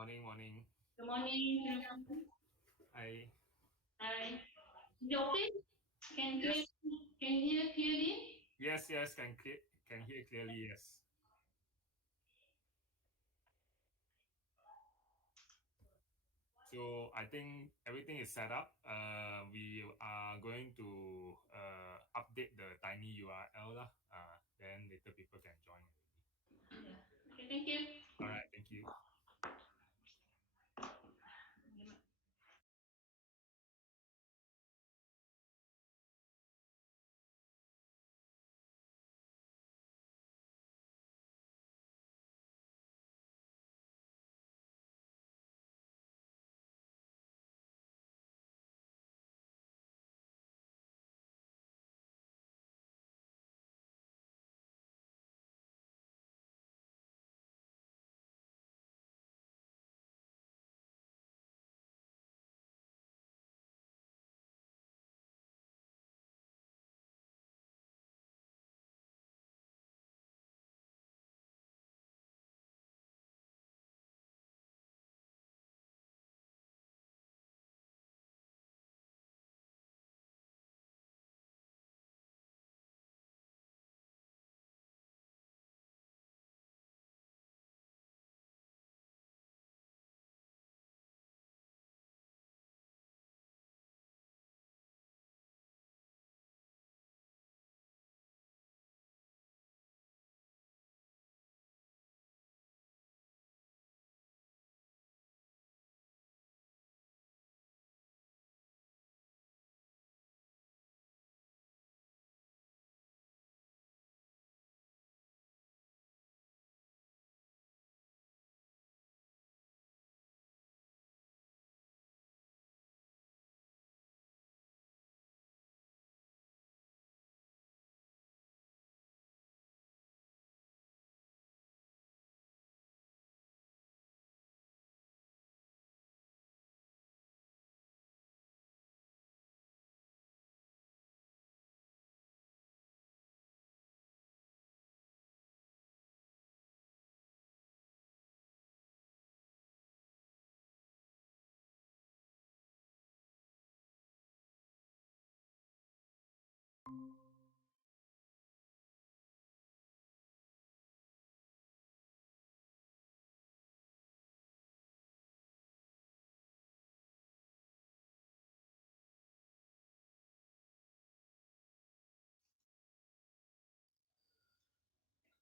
Morning, morning. Good morning. I Hi. Is it okay? Can clear, Yes, can you hear clearly? yes, can hear clearly. Yes. So I think everything is set up. We are going to update the tiny URL lah. Then later people can join already. Yeah. Okay, thank you. All right, thank you.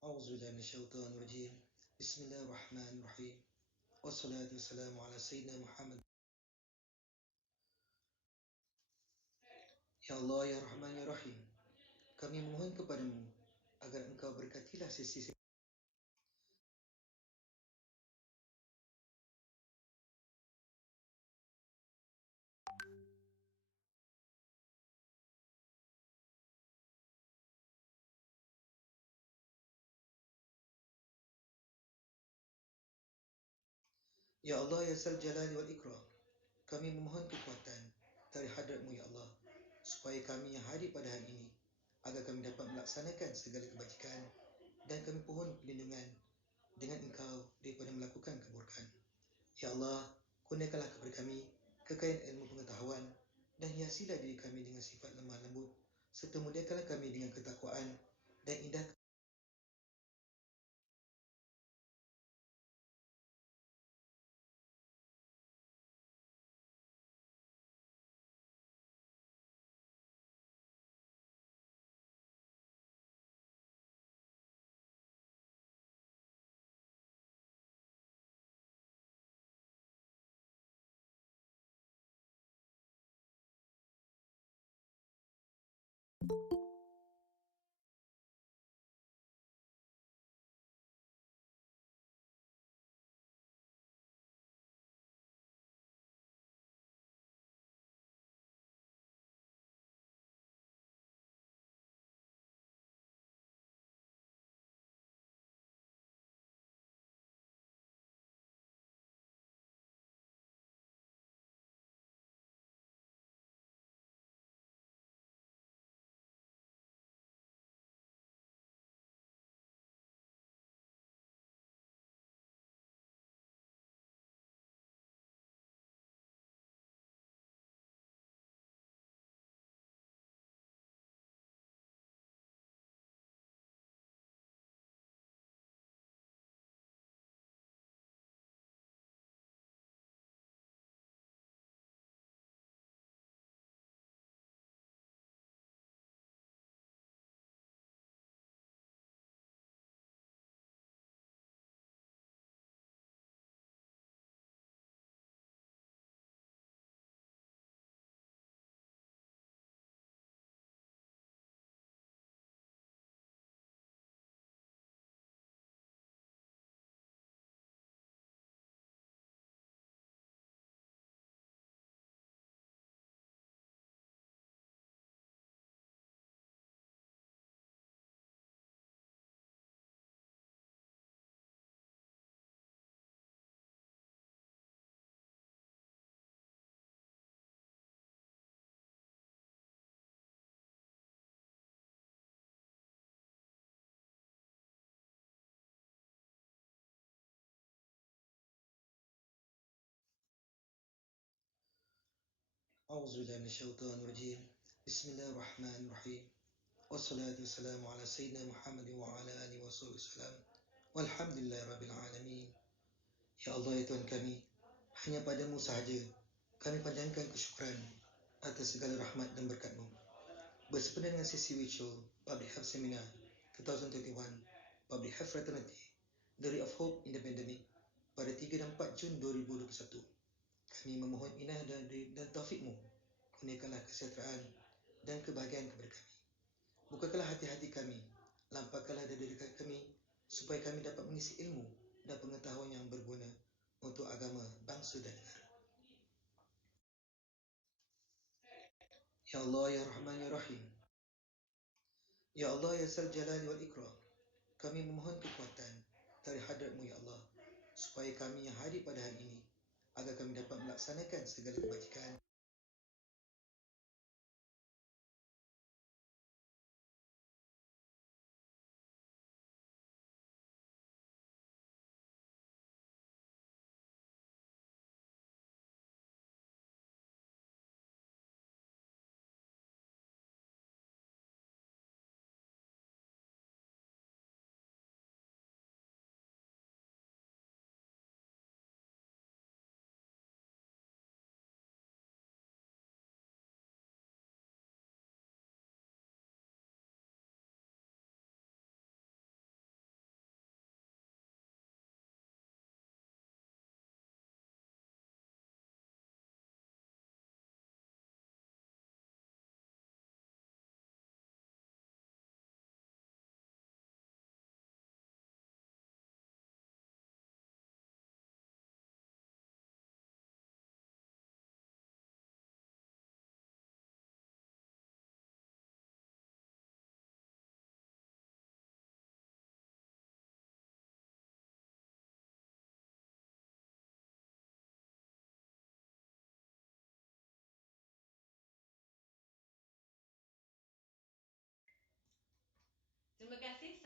أعوذ بالله من الشيطان الرجيم بسم الله الرحمن الرحيم والصلاة والسلام على سيدنا Muhammad. Ya Allah, Ya Rahman, Ya Rahim, kami memohon kepadamu agar engkau berkatilah sesi. Ya Allah, Ya Zal Jalali wal Ikram, kami memohon kekuatan dari hadratmu Ya Allah, supaya kami yang hadir pada hari ini agar kami dapat melaksanakan segala kebajikan, dan kami pohon perlindungan dengan engkau daripada melakukan keburukan. Ya Allah, kurniakanlah kepada kami kekayaan ilmu pengetahuan dan hiasilah diri kami dengan sifat lemah lembut, serta muliakanlah kami dengan ketakwaan dan indah. أعوذ بالله من الشيطان الرجيم بسم الله الرحمن الرحيم والصلاة والسلام على سيدنا محمد وعلى آله وصحبه وسلم والحمد لله رب العالمين. Ya Allah, ya Tuhan kami, hanya padamu sahaja kami panjangkan kesyukuran atas segala rahmat dan berkat-Mu. Bersempena dengan sesi virtual Public Health Seminar 2021 Public Health Fraternity, The Ray of Hope in the Pandemic, pada 3 dan 4 Jun 2021, kami memohon inayah dan taufik-Mu. Kurniakanlah kesejahteraan dan kebahagiaan kepada kami. Bukakanlah hati-hati kami, lampahkanlah dada kami, supaya kami dapat mengisi ilmu dan pengetahuan yang berguna untuk agama, bangsa dan negara. Ya Allah, Ya Rahman, Ya Rahim, Ya Allah, Ya Zal Jalali wal Ikram, kami memohon kekuatan dari hadratmu Ya Allah, supaya kami yang hadir pada hari ini agar kami dapat melaksanakan segala kebajikan.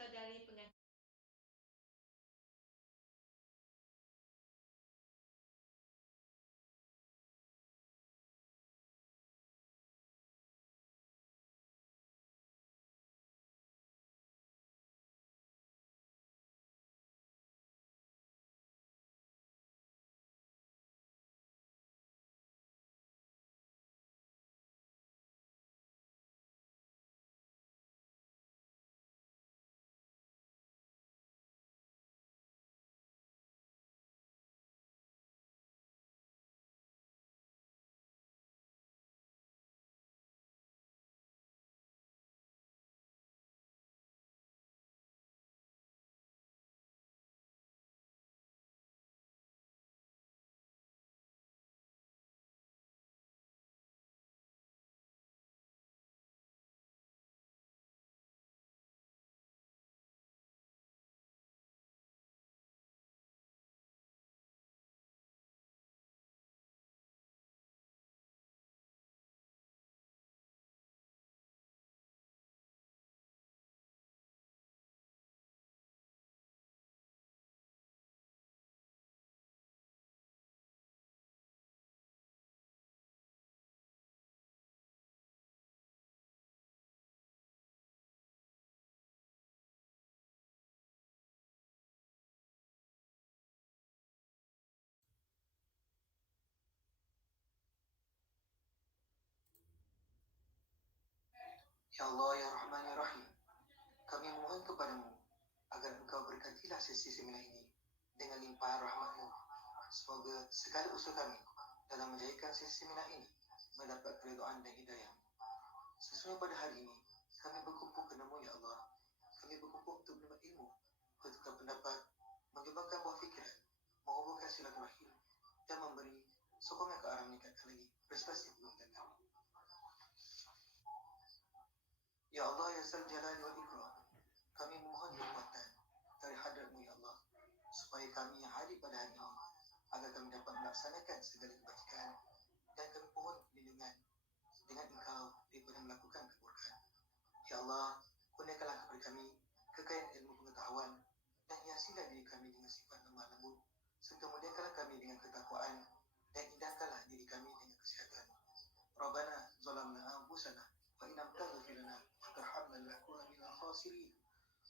saudari pengacara. Ya Allah, Ya Rahman, Ya Rahim, kami mohon kepadamu agar engkau berkatilah sesi seminar ini dengan limpahan rahmatmu. Semoga segala usaha kami dalam menjayakan sesi seminar ini mendapat keridhaan dan hidayah. Sesuai pada hari ini, kami berkumpul kepada-Mu, Ya Allah. Kami berkumpul untuk menerima ilmu, bertukar pendapat, mengembangkan buah fikiran, menghubungkan silaturahim, dan memberi sokongan ke arah meningkatkan lagi prestasi perbuatan kami. Ya Allah, Ya Zal Jalali wal Ikram, kami memohon kekuatan dari hadrat-Mu, Ya Allah, supaya kami hadir pada hari ini agar kami dapat melaksanakan segala kebajikan, dan kami mohon perlindungan dengan Engkau daripada melakukan keburukan. Ya Allah, kurniakanlah kepada kami kekayaan ilmu pengetahuan, dan hiasilah diri kami dengan sifat lemah lembut, serta muliakanlah kami dengan ketakwaan, dan indahkanlah diri kami dengan kesihatan. Rabbana zalamna anfusana wa in lam taghfir lana wa tarhamna lanakunanna minal khasirin.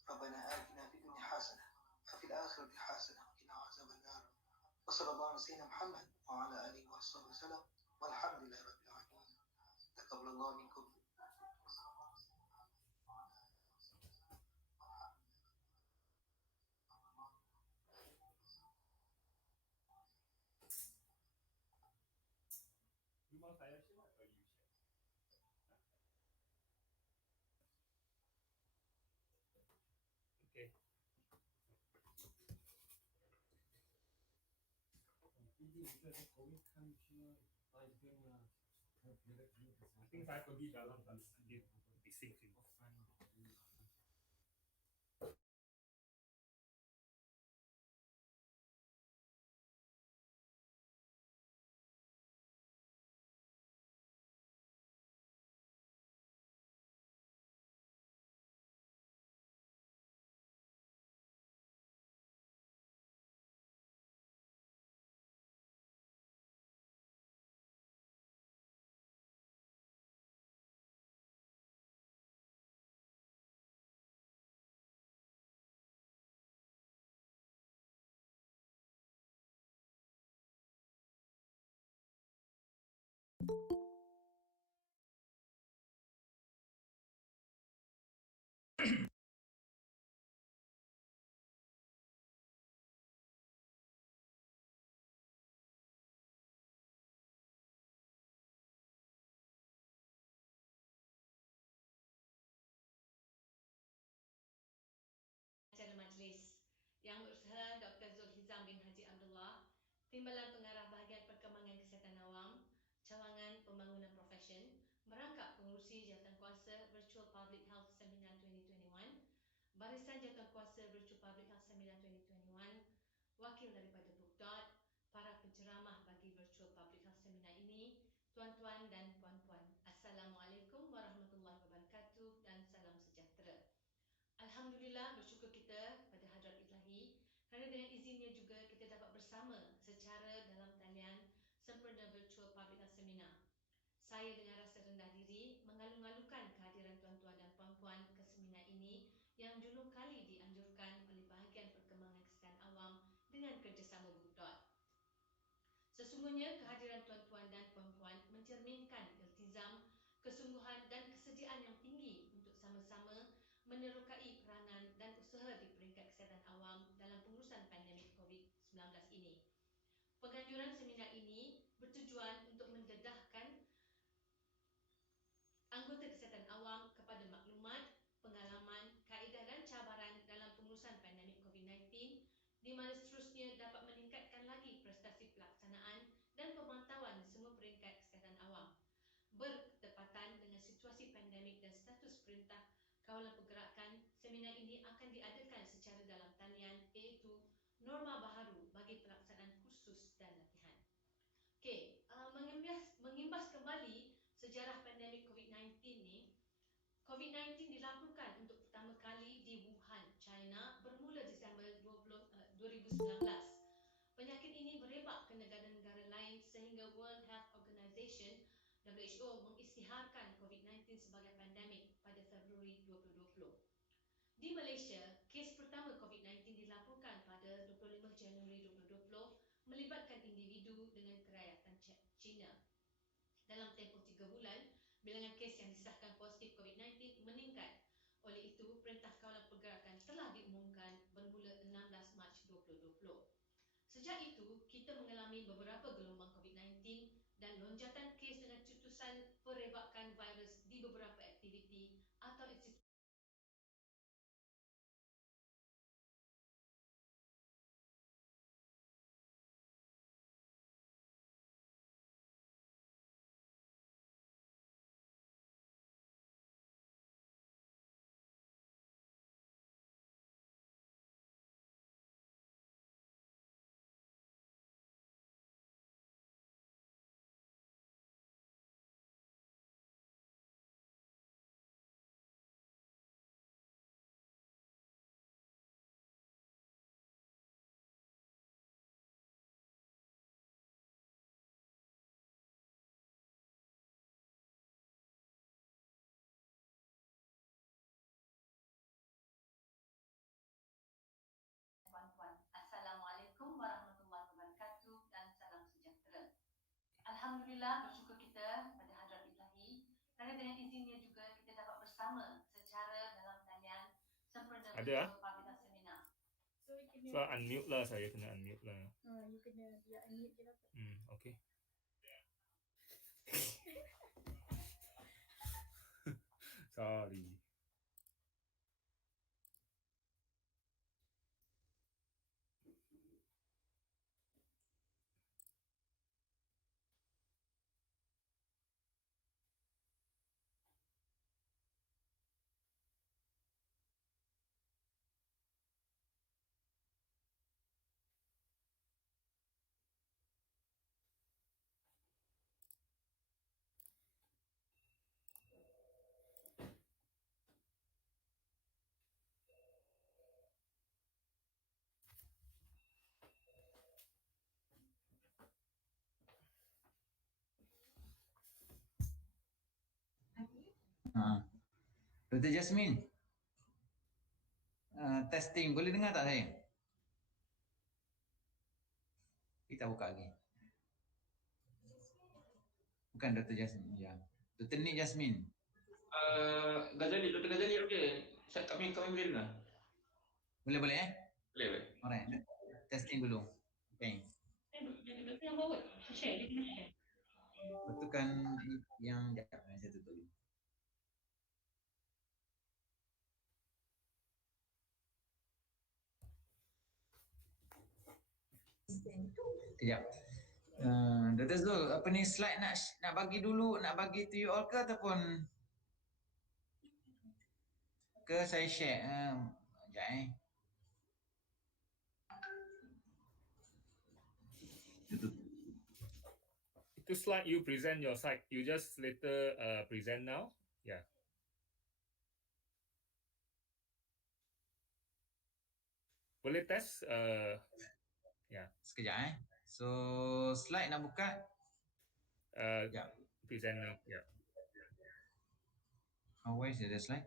Rabbana atina fid dunya hasanah wa fil akhirati hasanah wa qina azaban nar. Wa sallallahu ala sayyidina Muhammad wa ala alihi wa sahbihi wasallam. Walhamdulillahi rabbil alamin. Taqabbalallahu minkum. You mau saya share atau you share? Okay. I think saya pergi dalam bising sini. Acara majlis yang berusaha Dr. Zulhizam bin Haji Abdullah, Timbalan Pengarah Bahagian Perkembangan Kesihatan Awam, Cawangan Pembangunan Profesion, merangkap pengurusi jawatankuasa Virtual Public Health Seminar 2021, Barisan Jawatankuasa Virtual Public Health Seminar 2021, wakil daripada BUKDOT, para penceramah bagi Virtual Public Health Seminar ini, tuan-tuan dan puan-puan. Assalamualaikum warahmatullahi wabarakatuh dan salam sejahtera. Alhamdulillah, bersyukur kita pada Hadrat Ilahi kerana dengan izinnya juga kita dapat bersama secara dalam talian sempurna virtual public dan seminar. Saya dengan rasa rendah diri mengalu-alukan kehadiran tuan-tuan dan puan-puan ke seminar ini yang dulu kali dianjurkan oleh bahagian perkembangan kesihatan awam dengan kerjasama Bukdot. Sesungguhnya kehadiran tuan-tuan dan puan-puan mencerminkan iltizam, kesungguhan dan kesediaan yang tinggi untuk sama-sama menerokai peranan dan usaha di peringkat kesihatan awam dalam pengurusan pandemik COVID-19 ini. Penganjuran seminar ini bertujuan untuk mendedahkan anggota kesihatan awam kepada maklumat, pengalaman, kaedah dan cabaran dalam pengurusan pandemik COVID-19 di mana seterusnya dapat meningkatkan lagi prestasi pelaksanaan dan pemantauan semua peringkat kesihatan awam. Bertepatan dengan situasi pandemik dan status perintah kawalan pergerakan, seminar ini akan diadakan secara dalam talian iaitu norma baharu bagi pelaksanaan kursus dan latihan. Okey, mengimbas kembali sejarah pandemik COVID-19 ni, COVID-19 dilaporkan untuk pertama kali di Wuhan, China bermula Disember 2019. Penyakit ini berebak ke negara-negara lain sehingga World Health Organization WHO mengisytiharkan COVID-19 sebagai pandemik pada Februari 2020. Di Malaysia, kes pertama COVID-19 dilaporkan pada 25 Januari 2020 melibatkan individu dengan kerakyatan China. Dalam tempoh 3 bulan, bilangan kes yang disahkan positif COVID-19 meningkat. Oleh itu, Perintah Kawalan Pergerakan telah diumumkan bermula 16 Mac 2020. Sejak itu, kita mengalami beberapa gelombang COVID-19 dan lonjatan kes dengan cetusan perebakan virus di beberapa aktiviti atau institusi puan-puan. Assalamualaikum warahmatullahi wabarakatuh dan salam sejahtera. Alhamdulillah, bersyukur kita pada Hadrat Ilahi kerana dengan izinnya juga kita dapat bersama secara dalam talian sempurna virtual public dan seminar. So unmute lah, saya kena unmute lah. You kena dia unmute je dapat. Okay. Sorry. Dr. Jasmine, testing, boleh dengar tak saya? Kita buka lagi. Bukan Dr. Jasmine, ya. Dr. Nik Jasmine. Ghazali, Dr. Ghazali, okey. Kami boleh dengar. Boleh eh? Boleh. Alright, testing dulu. Okay. Yang bawa, share, dia kena share. Betulkan yang saya tutup dulu. Kejap. Dr. Zul, apa ni slide nak bagi dulu, nak bagi to you all ke ataupun ke saya share? Sekejap Itu slide you present your side. You just later present now. Yeah. Boleh test? Yeah. Sekejap. So slide nak buka. Ya. Present now. Yeah. Where is the slide?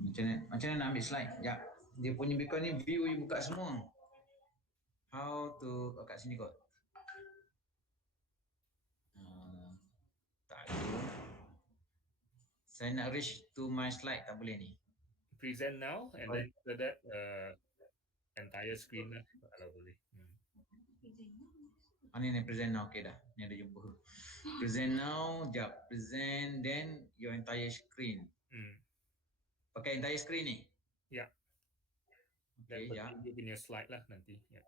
Macam mana nak ambil slide? Ya. Dia punya beacon ni view you buka semua. How to kat sini kot. Tak ada. Saya nak reach to my slide tak boleh ni. Present now and then after that entire screen lah kalau boleh. Ni present now. Okay dah. Ni ada jumpa. Present now. Jap. Present then your entire screen. Pakai entire screen ni? Ya. Okay, dan you punya slide lah nanti. Ya.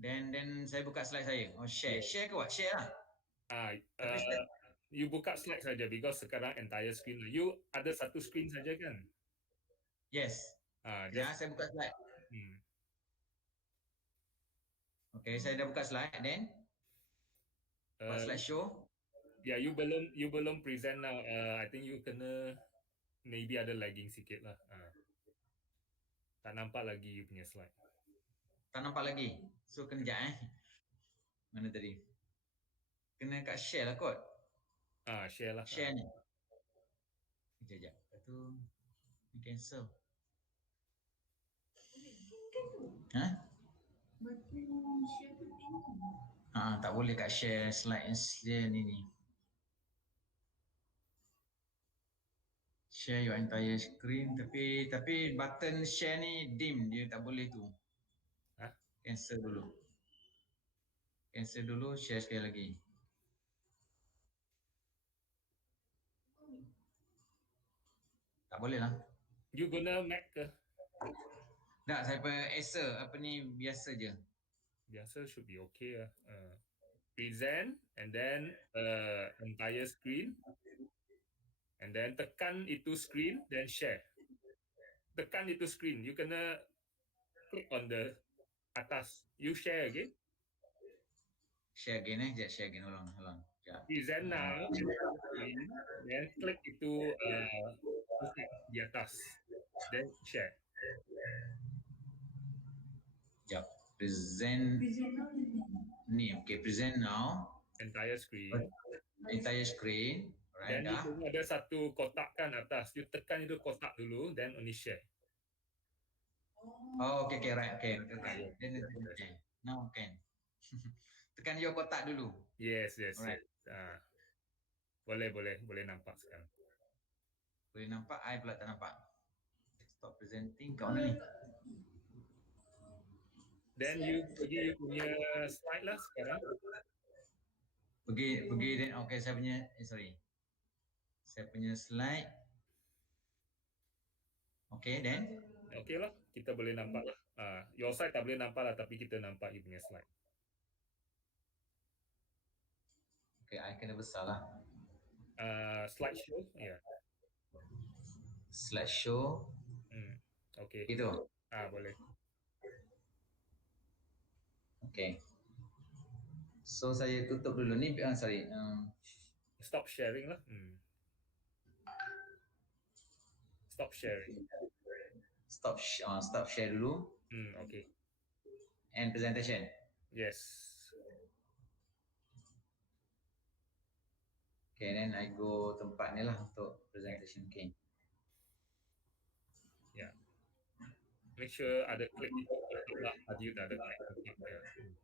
Then saya buka slide saya. Oh, share. Yeah. Share ke what? Share lah. You buka slide saja because sekarang entire screen. You ada satu screen saja kan? Yes. Saya buka slide. Okay, saya dah buka slide. Then buat slide show. Ya, you belum present now. I think you kena maybe ada lagging sikit lah. Tak nampak lagi you punya slide. Tak nampak lagi. So kejap Mana tadi? Kena kat share lah kot. Share lah. Share ni. Kejap. Lepas tu cancel. Tak boleh kat share slide ni. Share your entire screen tapi button share ni dim, dia tak boleh tu. Cancel dulu, share sekali lagi. Tak boleh lah. You guna Mac ke? Tak, saya pakai Acer, biasa je. Biasa should be okay lah. Present and then entire screen. And then tekan itu screen, then share. Tekan itu screen. You kena click on the atas. You share again. Share again share again. Hold on. Present now, screen, then click itu di atas. Then share. Sekejap. Present ni. Okay, present now. Entire screen. Right, then you ada satu kotak kan atas. You tekan itu kotak dulu, then only share. Oh, okay, right. Okay. Then now can. Tekan your kotak dulu. Yes. Right. Boleh nampak sekarang. Boleh nampak, I pula tak nampak. Stop presenting kat mana ni? Then you pergi you punya slide lah sekarang. Pergi then okay, saya punya slide. Okay, then okay lah, kita boleh nampak lah. Your slide tak boleh nampak lah, tapi kita nampak you punya slide. Okay, I kena besar lah. Slide show, ya. Yeah. Slide show. Okay. Itu. Boleh. Okay. So saya tutup dulu ni. Stop sharing lah. Stop sharing. Stop share dulu. Okay. And presentation. Yes. Okay, then I go tempat ni lah untuk presentation. Okay. Yeah. Make sure ada klik itu lah. Ada klik.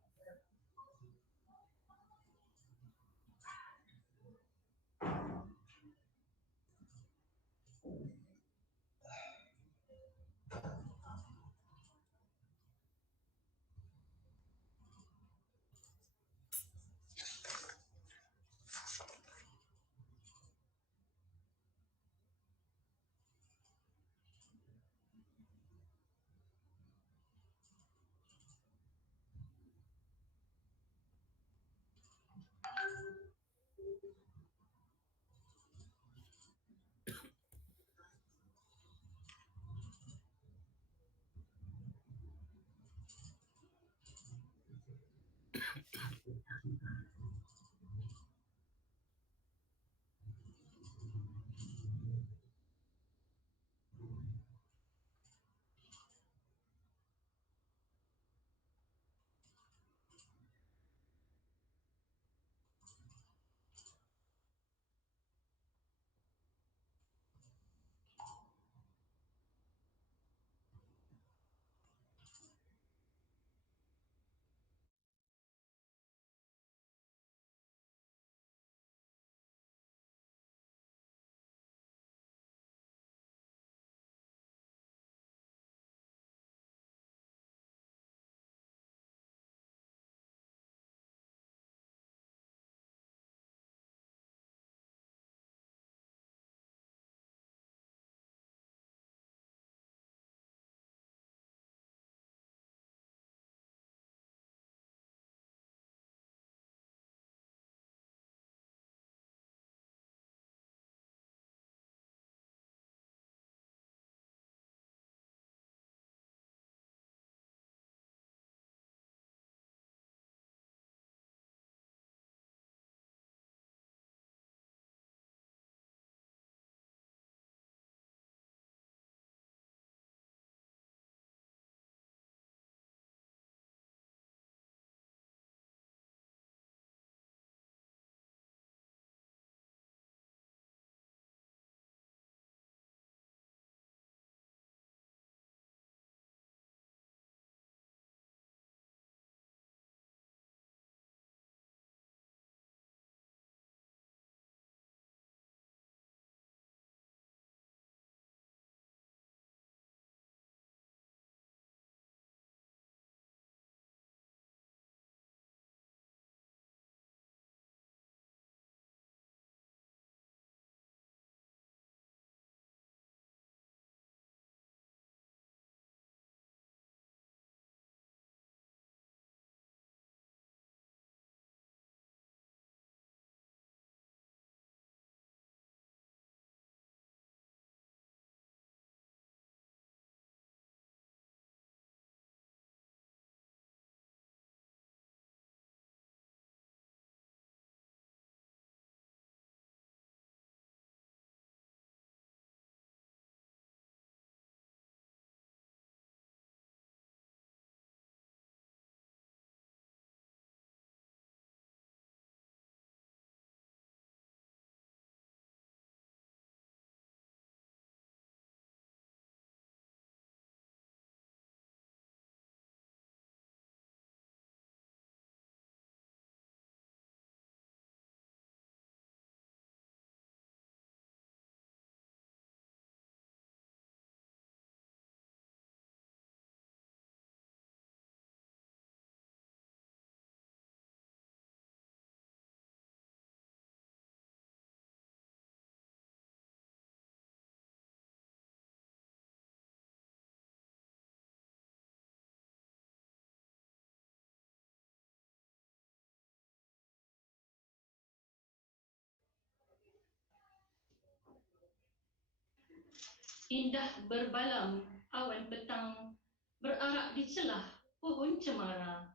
Indah berbalam awan petang, berarak di celah pohon cemara.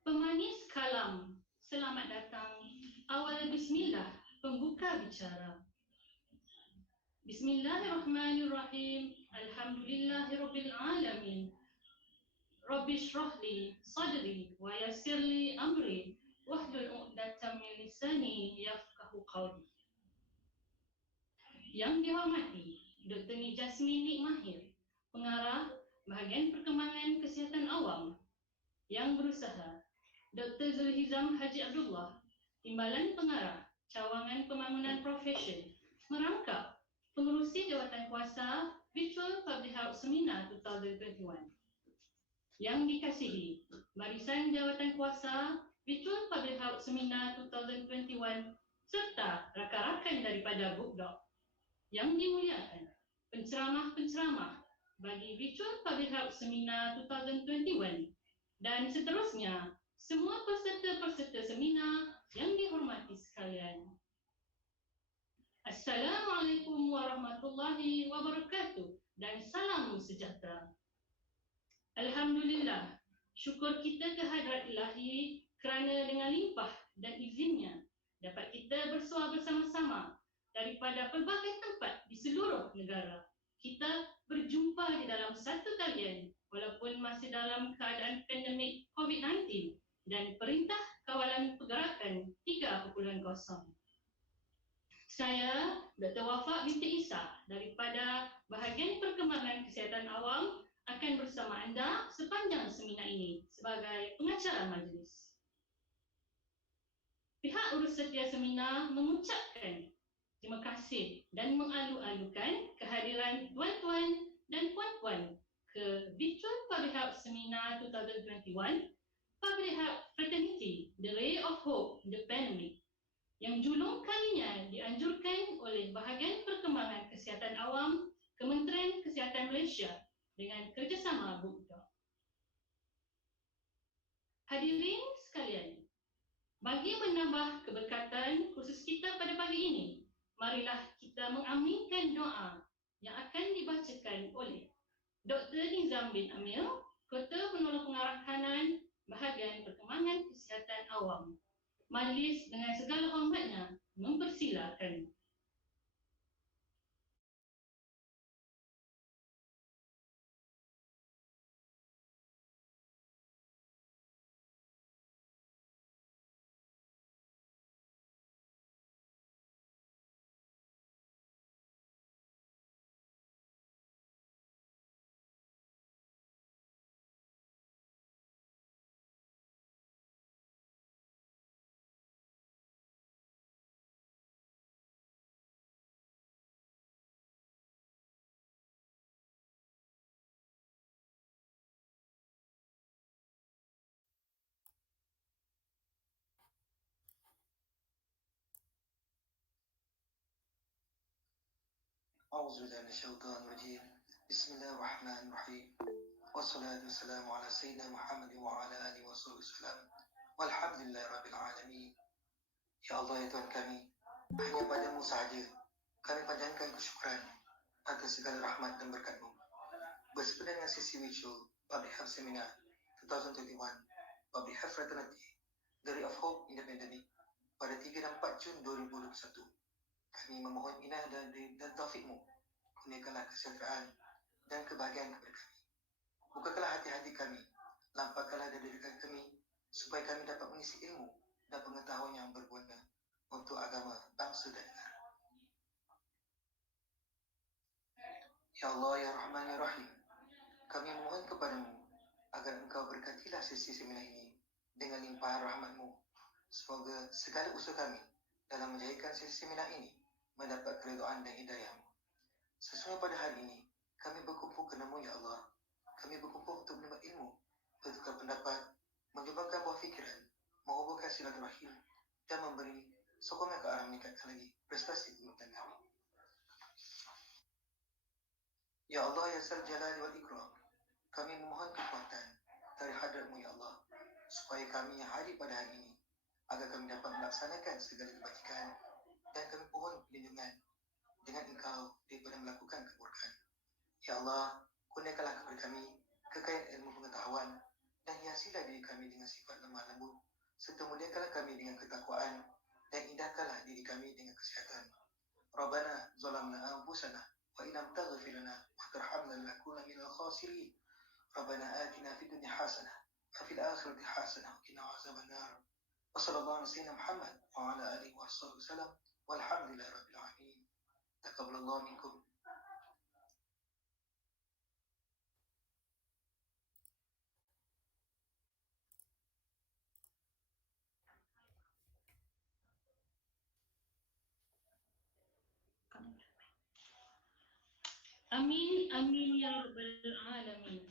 Pemanis kalam, selamat datang, awal bismillah, pembuka bicara. Bismillahirrahmanirrahim, alhamdulillahirabbil alamin. Rabbi shrah li sadri wa yassir li amri wahlul 'uqdatam min lisani yafqahu qawli. Yang dihormati Dr. Jasmine Nik Mahir, Pengarah Bahagian Perkembangan Kesihatan Awam. Yang berusaha Dr. Zulhizam Haji Abdullah, Timbalan Pengarah Cawangan Pembangunan Profesion, merangkap Pengerusi Jawatan Kuasa Virtual Public Health Seminar 2021. Yang dikasihi Barisan Jawatan Kuasa Virtual Public Health Seminar 2021 serta rakan-rakan daripada BookDoc. Yang dimuliakan penceramah-penceramah bagi Virtual Public Health Seminar 2021 dan seterusnya semua peserta-peserta seminar yang dihormati sekalian. Assalamualaikum warahmatullahi wabarakatuh dan salam sejahtera. Alhamdulillah, syukur kita kehadrat Ilahi kerana dengan limpah dan izinnya dapat kita bersua bersama-sama daripada pelbagai tempat di seluruh negara. Kita berjumpa di dalam satu talian walaupun masih dalam keadaan pandemik COVID-19 dan Perintah Kawalan Pergerakan 3.0. Saya, Dr. Wafa binti Isa daripada Bahagian Perkembangan Kesihatan Awam akan bersama anda sepanjang seminar ini sebagai pengacara majlis. Pihak urus setia seminar mengucapkan terima kasih dan mengalu-alukan kehadiran tuan-tuan dan puan-puan ke Virtual Public Health Seminar 2021 Public Health Fraternity, The Ray of Hope in the Pandemic, yang julung kalinya dianjurkan oleh Bahagian Perkembangan Kesihatan Awam Kementerian Kesihatan Malaysia dengan kerjasama BookDoc. Hadirin sekalian, bagi menambah keberkatan khusus kita pada pagi ini, marilah kita mengaminkan doa yang akan dibacakan oleh Dr. Nizam bin Amir, Kota Penolong Pengarah Kanan Bahagian Perkembangan Kesihatan Awam. Majlis dengan segala hormatnya mempersilakan. A'udzubillahi minasyaitonirrajim. Bismillahirrahmanirrahim. Wassalatu wassalamu ala sayyidina Muhammad wa ala alihi wasallam. Walhamdulillahirabbil alamin. Ya Allah ya Tuhan kami, hanya padamu sahaja kami panjangkan kesyukuran atas segala rahmat dan berkat-Mu. Bersempena dengan sesi virtual Public Health Seminar 2021 Public Health Fraternity, The Ray of Hope in the Pandemic pada 3 dan 4 Jun 2021. Kami memohon inayah dan taufik-Mu, kurniakanlah kesejahteraan dan kebahagiaan kepada kami. Bukakanlah hati-hati kami, lampahkanlah dada kami, supaya kami dapat mengisi ilmu dan pengetahuan yang berguna untuk agama, bangsa dan negara. Ya Allah, Ya Rahman, Ya Rahim, kami mohon kepadamu agar Engkau berkatilah sesi seminar ini dengan limpahan rahmat-Mu. Semoga segala usaha kami dalam menjayakan sesi seminar ini mendapat keridhaan dan hidayah-Mu. Sesungguhnya pada hari ini, kami berkumpul kerana-Mu, Ya Allah. Kami berkumpul untuk menimba ilmu, bertukar pendapat, menyumbangkan buah fikiran, menghubungkan silaturahim, dan memberi sokongan ke arah meningkatkan lagi prestasi pemerintahan kami. Ya Allah, Ya Zal Jalali wal Ikram, kami memohon kekuatan dari hadrat-Mu, Ya Allah, supaya kami yang hadir pada hari ini, agar kami dapat melaksanakan segala kebajikan, dan kami mohon perlindungan dengan Engkau daripada melakukan keburukan. hiasilah diri kami dengan sifat lemah lembut, serta muliakanlah kami dengan ketakwaan, dan indahkanlah diri kami dengan kesihatan. Rabbana zalamna anfusana wa illam taghfir lana wa tarhamna lanakunanna minal khasirin. Rabbana atina fid dunya hasanah wa fil akhirati hasanah wa qina azaban nar. Wa sallallahu ala sayyidina Muhammad wa ala alihi wa sahbihi wasallam. Walhamdulillahi rabbil alamin. Taqabbalallahu minkum. Amin, amin ya rabbal alamin.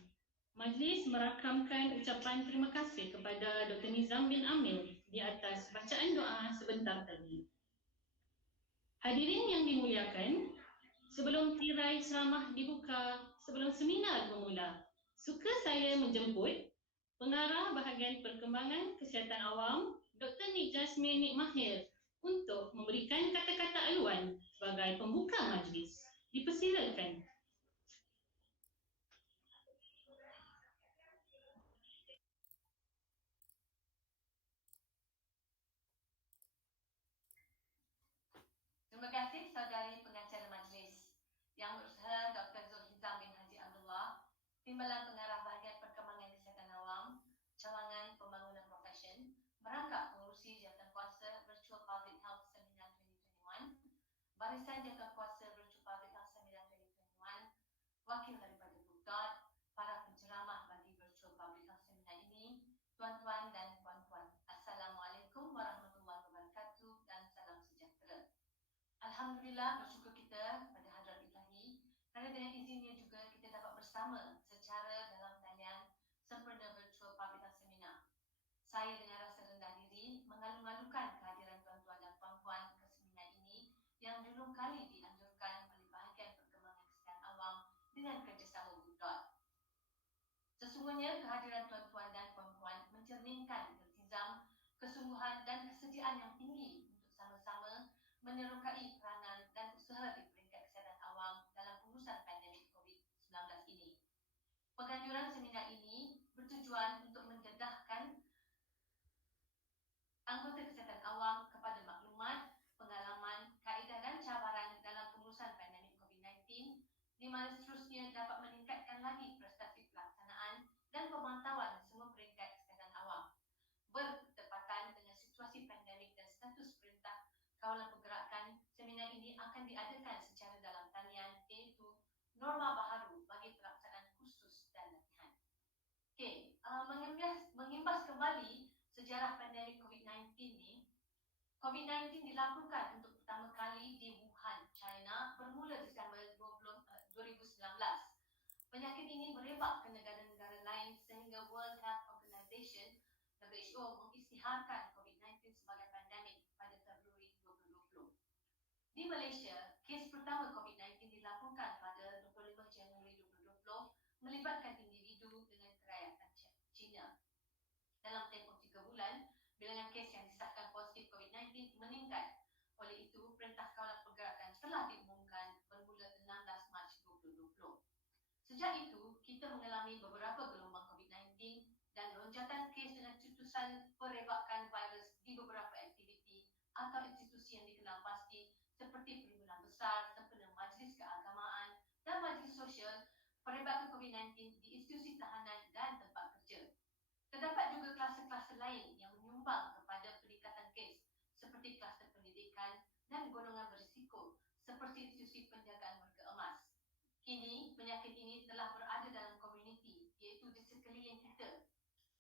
Majlis merakamkan ucapan terima kasih kepada Dr. Nizam bin Amil di atas bacaan doa sebentar tadi. Hadirin yang dimuliakan, sebelum tirai ceramah dibuka, sebelum seminar bermula, suka saya menjemput Pengarah Bahagian Perkembangan Kesihatan Awam, Dr. Nik Jasmine Nik Mahir untuk memberikan kata-kata aluan sebagai pembuka majlis. Dipersilakan. Terima kasih saudari pengacara majlis. Yang berusaha Dr. Zulhizam bin Haji Abdullah, Timbalan Pengarah Bahagian Perkembangan Kesihatan Awam, Cawangan Pembangunan Profesion, merangkap pengurusi Jawatankuasa Virtual Public Health Seminar 2021, Barisan Jawatankuasa Virtual Public Health Seminar 2021, wakil daripada Bukdot, para penceramah bagi Virtual Public Health Seminar ini, tuan-tuan dan puan-puan. Assalamualaikum warahmatullahi wabarakatuh dan salam sejahtera. Alhamdulillah, bersyukur kita pada hadrat ilahi kerana dengan izinnya juga kita dapat bersama secara dalam talian sempurna Virtual Public Health Seminar. Saya dengan rasa rendah diri mengalu-alukan kehadiran tuan-tuan dan puan-puan ke seminar ini yang dulu kali dianjurkan oleh Bahagian Perkembangan Kesihatan Awam dengan kerjasama Bukdot. Sesungguhnya kehadiran tuan-tuan dan puan-puan mencerminkan iltizam, kesungguhan dan kesediaan yang tinggi untuk sama-sama menerokai peranan dan usaha di peringkat kesihatan awam dalam urusan pandemik COVID-19 ini. Penganjuran seminar ini bertujuan untuk mendedahkan anggota kesihatan awam kepada maklumat, pengalaman, kaedah dan cabaran dalam pengurusan pandemik COVID-19 di mana seterusnya dapat meningkatkan lagi prestasi pelaksanaan dan pemantauan semua peringkat kesihatan awam. Bertepatan dengan situasi pandemik dan status perintah kawalan pergerakan, seminar ini akan diadakan secara dalam talian iaitu norma baharu bagi pelaksanaan kursus dan latihan. Okey, mengimbas kembali sejarah pandemik COVID-19 ni, COVID-19 dilakukan untuk pertama kali di Wuhan, China bermula Disember 2019. Penyakit ini merebak ke negara-negara lain sehingga World Health Organization WHO mengisytiharkan COVID-19 sebagai pandemik pada Februari 2020. Di Malaysia, kes pertama COVID-19 dilakukan pada 25 Januari 2020 melibatkan individu dengan kerajaan China. Dalam tempoh 3 bulan, bilangan kes yang disahkan positif COVID-19 meningkat. Oleh itu, Perintah Kawalan Pergerakan telah diumumkan bermula 16 Mac 2020. Sejak itu, kita mengalami beberapa gelombang COVID-19 dan lonjakan kes dengan cetusan perebakan virus di beberapa aktiviti atau institusi yang dikenal pasti seperti perhimpunan besar, sempena majlis keagamaan dan majlis sosial, perebakan COVID-19 di institusi tahanan dan tempat kerja. Terdapat juga kluster-kluster lain yang menyumbang kepada peningkatan kes seperti kluster pendidikan dan golongan berisiko seperti institusi penjagaan warga emas. Kini, penyakit ini telah berada dalam komuniti iaitu di sekeliling kita.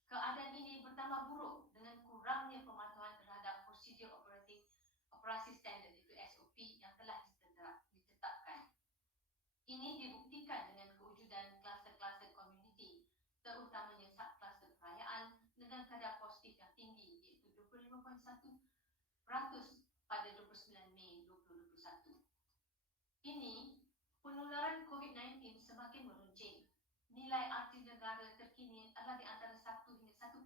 Keadaan ini bertambah buruk dengan kurangnya pemantauan terhadap prosedur operasi standard iaitu SOP yang telah ditetapkan. Ini dibuktikan dengan kewujudan kluster-kluster komuniti, terutamanya sub-kluster perayaan dengan kadar positif yang tinggi iaitu 25.1% pada 29 Mei 2021. Ini, penularan COVID-19 semakin meruncing. Nilai arti negara terkini adalah di antara 1 hingga 1.2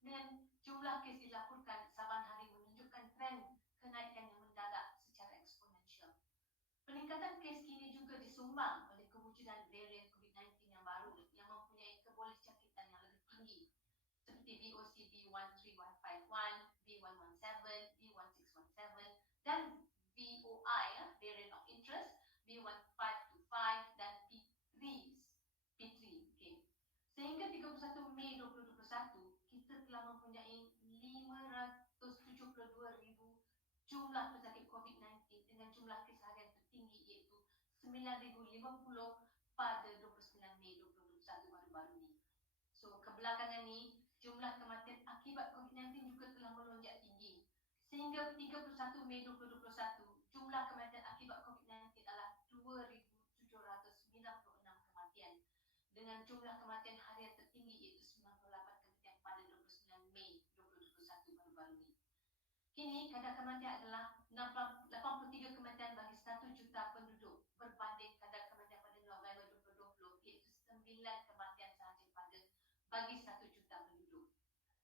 dengan jumlah kes dilaporkan saban hari menunjukkan tren kenaikan yang mendadak secara eksponensial. Peningkatan kes kini juga disumbang oleh kewujudan varian COVID-19 yang baru yang mempunyai kebolehjangkitan yang lebih tinggi 9,050 pada 29 Mei 2021 baru-baru ini. So, kebelakangan ni, jumlah kematian akibat COVID-19 juga telah melonjak tinggi. Sehingga 31 Mei 2021, jumlah kematian akibat COVID-19 adalah 2,796 kematian. Dengan jumlah kematian harian tertinggi iaitu 98 kematian pada 29 Mei 2021 baru-baru ini. Kini, kadar kematian adalah 83 kematian bagi 1 juta penduduk berbanding kadar kematian pada November 2020 iaitu 9 kematian sahaja bagi 1 juta penduduk.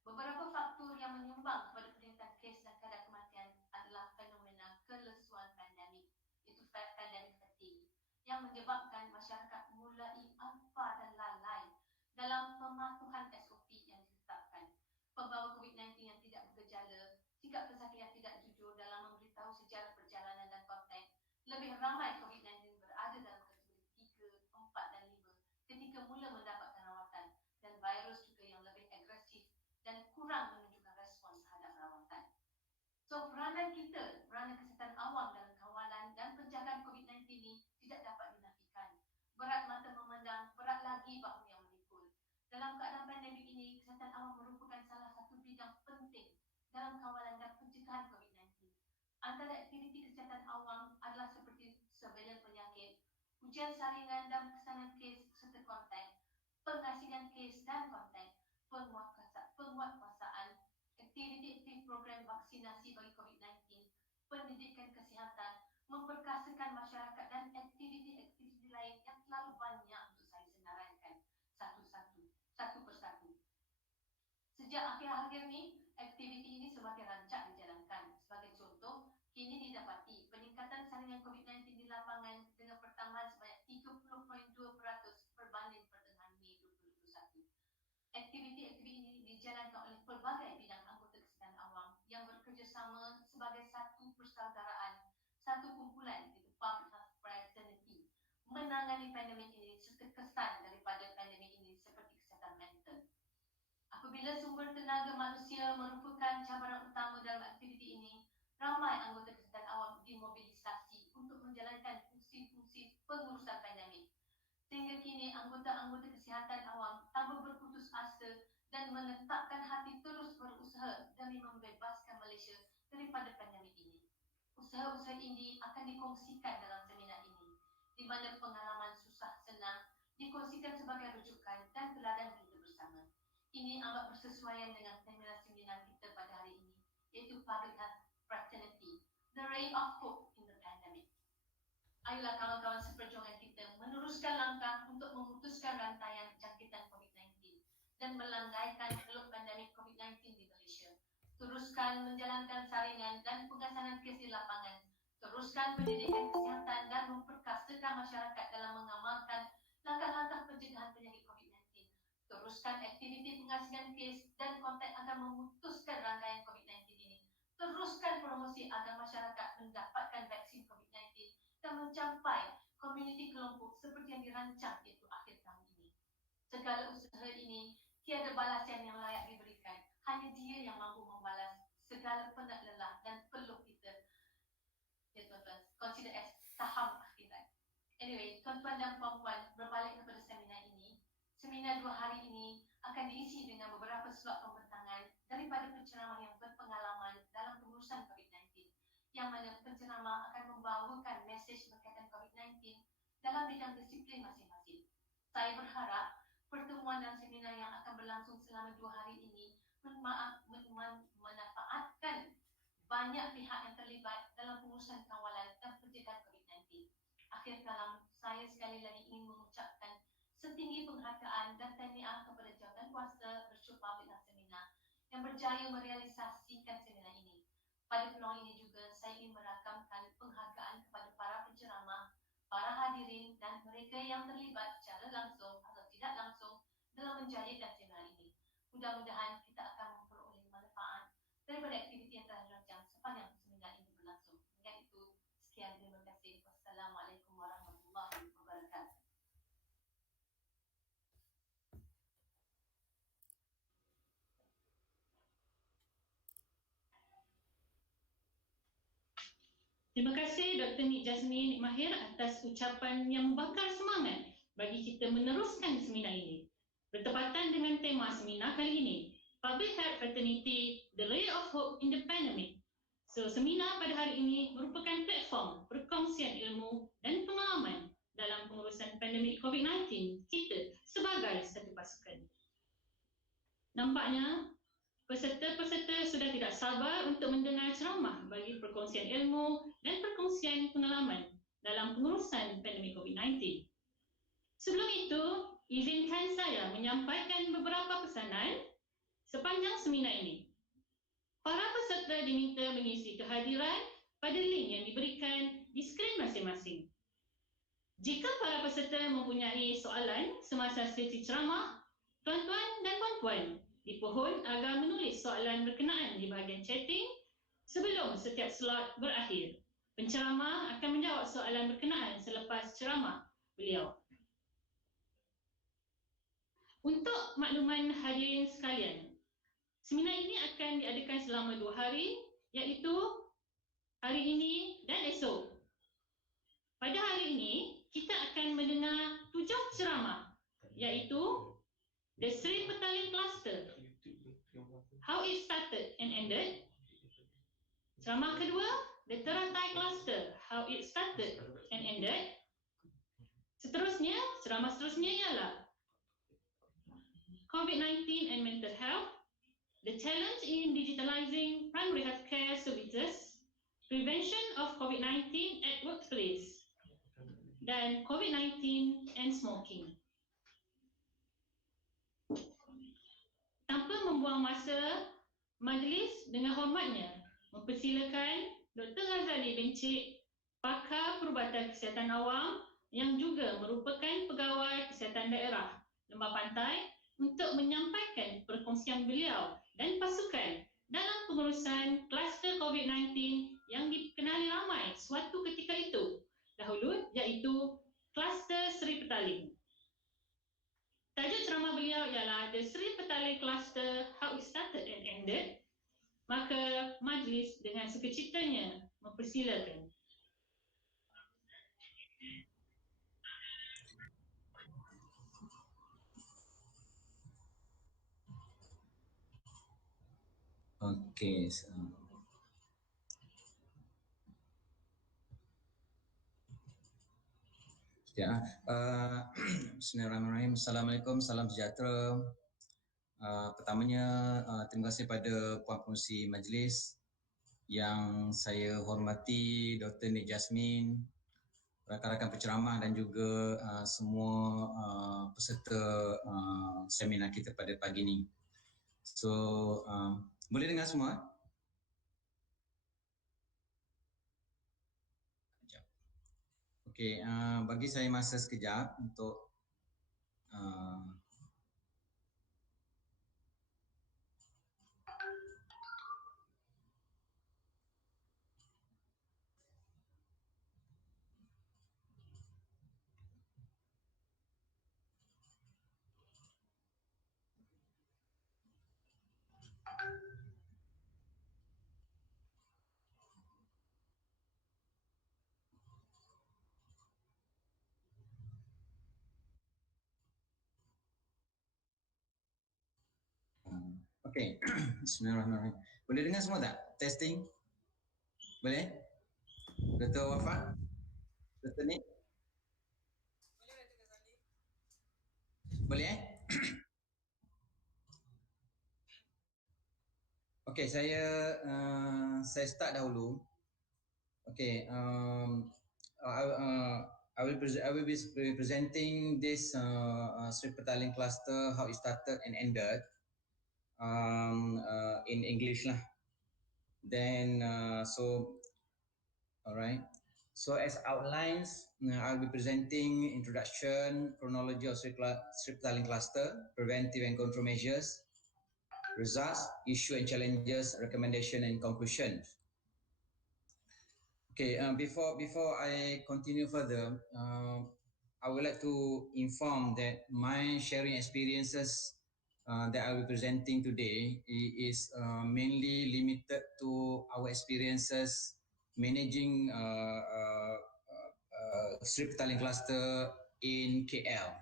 Beberapa faktor yang menyumbang kepada peningkatan kes dan kadar kematian adalah fenomena kelesuan pandemik, iaitu pandemic fatigue, yang menyebabkan masyarakat mulai alpa dan lalai dalam pematuhan SOP yang ditetapkan. Pembawa COVID-19 yang tidak bergejala, sikap pesakit yang tidak jujur dalam memberitahu sejarah perjalanan dan kontak, lebih ramai COVID-19 berada dalam kategori 3, 4 dan 5 ketika mula mendapatkan rawatan, dan virus juga yang lebih agresif dan kurang menunjukkan respons terhadap rawatan. So, peranan kita, peranan kesihatan awam dalam kawalan dan penjagaan COVID-19 ini tidak dapat dinafikan. Berat mata memandang, berat lagi bahu yang memikul. Dalam keadaan pandemik ini, kesihatan awam merupakan salah satu bidang penting dalam kawalan dan pencegahan COVID-19. Antara aktiviti kesihatan awam adalah seperti surveillance penyakit, ujian saringan dan pesanan kes serta kontak, pengasingan kes dan kontak, penguatkuasaan, aktiviti program vaksinasi bagi COVID-19, pendidikan kesihatan, memperkasakan masyarakat dan aktiviti-aktiviti lain yang terlalu banyak untuk saya senaraikan satu persatu. Sejak akhir-akhir ini, aktiviti ini semakin rancak dijalankan. Sebagai contoh, kini didapati peningkatan saringan COVID-19 di lapangan dengan pertambahan sebanyak 30.2% berbanding pertengahan Mei 2021. Aktiviti-aktiviti ini dijalankan oleh pelbagai bidang anggota kesihatan awam yang bekerjasama sebagai satu persaudaraan, satu kumpulan iaitu Public Health Fraternity, menangani pandemik ini serta kesan daripada pandemik ini seperti kesihatan mental. Apabila sumber tenaga manusia merupakan cabaran utama dalam aktiviti ini, ramai anggota kesihatan awam dimobilisasi untuk menjalankan fungsi-fungsi pengurusan pandemik. Sehingga kini anggota-anggota kesihatan awam tambah berputus asa dan menetapkan hati terus berusaha demi membebaskan Malaysia daripada pandemik ini. Usaha-usaha ini akan dikongsikan dalam seminar ini, di mana pengalaman susah senang dikongsikan sebagai rujukan dan teladan kita bersama. Ini amat bersesuaian dengan tema seminar kita pada hari ini, iaitu Public Health Fraternity, The Ray of Hope in the Pandemic. Ayolah kawan-kawan seperjuangan kita meneruskan langkah untuk memutuskan rantaian jangkitan COVID-19 dan melangaikan gelap pandemik COVID-19 di Malaysia. Teruskan menjalankan saringan dan pengasanan kes di lapangan. Teruskan pendidikan kesihatan dan memperkasakan masyarakat dalam mengamalkan langkah-langkah pencegahan penyakit COVID-19. Teruskan aktiviti pengasingan kes dan kontak agar memutuskan rangkaian COVID-19 ini. Teruskan promosi agar masyarakat mendapatkan vaksin COVID-19 dan mencapai komuniti kelompok seperti yang dirancang iaitu akhir tahun ini. Segala usaha ini tiada balasan yang layak diberikan. Hanya Dia yang mampu membalas segala penat lelah dan peluh kita. Ya tuan-tuan, consider as saham akhirat. Anyway, tuan-tuan dan puan-puan, berbalik kepada seminar ini. Seminar 2 hari ini akan diisi dengan beberapa slot pembentangan daripada penceramah yang berpengalaman dalam pengurusan COVID-19, yang mana penceramah akan membawakan mesej berkaitan COVID-19 dalam bidang disiplin masing-masing. Saya berharap pertemuan dan seminar yang akan berlangsung selama 2 hari ini memanfaatkan banyak pihak yang terlibat dalam pengurusan kawalan dan pencegahan COVID-19. Akhir kalam, saya sekali lagi ingin mengucapkan setinggi penghargaan dan tahniah kepada jawatan kuasa Virtual Public Health Seminar yang berjaya merealisasikan seminar ini. Pada peluang ini juga, saya ingin merakamkan penghargaan kepada para penceramah, para hadirin dan mereka yang terlibat secara langsung atau tidak langsung dalam menjayakan seminar ini. Mudah-mudahan kita akan memperoleh manfaat daripada aktiviti yang telah dirancang sepanjang seminar ini berlangsung. Dengan itu, sekian, terima kasih. Wassalamualaikum warahmatullahi wabarakatuh. Terima kasih Dr. Nik Jasmine Nik Mahir atas ucapan yang membakar semangat bagi kita meneruskan seminar ini. Bertepatan dengan tema seminar kali ini, Public Health Fraternity, The Ray of Hope in the Pandemic. So, seminar pada hari ini merupakan platform perkongsian ilmu dan pengalaman dalam pengurusan pandemik COVID-19 kita sebagai satu pasukan. Nampaknya, peserta-peserta sudah tidak sabar untuk mendengar ceramah bagi perkongsian ilmu dan perkongsian pengalaman dalam pengurusan pandemik COVID-19. Sebelum itu, izinkan saya menyampaikan beberapa pesanan sepanjang seminar ini. Para peserta diminta mengisi kehadiran pada link yang diberikan di skrin masing-masing. Jika para peserta mempunyai soalan semasa sesi ceramah, tuan-tuan dan puan-puan dipohon agar menulis soalan berkenaan di bahagian chatting sebelum setiap slot berakhir. Penceramah akan menjawab soalan berkenaan selepas ceramah beliau. Untuk makluman hadirin sekalian, seminar ini akan diadakan selama 2 hari, iaitu hari ini dan esok. Pada hari ini, kita akan mendengar 7 ceramah, iaitu The Sri Petaling Cluster, How It Started and Ended. Ceramah kedua, The Teratai Cluster, How It Started and Ended. Seterusnya, ceramah seterusnya ialah COVID-19 and Mental Health, The Challenge in Digitalizing Primary Healthcare Services, Prevention of COVID-19 at Workplace, dan COVID-19 and Smoking. Tanpa membuang masa, majlis dengan hormatnya mempersilakan Dr. Ghazali Bencik, pakar perubatan kesihatan awam yang juga merupakan pegawai kesihatan daerah Lembah Pantai untuk menyampaikan perkongsian beliau dan pasukan dalam pengurusan kluster COVID-19 yang dikenali ramai suatu ketika itu dahulu, iaitu kluster Sri Petaling. Tajuk ceramah beliau ialah The Sri Petaling Cluster, How It Started and Ended. Maka majlis dengan sukacitanya mempersilakan. Okey. Ya, Bismillahirrahmanirrahim. Assalamualaikum, salam sejahtera. Pertamanya, terima kasih pada puan pengerusi majlis yang saya hormati, Dr. Nik Jasmine, rakan-rakan penceramah dan juga semua peserta seminar kita pada pagi ini. So, boleh dengar semua? Sekejap. Okey, bagi saya masa sekejap untuk okey. Bismillahirrahmanirrahim. Boleh dengar semua tak? Testing? Boleh? Dr. Wafat? Dr. Nik? Boleh? Okey, saya start dahulu. Okey, I will be presenting this Sri Petaling cluster, how it started and ended, in English lah. Then alright. So as outlines, I'll be presenting introduction, chronology of Sri Petaling cluster, preventive and control measures, results, issue and challenges, recommendation and conclusions. Okay, before I continue further, I would like to inform that my sharing experiences that I will be presenting today is mainly limited to our experiences managing Sri Petaling cluster in KL.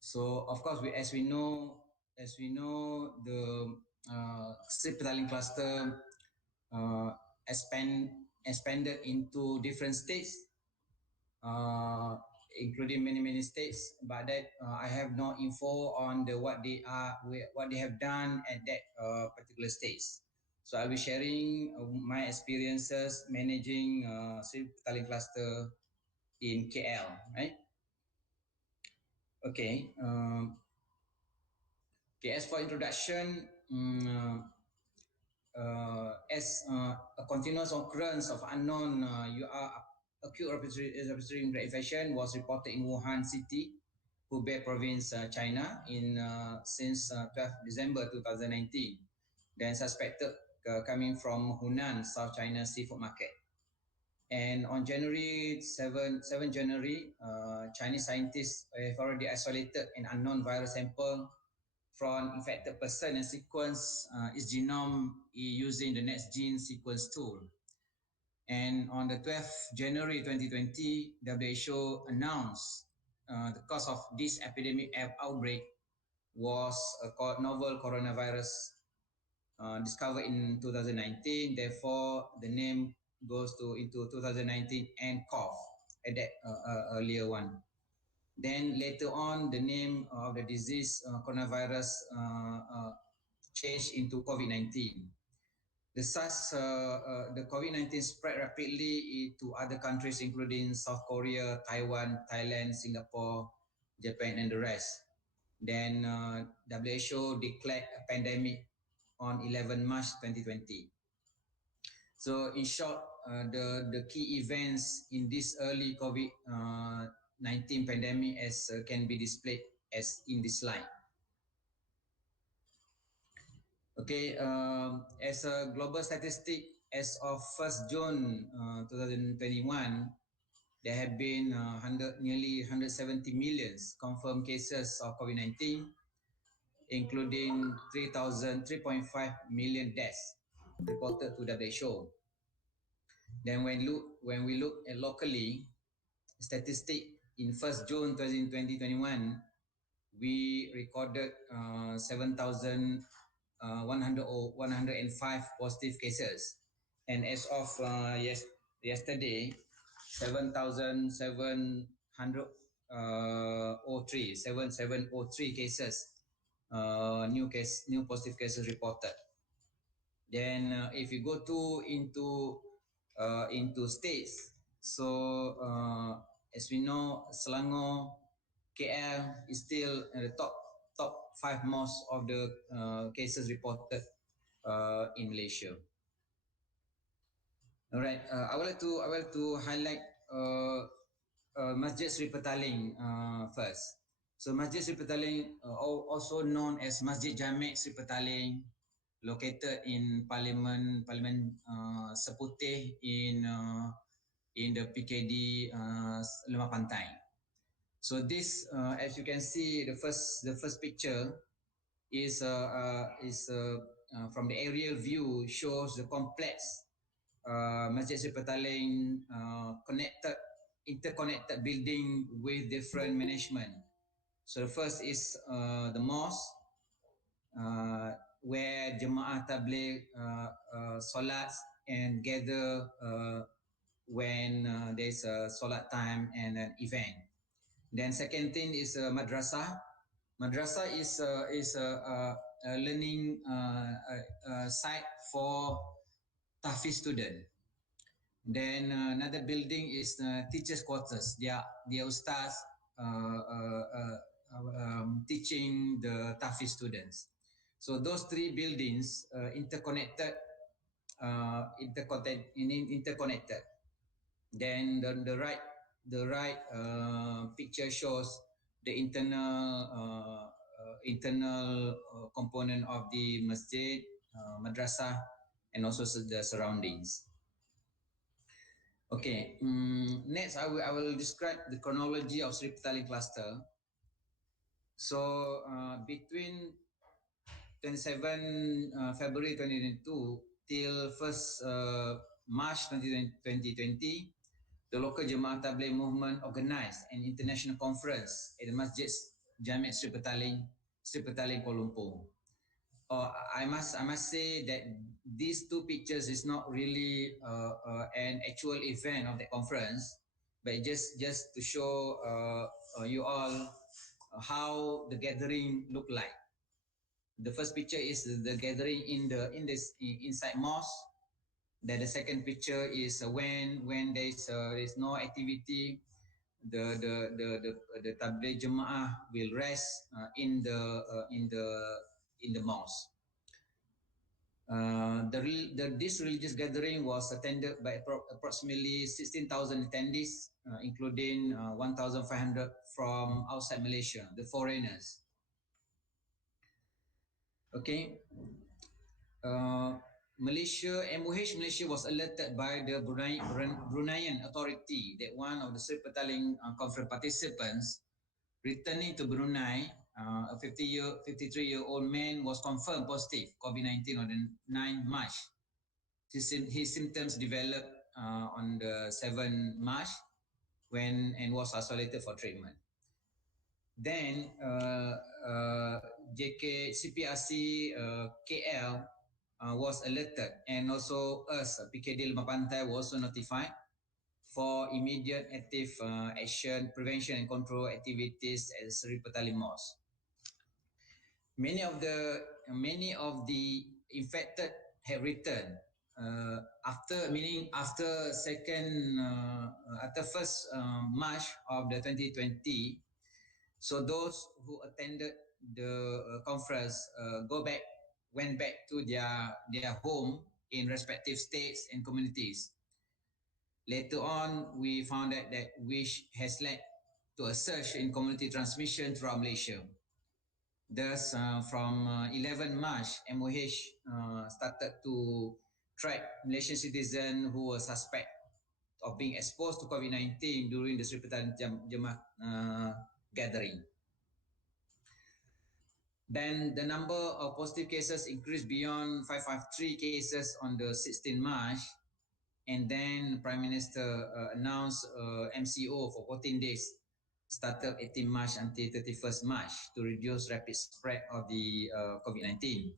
So of course, as we know, the Sri Petaling cluster expanded into different states, including many states. But that I have no info on what they have done at that particular states. So I'll be sharing my experiences managing Sri Petaling cluster in KL, right? Okay. Okay. As for introduction, as a continuous occurrence of unknown acute respiratory infection was reported in Wuhan City, Hubei Province, China, in since 12 December 2019. Then suspected coming from Hunan, South China seafood market. And on January 7 January, Chinese scientists have already isolated an unknown virus sample from infected person and sequence its genome using the next gene sequence tool. And on the 12th January 2020, WHO announced the cause of this epidemic outbreak was a novel coronavirus discovered in 2019. Therefore, the name goes into 2019 nCoV at that earlier one. Then later on, the name of the disease coronavirus changed into COVID-19. The COVID-19 spread rapidly to other countries, including South Korea, Taiwan, Thailand, Singapore, Japan, and the rest. Then WHO declared a pandemic on 11 March 2020. So in short, the key events in this early COVID-19 pandemic as can be displayed as in this slide. Okay, as a global statistic, as of 1st June 2021, there have been nearly 170 million confirmed cases of COVID-19, including 3.5 million deaths reported to WHO. Then when we look at locally, statistic in 1st June 2021, we recorded 7,105 positive cases. And as of yesterday, 7,703 cases, new positive cases reported. Then if you go into states, so as we know, Selangor, KL is still in the top 5 most of the cases reported in Malaysia. All right, I would like to highlight Masjid Sri Petaling first. So Masjid Sri Petaling, also known as Masjid Jamek Sri Petaling, located in Parliament Seputeh in the PKD Lemah Pantai. So this, as you can see, the first picture is from the aerial view, shows the complex Masjid Sri Petaling interconnected building with different management. So the first is the mosque, where Jemaah Tabligh solats and gather when there's a solat time and an event. Then second thing is madrasah. Madrasah is a learning site for tahfiz student. Then another building is teachers' quarters. Their ustaz teaching the tahfiz students. So those three buildings interconnected. Then the right picture shows the internal component of the masjid, madrasah, and also the surroundings. Okay, next I will describe the chronology of Sri Petaling cluster. So between 27 February 2022 till 1st March 2020, the local Jemaah Tabligh movement organized an international conference at the Masjid Jami' Sri Petaling, Kuala Lumpur. I must say that these two pictures is not really an actual event of the conference, but just to show you all how the gathering look like. The first picture is the gathering inside mosque. Then the second picture is when there is no activity, the tabligh jemaah will rest in the mosque. This religious gathering was attended by approximately 16,000 attendees, including 1,500 from outside Malaysia, the foreigners. Okay. MOH Malaysia was alerted by the Bruneian authority that one of the Sri Petaling conference participants returning to Brunei, a 53-year-old man was confirmed positive COVID-19 on the 9th March. His symptoms developed on the 7th March and was isolated for treatment. Then CPRC KL was alerted, and also us, PKD Lemah Pantai, was also notified for immediate active action, prevention and control activities at Sri Petaling Mosque. Many of the infected have returned after first March of the 2020. So those who attended the conference went back to their home in respective states and communities. Later on, we found out that which has led to a surge in community transmission throughout Malaysia. Thus, from 11 March, MOH started to track Malaysian citizens who were suspect of being exposed to COVID-19 during the Sri Petaling Jemaah gathering. Then the number of positive cases increased beyond 553 cases on the 16th March. And then Prime Minister announced MCO for 14 days, started 18 March until 31st March to reduce rapid spread of the COVID-19.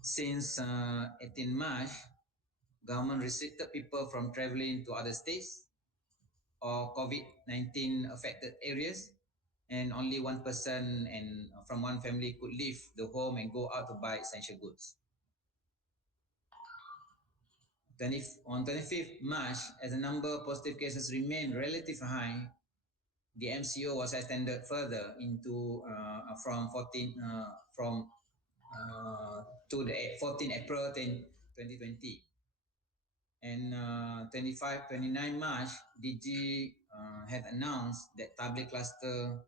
Since 18 March, government restricted people from traveling to other states or COVID-19 affected areas, and only one person and from one family could leave the home and go out to buy essential goods. On 25th March, as the number of positive cases remained relatively high, the MCO was extended further into from 14 to the 14 April 2020. And 29 March, DG had announced that tabligh cluster,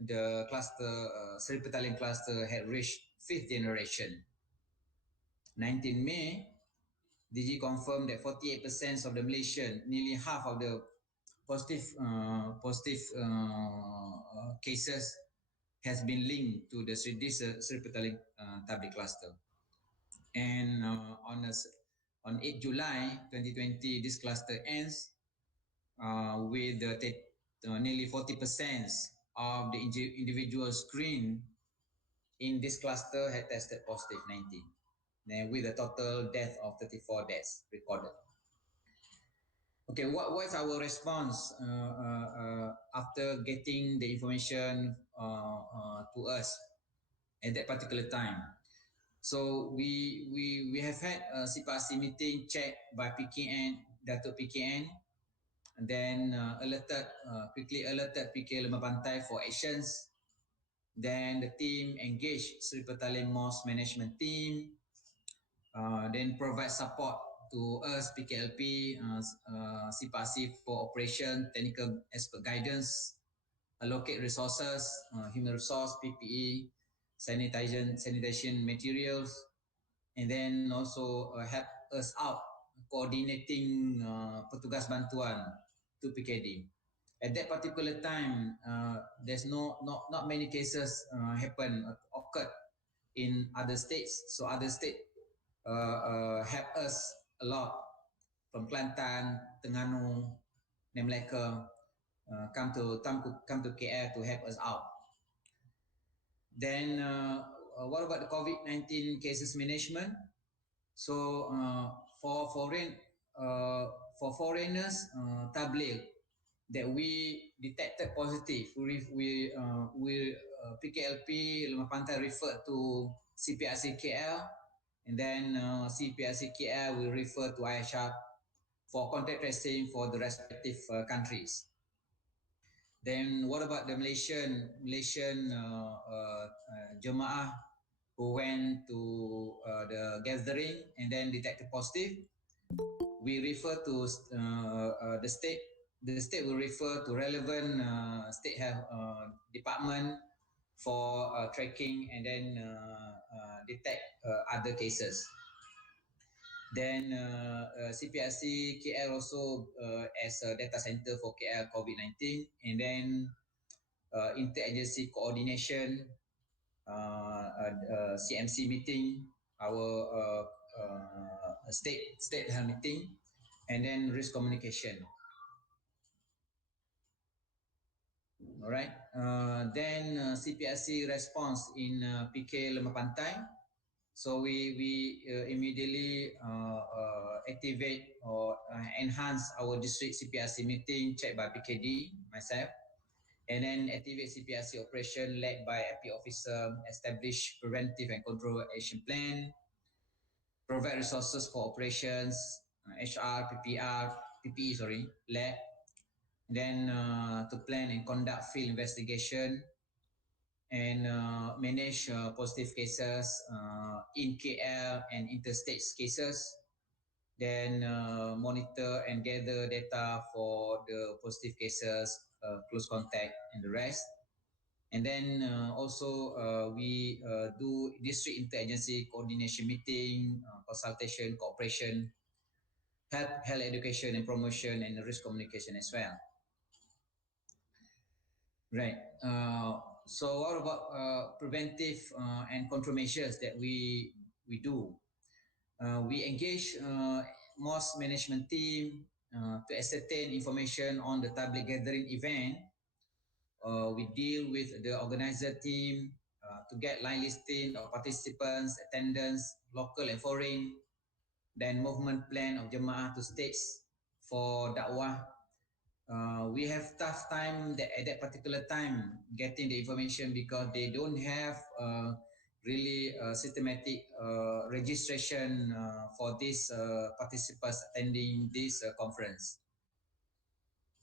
the cluster, Sri Petaling cluster, had reached 5th generation. 19 May, DG confirmed that 48% of the Malaysian, nearly half of the positive cases has been linked to the Sri Petaling tabligh cluster. And on 8 July 2020, this cluster ends with nearly 40% of the individuals screened in this cluster had tested positive 19, with a total death of 34 deaths recorded. Okay, what's our response after getting the information to us at that particular time? So we have had a CPRC meeting checked by PKN, Datuk PKN, and then quickly alerted PK Lemah Pantai for actions. Then the team engaged Sri Petaling Mosque management team, then provide support to us, PKLP, CPRC for operation, technical expert guidance, allocate resources, human resource, PPE, sanitation materials, and then also help us out coordinating petugas bantuan to PKD. At that particular time, there's not many cases occurred in other states. So other states help us a lot from Kelantan, Terengganu, dan Melaka come to KL to help us out. Then what about the COVID-19 cases management? So for foreigners tabligh that we detected positive, we PKLP Lemah Pantai referred to CPRC KL, and then CPRC KL will refer to Aisyah for contact tracing for the respective countries. Then what about the Malaysian jemaah who went to the gathering and then detected positive? We refer to the state. The state will refer to relevant state health department for tracking and then detect other cases. Then CPRC KL also as a data center for KL COVID-19, and then interagency coordination, CMC meeting, our state health meeting, and then risk communication. All right. Then CPRC response in PK Lemah Pantai. So we immediately activate or enhance our district CPRC meeting checked by PKD, myself, and then activate CPRC operation led by IP officer, establish preventive and control action plan, provide resources for operations, HR, PPE, lab, then to plan and conduct field investigation and manage positive cases in KL and interstate cases, then monitor and gather data for the positive cases, close contact and the rest. And then also we do district interagency coordination meeting, consultation, cooperation, health education and promotion, and risk communication as well. Right. So what about preventive and control measures that we do? We engage most management team to ascertain information on the tabligh gathering event. We deal with the organizer team to get line listing of participants, attendance, local and foreign, then movement plan of jemaah to states for dakwah. We have tough time at that particular time getting the information because they don't have really systematic registration for these participants attending this conference.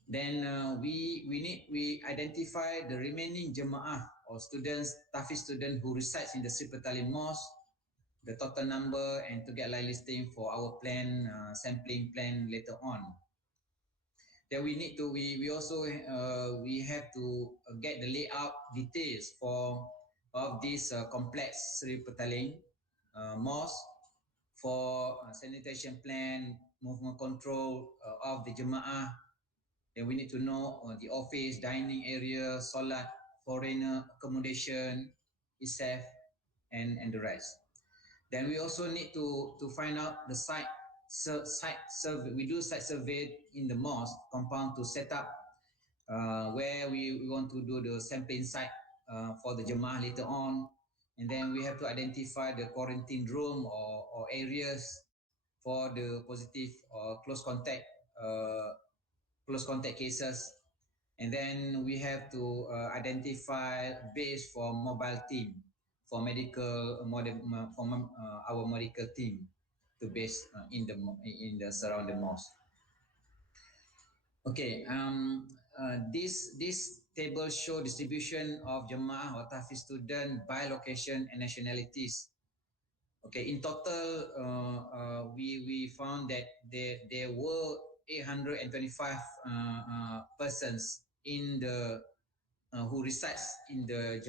Then we identify the remaining jemaah or students, Tafiz student who resides in the Fraternity Mosque, the total number, and to get line listing for our plan, sampling plan later on. Then we also we have to get the layout details of this complex Sri Petaling mosque for sanitation plan, movement control of the jemaah. Then we need to know the office, dining area, solat, foreigner accommodation, ISAF, and the rest. Then we also need to find out the site survey. We do site survey in the mosque compound to set up where we want to do the sampling site for the jemaah later on. And then we have to identify the quarantine room or areas for the positive or close contact cases. And then we have to identify base for mobile team for our medical team to base in the surrounding mosque. Okay, this table show distribution of jemaah or tahfiz student by location and nationalities. Okay, in total, we found that there were 825 persons in the who resides in the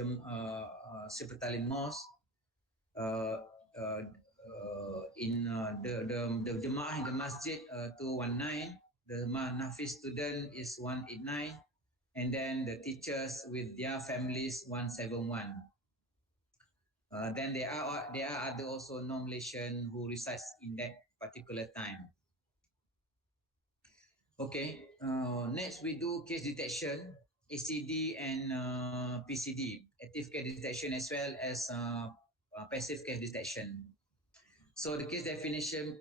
Fraternity Mosque. In the jemaah in the masjid 219, the Nafiz student is 189, and then the teachers with their families 171. Then there are other also non-Malaysian who resides in that particular time. Okay. Next we do case detection, ACD and PCD, active case detection as well as passive case detection. So the case definition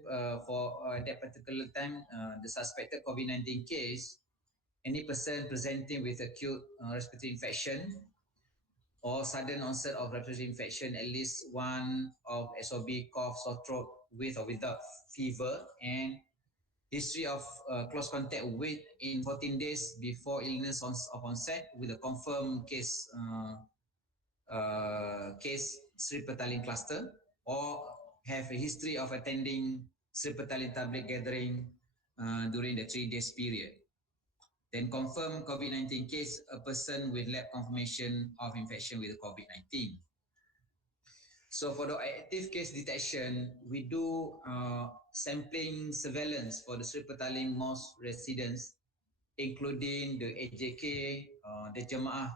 for that particular time, the suspected COVID-19 case, any person presenting with acute respiratory infection or sudden onset of respiratory infection, at least one of SOB, cough, sore throat, with or without fever, and history of close contact with in 14 days before illness of onset with a confirmed case Sri Petaling cluster, or have a history of attending Sri Petaling tablet gathering during the 3 days period. Then confirm COVID-19 case, a person with lab confirmation of infection with COVID-19. So for the active case detection, we do sampling surveillance for the Sri Petaling Mosque residents, including the AJK, the Jemaah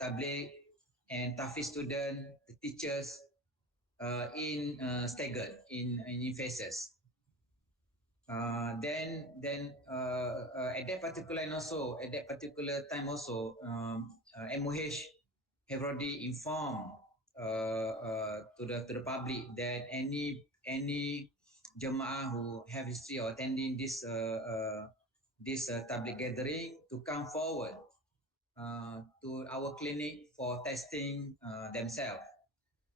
Tabligh, and Tafiz student, the teachers, in staggered in phases. At that particular and also at that particular time also, MOH have already informed to the public that any jemaah who have history of attending this tabligh gathering to come forward to our clinic for testing themselves.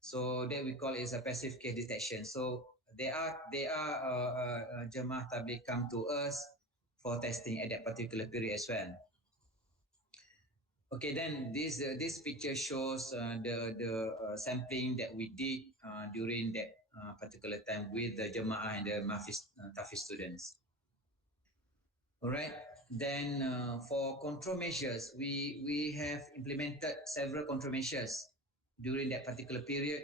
So that we call is a passive case detection. So there are jemaah tabligh come to us for testing at that particular period as well. Okay, then this picture shows the sampling that we did during that particular time with the jemaah and the Tafiz students. All right. Then for control measures, we have implemented several control measures during that particular period.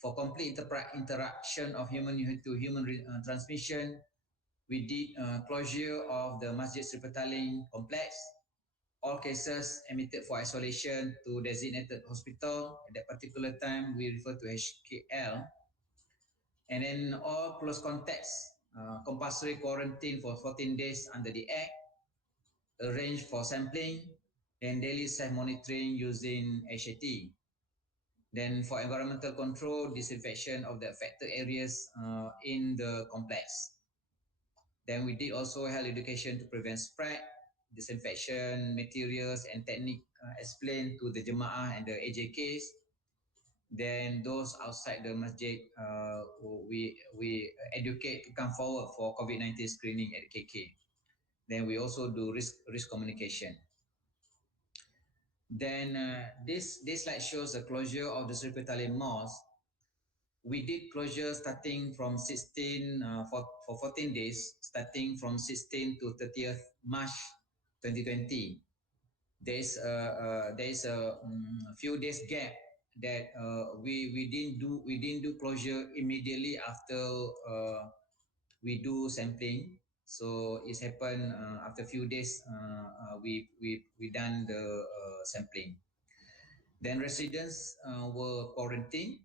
For complete interruption of human to human transmission, we did closure of the Masjid Sri Petaling complex. All cases admitted for isolation to designated hospital. At that particular time, we refer to HKL. And then all close contacts, compulsory quarantine for 14 days under the Act, arrange for sampling, and daily self-monitoring using HAT. Then for environmental control, disinfection of the affected areas in the complex. Then we did also health education to prevent spread, disinfection materials and technique explained to the jemaah and the AJKs. Then those outside the masjid, we educate to come forward for COVID-19 screening at KK. Then we also do risk communication. Then this slide shows the closure of the Sri Petaling Mosque. We did closure starting from 16 for 14 days, starting from 16 to 30th March 2020. There is a few days gap that we didn't do closure immediately after we do sampling. So it's happened after a few days. We done the sampling. Then residents were quarantined,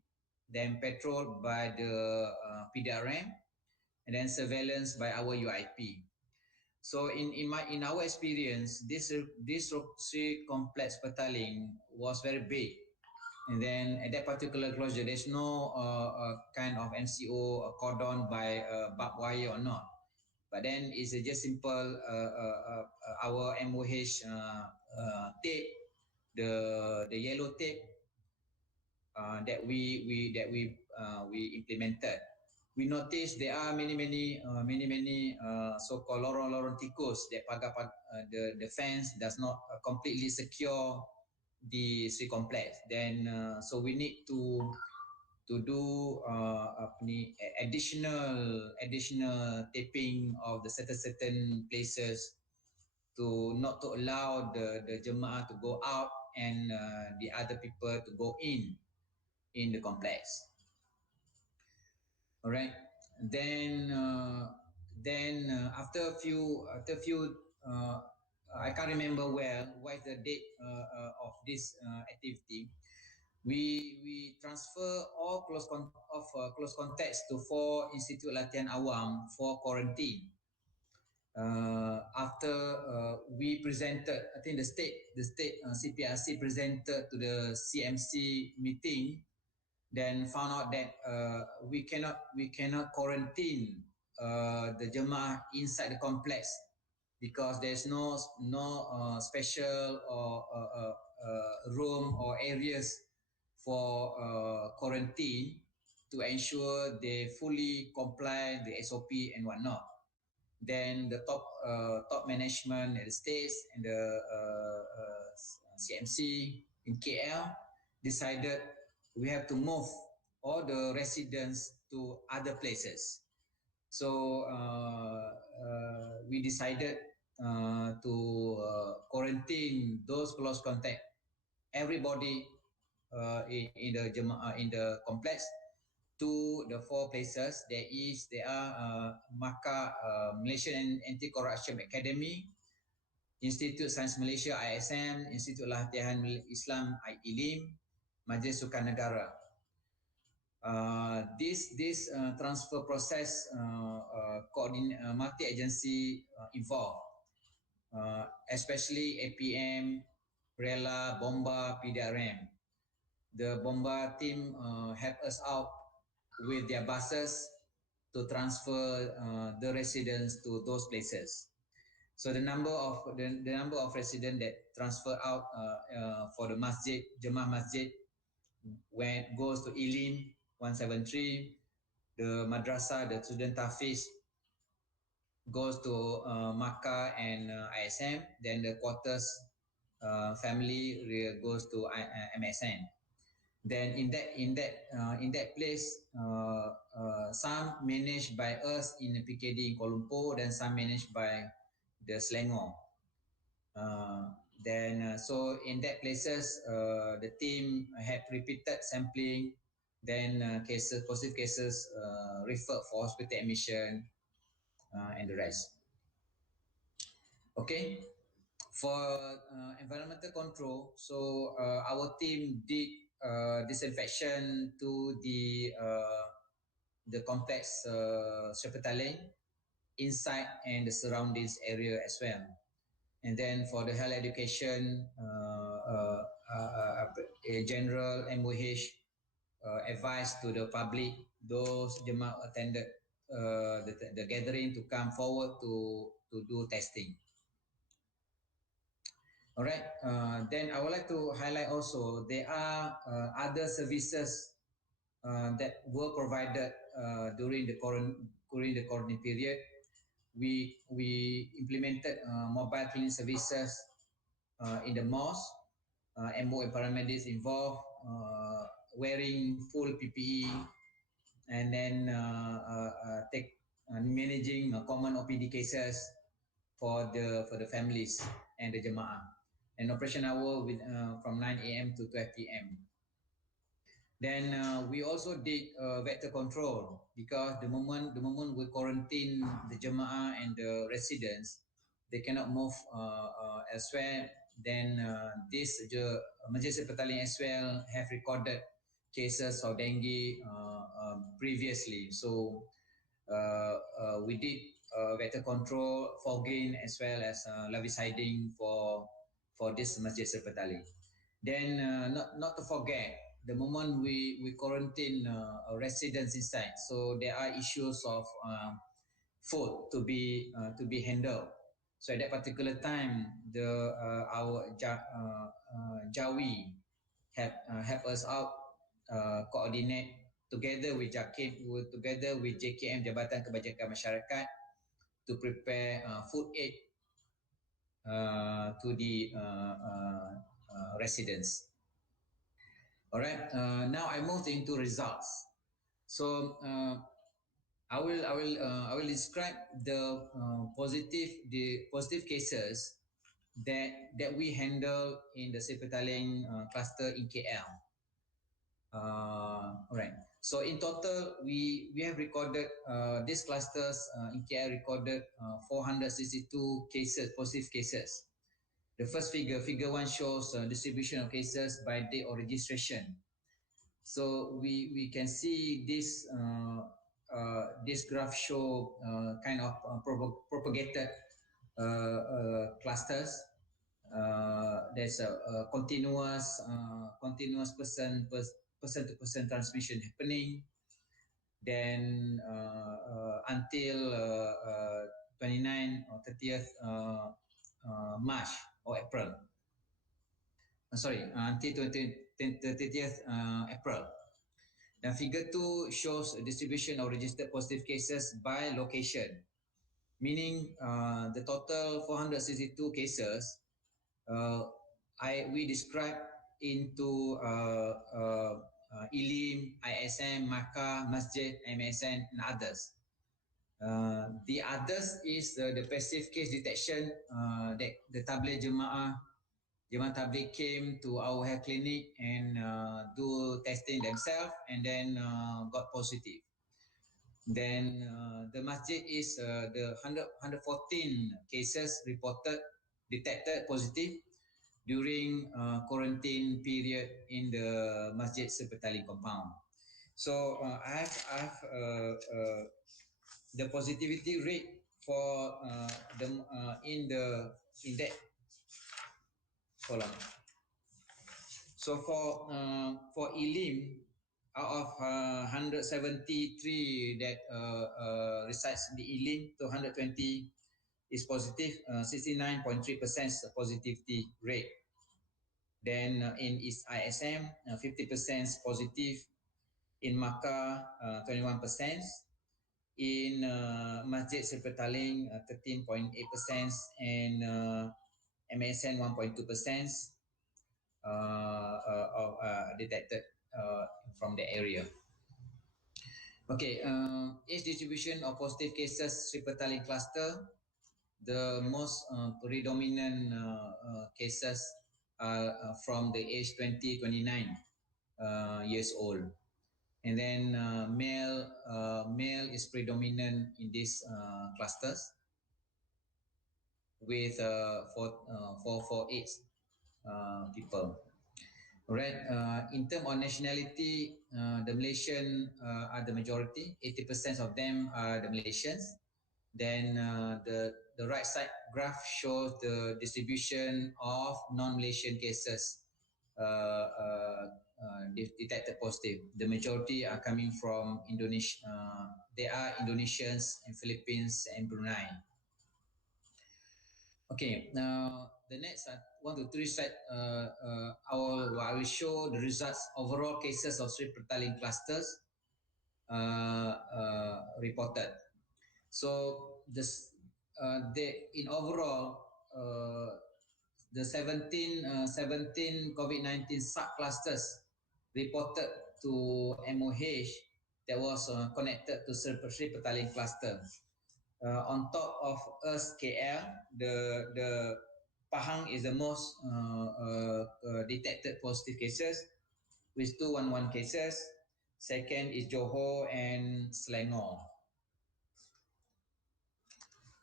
then patrolled by the PDRM, and then surveillance by our UIP. So in our experience, this Sri Complex Petaling was very big, and then at that particular closure, there's no kind of MCO cordon by barbed wire or not. But then it's just simple our MOH tape, the yellow tape that we implemented. We noticed there are many so-called lorong tikus that the fence does not completely secure the Sri complex. Then so we need to do additional taping of the certain places to not to allow the jemaah to go out and the other people to go in the complex. All right. Then after a few I can't remember well what is the date of this activity, we transfer all close contacts to 4 Institute Latihan Awam for quarantine. After we presented, I think the state CPRC presented to the CMC meeting, then found out that we cannot quarantine the jemaah inside the complex because there's no special or room or areas for quarantine to ensure they fully comply the SOP and whatnot. Then the top management at the states and the CMC in KL decided we have to move all the residents to other places. So we decided to quarantine those close contact, everybody in the complex to the 4 places. There are Maka Malaysian Anti-Corruption Academy, Institut Sains Malaysia ISM, Institut Latihan Islam ILIM, Majlis Sukan Negara. This transfer process multi-agency involved, especially APM, Rela, Bomba, PDRM. The Bomba team helped us out with their buses to transfer the residents to those places. So the number of residents that transfer out for the masjid, Jemaah Masjid, when it goes to Ilim 173, the madrasah, the student Tafiz goes to Makkah and ISM, then the quarters family goes to MSN. Then in that place, some managed by us in PKD in Kuala Lumpur, then some managed by the Selangor. So in that places, the team had repeated sampling, then positive cases referred for hospital admission, and the rest. Okay. For environmental control, so our team did disinfection to the complex Sepetaling inside and the surroundings area as well. And then for the health education, a general MOH advice to the public, those jemaah attended the gathering, to come forward to do testing. All right. Then I would like to highlight also there are other services that were provided during the quarantine period. We implemented mobile cleaning services in the mosque. MO and paramedics involved, wearing full PPE, and then managing common OPD cases for the families and the jemaah. And operation hour from 9 a.m. to 12 p.m. Then we also did vector control, because the moment we quarantine the jemaah and the residents, they cannot move elsewhere. Then this Majlis Sepetaling as well have recorded cases of dengue previously. So we did vector control, fogging, as well as larviciding for this Masjid Sepetaling. Then not to forget, the moment we quarantine residents inside, so there are issues of food to be handled. So at that particular time, our Jawi help us out, coordinate together with JAKIM, together with JKM, Jabatan Kebajikan Masyarakat, to prepare food aid to the residents. All right. Now I move into results. So I will describe the positive cases that we handle in the Sepetaling cluster in KL. All right. So in total, we have recorded these clusters in KL recorded 462 cases, positive cases. The first figure 1, shows distribution of cases by date of registration. So we can see this graph show kind of propagated clusters. There's a continuous person to person transmission happening. Then until 29 or 30th March or April. Until 30th April. Now, figure 2 shows a distribution of registered positive cases by location, meaning the total 462 cases we describe into Ilim, ISM, Makkah, Masjid, MSN, and others. The others is the passive case detection that the Tabligh Jemaah Tabligh came to our health clinic and do testing themselves and then got positive. Then the masjid is the 114 cases reported, detected positive during quarantine period in the Masjid Serpetaling compound. So I have the positivity rate for in that column. So for Elim, out of 173 that resides in the Elim, to 120 is positive, 69.3% positivity rate. Then in East ISM, 50% positive. In Makkah, 21%. In Masjid Serpetaling, 13.8%. And MSN, 1.2%. Of detected from the area. Okay, age distribution of positive cases Serpetaling cluster. The most predominant cases are from the age 20-29 years old, and then male is predominant in these clusters with 448 people. Right. In terms of nationality, the Malaysian are the majority. 80% of them are the Malaysians. Then the right side graph shows the distribution of non-Malaysian cases detected positive. The majority are coming from Indonesia. They are Indonesians and Philippines and Brunei. Okay, now the next 1 to 3 slide, I will show the results overall cases of Serpetaling clusters reported. So in overall the 17 COVID-19 subclusters reported to MOH that was connected to Serpetaling cluster. On top of us, KL, the Pahang is the most detected positive cases with 211 cases. Second is Johor and Selangor.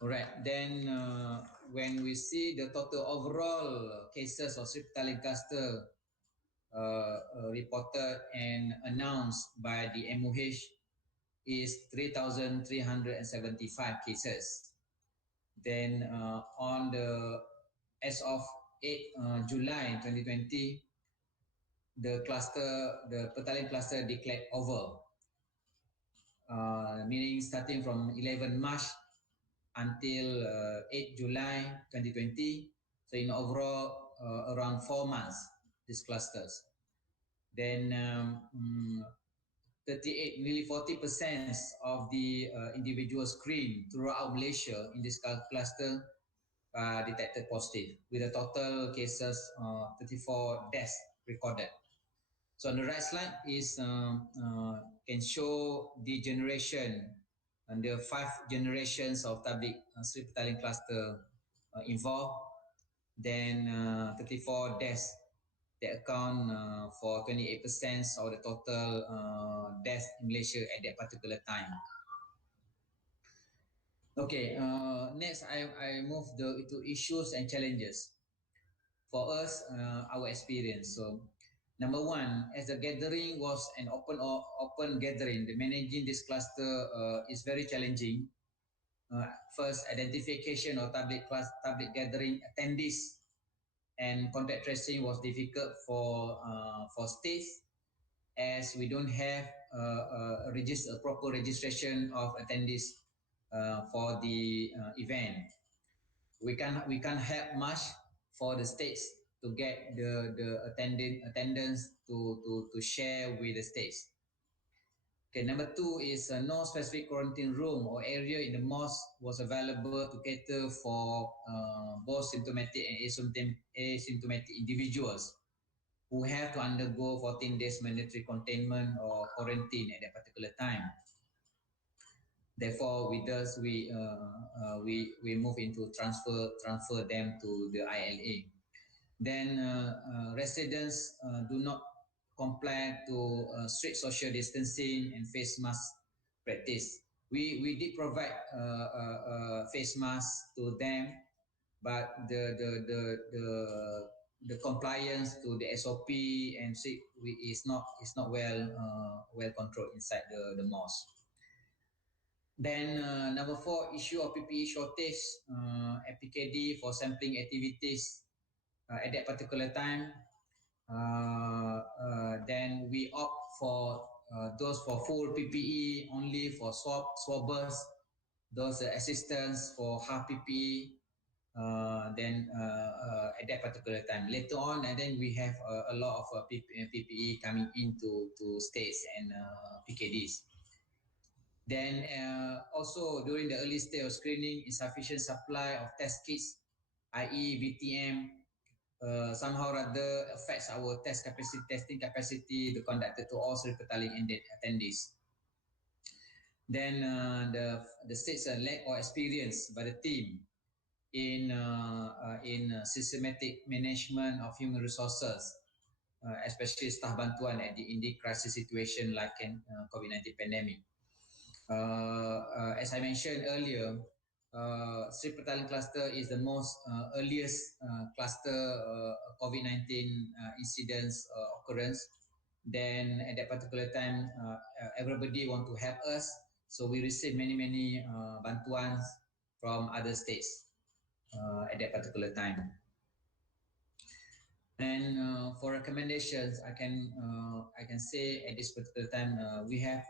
Alright, then when we see the total overall cases of Serpetaling cluster reported and announced by the MOH is 3,375 cases. Then as of 8 July 2020, the Petaling cluster declared over, meaning starting from 11 March until 8 July 2020. So in overall, around 4 months, these clusters. Then 38, nearly 40% of the individuals screened throughout Malaysia in this cluster detected positive, with a total cases 34 deaths recorded. So on the right slide is can show the generation and the 5 generations of Tabligh Serpetaling cluster involved. Then 34 deaths that account for 28% of the total deaths in Malaysia at that particular time. Okay, next I move to issues and challenges. For us, our experience. So Number one, as the gathering was an open gathering, the managing this cluster is very challenging. First, identification of public gathering attendees and contact tracing was difficult for states, as we don't have a proper registration of attendees for the event. We can't help much for the states to get the attendance to share with the states. Okay, number two is no specific quarantine room or area in the mosque was available to cater for both symptomatic and asymptomatic individuals who have to undergo 14 days mandatory containment or quarantine at that particular time. Therefore, with us, we move into transfer them to the ILA. Then residents do not comply to strict social distancing and face mask practice. We did provide face masks to them, but the compliance to the SOP and is not well controlled inside the mosque. Then number four, issue of PPE shortage at PKD for sampling activities at that particular time. Then we opt for those for full PPE only for swabbers, those assistants for half PPE. At that particular time, later on, and then we have a lot of PPE coming into states and PKDs. Then also during the early stage of screening, insufficient supply of test kits, i.e. VTM, somehow rather affects our testing capacity to conduct to all sleep-petaling attendees. Then the state's lack of experience by the team in systematic management of human resources, especially staff bantuan in the crisis situation like in COVID-19 pandemic. As I mentioned earlier, Sri-Petaling cluster is the most earliest cluster COVID-19 incidents occurrence. Then at that particular time, everybody want to help us, so we received many bantuans from other states at that particular time. And for recommendations, I can say at this particular time we have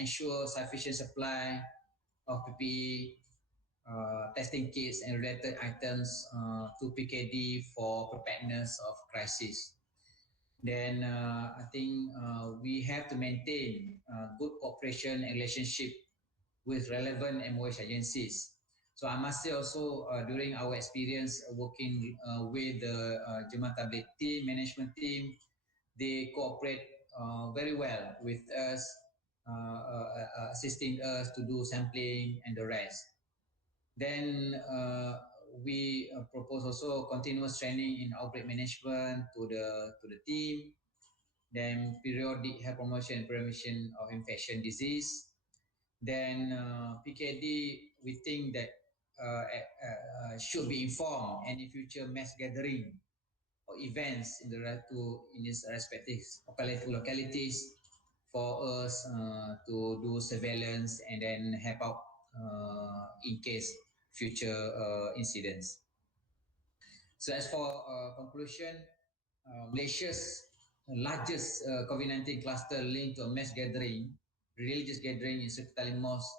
ensure sufficient supply of PPE, testing kits and related items to PKD for preparedness of crisis. Then I think we have to maintain good cooperation and relationship with relevant MOH agencies. So I must say also during our experience working with the Jemaah Tabligh team, management team, they cooperate very well with us, assisting us to do sampling and the rest. Then we propose also continuous training in outbreak management to the team. Then periodic health promotion and prevention of infection disease. Then PKD, we think that should be informed any future mass gathering or events in its respective localities for us to do surveillance and then help out in case future incidents. So as for conclusion, Malaysia's largest COVID-19 cluster linked to a mass gathering, religious gathering in Sri-Petaling Mosque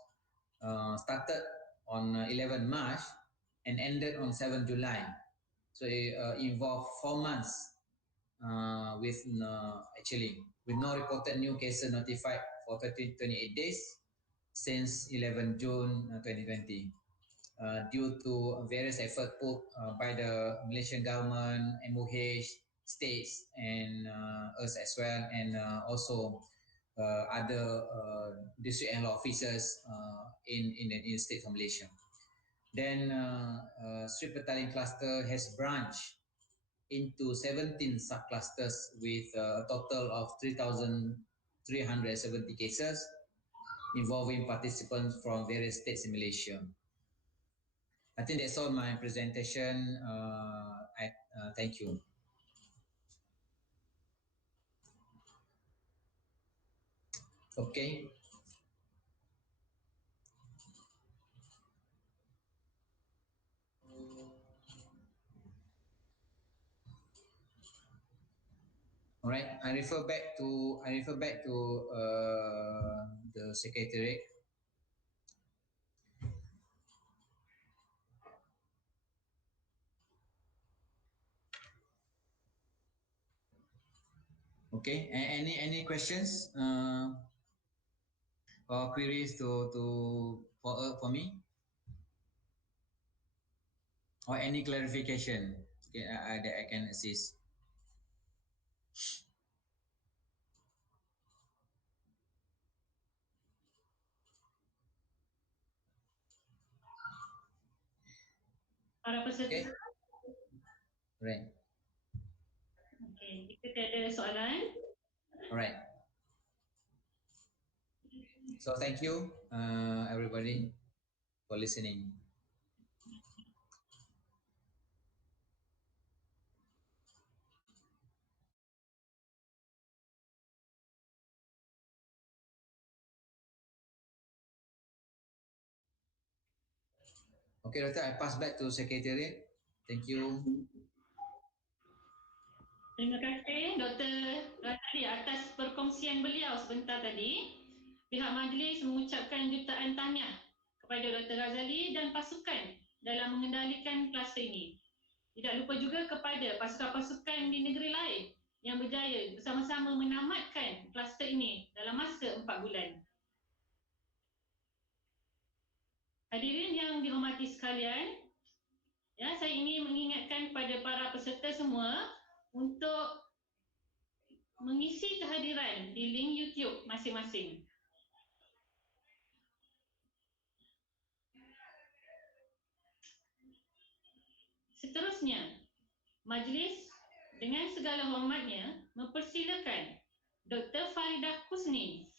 started on 11 March and ended on 7 July. So it involved 4 months with no reported new cases notified for 28 days since 11 June 2020. Due to various efforts put by the Malaysian government, MOH, states, and us as well, and also other district and law officers in the state of Malaysia. Then Sri-Petaling cluster has branched into 17 subclusters with a total of 3,370 cases involving participants from various states in Malaysia. I think that's all my presentation. Thank you. Okay. All right. I refer back to the secretariat. Okay. Any questions or queries for me, or any clarification, okay, that I can assist. Para peserta, Okay. Right. okay, jika tiada soalan, All right. So thank you, everybody, for listening. Okay, Doctor, I pass back to secretariat. Thank you. terima kasih Dr. Razali atas perkongsian beliau sebentar tadi. Pihak majlis mengucapkan jutaan tahniah kepada Dr. Razali dan pasukan dalam mengendalikan kluster ini. Tidak lupa juga kepada pasukan-pasukan di negeri lain yang berjaya bersama-sama menamatkan kluster ini dalam masa 4 bulan. Hadirin yang dihormati sekalian, ya, saya ingin mengingatkan kepada para peserta semua untuk mengisi kehadiran di link YouTube masing-masing. Seterusnya, majlis dengan segala hormatnya mempersilakan Dr. Faridah Kusni,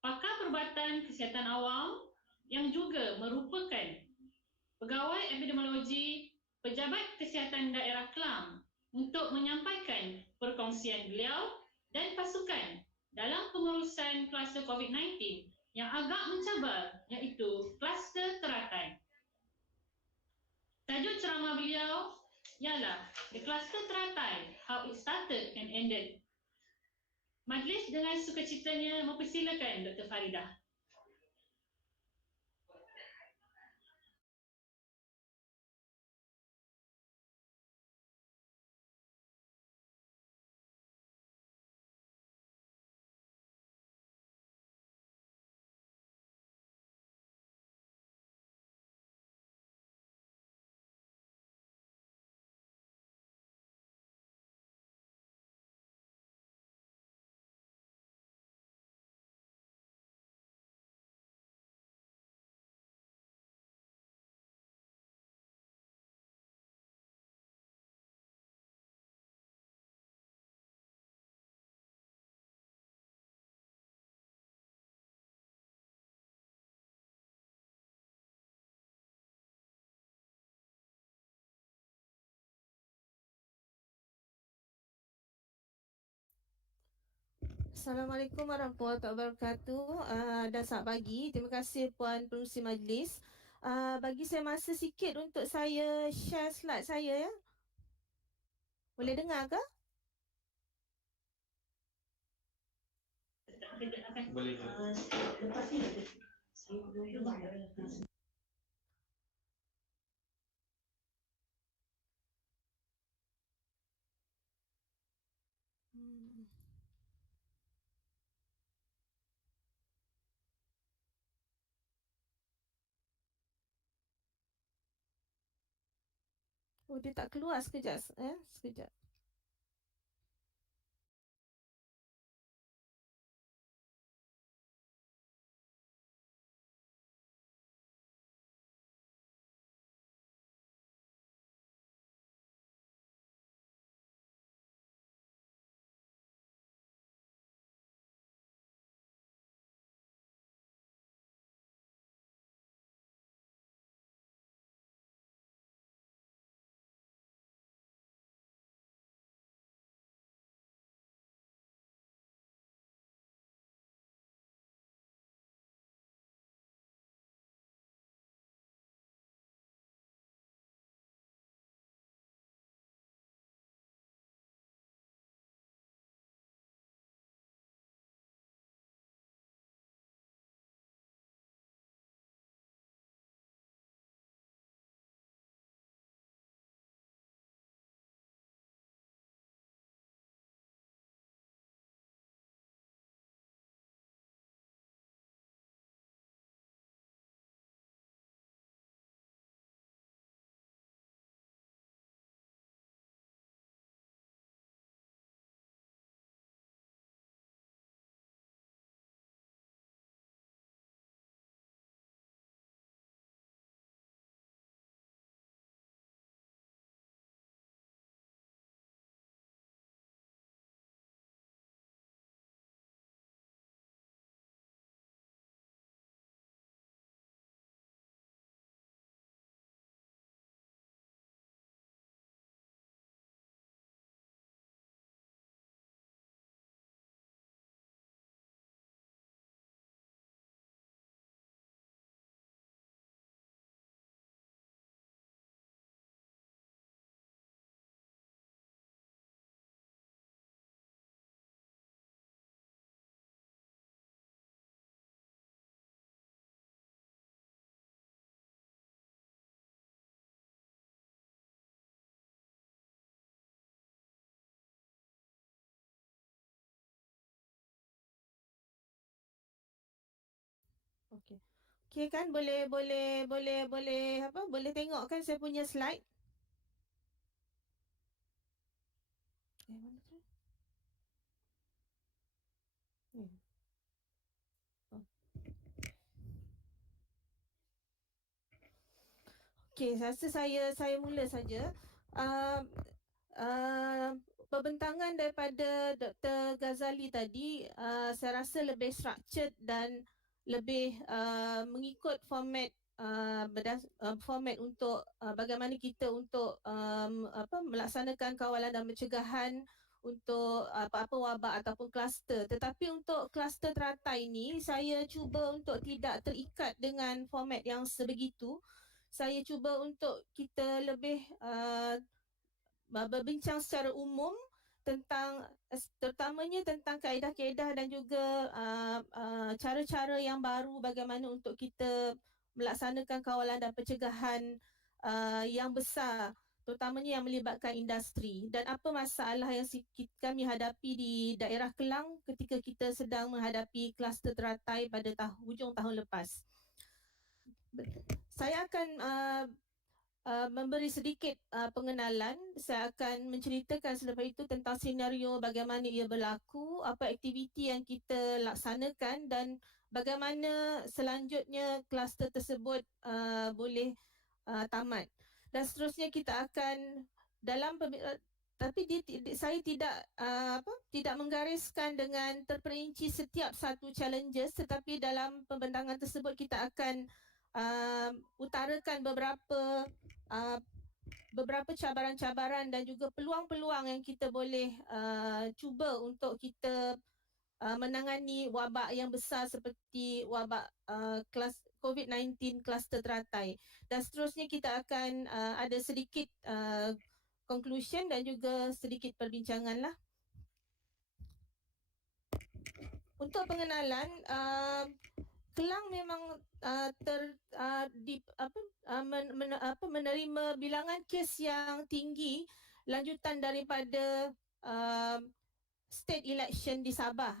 pakar perubatan kesihatan awam yang juga merupakan pegawai epidemiologi Pejabat Kesihatan Daerah Kelang, untuk menyampaikan perkongsian beliau dan pasukan dalam pengurusan kluster COVID-19 yang agak mencabar, iaitu kluster teratai. Tajuk ceramah beliau ialah The Cluster Teratai, How It Started and Ended. Majlis dengan sukacitanya mempersilakan Dr. Faridah. Assalamualaikum warahmatullahi wabarakatuh, dan selamat pagi. Terima kasih Puan Pengerusi Majlis. Bagi saya masa sikit untuk saya share slide saya, ya. Boleh dengar ke? Boleh. Lepas ni saya belum dengar. Oh, dia tak keluar sekejap, sekejap. Okey. Okey kan, boleh tengok kan saya punya slide? Mana tu? Oh. Okey, saya rasa saya mula saja. Uh, Pembentangan daripada Dr. Ghazali tadi, saya rasa lebih structured dan lebih mengikut format untuk bagaimana kita untuk melaksanakan kawalan dan pencegahan untuk apa-apa wabak ataupun kluster. Tetapi untuk kluster teratai ini, saya cuba untuk tidak terikat dengan format yang sebegitu. Saya cuba untuk kita lebih berbincang secara umum tentang terutamanya tentang kaedah-kaedah dan juga cara-cara yang baru bagaimana untuk kita melaksanakan kawalan dan pencegahan yang besar, terutamanya yang melibatkan industri, dan apa masalah yang kami hadapi di daerah Kelang ketika kita sedang menghadapi kluster teratai pada hujung tahun lepas. Saya akan memberi sedikit pengenalan. Saya akan menceritakan selepas itu tentang senario bagaimana ia berlaku, apa aktiviti yang kita laksanakan dan bagaimana selanjutnya kluster tersebut boleh tamat. Dan seterusnya kita akan dalam tapi saya tidak menggariskan dengan terperinci setiap satu challenges, tetapi dalam pembentangan tersebut kita akan utarakan beberapa cabaran-cabaran dan juga peluang-peluang yang kita boleh cuba untuk kita menangani wabak yang besar seperti wabak COVID-19 kluster teratai. Dan seterusnya kita akan ada sedikit conclusion dan juga sedikit perbincangan lah. Untuk pengenalan, Kelang memang menerima bilangan kes yang tinggi lanjutan daripada state election di Sabah,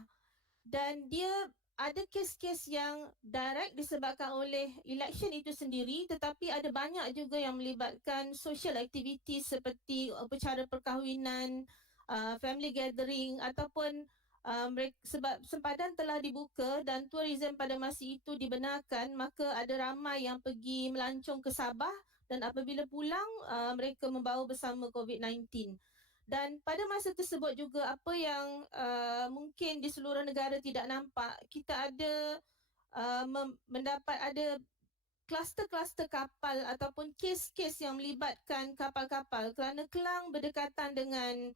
dan dia ada kes-kes yang direct disebabkan oleh election itu sendiri, tetapi ada banyak juga yang melibatkan social activities seperti upacara perkahwinan, family gathering ataupun sebab sempadan telah dibuka dan tourism pada masa itu dibenarkan, maka ada ramai yang pergi melancong ke Sabah dan apabila pulang mereka membawa bersama COVID-19. Dan pada masa tersebut juga apa yang mungkin di seluruh negara tidak nampak, kita ada mendapat ada kluster-kluster kapal ataupun kes-kes yang melibatkan kapal-kapal, kerana Kelang berdekatan dengan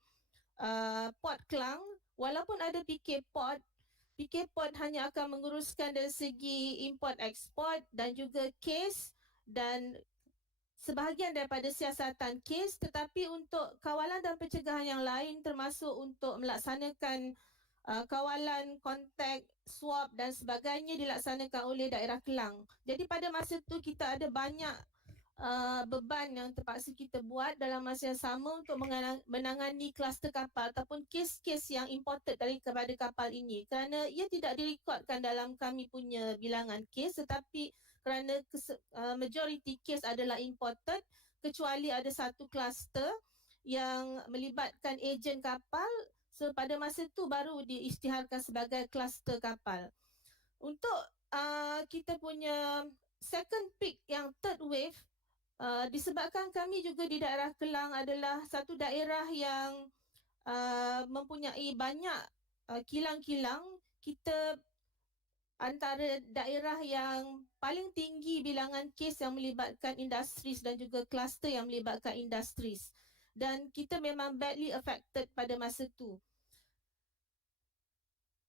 Port Kelang. Walaupun ada PK Port hanya akan menguruskan dari segi import-export dan juga kes dan sebahagian daripada siasatan kes, tetapi untuk kawalan dan pencegahan yang lain termasuk untuk melaksanakan kawalan kontak, swab dan sebagainya dilaksanakan oleh daerah Kelang. Jadi pada masa itu kita ada banyak beban yang terpaksa kita buat dalam masa yang sama untuk menangani kluster kapal ataupun kes-kes yang imported daripada kapal ini, kerana ia tidak direkodkan dalam kami punya bilangan kes, tetapi kerana majoriti kes adalah imported, kecuali ada satu kluster yang melibatkan ejen kapal, so pada masa itu baru diisytiharkan sebagai kluster kapal. Untuk kita punya second peak yang third wave, disebabkan kami juga di daerah Kelang adalah satu daerah yang mempunyai banyak kilang-kilang, kita antara daerah yang paling tinggi bilangan kes yang melibatkan industries dan juga kluster yang melibatkan industries, dan kita memang badly affected pada masa itu.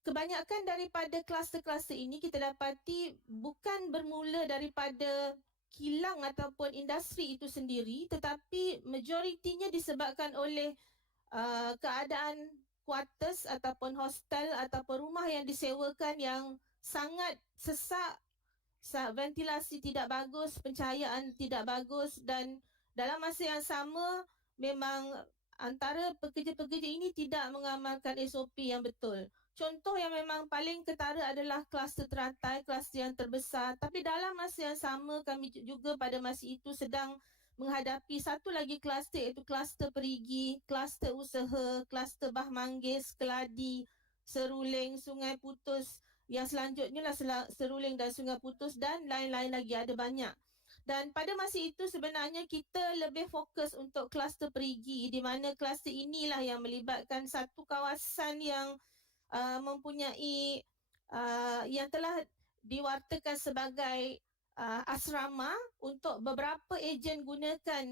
Kebanyakan daripada kluster-kluster ini kita dapati bukan bermula daripada kilang ataupun industri itu sendiri, tetapi majoritinya disebabkan oleh keadaan quarters ataupun hostel ataupun rumah yang disewakan yang sangat sesak, ventilasi tidak bagus, pencahayaan tidak bagus, dan dalam masa yang sama memang antara pekerja-pekerja ini tidak mengamalkan SOP yang betul. Contoh yang memang paling ketara adalah kluster teratai, kluster yang terbesar. Tapi dalam masa yang sama, kami juga pada masa itu sedang menghadapi satu lagi kluster, iaitu kluster perigi, kluster usaha, kluster bah manggis, keladi, seruling, sungai putus. Yang selanjutnya lah seruling dan sungai putus dan lain-lain lagi, ada banyak. Dan pada masa itu sebenarnya kita lebih fokus untuk kluster perigi, di mana kluster inilah yang melibatkan satu kawasan yang mempunyai yang telah diwartakan sebagai asrama untuk beberapa ejen gunakan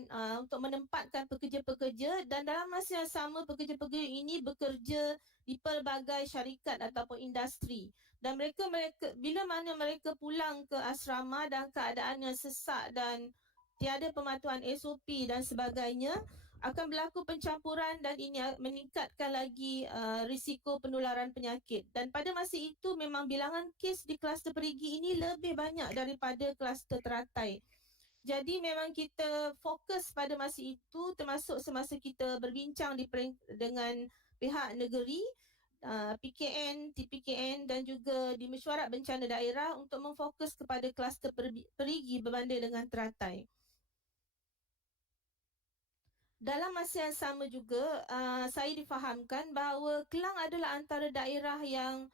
untuk menempatkan pekerja-pekerja, dan dalam masa yang sama pekerja-pekerja ini bekerja di pelbagai syarikat ataupun industri, dan mereka bila mana mereka pulang ke asrama dan keadaan yang sesak dan tiada pematuhan SOP dan sebagainya, akan berlaku pencampuran dan ini meningkatkan lagi risiko penularan penyakit. Dan pada masa itu memang bilangan kes di kluster perigi ini lebih banyak daripada kluster teratai. Jadi memang kita fokus pada masa itu, termasuk semasa kita berbincang dengan pihak negeri, PKN, TPKN dan juga di mesyuarat bencana daerah untuk memfokus kepada kluster perigi berbanding dengan teratai. Dalam masa yang sama juga, saya difahamkan bahawa Kelang adalah antara daerah yang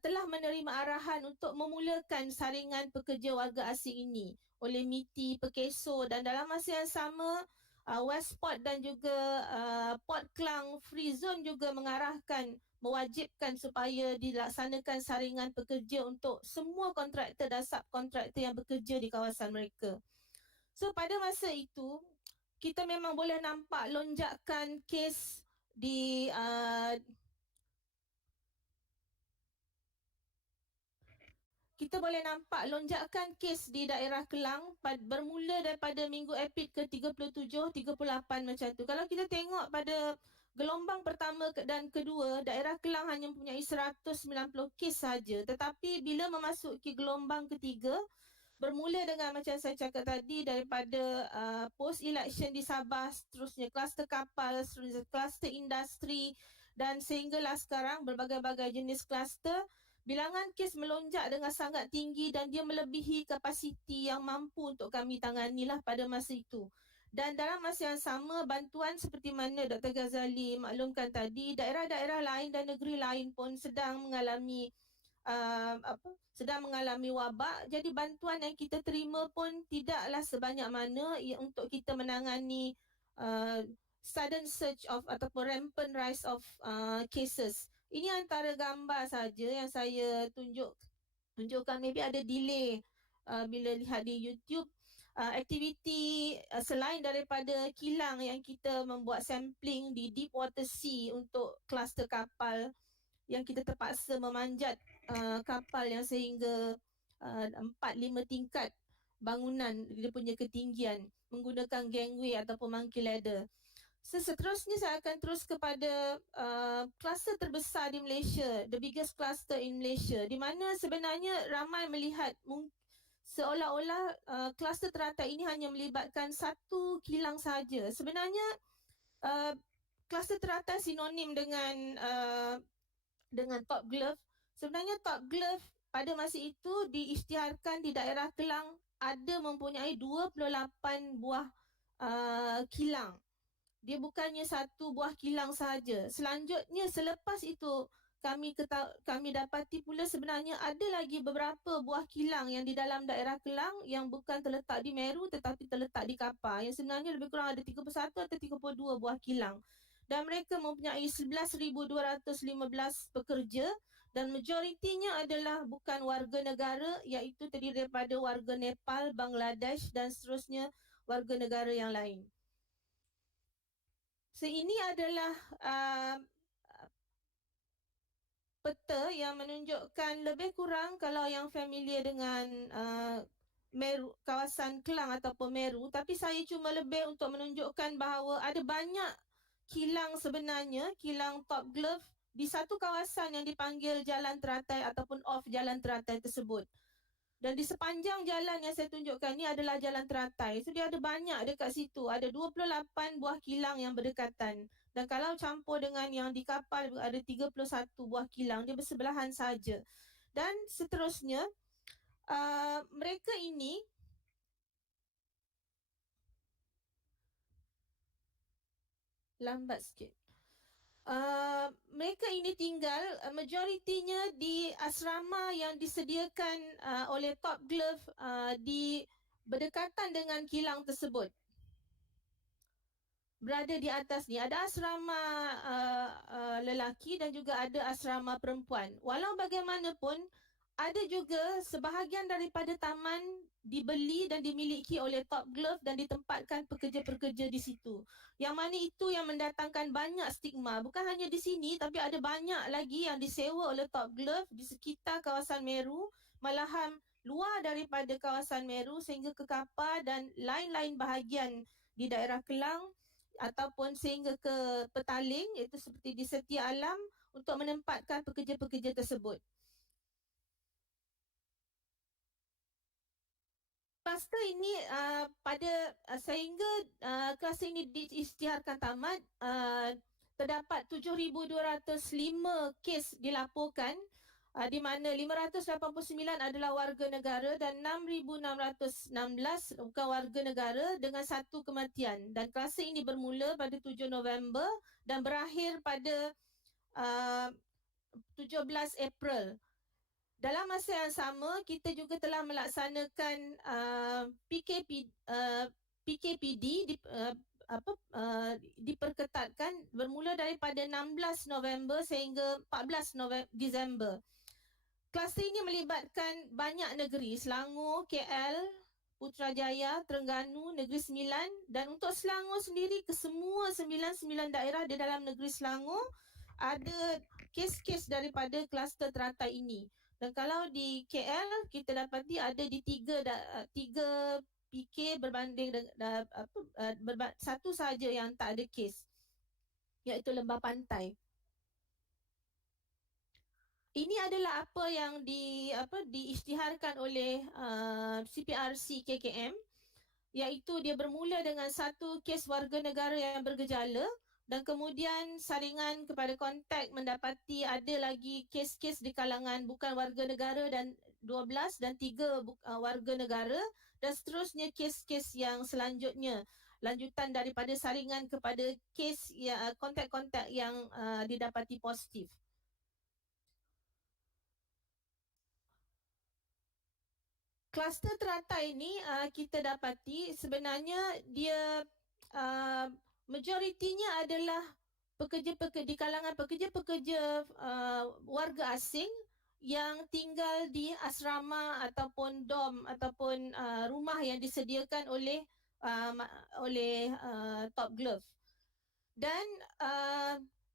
telah menerima arahan untuk memulakan saringan pekerja warga asing ini oleh MITI, Pekeso, dan dalam masa yang sama Westport dan juga Port Klang Free Zone juga mengarahkan, mewajibkan supaya dilaksanakan saringan pekerja untuk semua kontraktor dan subkontraktor yang bekerja di kawasan mereka. So pada masa itu kita memang boleh nampak lonjakan kes di kita boleh nampak lonjakan kes di daerah Kelang bermula daripada minggu April ke 37, 38 macam tu. Kalau kita tengok pada gelombang pertama dan kedua, daerah Kelang hanya mempunyai 190 kes saja. Tetapi bila memasuki gelombang ketiga, bermula dengan macam saya cakap tadi, daripada post-election di Sabah, seterusnya kluster kapal, seterusnya kluster industri, dan sehinggalah sekarang berbagai-bagai jenis kluster, bilangan kes melonjak dengan sangat tinggi dan dia melebihi kapasiti yang mampu untuk kami tanganilah pada masa itu. Dan dalam masa yang sama, bantuan seperti mana Dr. Ghazali maklumkan tadi, daerah-daerah lain dan negeri lain pun sedang mengalami wabak. Jadi bantuan yang kita terima pun tidaklah sebanyak mana untuk kita menangani sudden surge of ataupun rampant rise of cases. Ini antara gambar saja yang saya tunjukkan. Maybe ada delay bila lihat di YouTube. Aktiviti selain daripada kilang yang kita membuat sampling di deep water sea untuk kluster kapal, yang kita terpaksa memanjat kapal yang sehingga 4-5 tingkat bangunan dia punya ketinggian menggunakan gangway ataupun monkey ladder. Seterusnya saya akan terus kepada kluster terbesar di Malaysia, the biggest cluster in Malaysia, di mana sebenarnya ramai melihat seolah-olah kluster teratai ini hanya melibatkan satu kilang sahaja. Sebenarnya kluster teratai sinonim dengan Top Glove. Sebenarnya Top Glove pada masa itu diisytiharkan di daerah Kelang ada mempunyai 28 buah kilang. Dia bukannya satu buah kilang sahaja. Selanjutnya selepas itu kami dapati pula sebenarnya ada lagi beberapa buah kilang yang di dalam daerah Kelang yang bukan terletak di Meru tetapi terletak di Kapar, yang sebenarnya lebih kurang ada 31 atau 32 buah kilang. Dan mereka mempunyai 11,215 pekerja dan majoritinya adalah bukan warga negara, iaitu terdiri daripada warga Nepal, Bangladesh dan seterusnya warga negara yang lain. So ini adalah peta yang menunjukkan lebih kurang, kalau yang familiar dengan Meru, kawasan Kelang ataupun Meru, tapi saya cuma lebih untuk menunjukkan bahawa ada banyak kilang sebenarnya, kilang Top Glove di satu kawasan yang dipanggil Jalan Teratai ataupun off Jalan Teratai tersebut. Dan di sepanjang jalan yang saya tunjukkan ni adalah jalan teratai. So dia ada banyak dekat situ. Ada 28 buah kilang yang berdekatan. Dan kalau campur dengan yang di kapal ada 31 buah kilang. Dia bersebelahan saja. Dan seterusnya, mereka ini lambat sikit. Mereka ini tinggal majoritinya di asrama yang disediakan oleh Top Glove di berdekatan dengan kilang tersebut. Berada di atas ni ada asrama lelaki dan juga ada asrama perempuan. Walau bagaimanapun, ada juga sebahagian daripada taman dibeli dan dimiliki oleh Top Glove dan ditempatkan pekerja-pekerja di situ. Yang mana itu yang mendatangkan banyak stigma. Bukan hanya di sini, tapi ada banyak lagi yang disewa oleh Top Glove di sekitar kawasan Meru, malahan luar daripada kawasan Meru sehingga ke Kapar dan lain-lain bahagian di daerah Kelang ataupun sehingga ke Petaling, iaitu seperti di Setia Alam, untuk menempatkan pekerja-pekerja tersebut. Kluster ini sehingga kluster ini diisytiharkan tamat, terdapat 7,205 kes dilaporkan, di mana 589 adalah warga negara dan 6,616 bukan warga negara dengan 1 kematian. Dan kluster ini bermula pada 7 November dan berakhir pada 17 April. Dalam masa yang sama, kita juga telah melaksanakan PKPD diperketatkan bermula daripada 16 November sehingga 14 Disember. Kluster ini melibatkan banyak negeri, Selangor, KL, Putrajaya, Terengganu, Negeri Sembilan, dan untuk Selangor sendiri, kesemua 99 daerah di dalam negeri Selangor ada kes-kes daripada kluster teratai ini. Dan kalau di KL, kita dapati ada di tiga PK berbanding dengan satu saja yang tak ada kes, iaitu Lembah Pantai. Ini adalah apa yang diisytiharkan oleh CPRC KKM, iaitu dia bermula dengan 1 kes warga negara yang bergejala dan kemudian saringan kepada kontak mendapati ada lagi kes-kes di kalangan bukan warga negara dan 12 dan 3 warga negara, dan seterusnya kes-kes yang selanjutnya, lanjutan daripada saringan kepada kes kontak-kontak yang didapati positif. Kluster teratai ini kita dapati sebenarnya dia majoritinya adalah pekerja-pekerja di kalangan pekerja-pekerja warga asing yang tinggal di asrama ataupun dom ataupun rumah yang disediakan oleh Top Glove. Dan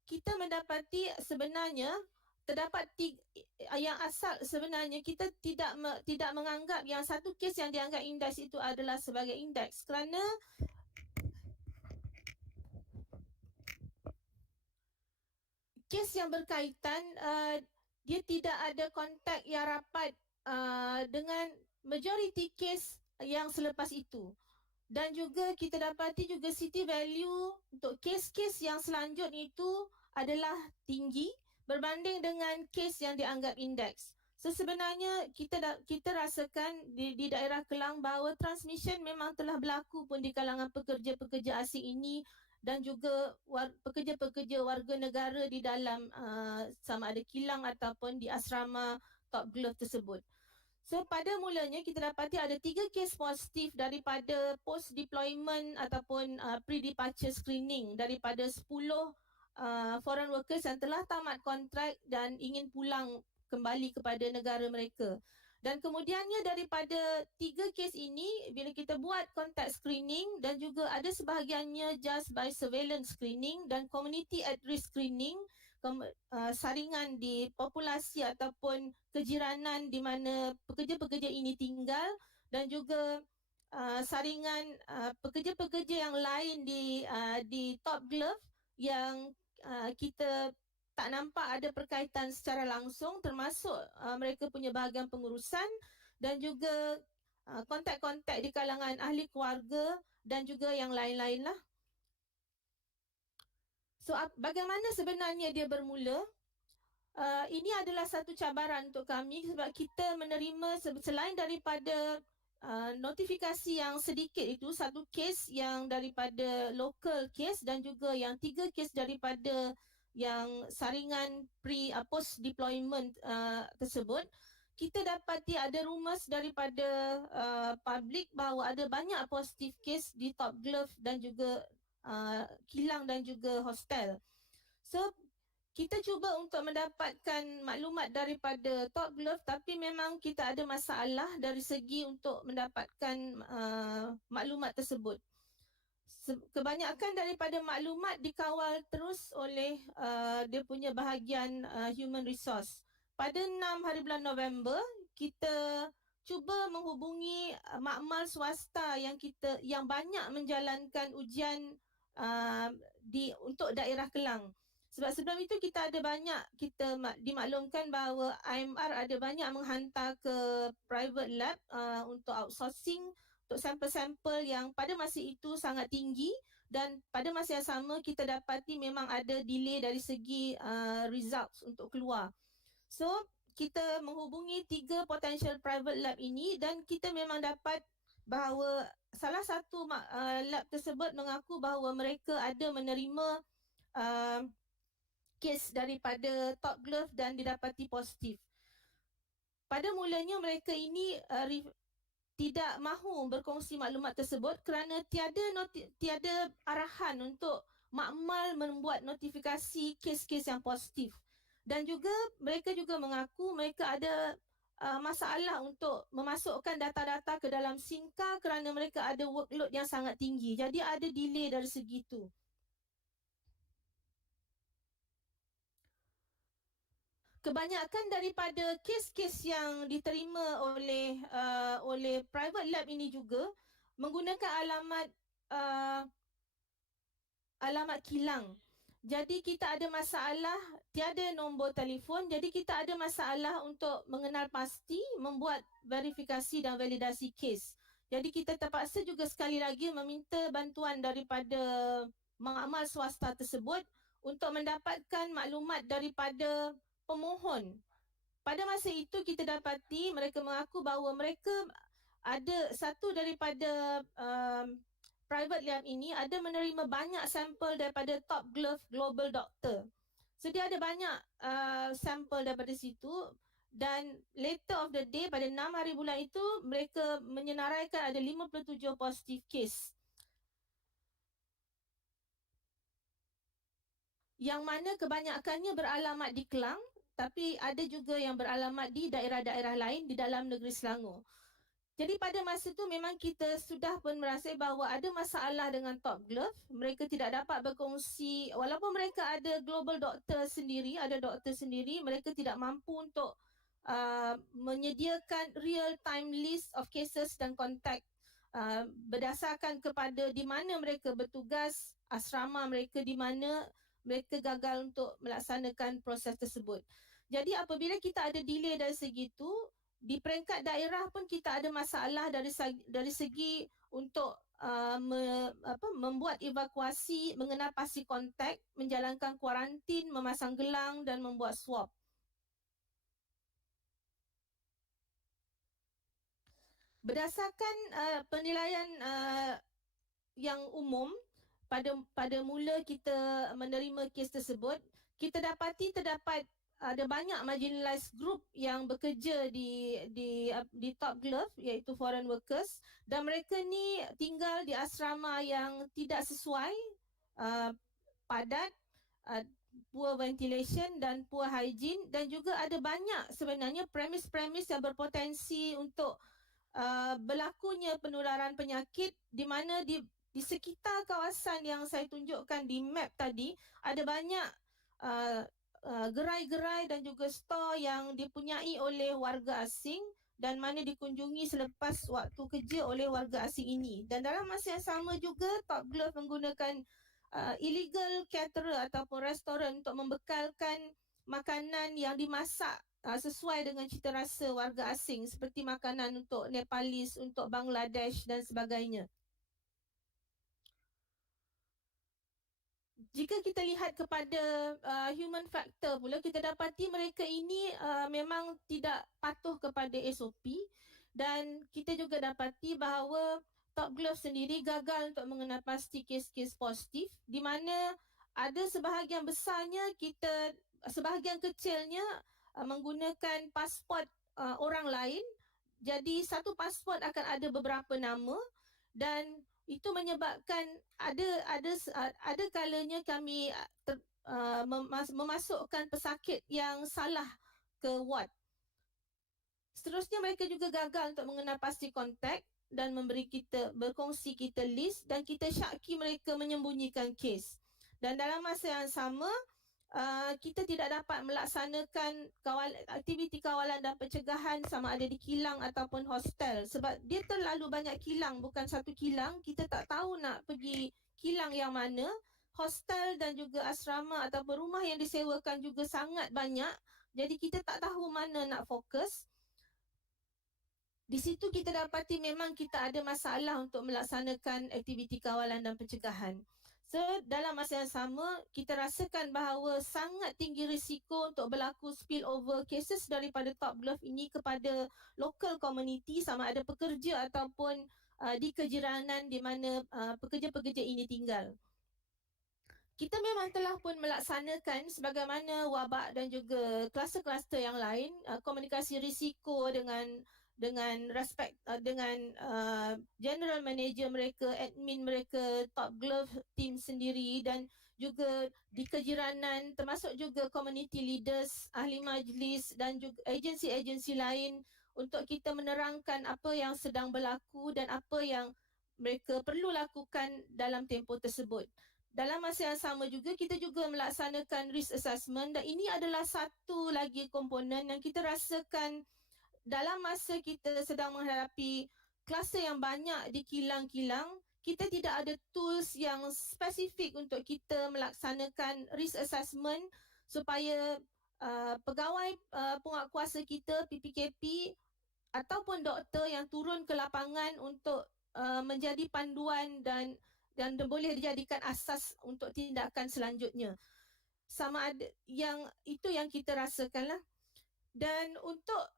kita mendapati sebenarnya terdapat yang asal sebenarnya kita tidak menganggap yang satu kes yang dianggap indeks itu adalah sebagai indeks kerana kes yang berkaitan dia tidak ada kontak yang rapat dengan majoriti kes yang selepas itu. Dan juga kita dapati juga city value untuk kes-kes yang selanjutnya itu adalah tinggi berbanding dengan kes yang dianggap indeks. So sebenarnya kita rasakan di daerah Kelang bahawa transmission memang telah berlaku pun di kalangan pekerja-pekerja asing ini dan juga pekerja-pekerja warga negara di dalam sama ada kilang ataupun di asrama Top Glove tersebut. So pada mulanya kita dapati ada 3 kes positif daripada post deployment ataupun pre-departure screening daripada 10 foreign workers yang telah tamat kontrak dan ingin pulang kembali kepada negara mereka. Dan kemudiannya daripada 3 kes ini, bila kita buat contact screening dan juga ada sebahagiannya just by surveillance screening dan community at risk screening, saringan di populasi ataupun kejiranan di mana pekerja-pekerja ini tinggal dan juga saringan pekerja-pekerja yang lain di Top Glove yang kita tak nampak ada perkaitan secara langsung termasuk mereka punya bahagian pengurusan dan juga kontak-kontak di kalangan ahli keluarga dan juga yang lain-lain lah. So bagaimana sebenarnya dia bermula? Ini adalah satu cabaran untuk kami sebab kita menerima selain daripada notifikasi yang sedikit itu, satu kes yang daripada local case dan juga yang 3 kes daripada yang saringan post deployment tersebut, kita dapati ada rumours daripada public bahawa ada banyak positif kes di Top Glove dan juga kilang dan juga hostel. So kita cuba untuk mendapatkan maklumat daripada Top Glove, tapi memang kita ada masalah dari segi untuk mendapatkan maklumat tersebut. Kebanyakan daripada maklumat dikawal terus oleh dia punya bahagian human resource. Pada 6 hari bulan November, kita cuba menghubungi makmal swasta yang banyak menjalankan ujian untuk daerah Kelang. Sebab sebelum itu kita dimaklumkan bahawa IMR ada banyak menghantar ke private lab untuk outsourcing untuk sampel-sampel yang pada masa itu sangat tinggi, dan pada masa yang sama kita dapati memang ada delay dari segi results untuk keluar. So kita menghubungi 3 potential private lab ini dan kita memang dapat bahawa salah satu lab tersebut mengaku bahawa mereka ada menerima kes daripada Top Glove dan didapati positif. Pada mulanya mereka ini tidak mahu berkongsi maklumat tersebut kerana tiada arahan untuk makmal membuat notifikasi kes-kes yang positif. Dan juga mereka juga mengaku mereka ada masalah untuk memasukkan data-data ke dalam SINCA kerana mereka ada workload yang sangat tinggi. Jadi ada delay dari segi itu. Kebanyakan daripada kes-kes yang diterima oleh private lab ini juga menggunakan alamat kilang. Jadi kita ada masalah, tiada nombor telefon, jadi kita ada masalah untuk mengenal pasti, membuat verifikasi dan validasi kes. Jadi kita terpaksa juga sekali lagi meminta bantuan daripada makmal swasta tersebut untuk mendapatkan maklumat daripada pemohon. Pada masa itu kita dapati mereka mengaku bahawa mereka ada satu daripada private lab ini ada menerima banyak sampel daripada Top Glove Global Doctor. So dia ada banyak sampel daripada situ, dan later of the day pada 6 hari bulan itu mereka menyenaraikan ada 57 positif kes. Yang mana kebanyakannya beralamat di Kelang, tapi ada juga yang beralamat di daerah-daerah lain di dalam negeri Selangor. Jadi pada masa itu memang kita sudah pun merasa bahawa ada masalah dengan Top Glove. Mereka tidak dapat berkongsi, walaupun mereka ada global doktor sendiri, ada doktor sendiri, mereka tidak mampu untuk menyediakan real time list of cases dan kontak berdasarkan kepada di mana mereka bertugas, asrama mereka di mana, mereka gagal untuk melaksanakan proses tersebut. Jadi apabila kita ada delay dari segi itu, di peringkat daerah pun kita ada masalah dari segi untuk membuat evakuasi, mengenal pasti kontak, menjalankan kuarantin, memasang gelang dan membuat swab. Berdasarkan penilaian yang umum, pada mula kita menerima kes tersebut, kita dapati terdapat ada banyak marginalized group yang bekerja di Top Glove, iaitu foreign workers, dan mereka ni tinggal di asrama yang tidak sesuai, padat, poor ventilation dan poor hygiene, dan juga ada banyak sebenarnya premis-premis yang berpotensi untuk berlakunya penularan penyakit, di mana di sekitar kawasan yang saya tunjukkan di map tadi ada banyak gerai-gerai dan juga store yang dipunyai oleh warga asing dan mana dikunjungi selepas waktu kerja oleh warga asing ini. Dan dalam masa yang sama juga Top Glove menggunakan illegal caterer ataupun restoran untuk membekalkan makanan yang dimasak sesuai dengan cita rasa warga asing seperti makanan untuk Nepalis, untuk Bangladesh dan sebagainya. Jika kita lihat kepada human factor pula, kita dapati mereka ini memang tidak patuh kepada SOP, dan kita juga dapati bahawa Top Glove sendiri gagal untuk mengenal pasti kes-kes positif, di mana ada sebahagian besarnya sebahagian kecilnya menggunakan pasport orang lain. Jadi satu pasport akan ada beberapa nama, dan itu menyebabkan ada kalanya kami memasukkan pesakit yang salah ke ward. Seterusnya mereka juga gagal untuk mengenal pasti kontak dan berkongsi kita list, dan kita syaki mereka menyembunyikan kes. Dan dalam masa yang sama, kita tidak dapat melaksanakan aktiviti kawalan dan pencegahan sama ada di kilang ataupun hostel, sebab dia terlalu banyak kilang, bukan satu kilang. Kita tak tahu nak pergi kilang yang mana. Hostel dan juga asrama ataupun rumah yang disewakan juga sangat banyak, jadi kita tak tahu mana nak fokus. Di situ kita dapati memang kita ada masalah untuk melaksanakan aktiviti kawalan dan pencegahan. So, dalam masa yang sama, kita rasakan bahawa sangat tinggi risiko untuk berlaku spillover cases daripada Top Glove ini kepada local community, sama ada pekerja ataupun di kejiranan di mana pekerja-pekerja ini tinggal. Kita memang telah pun melaksanakan sebagaimana wabak dan juga kluster-kluster yang lain, komunikasi risiko dengan respect dengan general manager mereka, admin mereka, Top Glove team sendiri, dan juga di kejiranan, termasuk juga community leaders, ahli majlis dan juga agensi-agensi lain, untuk kita menerangkan apa yang sedang berlaku dan apa yang mereka perlu lakukan dalam tempoh tersebut. Dalam masa yang sama juga, kita juga melaksanakan risk assessment, dan ini adalah satu lagi komponen yang kita rasakan dalam masa kita sedang menghadapi kluster yang banyak di kilang-kilang. Kita tidak ada tools yang spesifik untuk kita melaksanakan risk assessment supaya pegawai penguatkuasa kita, PPKP ataupun doktor yang turun ke lapangan untuk menjadi panduan dan boleh dijadikan asas untuk tindakan selanjutnya. Sama ada yang itu yang kita rasakanlah. Dan untuk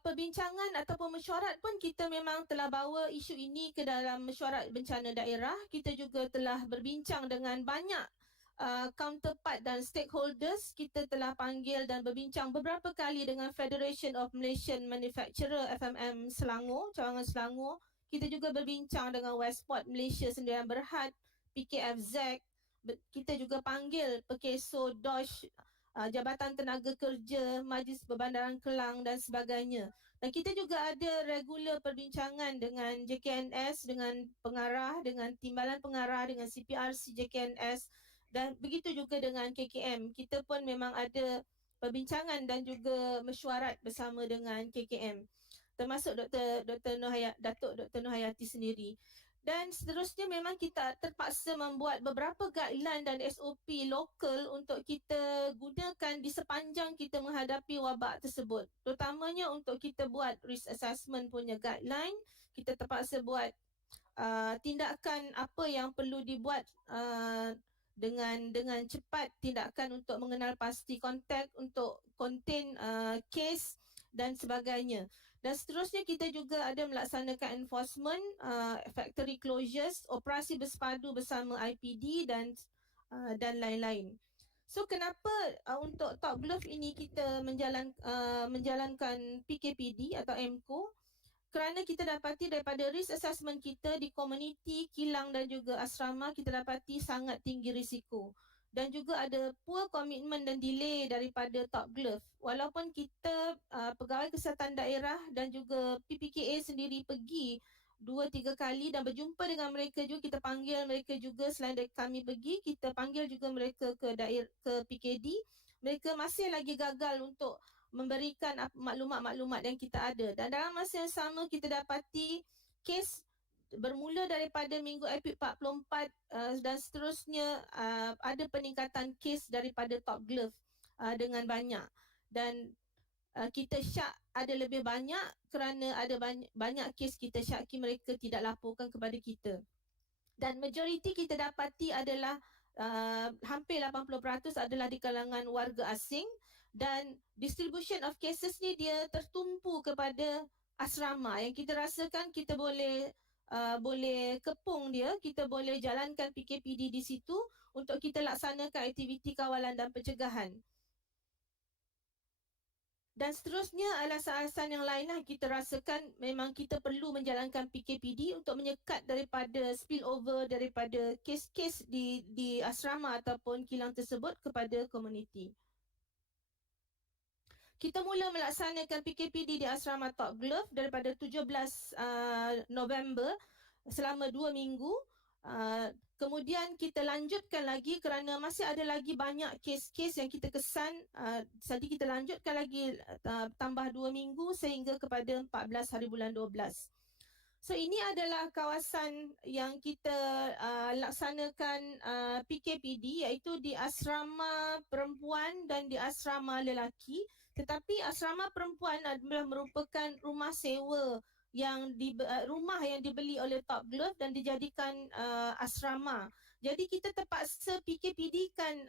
perbincangan ataupun mesyuarat pun, kita memang telah bawa isu ini ke dalam mesyuarat bencana daerah. Kita juga telah berbincang dengan banyak counterpart dan stakeholders. Kita telah panggil dan berbincang beberapa kali dengan Federation of Malaysian Manufacturer FMM Selangor, cawangan Selangor. Kita juga berbincang dengan Westport Malaysia Sendirian Berhad, PKFZ. Kita juga panggil Pekeso DOSH, Jabatan Tenaga Kerja, Majlis Perbandaran Kelang dan sebagainya. Dan kita juga ada regular perbincangan dengan JKNS, dengan pengarah, dengan timbalan pengarah, dengan CPRC JKNS, dan begitu juga dengan KKM. Kita pun memang ada perbincangan dan juga mesyuarat bersama dengan KKM, termasuk Datuk Dr. Nur Hayati sendiri. Dan seterusnya memang kita terpaksa membuat beberapa guideline dan SOP lokal untuk kita gunakan di sepanjang kita menghadapi wabak tersebut. Terutamanya untuk kita buat risk assessment punya guideline, kita terpaksa buat tindakan apa yang perlu dibuat dengan cepat, tindakan untuk mengenal pasti kontak, untuk contain case dan sebagainya. Dan seterusnya kita juga ada melaksanakan enforcement, factory closures, operasi bersepadu bersama IPD dan lain-lain. So kenapa untuk Top Glove ini kita menjalankan PKPD atau MCO? Kerana kita dapati daripada risk assessment kita di komuniti, kilang dan juga asrama, kita dapati sangat tinggi risiko. Dan juga ada poor commitment dan delay daripada Top Glove. Walaupun kita pegawai kesihatan daerah dan juga PPKA sendiri pergi 2-3 kali dan berjumpa dengan mereka juga, kita panggil mereka juga, selain dari kami pergi, kita panggil juga mereka ke PKD. Mereka masih lagi gagal untuk memberikan maklumat-maklumat yang kita ada. Dan dalam masa yang sama, kita dapati kes bermula daripada minggu April 44 dan seterusnya ada peningkatan kes daripada Top Glove dengan banyak. Dan kita syak ada lebih banyak kerana ada banyak kes kita syaki mereka tidak laporkan kepada kita. Dan majoriti kita dapati adalah hampir 80% adalah di kalangan warga asing, dan distribution of cases ni dia tertumpu kepada asrama yang kita rasakan kita boleh kepung dia, kita boleh jalankan PKPD di situ untuk kita laksanakan aktiviti kawalan dan pencegahan. Dan seterusnya alasan-alasan yang lainlah kita rasakan memang kita perlu menjalankan PKPD untuk menyekat daripada spillover daripada kes-kes di asrama ataupun kilang tersebut kepada komuniti. Kita mula melaksanakan PKPD di asrama Top Glove daripada 17 November selama 2 minggu. Kemudian kita lanjutkan lagi kerana masih ada lagi banyak kes-kes yang kita kesan. Jadi kita lanjutkan lagi tambah 2 minggu sehingga kepada 14 hari bulan 12. So ini adalah kawasan yang kita laksanakan PKPD, iaitu di asrama perempuan dan di asrama lelaki. Tetapi asrama perempuan adalah merupakan rumah sewa rumah yang dibeli oleh Top Glove dan dijadikan asrama. Jadi kita terpaksa PKPD-kan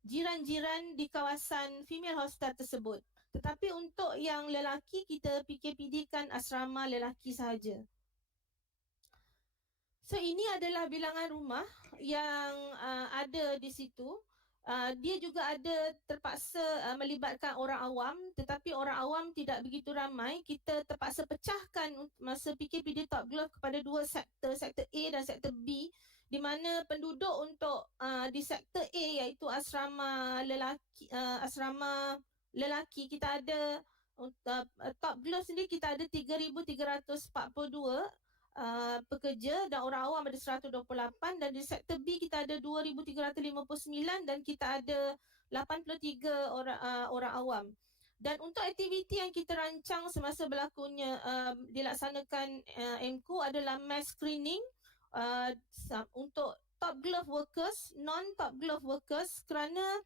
jiran-jiran di kawasan female hostel tersebut. Tetapi untuk yang lelaki, kita PKPD-kan asrama lelaki sahaja. So ini adalah bilangan rumah yang ada di situ. Dia juga ada terpaksa melibatkan orang awam, tetapi orang awam tidak begitu ramai. Kita terpaksa pecahkan masa PKPD Top Glove kepada dua sektor, sektor A dan sektor B, di mana penduduk untuk di sektor A iaitu asrama lelaki kita ada Top Glove sendiri kita ada 3,342 pekerja dan orang awam ada 128, dan di sektor B kita ada 2,359 dan kita ada 83 orang awam. Dan untuk aktiviti yang kita rancang semasa berlakunya dilaksanakan MCO adalah mass screening untuk Top Glove workers, non-Top Glove workers, kerana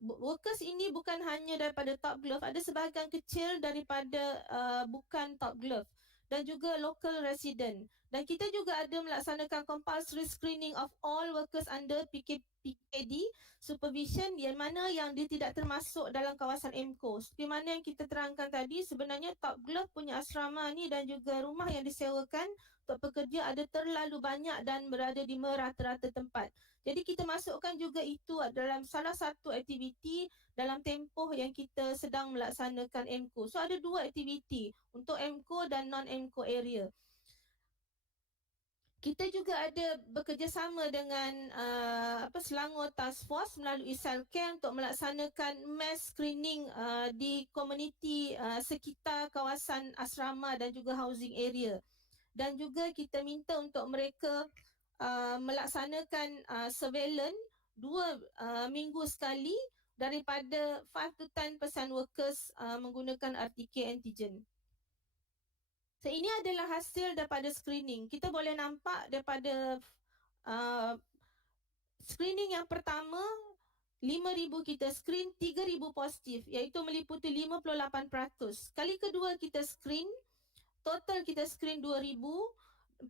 workers ini bukan hanya daripada Top Glove, ada sebahagian kecil daripada bukan Top Glove dan juga local resident. Dan kita juga ada melaksanakan compulsory screening of all workers under PKD supervision, yang mana yang dia tidak termasuk dalam kawasan MCO. Seperti mana yang kita terangkan tadi, sebenarnya Top Glove punya asrama ni dan juga rumah yang disewakan untuk pekerja ada terlalu banyak dan berada di merata-rata tempat. Jadi kita masukkan juga itu dalam salah satu aktiviti dalam tempoh yang kita sedang melaksanakan MCO. So ada dua aktiviti untuk MCO dan non-MCO area. Kita juga ada bekerjasama dengan Selangor Task Force melalui Selcare untuk melaksanakan mass screening di komuniti sekitar kawasan asrama dan juga housing area. Dan juga kita minta untuk mereka melaksanakan surveillance 2 minggu sekali daripada 5 to 10% workers menggunakan RTK antigen. So ini adalah hasil daripada screening. Kita boleh nampak daripada screening yang pertama 5,000 kita screen, 3,000 positif, iaitu meliputi 58%. Kali kedua kita screen, total kita screen 2,400,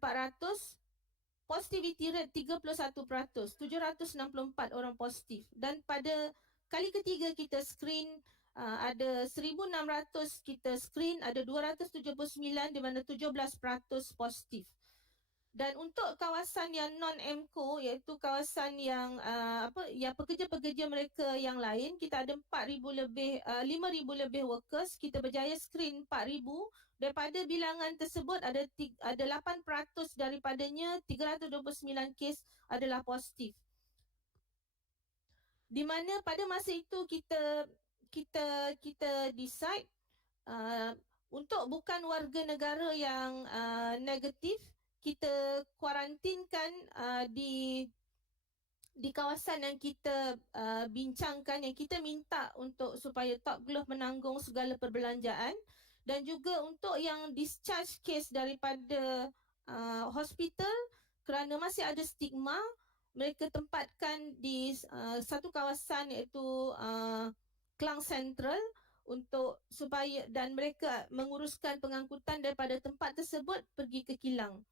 positivity rate 31%, 764 orang positif. Dan pada kali ketiga kita screen, ada 1,600 kita screen, ada 279 di mana 17% positif. Dan untuk kawasan yang non-MCO, iaitu kawasan yang yang pekerja-pekerja mereka yang lain, kita ada 5,000 lebih workers, kita berjaya screen 4,000. Daripada bilangan tersebut ada 8% daripadanya, 329 kes adalah positif. Di mana pada masa itu kita decide untuk bukan warga negara yang negatif, kita kuarantinkan di kawasan yang kita bincangkan, yang kita minta untuk supaya Top Glove menanggung segala perbelanjaan, dan juga untuk yang discharge case daripada hospital kerana masih ada stigma, mereka tempatkan di satu kawasan iaitu Klang Central untuk supaya dan mereka menguruskan pengangkutan daripada tempat tersebut pergi ke kilang.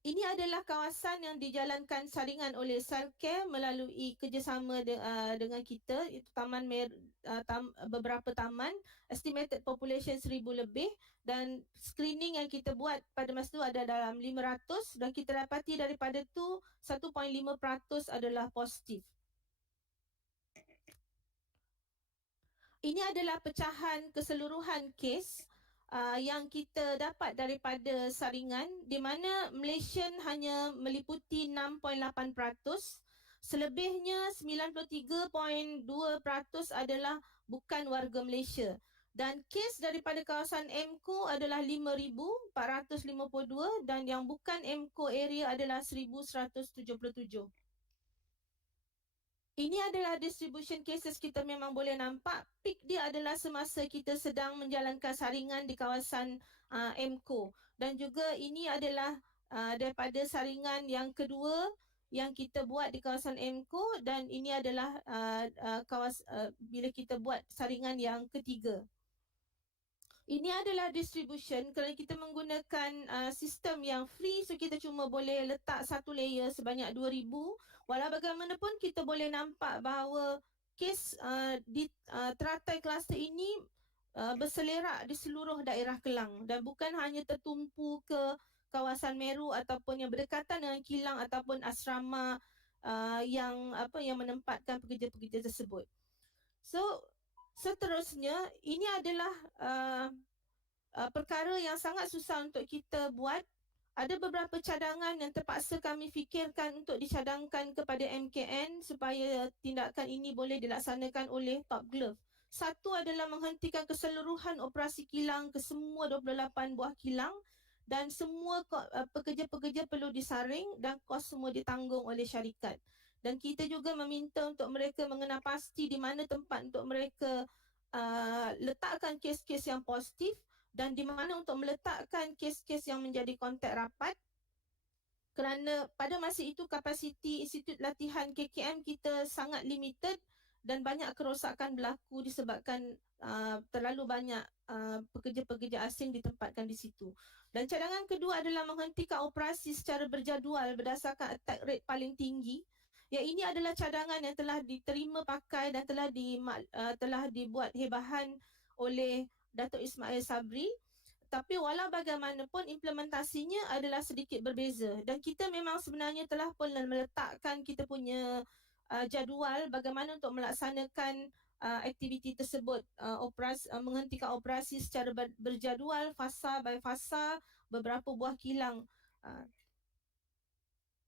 Ini adalah kawasan yang dijalankan saringan oleh Selcare melalui kerjasama dengan kita, itu beberapa taman, estimated population 1,000 lebih, dan screening yang kita buat pada masa itu ada dalam 500 dan kita dapati daripada itu 1.5% adalah positif. Ini adalah pecahan keseluruhan kes yang kita dapat daripada saringan, di mana Malaysian hanya meliputi 6.8%, selebihnya 93.2% adalah bukan warga Malaysia. Dan kes daripada kawasan MCO adalah 5,452 dan yang bukan MCO area adalah 1,177. Ini adalah distribution cases kita memang boleh nampak. Peak dia adalah semasa kita sedang menjalankan saringan di kawasan MCO. Dan juga ini adalah daripada saringan yang kedua yang kita buat di kawasan MCO dan ini adalah bila kita buat saringan yang ketiga. Ini adalah distribution kerana kita menggunakan sistem yang free, so kita cuma boleh letak satu layer sebanyak 2,000. Walau bagaimanapun kita boleh nampak bahawa kes di teratai kluster ini berselerak di seluruh daerah Kelang dan bukan hanya tertumpu ke kawasan Meru ataupun yang berdekatan dengan kilang ataupun asrama yang menempatkan pekerja-pekerja tersebut. So seterusnya, ini adalah perkara yang sangat susah untuk kita buat. Ada beberapa cadangan yang terpaksa kami fikirkan untuk dicadangkan kepada MKN supaya tindakan ini boleh dilaksanakan oleh Top Glove. Satu adalah menghentikan keseluruhan operasi kilang ke semua 28 buah kilang dan semua pekerja-pekerja perlu disaring dan kos semua ditanggung oleh syarikat. Dan kita juga meminta untuk mereka mengenal pasti di mana tempat untuk mereka letakkan kes-kes yang positif dan di mana untuk meletakkan kes-kes yang menjadi kontak rapat, kerana pada masa itu kapasiti institut latihan KKM kita sangat limited dan banyak kerosakan berlaku disebabkan terlalu banyak pekerja-pekerja asing ditempatkan di situ. Dan cadangan kedua adalah menghentikan operasi secara berjadual berdasarkan attack rate paling tinggi. Ya, ini adalah cadangan yang telah diterima pakai dan telah dibuat hebahan oleh Datuk Ismail Sabri. Tapi walau bagaimanapun implementasinya adalah sedikit berbeza dan kita memang sebenarnya telah pun meletakkan kita punya jadual bagaimana untuk melaksanakan aktiviti tersebut, menghentikan operasi secara berjadual, fasa by fasa, beberapa buah kilang.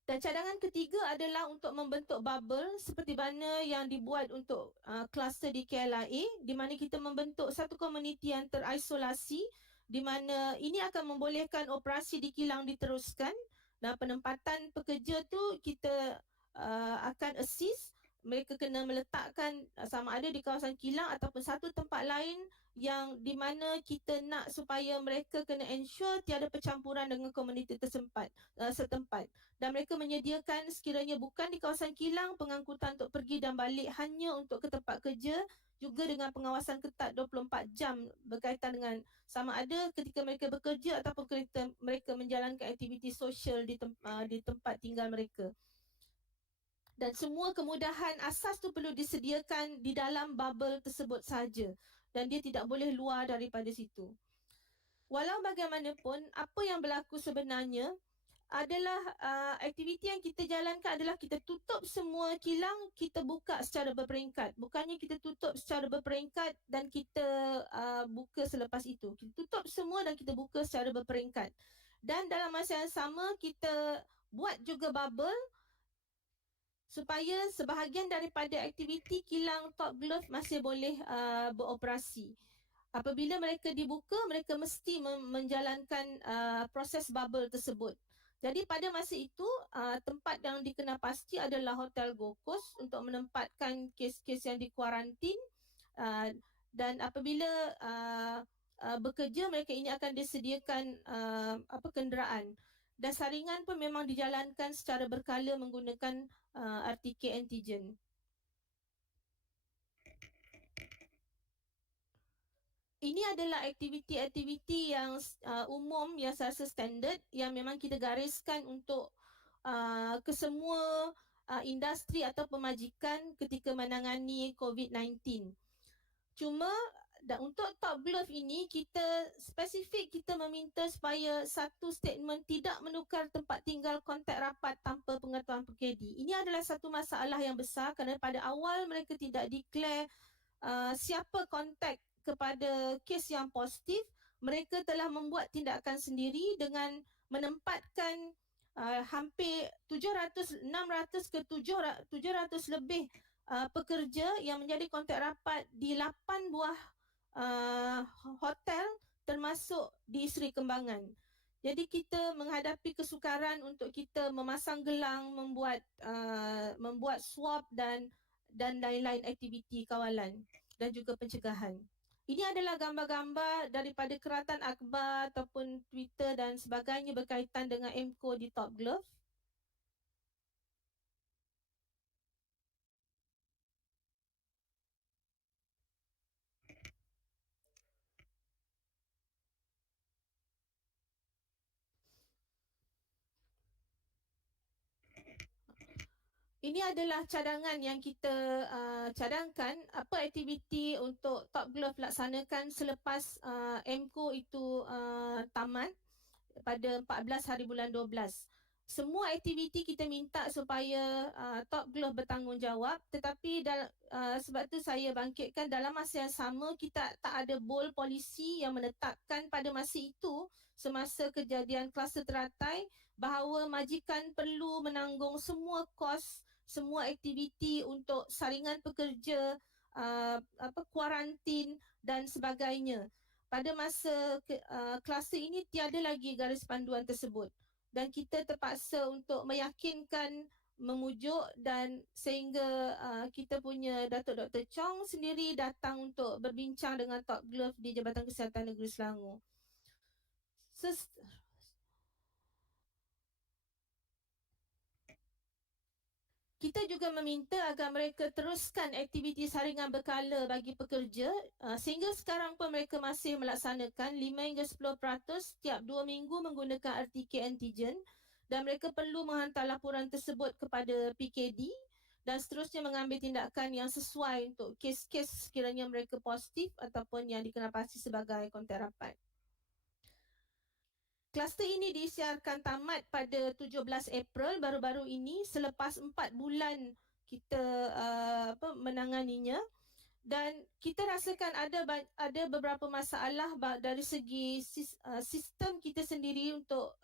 Dan cadangan ketiga adalah untuk membentuk bubble seperti mana yang dibuat untuk kluster di KLIA, di mana kita membentuk satu komuniti yang terisolasi, di mana ini akan membolehkan operasi di kilang diteruskan dan penempatan pekerja tu kita akan assist. Mereka kena meletakkan sama ada di kawasan kilang ataupun satu tempat lain yang di mana kita nak supaya mereka kena ensure tiada percampuran dengan komuniti setempat. Dan mereka menyediakan sekiranya bukan di kawasan kilang, pengangkutan untuk pergi dan balik hanya untuk ke tempat kerja, juga dengan pengawasan ketat 24 jam berkaitan dengan sama ada ketika mereka bekerja ataupun ketika mereka menjalankan aktiviti sosial di tempat tinggal mereka. Dan semua kemudahan asas tu perlu disediakan di dalam bubble tersebut saja dan dia tidak boleh luar daripada situ. Walau bagaimanapun, apa yang berlaku sebenarnya adalah aktiviti yang kita jalankan adalah kita tutup semua kilang, kita buka secara berperingkat. Bukannya kita tutup secara berperingkat dan kita buka selepas itu. Kita tutup semua dan kita buka secara berperingkat. Dan dalam masa yang sama, kita buat juga bubble supaya sebahagian daripada aktiviti kilang Top Glove masih boleh beroperasi. Apabila mereka dibuka, mereka mesti menjalankan proses bubble tersebut. Jadi pada masa itu, tempat yang dikenal pasti adalah Hotel Gold Coast untuk menempatkan kes-kes yang dikuarantin. Dan apabila bekerja, mereka ini akan disediakan kenderaan. Dan saringan pun memang dijalankan secara berkala menggunakan RTK antigen. ini adalah aktiviti-aktiviti yang umum yang saya rasa standard yang memang kita gariskan untuk kesemua industri atau pemajikan ketika menangani COVID-19. Cuma untuk top glove ini kita spesifik kita meminta supaya satu statement tidak menukar tempat tinggal kontak rapat tanpa pengetahuan PKD. Ini adalah satu masalah yang besar kerana pada awal mereka tidak declare siapa kontak kepada kes yang positif. Mereka telah membuat tindakan sendiri dengan menempatkan hampir 700, 600 ke 700 lebih pekerja yang menjadi kontak rapat di 8 buah hotel termasuk di Seri Kembangan. Jadi kita menghadapi kesukaran untuk kita memasang gelang, membuat swab dan lain-lain aktiviti kawalan dan juga pencegahan. Ini adalah gambar-gambar daripada keratan akhbar ataupun Twitter dan sebagainya berkaitan dengan MCO di Top Glove. Ini adalah cadangan yang kita cadangkan apa aktiviti untuk Top Glove laksanakan selepas MCO itu tamat pada 14 hari bulan 12. Semua aktiviti kita minta supaya Top Glove bertanggungjawab, tetapi sebab tu saya bangkitkan dalam masa yang sama kita tak ada bol polisi yang menetapkan pada masa itu semasa kejadian kluster teratai bahawa majikan perlu menanggung semua kos, semua aktiviti untuk saringan pekerja, kuarantin dan sebagainya. Pada masa kluster ini tiada lagi garis panduan tersebut dan kita terpaksa untuk meyakinkan, memujuk dan sehingga kita punya Datuk Dr. Chong sendiri datang untuk berbincang dengan Top Glove di Jabatan Kesihatan Negeri Selangor. Kita juga meminta agar mereka teruskan aktiviti saringan berkala bagi pekerja sehingga sekarang pun mereka masih melaksanakan 5 hingga 10% setiap 2 minggu menggunakan RTK antigen dan mereka perlu menghantar laporan tersebut kepada PKD dan seterusnya mengambil tindakan yang sesuai untuk kes-kes sekiranya mereka positif ataupun yang dikenalpasti sebagai kontak rapat. Kluster ini disiarkan tamat pada 17 April baru-baru ini selepas 4 bulan kita menanganinya dan kita rasakan ada beberapa masalah dari segi sistem kita sendiri untuk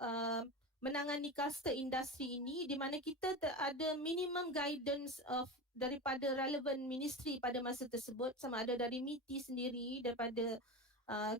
menangani kluster industri ini di mana kita ada minimum guidance daripada relevant ministry pada masa tersebut, sama ada dari MITI sendiri, daripada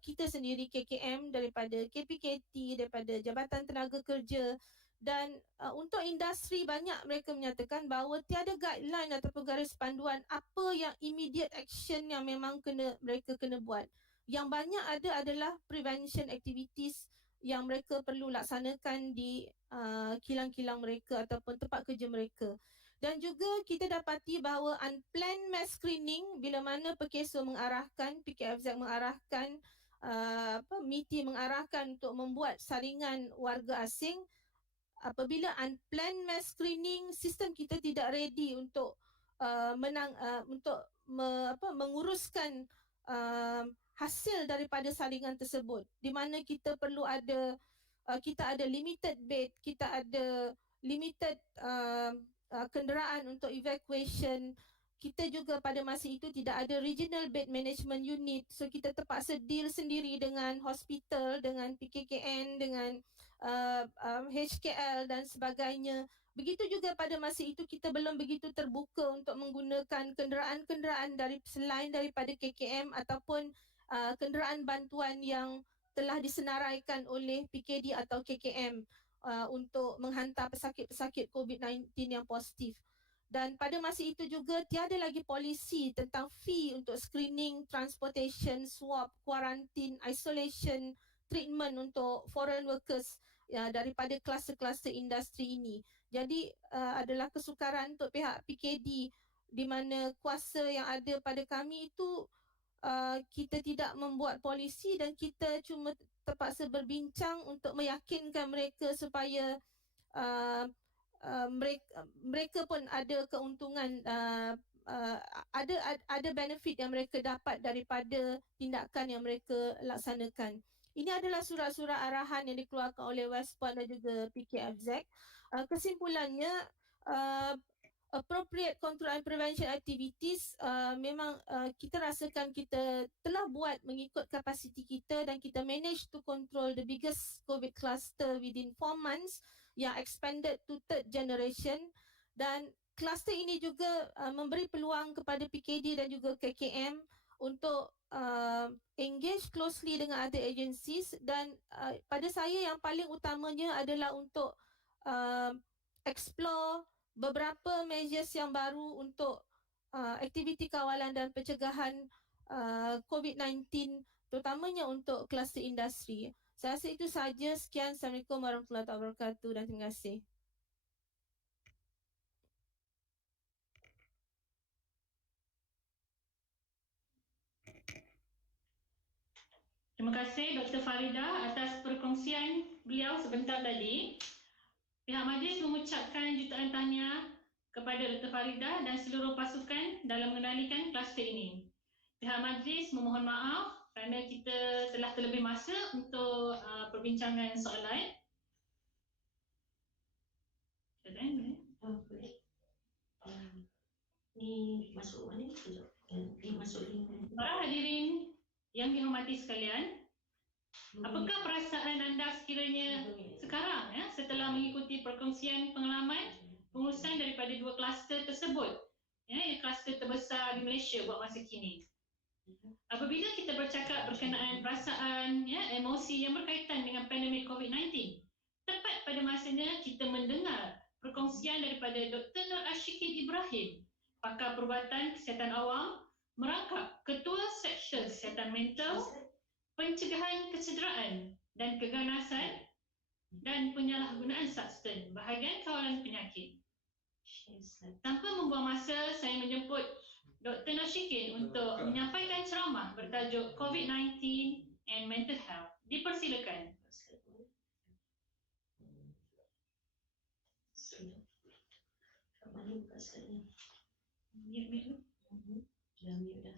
kita sendiri KKM, daripada KPKT, daripada Jabatan Tenaga Kerja dan untuk industri banyak mereka menyatakan bahawa tiada guideline ataupun garis panduan apa yang immediate action yang memang mereka kena buat. Yang banyak ada adalah prevention activities yang mereka perlu laksanakan di kilang-kilang mereka ataupun tempat kerja mereka. Dan juga kita dapati bahawa unplanned mass screening bila mana PKSO mengarahkan, PKFZ mengarahkan, MITI mengarahkan untuk membuat saringan warga asing, apabila unplanned mass screening, sistem kita tidak ready untuk menguruskan hasil daripada saringan tersebut, di mana kita perlu ada kita ada limited bed, kita ada limited kenderaan untuk evacuation. Kita juga pada masa itu tidak ada regional bed management unit, so kita terpaksa deal sendiri dengan hospital, dengan PKKN, dengan HKL dan sebagainya. Begitu juga pada masa itu kita belum begitu terbuka untuk menggunakan kenderaan-kenderaan selain daripada KKM ataupun kenderaan bantuan yang telah disenaraikan oleh PKD atau KKM untuk menghantar pesakit-pesakit COVID-19 yang positif. Dan pada masa itu juga tiada lagi polisi tentang fee untuk screening, transportation, swab, quarantine, isolation, treatment untuk foreign workers daripada kluster-kluster industri ini. Jadi adalah kesukaran untuk pihak PKD di mana kuasa yang ada pada kami itu kita tidak membuat polisi dan kita cuma terpaksa berbincang untuk meyakinkan mereka supaya uh, mereka pun ada keuntungan, ada benefit yang mereka dapat daripada tindakan yang mereka laksanakan. Ini adalah surat-surat arahan yang dikeluarkan oleh West Point dan juga PKFZ. Kesimpulannya, appropriate control and prevention activities memang kita rasakan kita telah buat mengikut kapasiti kita dan kita manage to control the biggest COVID cluster within 4 months yang expanded to third generation, dan kluster ini juga memberi peluang kepada PKD dan juga KKM untuk engage closely dengan other agencies, dan pada saya yang paling utamanya adalah untuk explore beberapa measures yang baru untuk aktiviti kawalan dan pencegahan COVID-19, terutamanya untuk kluster industri. Saya rasa itu sahaja. Sekian. Assalamualaikum warahmatullahi wabarakatuh dan terima kasih. Terima kasih Dr. Farida atas perkongsian beliau sebentar tadi. Pihak majlis mengucapkan jutaan tahniah kepada Dr. Farida dan seluruh pasukan dalam mengendalikan kluster ini. Pihak majlis memohon maaf kerana kita telah terlebih masa untuk perbincangan soalan. Ni masuk mana? Ni masuk link. Para hadirin yang dihormati sekalian, apakah perasaan anda sekiranya sekarang setelah mengikuti perkongsian pengalaman pengurusan daripada dua kluster tersebut, yang kluster terbesar di Malaysia buat masa kini? Apabila kita bercakap berkenaan perasaan, emosi yang berkaitan dengan pandemik COVID-19, tepat pada masanya kita mendengar perkongsian daripada Dr. Nur Ashikin Ibrahim, pakar perubatan kesihatan awam, merangkap Ketua Seksyen Kesihatan Mental, Pencegahan Kecederaan dan Keganasan dan Penyalahgunaan Substan, bahagian kawalan penyakit. Tanpa membuang masa, saya menjemput Dr. Nashikin untuk menyampaikan ceramah bertajuk COVID-19 and Mental Health. Dipersilakan. Mana buka slide-nya? Mute. Dah mute dah.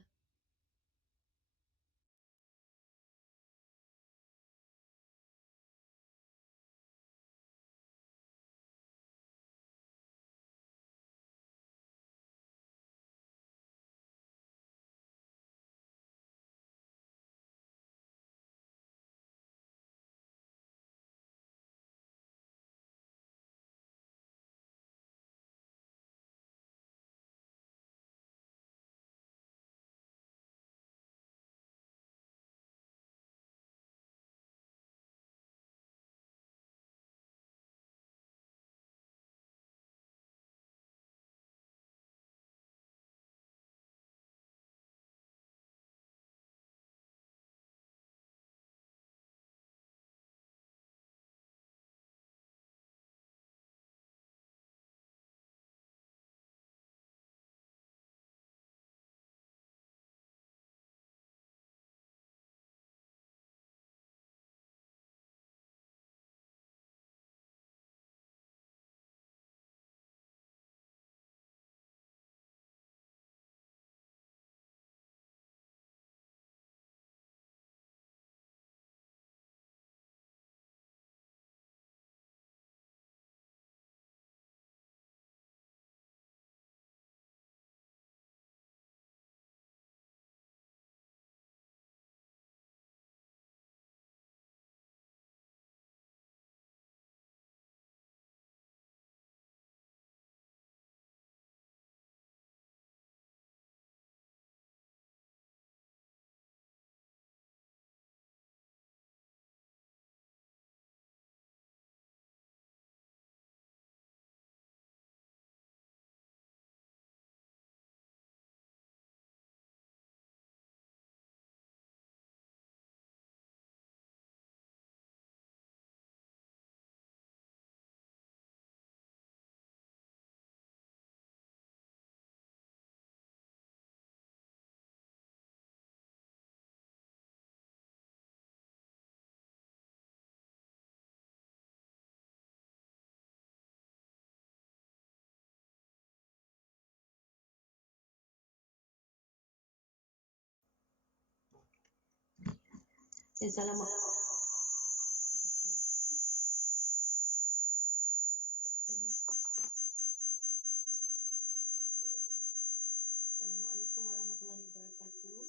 Dan salam Assalamualaikum warahmatullahi wabarakatuh.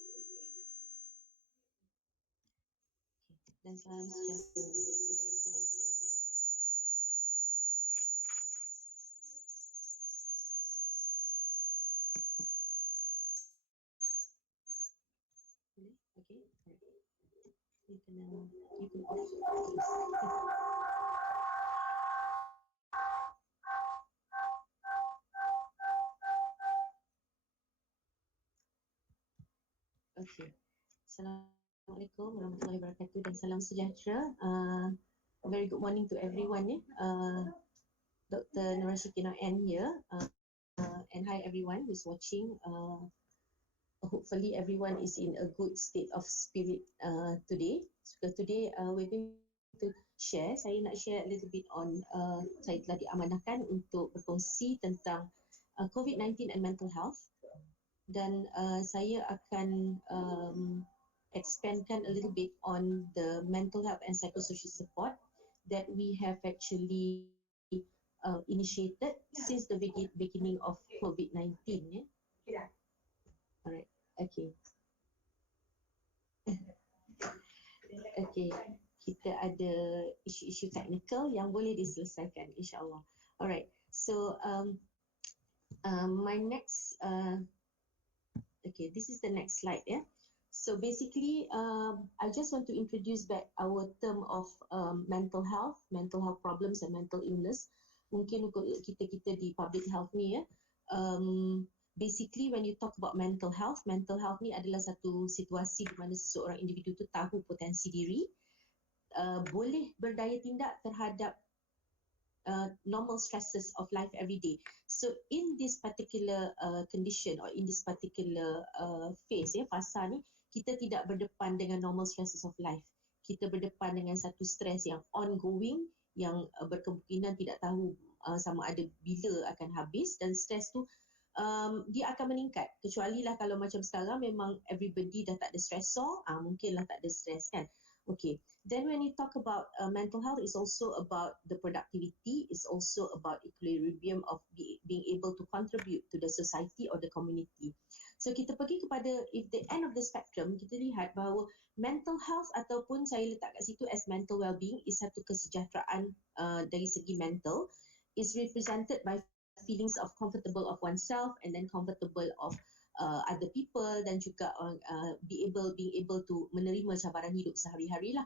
Dan salam sejahtera. Boleh? Okay. You can off. Okay. Assalamualaikum warahmatullahi wabarakatuh dan salam sejahtera. A very good morning to everyone. Dr. Nurashikina N here. And hi everyone who's watching. Hopefully everyone is in a good state of spirit today. Because today we're going to share. Saya nak share a little bit on. Saya telah diamanahkan untuk berkongsi tentang COVID-19 and mental health. Dan saya akan expandkan a little bit on the mental health and psychosocial support that we have actually initiated since the beginning of COVID-19. Yeah? Alright, okay. Okay, kita ada isu-isu teknikal yang boleh diselesaikan, insyaAllah. Alright, so my next okay, this is the next slide. So basically, I just want to introduce back our term of mental health problems and mental illness. Mungkin untuk kita di public health ni basically when you talk about mental health ni adalah satu situasi di mana seseorang individu tu tahu potensi diri, boleh berdaya tindak terhadap normal stresses of life every day. So in this particular condition or in this particular phase, fasa ni, kita tidak berdepan dengan normal stresses of life. Kita berdepan dengan satu stres yang ongoing, yang berkemungkinan tidak tahu sama ada bila akan habis, dan stres tu dia akan meningkat. Kecuali lah kalau macam sekarang memang everybody dah tak ada stressor, mungkinlah tak ada stres kan. Okay, then when you talk about mental health, it's also about the productivity, it's also about equilibrium of being able to contribute to the society or the community. So kita pergi kepada, if the end of the spectrum, kita lihat bahawa mental health ataupun saya letak kat situ as mental well-being is satu kesejahteraan dari segi mental, is represented by feelings of comfortable of oneself and then comfortable of other people, dan juga being able to menerima cabaran hidup sehari-hari lah.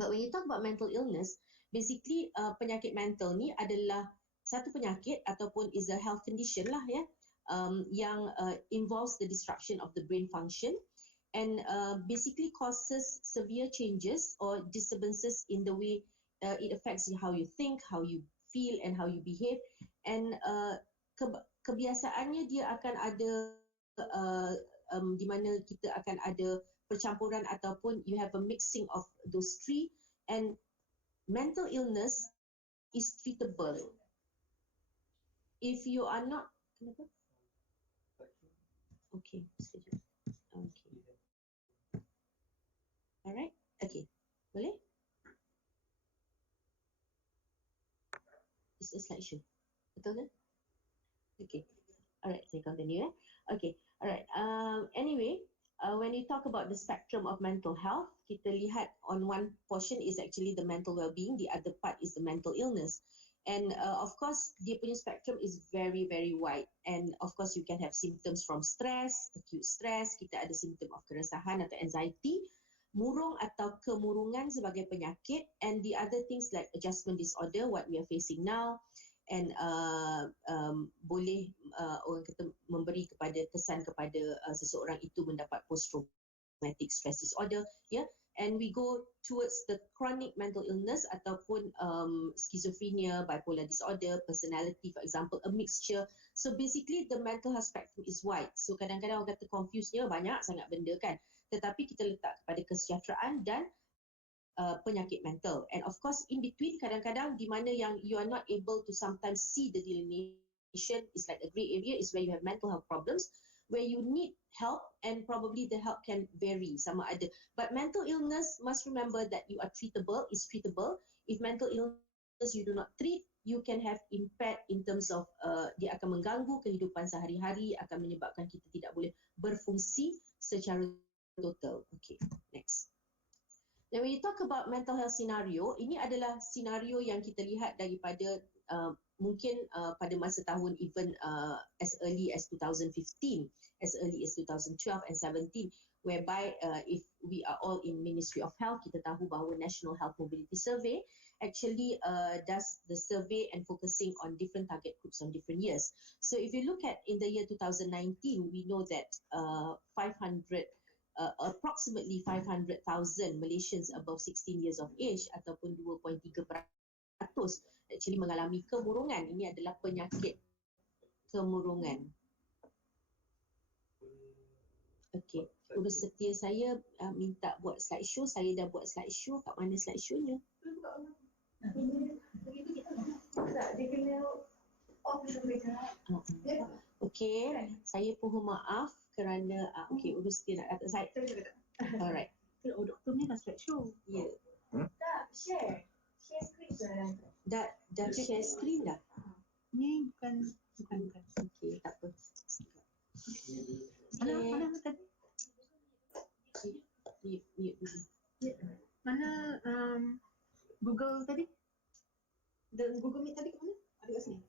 But when you talk about mental illness, basically penyakit mental ni adalah satu penyakit ataupun is a health condition lah yang involves the disruption of the brain function and basically causes severe changes or disturbances in the way it affects how you think, how you feel and how you behave, and kebiasaannya dia akan ada di mana kita akan ada percampuran ataupun you have a mixing of those three, and mental illness is treatable. If you are not, okay, okay, alright, okay, boleh? It's a slideshow, betul kan? Okay, alright, saya continue. Okay, alright. Anyway, when you talk about the spectrum of mental health, kita lihat on one portion is actually the mental well-being, the other part is the mental illness. And of course, dia punya spectrum is very, very wide. And of course, you can have symptoms from stress, acute stress, kita ada symptom of keresahan atau anxiety, murung atau kemurungan sebagai penyakit, and the other things like adjustment disorder, what we are facing now, and boleh orang kata memberi kepada kesan kepada seseorang itu mendapat post-traumatic stress disorder, and we go towards the chronic mental illness ataupun schizophrenia, bipolar disorder, personality, for example, a mixture. So basically the mental health spectrum is wide. So kadang-kadang orang kata confuse-nya banyak sangat benda kan, tetapi kita letak kepada kesejahteraan dan penyakit mental. And of course in between, kadang-kadang di mana yang you are not able to sometimes see the delineation is like a grey area, is where you have mental health problems, where you need help and probably the help can vary sama ada. But mental illness, must remember that you are treatable, is treatable. If mental illness you do not treat, you can have impact in terms of dia akan mengganggu kehidupan sehari-hari, akan menyebabkan kita tidak boleh berfungsi secara total. Okay, next. Then when you talk about mental health scenario, ini adalah senario yang kita lihat daripada mungkin pada masa tahun even as early as 2015, as early as 2012 and 17, whereby if we are all in Ministry of Health, kita tahu bahawa National Health Mobility Survey actually does the survey and focusing on different target groups on different years. So if you look at in the year 2019, we know that approximately 500,000 Malaysians above 16 years of age ataupun 2.3% actually mengalami kemurungan. Ini adalah penyakit kemurungan. Okey, urus setia saya minta buat slideshow. Saya dah buat slideshow. Kat mana slideshow-nya? Dia kena off dulu. Okey, saya mohon maaf kerana okey, urus setia nak kata saya. Alright. Oh, doktor ni dah slideshow. Ya. Tak, share screen dah. Dah share screen dah? Ni bukan. Okey, tak apa. Mana tadi? Mana Google tadi? Google Meet tadi ke mana? Ada kat sini.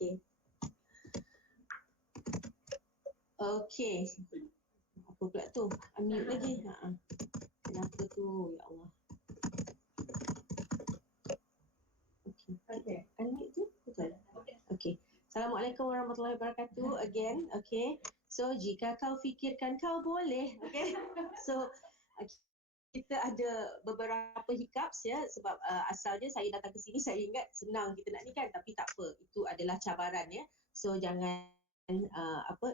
Okey. Okey. Apa pula tu? Unmute lagi. Kenapa tu? Ya Allah. Okey. Unmute tu? Betul? Okey. Assalamualaikum warahmatullahi wabarakatuh. Again, okay. So, jika kau fikirkan kau boleh, okay. So, kita ada beberapa hiccups ya, sebab asalnya saya datang ke sini saya ingat senang kita nak ni kan, tapi tak apa, itu adalah cabaran ya. So jangan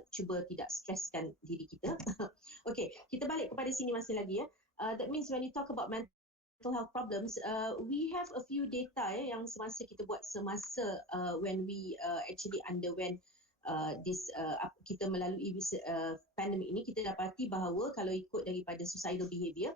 cuba tidak streskan diri kita. Okey, kita balik kepada sini masih lagi ya. That means when you talk about mental health problems, we have a few data ya, yang semasa kita buat semasa when we actually underwent kita melalui pandemik ini, kita dapati bahawa kalau ikut daripada suicidal behaviour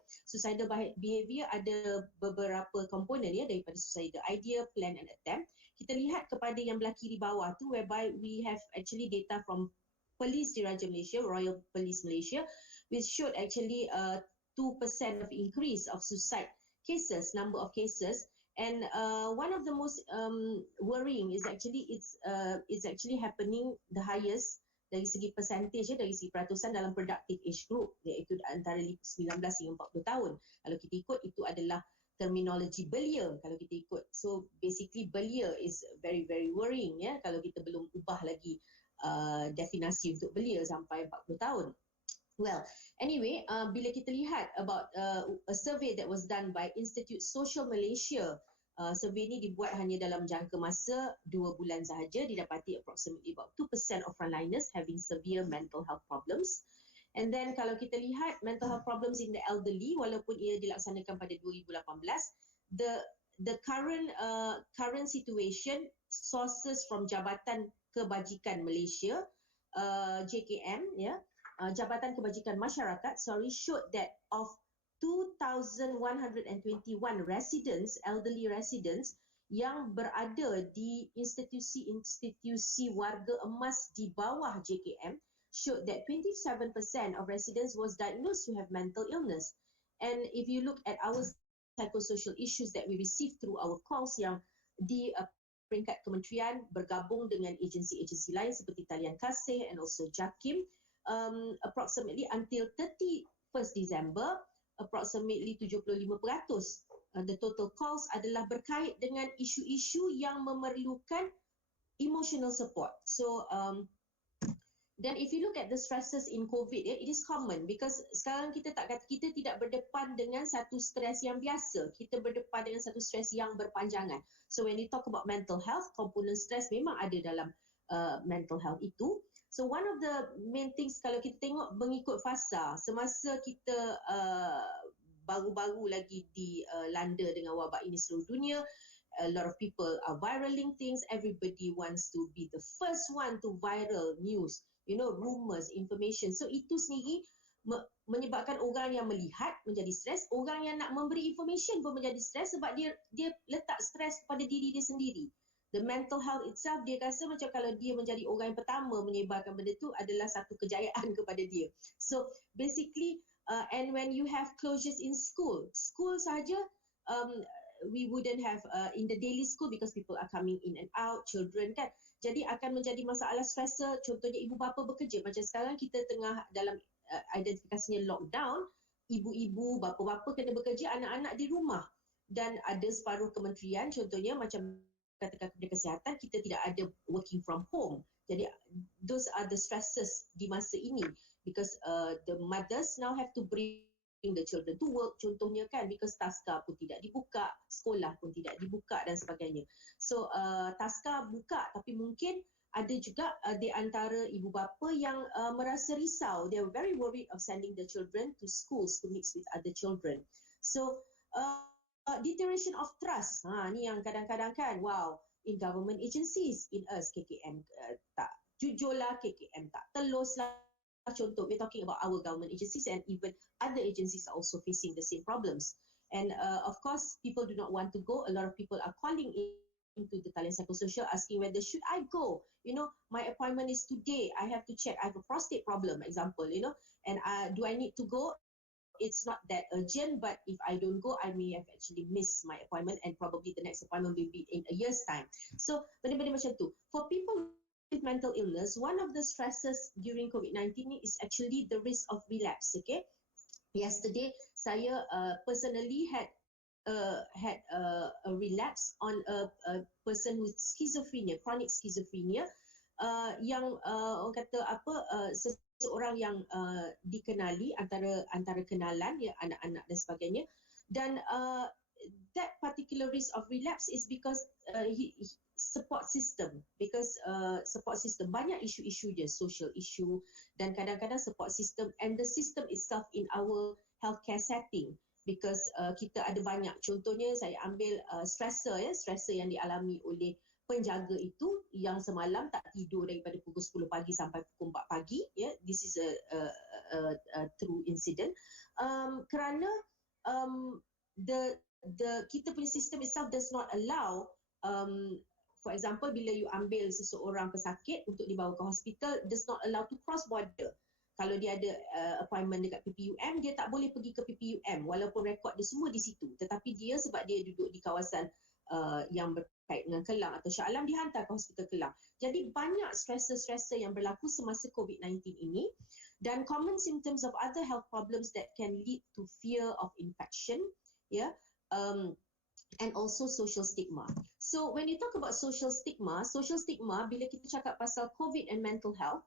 ada beberapa komponen ya, daripada suicidal idea, plan and attempt. Kita lihat kepada yang belah kiri bawah tu, whereby we have actually data from Police Diraja Malaysia, Royal Police Malaysia, which showed actually 2% of increase of suicide cases, number of cases. And one of the most worrying is actually it's actually happening the highest dari segi percentage ya, dari segi peratusan dalam productive age group, iaitu antara 19 hingga 40 tahun. Kalau kita ikut, itu adalah terminologi belia kalau kita ikut. So basically belia is very very worrying ya, kalau kita belum ubah lagi definasi untuk belia sampai 40 tahun. Well, anyway, bila kita lihat about a survey that was done by Institute Social Malaysia, survey ini dibuat hanya dalam jangka masa 2 bulan sahaja, didapati approximately about 2% of frontliners having severe mental health problems. And then kalau kita lihat mental health problems in the elderly, walaupun ia dilaksanakan pada 2018, the current situation, sources from Jabatan Kebajikan Malaysia, JKM, Jabatan Kebajikan Masyarakat, showed that of 2,121 residents, elderly residents yang berada di institusi-institusi warga emas di bawah JKM, showed that 27% of residents was diagnosed to have mental illness. And if you look at our psychosocial issues that we receive through our calls yang di peringkat kementerian bergabung dengan agensi-agensi lain seperti Talian Kasih and also JAKIM, approximately until 31st December, approximately 75% the total calls adalah berkait dengan isu-isu yang memerlukan emotional support. So then if you look at the stresses in COVID, it is common because sekarang kita tidak berdepan dengan satu stres yang biasa. Kita berdepan dengan satu stres yang berpanjangan. So when you talk about mental health, komponen stres memang ada dalam mental health itu. So one of the main things kalau kita tengok mengikut fasa, semasa kita baru-baru lagi dilanda dengan wabak ini seluruh dunia, a lot of people are viraling things. Everybody wants to be the first one to viral news, rumors, information. So itu sendiri menyebabkan orang yang melihat menjadi stres, orang yang nak memberi information pun menjadi stres sebab dia letak stres pada diri dia sendiri. The mental health itself, dia rasa macam kalau dia menjadi orang yang pertama menyebarkan benda tu adalah satu kejayaan kepada dia. So basically, and when you have closures in school sahaja, we wouldn't have in the daily school because people are coming in and out, children kan. Jadi akan menjadi masalah stressor. Contohnya ibu bapa bekerja. Macam sekarang kita tengah dalam identifikasinya lockdown, ibu-ibu, bapa-bapa kena bekerja, anak-anak di rumah. Dan ada separuh kementerian, contohnya macam katakan Kementerian Kesihatan, kita tidak ada working from home. Jadi those are the stresses di masa ini because the mothers now have to bring the children to work, contohnya kan, because taska pun tidak dibuka, sekolah pun tidak dibuka dan sebagainya. So taska buka tapi mungkin ada juga di antara ibu bapa yang merasa risau. They are very worried of sending the children to schools to mix with other children. So deterioration of trust, ni yang kadang-kadang kan, wow, in government agencies, in us, KKM tak jujurlah, KKM tak teluslah. Contoh, we're talking about our government agencies and even other agencies are also facing the same problems. And of course, people do not want to go. A lot of people are calling into the Talian Psychosocial asking whether should I go? My appointment is today. I have to check. I have a prostate problem, example, and do I need to go? It's not that urgent, but if I don't go, I may have actually missed my appointment and probably the next appointment will be in a year's time. So, benda-benda macam tu. For people with mental illness, one of the stresses during COVID-19 is actually the risk of relapse. Okay, yesterday saya personally had a relapse on a person with schizophrenia, chronic schizophrenia, yang orang kata seseorang yang dikenali antara kenalan, ya, anak-anak dan sebagainya, dan that particular risk of relapse is because support system, because support system banyak isu-isu je, social issue, dan kadang-kadang support system and the system itself in our healthcare setting, because kita ada banyak, contohnya saya ambil stressor yang dialami oleh penjaga itu yang semalam tak tidur daripada pukul 10 pagi sampai pukul 4 pagi, ya, this is a true incident, kerana kita punya system itself does not allow, for example, bila you ambil seseorang pesakit untuk dibawa ke hospital, does not allow to cross border. Kalau dia ada appointment dekat PPUM, dia tak boleh pergi ke PPUM walaupun rekod dia semua di situ. Tetapi dia sebab dia duduk di kawasan yang berkait dengan Kelang atau Shah Alam, dihantar ke hospital Kelang. Jadi banyak stressor yang berlaku semasa COVID-19 ini, dan common symptoms of other health problems that can lead to fear of infection, ya. And also social stigma. So when you talk about social stigma, bila kita cakap pasal COVID and mental health,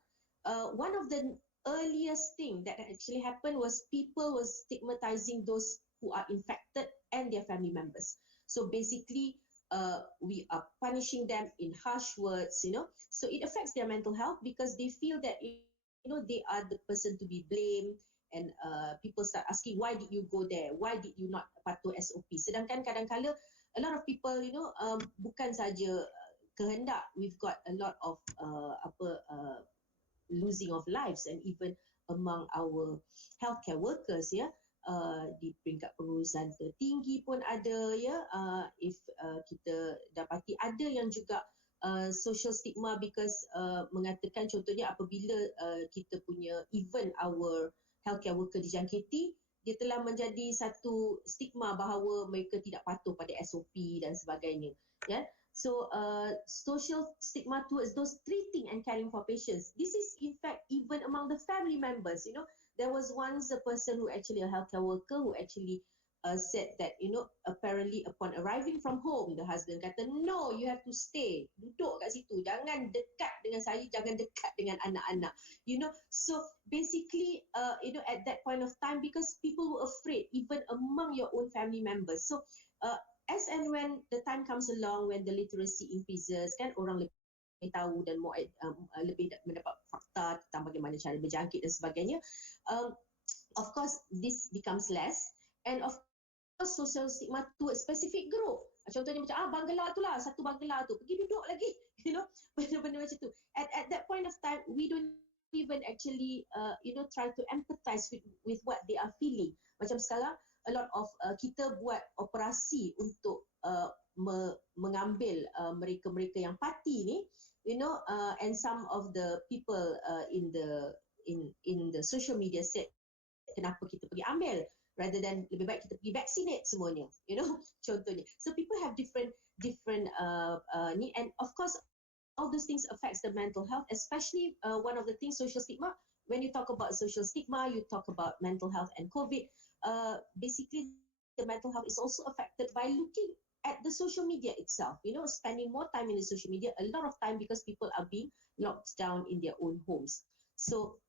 one of the earliest thing that actually happened was people was stigmatizing those who are infected and their family members. So basically, we are punishing them in harsh words, So it affects their mental health because they feel that, they are the person to be blamed. And people start asking, why did you go there? Why did you not patuh SOP? Sedangkan kadang-kala a lot of people, bukan saja kehendak, we've got a lot of losing of lives, and even among our healthcare workers, di peringkat pengurusan tertinggi pun ada, if kita dapati ada yang juga social stigma, because mengatakan contohnya apabila kita punya even our healthcare worker dijangkiti, dia telah menjadi satu stigma bahawa mereka tidak patuh pada SOP dan sebagainya, So social stigma towards those treating and caring for patients. This is in fact even among the family members. There was once a person who actually, a healthcare worker, who actually said that, apparently upon arriving from home, the husband kata, no, you have to stay, duduk kat situ, jangan dekat dengan saya, jangan dekat dengan anak-anak. So basically, at that point of time, because people were afraid, even among your own family members. So as and when the time comes along, when the literacy increases, kan, orang lebih tahu dan lebih mendapat fakta tentang bagaimana cara berjangkit dan sebagainya, of course this becomes less, and of course social stigma to a specific group. Contohnya macam Bangla tu lah, satu Bangla tu pergi duduk lagi, benda-benda macam tu. At that point of time, we don't even actually try to empathize with what they are feeling. Macam sekarang, a lot of kita buat operasi untuk mengambil mereka-mereka yang parti ni, and some of the people in the social media said, kenapa kita pergi ambil rather than lebih baik kita pergi vaccinate semuanya, contohnya. So people have different need, and of course all those things affects the mental health, especially one of the things, social stigma. When you talk about social stigma, you talk about mental health and COVID. Basically the mental health is also affected by looking at the social media itself, spending more time in the social media, a lot of time, because people are being locked down in their own homes. So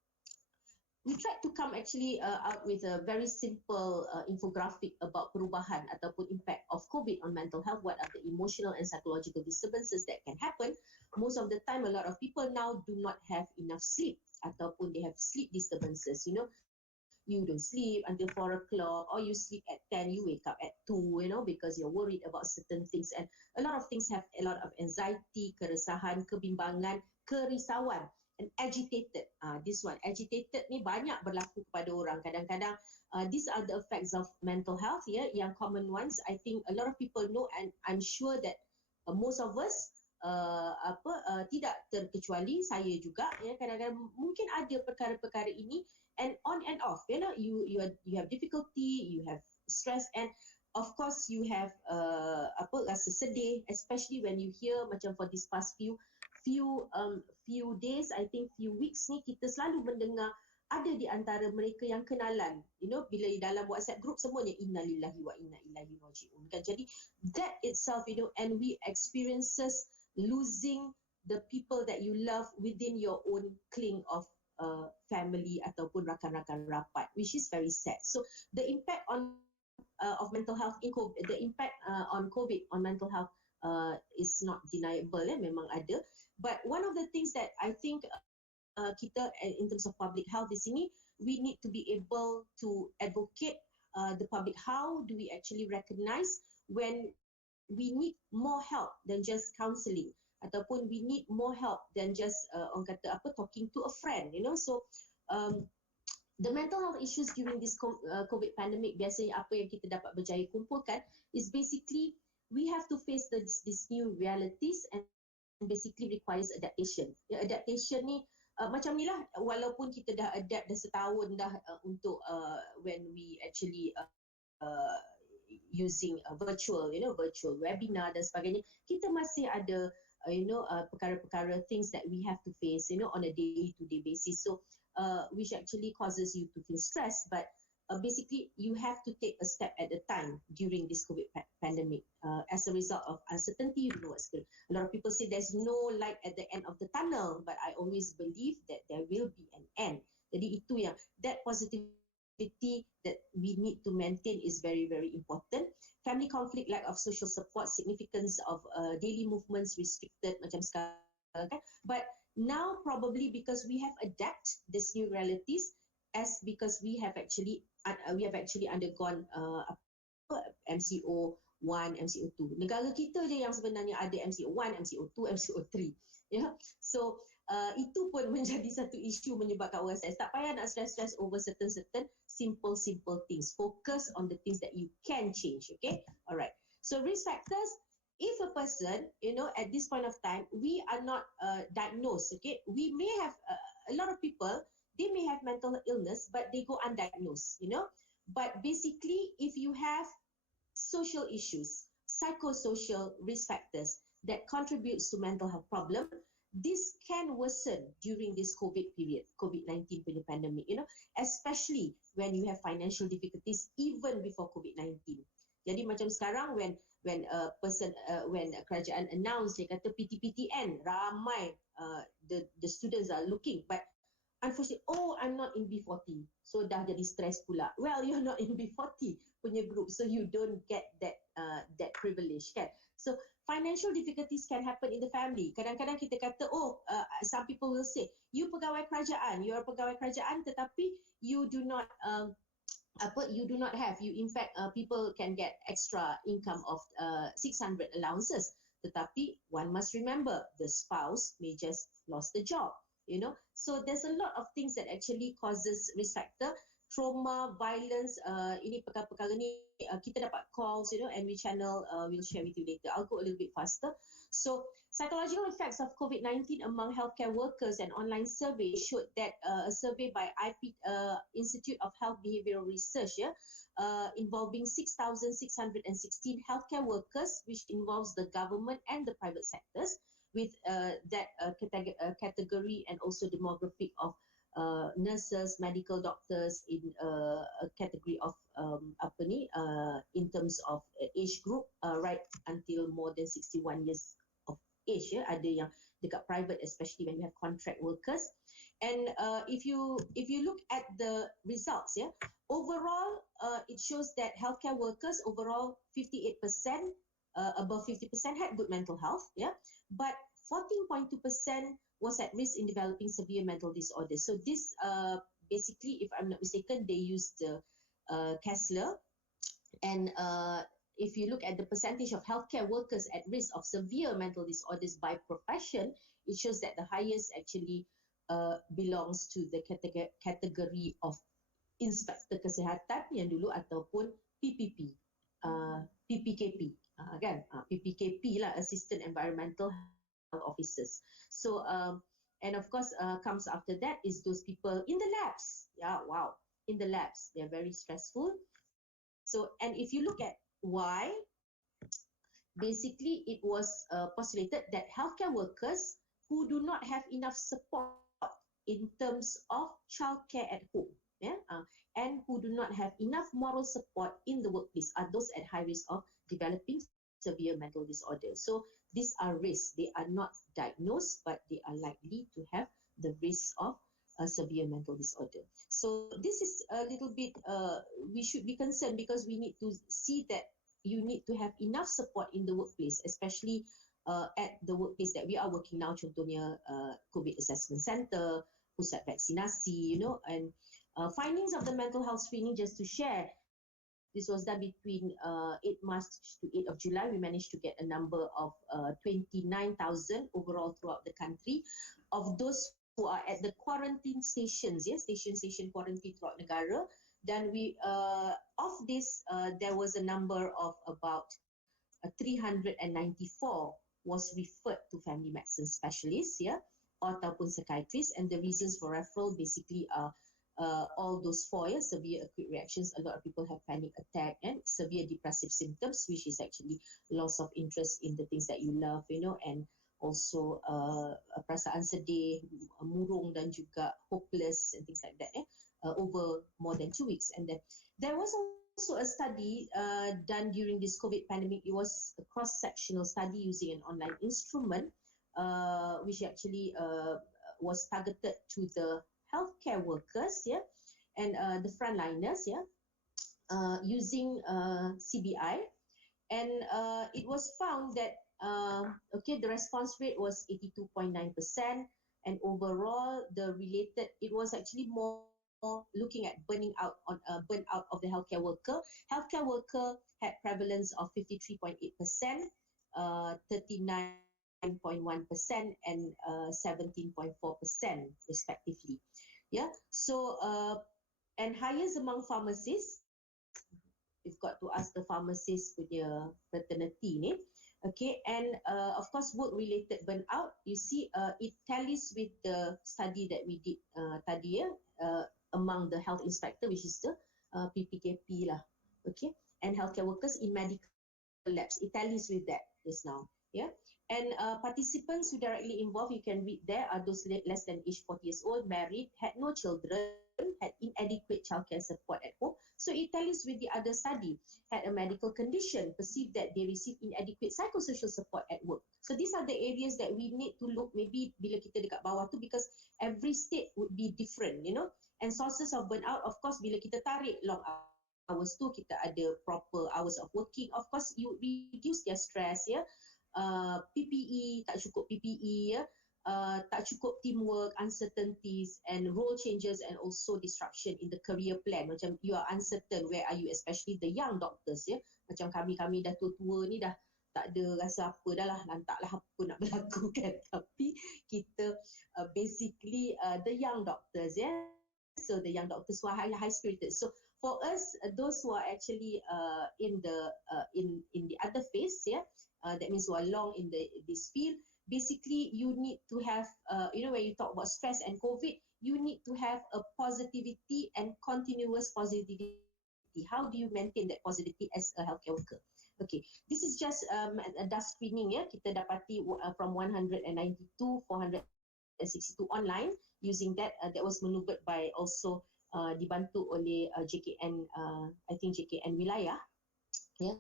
we tried to come actually out with a very simple infographic about perubahan ataupun impact of COVID on mental health. What are the emotional and psychological disturbances that can happen? Most of the time, a lot of people now do not have enough sleep, ataupun they have sleep disturbances. You don't sleep until 4 o'clock, or you sleep at 10, you wake up at 2, because you're worried about certain things. And a lot of things have a lot of anxiety, keresahan, kebimbangan, kerisauan, and agitated. This one, agitated ni banyak berlaku kepada orang. Kadang-kadang these are the effects of mental health, yang common ones. I think a lot of people know, and I'm sure that most of us tidak terkecuali saya juga, kadang-kadang mungkin ada perkara-perkara ini, and on and off, you have difficulty, you have stress, and of course you have rasa sedih, especially when you hear macam for this past few days, I think few weeks ni, kita selalu mendengar ada di antara mereka yang kenalan, bila dalam WhatsApp group semuanya innalillahi wa inna ilaihi raji'un, kan. Jadi that itself, and we experiences losing the people that you love within your own cling of family ataupun rakan-rakan rapat, which is very sad. So the impact on of mental health in COVID, the impact on COVID on mental health is not deniable, memang ada. But one of the things that I think kita in terms of public health di sini, we need to be able to advocate the public. How do we actually recognize when we need more help than just counselling, ataupun we need more help than just orang kata talking to a friend, So the mental health issues during this COVID pandemic, biasanya apa yang kita dapat berjaya kumpulkan is basically we have to face these new realities, and basically requires adaptation. Adaptation ni macam ni lah, walaupun kita dah adapt dah setahun dah untuk when we actually using virtual webinar dan sebagainya, kita masih ada perkara-perkara things that we have to face on a day-to-day basis, so which actually causes you to feel stressed. But basically you have to take a step at a time during this COVID pandemic. As a result of uncertainty, what's good. A lot of people say there's no light at the end of the tunnel, but I always believe that there will be an end. Jadi itu yang, that positivity that we need to maintain is very, very important. Family conflict, lack of social support, significance of daily movements restricted macam sekarang, kan. But now probably because we have adapted these new realities, as because we have actually undergone MCO MCO1, MCO2. Negara kita je yang sebenarnya ada MCO1, MCO2, MCO3. Ya. So itu pun menjadi satu isu menyebabkan orang stres. Tak payah nak stress over certain simple things. Focus on the things that you can change. Okay, alright. So risk factors, if a person, at this point of time, we are not diagnosed. Okay, we may have a lot of people, they may have mental illness, but they go undiagnosed. But basically, if you have social issues, psychosocial risk factors that contributes to mental health problem, this can worsen during this COVID period, COVID-19 punya pandemic, especially when you have financial difficulties even before COVID-19. Jadi macam sekarang when a person when kerajaan announce dia kata PTPTN, ramai the students are looking, but unfortunately, I'm not in B40, so dah jadi stress pula. Well, you're not in B40 punya group, so you don't get that privilege, kan? So financial difficulties can happen in the family. Kadang-kadang kita kata, some people will say, you are pegawai kerajaan, tetapi you do not have, in fact, people can get extra income of 600 allowances. Tetapi one must remember, the spouse may just lost the job. So there's a lot of things that actually causes risk factor. Trauma, violence, ini perkara-perkara ni kita dapat calls, and we channel, we'll share with you later. I'll go a little bit faster. So psychological effects of COVID-19 among healthcare workers, and online survey showed that a survey by Institute of Health Behavioral Research involving 6,616 healthcare workers, which involves the government and the private sectors, with that category and also demographic of nurses, medical doctors in a category of in terms of age group, right until more than 61 years of age. Ada yang dekat private, especially when you have contract workers. And if you look at the results, overall it shows that healthcare workers overall 58%, above 50% had good mental health, but 14.2% was at risk in developing severe mental disorders. So this basically, if I'm not mistaken, they used the Kessler, and if you look at the percentage of healthcare workers at risk of severe mental disorders by profession, it shows that the highest actually belongs to the category of inspektor kesihatan yang dulu ataupun PPP, PPKP, kan? PPKP lah, Assistant Environmental Officers. So and of course comes after that is those people in the labs. In the labs, they're very stressful. So, and if you look at why, basically it was postulated that healthcare workers who do not have enough support in terms of childcare at home, and who do not have enough moral support in the workplace are those at high risk of developing severe mental disorder. So these are risks. They are not diagnosed, but they are likely to have the risk of a severe mental disorder. So this is a little bit, we should be concerned, because we need to see that you need to have enough support in the workplace, especially at the workplace that we are working now, contohnya COVID Assessment Center, pusat vaksinasi, and findings of the mental health screening, just to share. This was done between 8 March to 8 of July. We managed to get a number of 29,000 overall throughout the country. Of those who are at the quarantine stations, station quarantine throughout negara, then we of this there was a number of about 394 was referred to family medicine specialists, ataupun psychiatrists, and the reasons for referral basically are all those four, severe acute reactions. A lot of people have panic attack and severe depressive symptoms, which is actually loss of interest in the things that you love, and also perasaan sedih, murung, dan juga hopeless and things like that, over more than 2 weeks. And then there was also a study done during this COVID pandemic. It was a cross-sectional study using an online instrument, which actually was targeted to the healthcare workers, and the frontliners, using CBI, and it was found that the response rate was 82.9%, and overall the related, it was actually more looking at burnout of the healthcare worker. Healthcare worker had prevalence of 53.8%, 39.1%, and 17.4% respectively. Yeah. So and highest among pharmacists, we've got to ask the pharmacist punya fraternity ni. Okay, and of course work-related burnout, you see it tallies with the study that we did tadi ya, among the health inspector, which is the PPKP lah. Okay, and healthcare workers in medical labs, it tallies with that just now. Yeah, and participants who directly involved, you can read there, are those less than age 40 years old, married, had no children, had inadequate childcare support at home. So it tallies with the other study, had a medical condition, perceived that they receive inadequate psychosocial support at work. So these are the areas that we need to look, maybe bila kita dekat bawah tu, because every state would be different, you know. And sources of burnout, of course, bila kita tarik long hours tu, kita ada proper hours of working, of course you reduce their stress, ya. PPE, tak cukup PPE, ya. Tak cukup teamwork, uncertainties and role changes, and also disruption in the career plan. Macam you are uncertain, where are you, especially the young doctors, ya. Macam kami dah tua-tua ni, dah tak ada rasa apa dah lah, lantaklah apa nak berlaku kan. Tapi kita basically the young doctors, ya. So the young doctors who are high spirited. So for us, those who are actually in the other phase, yeah, that means who are long in this field, basically you need to have, when you talk about stress and COVID, you need to have a positivity and continuous positivity. How do you maintain that positivity as a healthcare worker? Okay, this is just a dust screening, ya. Kita dapati from 192, 462 online. Using that, that was maneuvered by also dibantu oleh JKN, I think JKN Wilayah, yeah.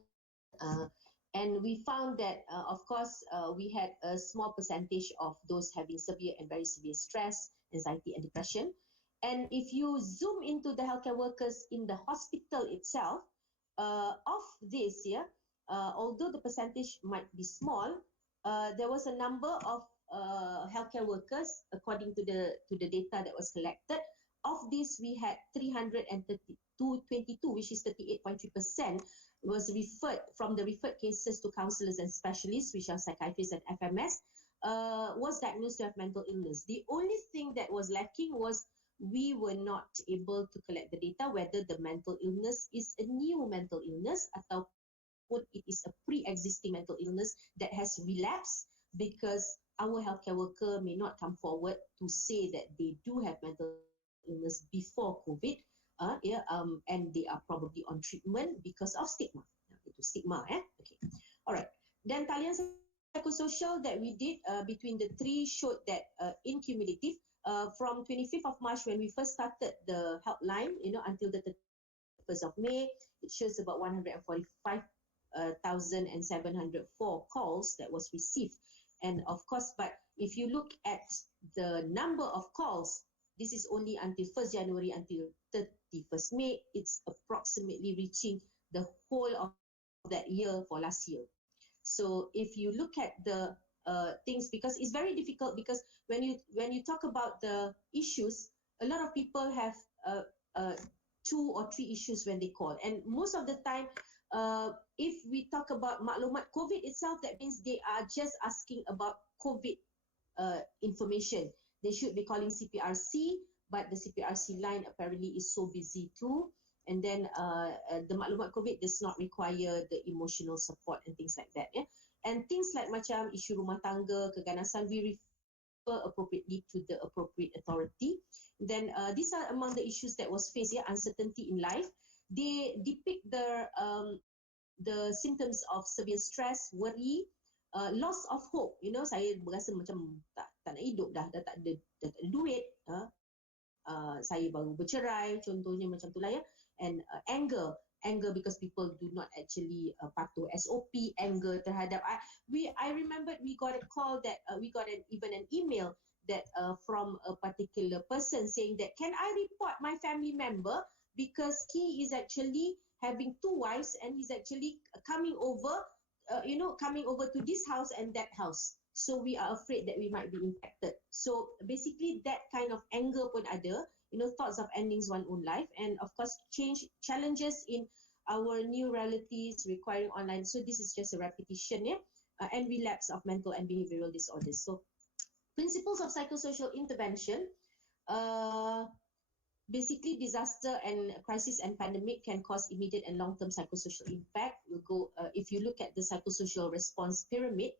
And we found that, of course, we had a small percentage of those having severe and very severe stress, anxiety, and depression. And if you zoom into the healthcare workers in the hospital itself, of this, yeah, although the percentage might be small, there was a number of healthcare workers, according to the data that was collected. Of this, we had 322, which is 38.3%, was referred from the referred cases to counselors and specialists, which are psychiatrists and FMS, was diagnosed to have mental illness. The only thing that was lacking was we were not able to collect the data whether the mental illness is a new mental illness ataupun it is a pre-existing mental illness that has relapsed, because our healthcare worker may not come forward to say that they do have mental illness before COVID, and they are probably on treatment because of stigma. Itu stigma, okay. Alright. Then talian psychosocial that we did between the three showed that in cumulative, from 25th of March when we first started the helpline, until the 31st of May, it shows about 145,704 calls that was received. And of course, but if you look at the number of calls, this is only until 1st January until 31st May, it's approximately reaching the whole of that year for last year. So if you look at the things, because it's very difficult, because when you talk about the issues, a lot of people have 2 or 3 issues when they call, and most of the time, if we talk about maklumat COVID itself, that means they are just asking about COVID information. They should be calling CPRC, but the CPRC line apparently is so busy too. And then the maklumat COVID does not require the emotional support and things like that. Yeah? And things like macam isu rumah tangga, keganasan, we refer appropriately to the appropriate authority. Then these are among the issues that was faced, yeah? Uncertainty in life. They depict the symptoms of severe stress, worry, loss of hope. Saya berasa macam tak nak hidup dah tak ada duit. Saya baru bercerai, contohnya macam tu lah, ya. And anger because people do not actually patuh SOP, anger terhadap I remember we got a call that we got even an email that from a particular person saying that, can I report my family member because he is actually having 2 wives and he's actually coming over to this house and that house. So we are afraid that we might be infected. So basically that kind of anger pun ada, thoughts of ending one's own life, and of course challenges in our new realities requiring online. So this is just a repetition, and relapse of mental and behavioral disorders. So principles of psychosocial intervention. Basically, disaster and crisis and pandemic can cause immediate and long-term psychosocial impact. We'll go, if you look at the psychosocial response pyramid,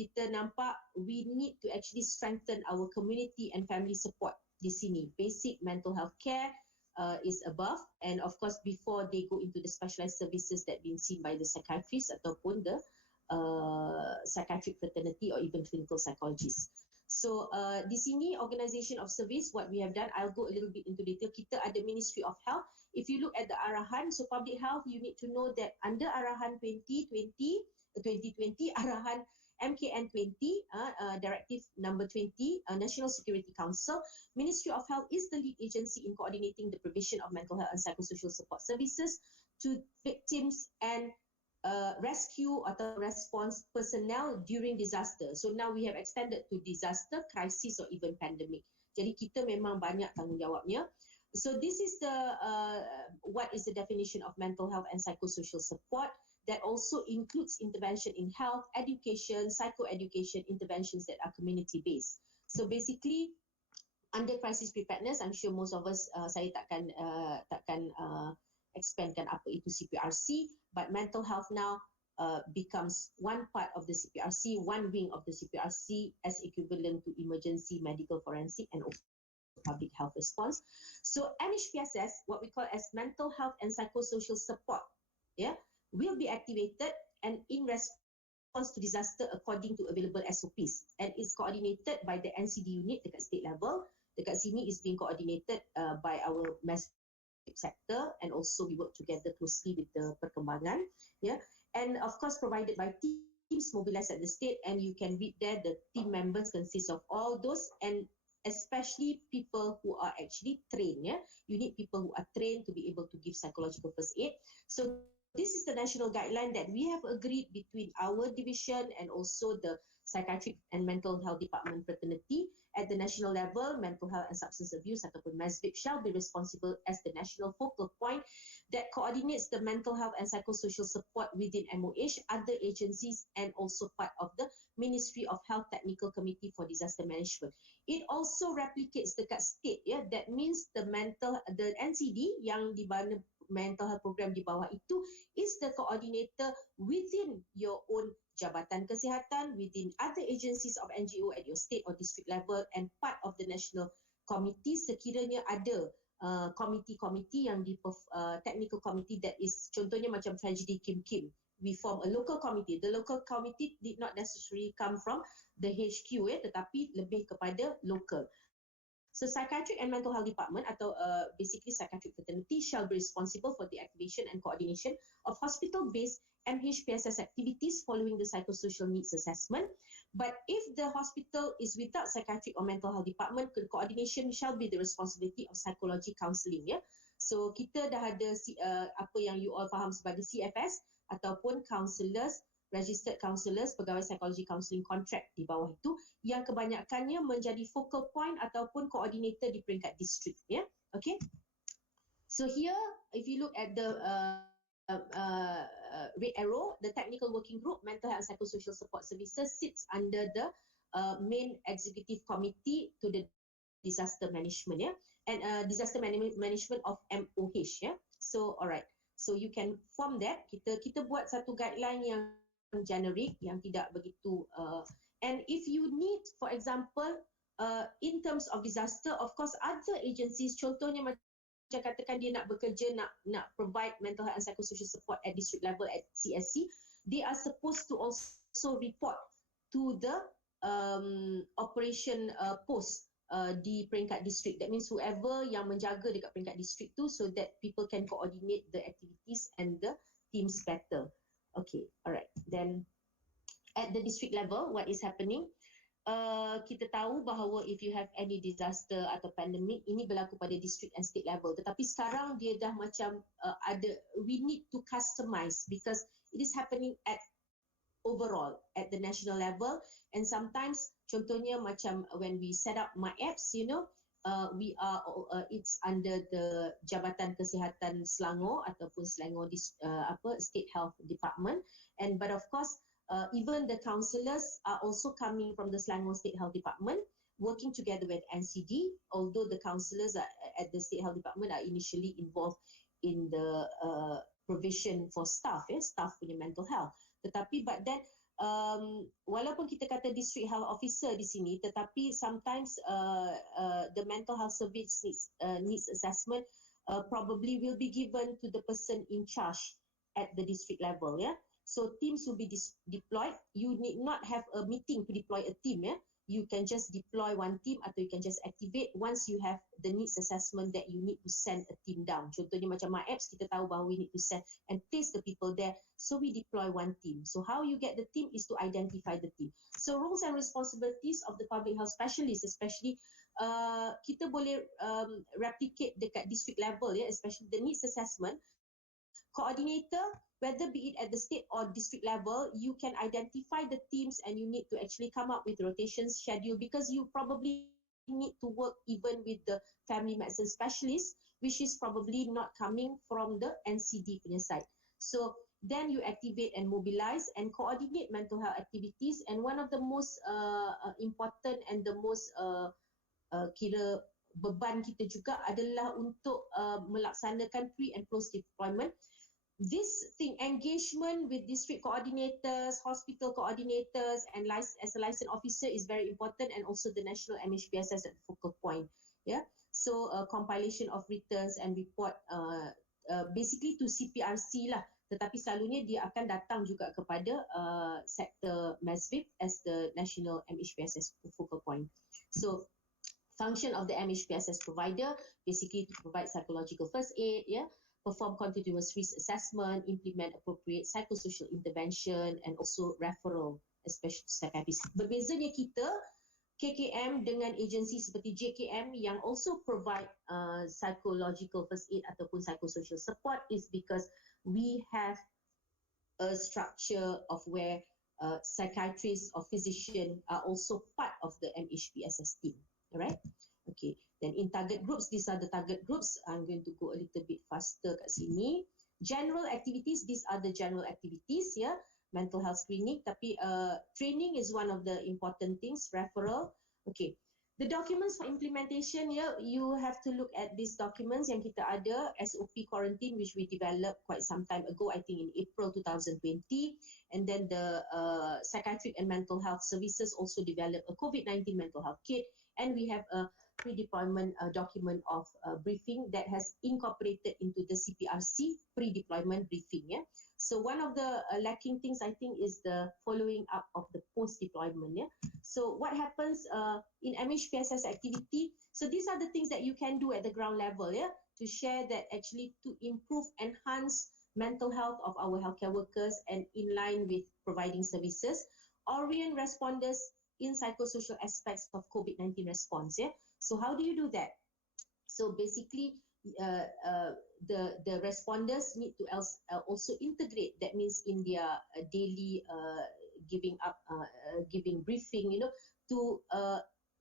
kita nampak we need to actually strengthen our community and family support di sini. Basic mental health care is above, and of course before they go into the specialized services that been seen by the psychiatrists ataupun the psychiatric fraternity or even clinical psychologists. So di sini organisation of service, what we have done, I'll go a little bit into detail. Kita ada Ministry of Health. If you look at the arahan, so public health, you need to know that under arahan 2020, arahan MKN 20, Directive number 20, National Security Council, Ministry of Health is the lead agency in coordinating the provision of mental health and psychosocial support services to victims and rescue atau response personnel during disaster. So now we have extended to disaster, crisis or even pandemic. Jadi kita memang banyak tanggungjawabnya. So this is the what is the definition of mental health and psychosocial support. That also includes intervention in health, education, psychoeducation interventions that are community based. So basically, under crisis preparedness, I'm sure most of us, saya takkan expandkan apa itu CPRC, but mental health now becomes one part of the CPRC, one wing of the CPRC as equivalent to emergency medical forensic and also public health response. So MHPSS, what we call as mental health and psychosocial support, will be activated and in response to disaster according to available SOPs, and is coordinated by the NCD unit dekat state level. Dekat sini is being coordinated by our mass sector, and also we work together closely with the perkembangan, and of course provided by teams mobilized at the state, and you can read there the team members consist of all those, and especially people who are actually trained. You need people who are trained to be able to give psychological first aid. So this is the national guideline that we have agreed between our division and also the Psychiatric and Mental Health Department Fraternity. At the national level, mental health and substance abuse ataupun MASVIP shall be responsible as the national focal point that coordinates the mental health and psychosocial support within MOH, other agencies, and also part of the Ministry of Health Technical Committee for Disaster Management. It also replicates dekat state, that means the NCD yang di mana mental health program di bawah itu is the coordinator within your own Jabatan Kesihatan, within other agencies of NGO at your state or district level, and part of the national committee sekiranya ada komiti-komiti yang di technical committee that is contohnya macam tragedy Kim Kim. We form a local committee. The local committee did not necessarily come from the HQ, tetapi lebih kepada local. So Psychiatric and Mental Health Department atau basically Psychiatric Fraternity shall be responsible for the activation and coordination of hospital-based MHPSS activities following the psychosocial needs assessment. But if the hospital is without Psychiatric or Mental Health Department, coordination shall be the responsibility of psychology counselling. So kita dah ada apa yang you all faham sebagai CFS ataupun counsellors, registered counsellors, pegawai psychology counselling contract di bawah itu, yang kebanyakannya menjadi focal point ataupun coordinator di peringkat district. Okay. So here, if you look at the red arrow, the technical working group, mental health and psychosocial support services sits under the main executive committee to the disaster management, and disaster management of MOH. So alright, so you can form that. Kita buat satu guideline yang generic, yang tidak begitu and if you need, for example, in terms of disaster, of course other agencies, contohnya macam katakan dia nak bekerja, nak provide mental health and psychosocial support at district level at CSC, they are supposed to also report to the operation post di peringkat district. That means whoever yang menjaga dekat peringkat district tu, so that people can coordinate the activities and the teams better. Okay, alright. Then at the district level, what is happening? Kita tahu bahawa if you have any disaster atau pandemic, ini berlaku pada district and state level. Tetapi sekarang dia dah macam ada, we need to customize because it is happening at overall at the national level, and sometimes contohnya macam when we set up my apps, it's under the Jabatan Kesihatan Selangor ataupun Selangor State Health Department, but of course even the counsellors are also coming from the Selangor State Health Department, working together with NCD, although the counsellors at the State Health Department are initially involved in the provision for staff punya mental health. Tetapi but then walaupun kita kata district health officer di sini, tetapi sometimes the mental health service needs assessment probably will be given to the person in charge at the district level. So teams will be deployed. You need not have a meeting to deploy a team. You can just deploy one team atau you can just activate once you have the needs assessment that you need to send a team down. Contohnya macam MyApps, kita tahu bahawa we need to send and place the people there, so we deploy one team. So how you get the team is to identify the team. So roles and responsibilities of the public health specialist, especially kita boleh replicate dekat district level, especially the needs assessment. Coordinator, whether be it at the state or district level, you can identify the teams and you need to actually come up with rotation schedule, because you probably need to work even with the family medicine specialist, which is probably not coming from the NCD punya side. So then you activate and mobilize and coordinate mental health activities, and one of the most important and the most kira beban kita juga adalah untuk melaksanakan pre and post deployment. This thing, engagement with district coordinators, hospital coordinators, and as a licensed officer is very important, and also the national MHPSS at the focal point. So compilation of returns and report basically to CPRC lah, tetapi selalunya dia akan datang juga kepada sektor MASVIP as the national MHPSS focal point. So function of the MHPSS provider basically to provide psychological first aid, perform continuous risk assessment, implement appropriate psychosocial intervention, and also referral, especially to psychiatrist. Berbezanya kita, KKM dengan agensi seperti JKM yang also provide psychological first aid ataupun psychosocial support is because we have a structure of where psychiatrists or physician are also part of the MHPSS team. Alright? Okay, then in target groups, these are the target groups. I'm going to go a little bit faster kat sini. General activities, these are the general activities, mental health screening, tapi training is one of the important things, referral. Okay, the documents for implementation, you have to look at these documents yang kita ada, SOP quarantine, which we developed quite some time ago, I think in April 2020, and then the psychiatric and mental health services also developed a COVID-19 mental health kit, and we have a pre-deployment document of briefing that has incorporated into the CPRC pre-deployment briefing. So one of the lacking things I think is the following up of the post-deployment. So what happens in MHPSS activity? So these are the things that you can do at the ground level, to share that actually to improve, enhance mental health of our healthcare workers and in line with providing services. Orient responders in psychosocial aspects of COVID-19 response. So how do you do that? So basically, the responders need to also integrate. That means in their daily giving briefing, to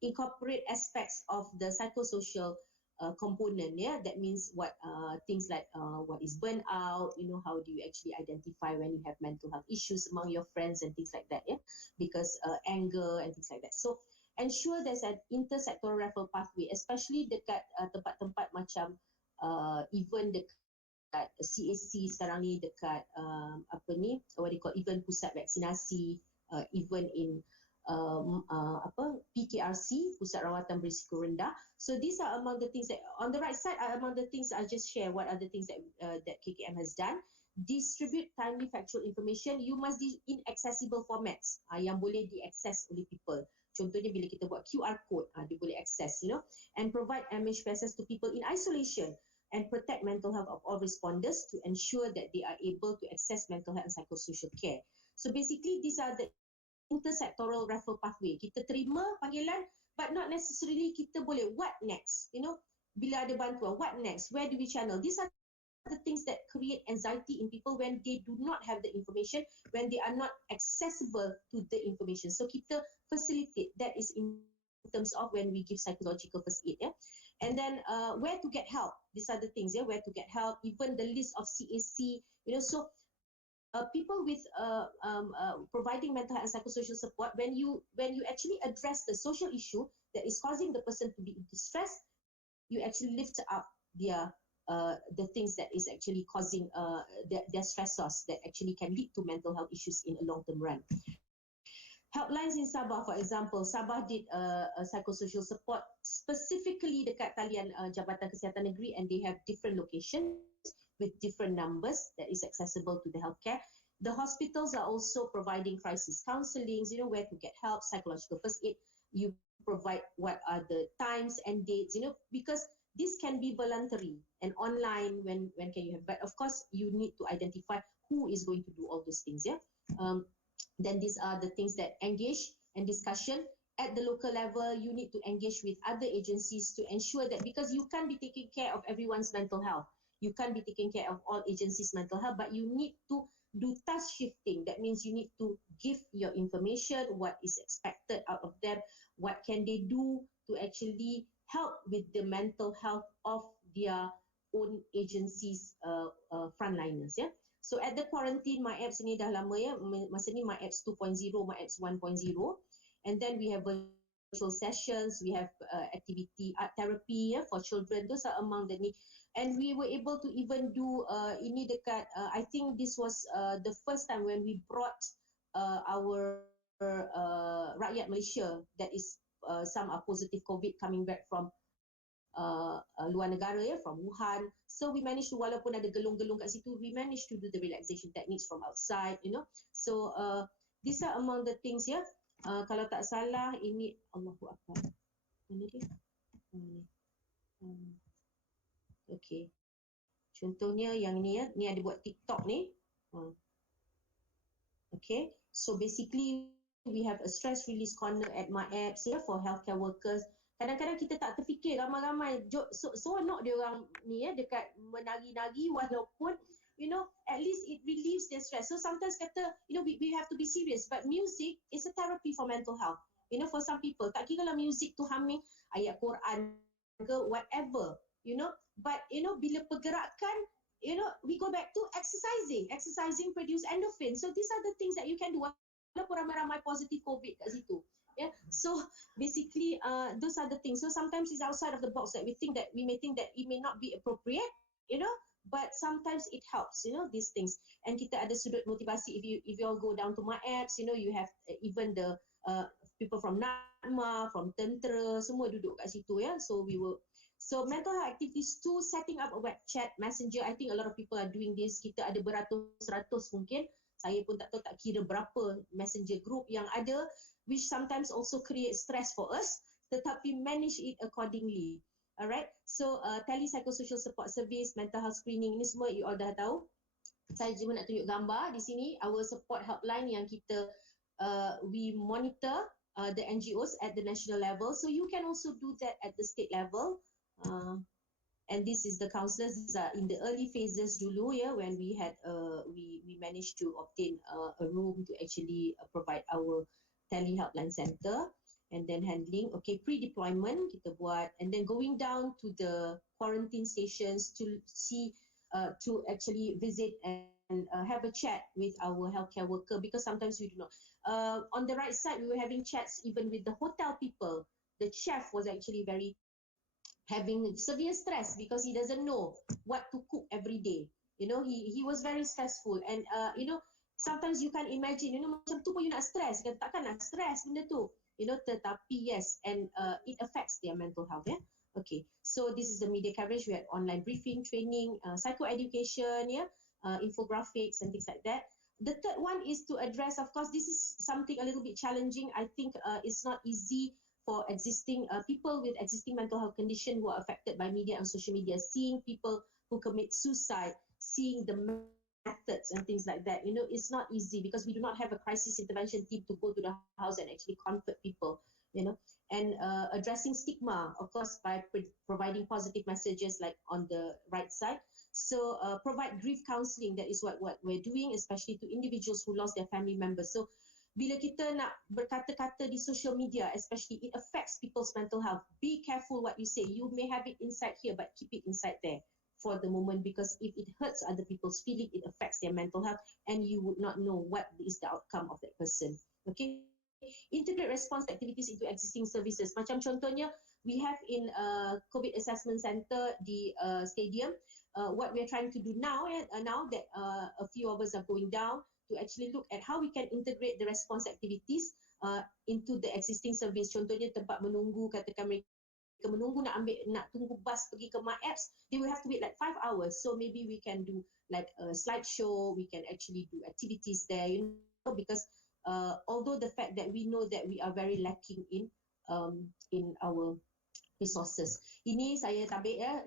incorporate aspects of the psychosocial component. That means what things like what is burnout. How do you actually identify when you have mental health issues among your friends and things like that. Because anger and things like that. So ensure there's an intersectoral referral pathway, especially dekat tempat-tempat macam even dekat CAC sekarang ni, dekat even pusat vaksinasi, even in PKRC, pusat rawatan berisiko rendah. So these are among the things that on the right side are among the things I'll just share. What are the things that KKM has done? Distribute timely factual information. You must be in accessible formats yang boleh diakses oleh people. Contohnya bila kita buat QR code, dia boleh access, and provide MHPSS to people in isolation and protect mental health of all responders to ensure that they are able to access mental health and psychosocial care. So basically, these are the intersectoral referral pathway. Kita terima panggilan, but not necessarily kita boleh what next, bila ada bantuan, what next, where do we channel? These are the things that create anxiety in people when they do not have the information, when they are not accessible to the information. So kita facilitate, that is important. terms of when we give psychological first aid. Yeah? And then where to get help. These are the things, yeah, where to get help, even the list of CAC, so people with providing mental health and psychosocial support, when you actually address the social issue that is causing the person to be in distress, you actually lift up their the things that is actually causing their stressors that actually can lead to mental health issues in a long-term run. Helplines in Sabah, for example, Sabah did a psychosocial support specifically dekat talian Jabatan Kesihatan Negeri, and they have different locations with different numbers that is accessible to the healthcare. The hospitals are also providing crisis counselling, where to get help, psychological first aid. You provide what are the times and dates, because this can be voluntary and online when can you have, but of course you need to identify who is going to do all those things. Then these are the things that engage and discussion at the local level. You need to engage with other agencies to ensure that, because you can't be taking care of everyone's mental health, you can't be taking care of all agencies' mental health, but you need to do task shifting. That means you need to give your information, what is expected out of them, what can they do to actually help with the mental health of their own agencies frontliners. So at the quarantine, my apps ini dah lama masa ni my apps 2.0, my apps 1.0, and then we have virtual sessions, we have activity art therapy for children. Those are among the need. And we were able to even do ini dekat I think this was the first time when we brought our rakyat Malaysia that is some are positive COVID coming back from luar negara, from Wuhan. So we managed to, walaupun ada gelung-gelung kat situ, we managed to do the relaxation techniques from outside, So these are among the things, kalau tak salah ini Allahu Akbar. Mana dia? Okay. Contohnya yang ni ni ada buat TikTok ni. Okay. So basically we have a stress release corner at my apps for healthcare workers. Kadang-kadang kita tak terfikir ramai-ramai seronok dia orang ni dekat menari-nari, walaupun at least it relieves their stress. So sometimes kata we have to be serious, but music is a therapy for mental health. For some people, tak kira lah music tu humming ayat Quran ke whatever, but bila pergerakan, we go back to exercising produce endorphin. So these are the things that you can do walaupun ramai-ramai positive COVID kat situ. So basically those are the things. So sometimes it's outside of the box that we may think that it may not be appropriate, but sometimes it helps, these things. And kita ada sudut motivasi. If you all go down to my apps, you have even the people from NATMA, from Tentera, semua duduk kat situ. So mental health activities too, setting up a web chat messenger. I think a lot of people are doing this. Kita ada beratus-ratus mungkin. Saya pun tak tahu, tak kira berapa messenger group yang ada, which sometimes also create stress for us, tetapi manage it accordingly. Alright, so tele-psychosocial support service, mental health screening, ini semua you all dah tahu. Saya cuma nak tunjuk gambar di sini, our support helpline yang kita we monitor the NGOs at the national level, so you can also do that at the state level. And this is the counsellors. These are in the early phases dulu, when we had we managed to obtain a room to actually provide our tele helpline center, and then handling pre-deployment kita buat, and then going down to the quarantine stations to see to actually visit and have a chat with our healthcare worker, because sometimes we do not on the right side we were having chats even with the hotel people. The chef was actually having severe stress because he doesn't know what to cook every day. He was very stressful, and sometimes you can imagine, macam tu pun you nak stress, takkan nak stress benda tu, tetapi yes, and it affects their mental health. Okay, so this is the media coverage. We had online briefing, training, psychoeducation, infographics and things like that. The third one is to address, of course, this is something a little bit challenging. I think it's not easy for existing people with existing mental health condition who are affected by media and social media, seeing people who commit suicide, seeing the methods and things like that. It's not easy because we do not have a crisis intervention team to go to the house and actually comfort people, and addressing stigma, of course, by providing positive messages like on the right side. So provide grief counselling. That is what we're doing, especially to individuals who lost their family members. So bila kita nak berkata-kata di social media, especially, it affects people's mental health. Be careful what you say. You may have it inside here, but keep it inside there for the moment, because if it hurts other people's feeling, it affects their mental health, and you would not know what is the outcome of that person. Okay, integrate response activities into existing services. Macam contohnya, we have in COVID assessment center di stadium. What we are trying to do now, now that a few of us are going down, to actually look at how we can integrate the response activities into the existing service. Contohnya tempat menunggu, katakan mereka menunggu nak tunggu bus pergi ke My Apps, they will have to wait like 5 hours. So maybe we can do like a slideshow, we can actually do activities there, you know, because although the fact that we know that we are very lacking in our resources. Ini saya tabik ya,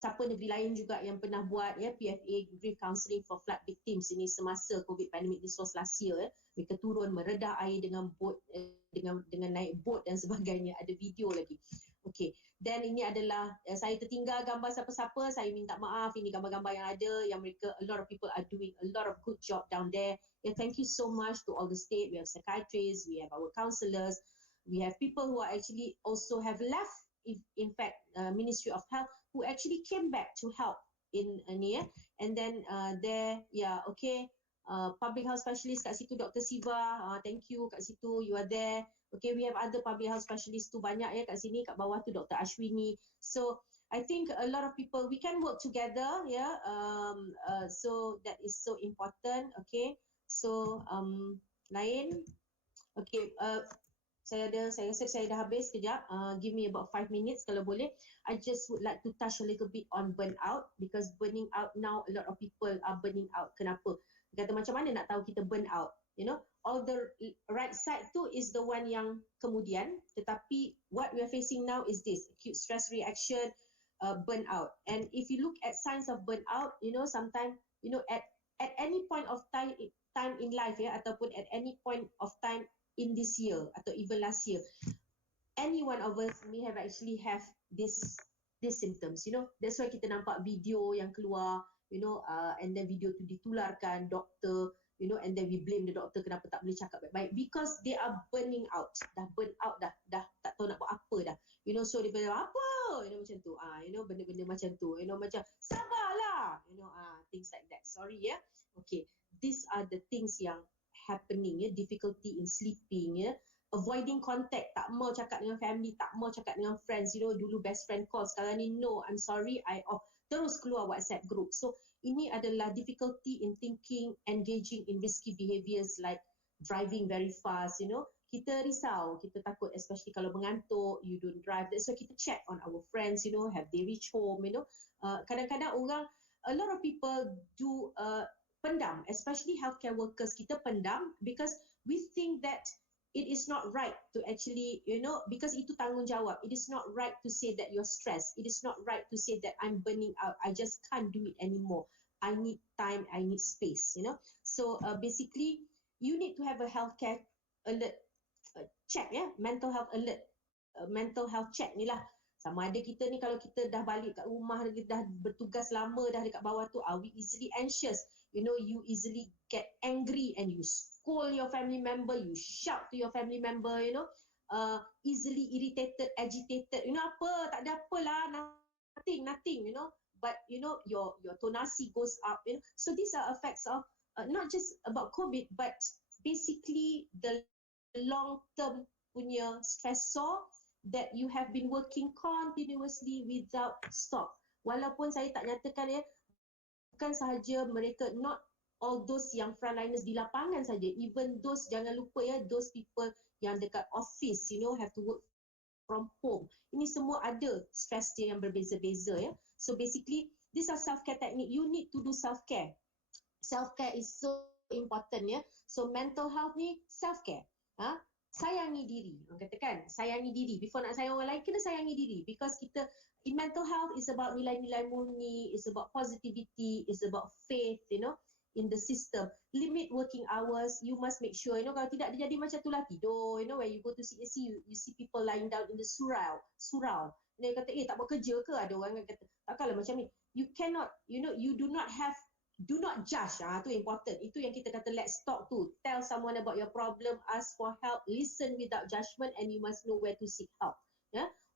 siapa negeri lain juga yang pernah buat ya PFA grief counselling for flood victims ini semasa COVID pandemic, this was last year. Mereka turun meredah air dengan boat, dengan naik boat dan sebagainya. Ada video lagi. Okay, then ini adalah saya tertinggal gambar siapa-siapa, saya minta maaf. Ini gambar-gambar yang ada, yang mereka, a lot of people are doing a lot of good job down there. Yeah, thank you so much to all the state. We have psychiatrists, we have our counsellors, we have people who are actually also have left, in fact, Ministry of Health, who actually came back to help in near, and then there, yeah, okay, public health specialist kat situ, Dr. Siva, thank you kat situ, you are there. Okay, we have other public health specialists tu banyak ya kat sini, kat bawah tu Dr. Ashwini. So I think a lot of people, we can work together, yeah. So that is so important. Okay, so lain, okay. Saya rasa saya dah habis kejap. Give me about 5 minutes kalau boleh. I just would like to touch a little bit on burnout, because burning out now, a lot of people are burning out. Kenapa? Kata macam mana nak tahu kita burn out? You know, all the right side tu is the one yang kemudian, tetapi what we are facing now is this acute stress reaction, burnout. And if you look at signs of burnout, you know, sometimes, you know, at any point of time in life ya, ataupun at any point of time in this year atau even last year, any one of us may have actually have these symptoms, you know. That's why kita nampak video yang keluar, you know, and then video tu ditularkan doktor, you know, and then we blame the doctor kenapa tak boleh cakap baik-baik, because they are burning out, dah burn out, dah tak tahu nak buat apa dah, you know. So dia bilang apa, you know, macam tu, you know, benda-benda macam tu, you know, macam sabarlah, you know, things like that. Sorry ya. Okay, these are the things yang happening ya, difficulty in sleeping ya, avoiding contact, tak mau cakap dengan family, tak mau cakap dengan friends, you know, dulu best friend call, sekarang ni no, I'm sorry, I off, terus keluar WhatsApp group. So ini adalah difficulty in thinking, engaging in risky behaviours like driving very fast, you know. Kita risau, kita takut, especially kalau mengantuk, you don't drive. That's why kita check on our friends, you know, have they reached home, you know. Kadang-kadang orang, a lot of people do pendam, especially healthcare workers, kita pendam because we think that it is not right to actually, you know, because itu tanggungjawab. It is not right to say that you're stressed. It is not right to say that I'm burning out. I just can't do it anymore. I need time, I need space, you know. So basically, you need to have a healthcare alert check, yeah, mental health alert, mental health check ni lah. Sama ada kita ni kalau kita dah balik kat rumah, dah bertugas lama dah dekat bawah tu, are we easily anxious? You know, you easily get angry and you scold your family member, you shout to your family member, you know, easily irritated, agitated, you know, apa, tak ada apalah, nothing, you know, but you know, your tonasi goes up, you know. So these are effects of not just about COVID, but basically the long-term punya stressor that you have been working continuously without stop. Walaupun saya tak nyatakan ya, bukan sahaja mereka, not all those yang frontliners di lapangan saja, even those, jangan lupa ya, those people yang dekat office, you know, have to work from home. Ini semua ada stress dia yang berbeza-beza ya. So basically, these are self-care technique. You need to do self-care. Self-care is so important ya. So mental health ni self-care. Sayangi diri. Orang katakan sayangi diri. Before nak sayang orang lain, kena sayangi diri. Because kita, in mental health is about nilai-nilai murni, is about positivity, is about faith, you know, in the system. Limit working hours. You must make sure, you know, kalau tidak dia jadi macam tu lah, tidur, you know, when you go to CAC, you see people lying down in the surau. Dia kata, tak buat kerja ke? Ada orang yang kata, takkanlah macam ni. You cannot, you know, you do not have do not judge. Tu important. Itu yang kita kata let's talk tu. Tell someone about your problem, ask for help, listen without judgment, and you must know where to seek help.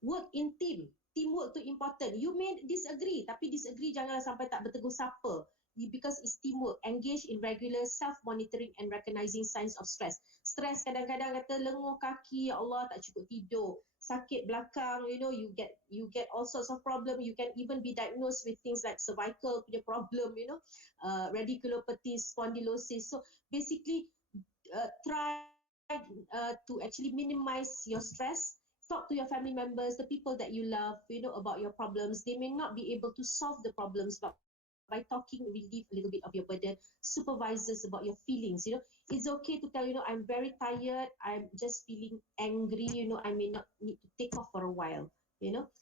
Work in team. Teamwork tu important. You may disagree, tapi disagree janganlah sampai tak bertegur sapa. Because it's teamwork. Engage in regular self-monitoring and recognizing signs of stress. Stress kadang-kadang kata lenguh kaki, ya Allah tak cukup tidur, sakit belakang, you get all sorts of problem. You can even be diagnosed with things like cervical punya problem, radiculopathy, spondylosis. So basically try to actually minimize your stress. Talk to your family members, the people that you love, about your problems. They may not be able to solve the problems, but by talking, relieve a little bit of your burden. Supervisors about your feelings. It's okay to tell, I'm very tired, I'm just feeling angry, I may not need to take off for a while.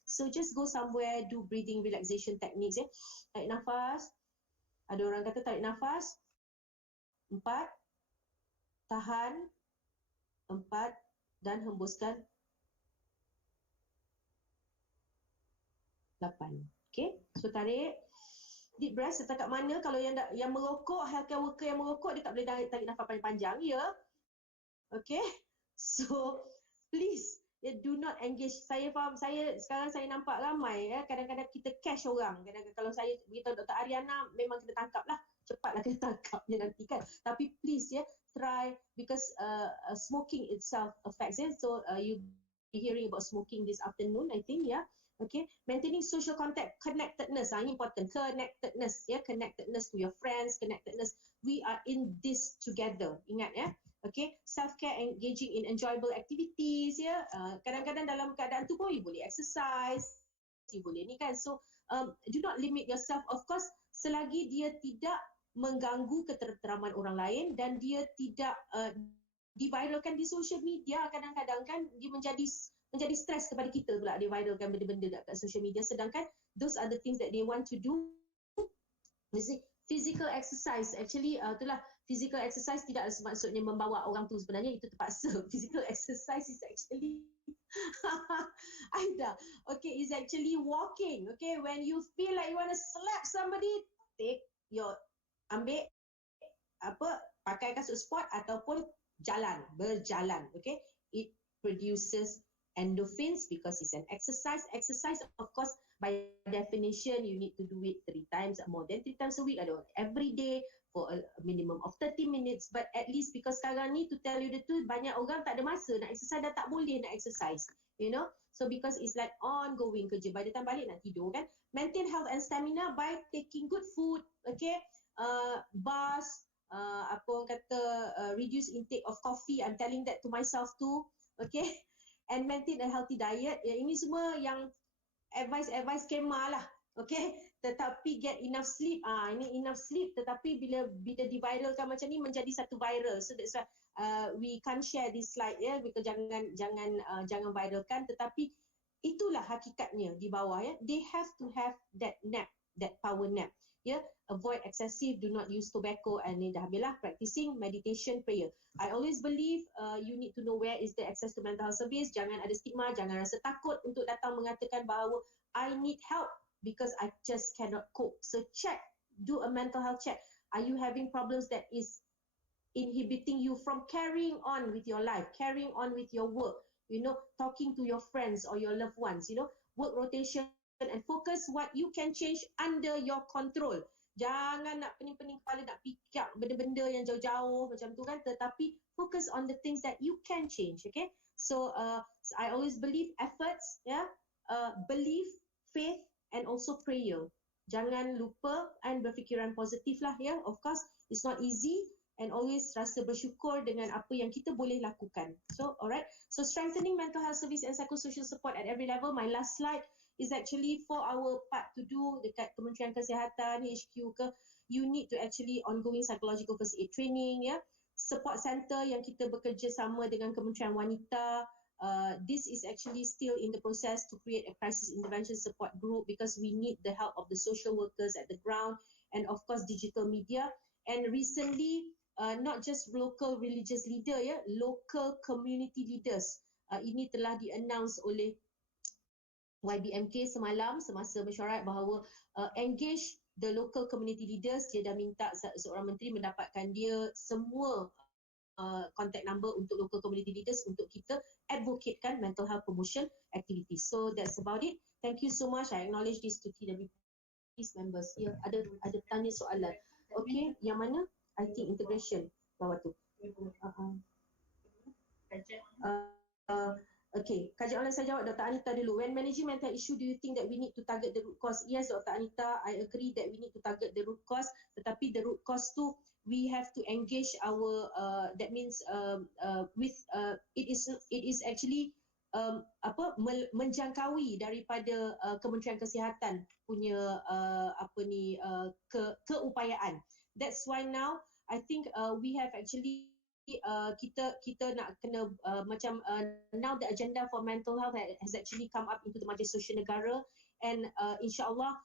So just go somewhere, do breathing relaxation techniques. Tarik nafas. Ada orang kata tarik nafas 4, tahan 4, dan hembuskan 8. Okay, so tarik deep breath setakat mana. Kalau yang merokok, healthcare worker yang merokok, dia tak boleh tarik nafas panjang-panjang, okay. So please do not engage. Saya faham, sekarang saya nampak ramai kadang-kadang kita cash orang. Kadang-kadang kalau saya beritahu Dr. Ariana, memang kita tangkap lah, cepatlah kita tangkapnya nanti kan. Tapi please try, because smoking itself affects so you be hearing about smoking this afternoon, I think. Okay, maintaining social contact, connectedness, ini important. Connectedness, connectedness to your friends, connectedness. We are in this together. Ingat Okay, self-care, engaging in enjoyable activities. Kadang-kadang dalam keadaan tu pun you boleh exercise, you boleh ni kan. So do not limit yourself. Of course, selagi dia tidak mengganggu ketentraman orang lain dan dia tidak diviralkan di social media, kadang-kadang kan dia menjadi stres kepada kita pula dia viralkan benda-benda kat social media, sedangkan those are the things that they want to do. Physical exercise, actually itulah, physical exercise tidak maksudnya membawa orang tu, sebenarnya itu terpaksa. Physical exercise is actually Aida, okay, is actually walking. Okay, when you feel like you want to slap somebody, ambil pakai kasut sport ataupun berjalan. Okay, it produces endorphins because it's an exercise. Exercise, of course, by definition, you need to do it 3 times, more than 3 times a week, every day for a minimum of 30 minutes. But at least, because sekarang ni, to tell you the truth, banyak orang tak ada masa nak exercise, dah tak boleh nak exercise, So because it's like ongoing kerja, by the time balik nak tidur kan. Maintain health and stamina by taking good food, okay, bars, reduce intake of coffee. I'm telling that to myself too, okay. And maintain a healthy diet. Ini semua yang advice kemah lah, okay. Tetapi get enough sleep. Ini enough sleep, tetapi bila diviralkan macam ni menjadi satu viral. So that's why we can't share this slide because jangan viralkan. Tetapi itulah hakikatnya di bawah They have to have that nap, that power nap. Avoid excessive, do not use tobacco, and ni dah habislah. Practicing meditation, prayer. I always believe you need to know where is the access to mental health service. Jangan ada stigma, jangan rasa takut untuk datang mengatakan bahawa I need help because I just cannot cope. So check, do a mental health check. Are you having problems that is inhibiting you from carrying on with your life, carrying on with your work, talking to your friends or your loved ones, work rotation, and focus what you can change under your control. Jangan nak pening-pening kepala nak fikir benda-benda yang jauh-jauh macam tu kan, tetapi focus on the things that you can change, okay? So I always believe efforts, belief, faith, and also prayer. Jangan lupa and berfikiran positif lah of course it's not easy, and always rasa bersyukur dengan apa yang kita boleh lakukan. So alright, so strengthening mental health service and psychosocial support at every level. My last slide is actually for our part to do dekat Kementerian Kesihatan, HQ ke. You need to actually ongoing psychological first aid training, support center yang kita bekerja sama dengan Kementerian Wanita. This is actually still in the process to create a crisis intervention support group because we need the help of the social workers at the ground, and of course digital media. And recently, not just local religious leader, local community leaders. Ini telah di-announce oleh YBMK semalam semasa mesyuarat bahawa engage the local community leaders, dia dah minta seorang menteri mendapatkan dia semua contact number untuk local community leaders untuk kita advocatekan mental health promotion activities. So that's about it. Thank you so much. I acknowledge this to TWP's members. Ya, ada tanya soalan. Okay, yang mana? I think integration bawah tu. Okay, kajian online saya jawab Dr. Anita dulu. When managing mental issue, do you think that we need to target the root cause? Yes, Dr. Anita, I agree that we need to target the root cause. Tetapi the root cause tu, we have to engage our, that means it is actually menjangkaui daripada Kementerian Kesihatan punya keupayaan. That's why now I think we have actually kita nak kena now the agenda for mental health has actually come up into the Majlis Sosial Negara, and insyaAllah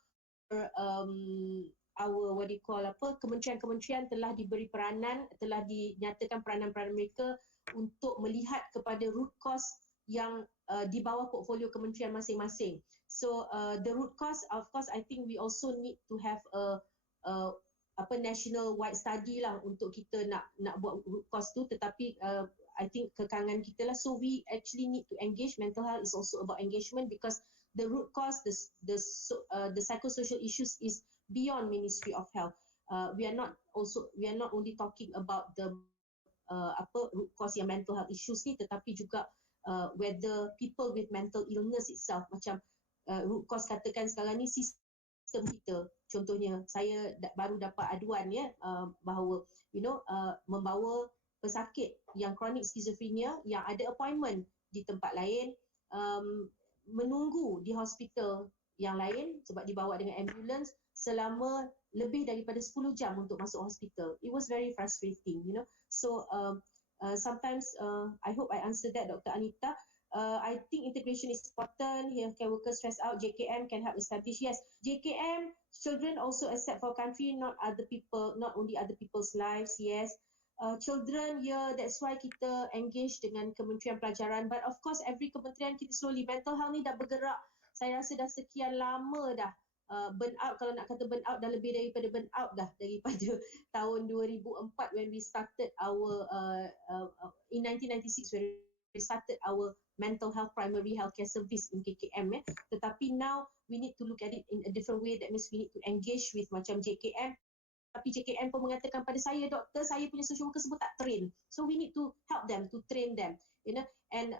our kementerian-kementerian telah diberi peranan, telah dinyatakan peranan-peranan mereka untuk melihat kepada root cause yang di bawah portfolio kementerian masing-masing. So the root cause, of course, I think we also need to have a national wide study lah untuk kita nak buat root cause tu, tetapi I think kekangan kita lah. So we actually need to engage. Mental health is also about engagement, because the root cause, the psychosocial issues is beyond Ministry of Health. We are not only talking about the root cause yang mental health issues ni, tetapi juga whether people with mental illness itself, macam root cause katakan sekarang ni sistem kita. Contohnya saya baru dapat aduan bahawa membawa pesakit yang kronik skizofrenia yang ada appointment di tempat lain, menunggu di hospital yang lain sebab dibawa dengan ambulans selama lebih daripada 10 jam untuk masuk hospital. It was very frustrating, So sometimes I hope I answered that, Dr. Anita. I think integration is important. Healthcare workers stress out. JKM can help establish. Yes, JKM, children also accept for country, not only other people's lives. Yes, children, that's why kita engage dengan Kementerian Pelajaran. But of course, every kementerian kita slowly. Mental health ni dah bergerak, saya rasa dah sekian lama dah. Burn out, kalau nak kata burn out, dah lebih daripada burn out dah, daripada tahun 2004 when we started our in 1996 when we started our mental health primary healthcare service in KKM. Tetapi now we need to look at it in a different way. That means we need to engage with macam JKM. Tapi JKM pun mengatakan pada saya, doktor, saya punya social worker semua tak train. So we need to help them, to train them, and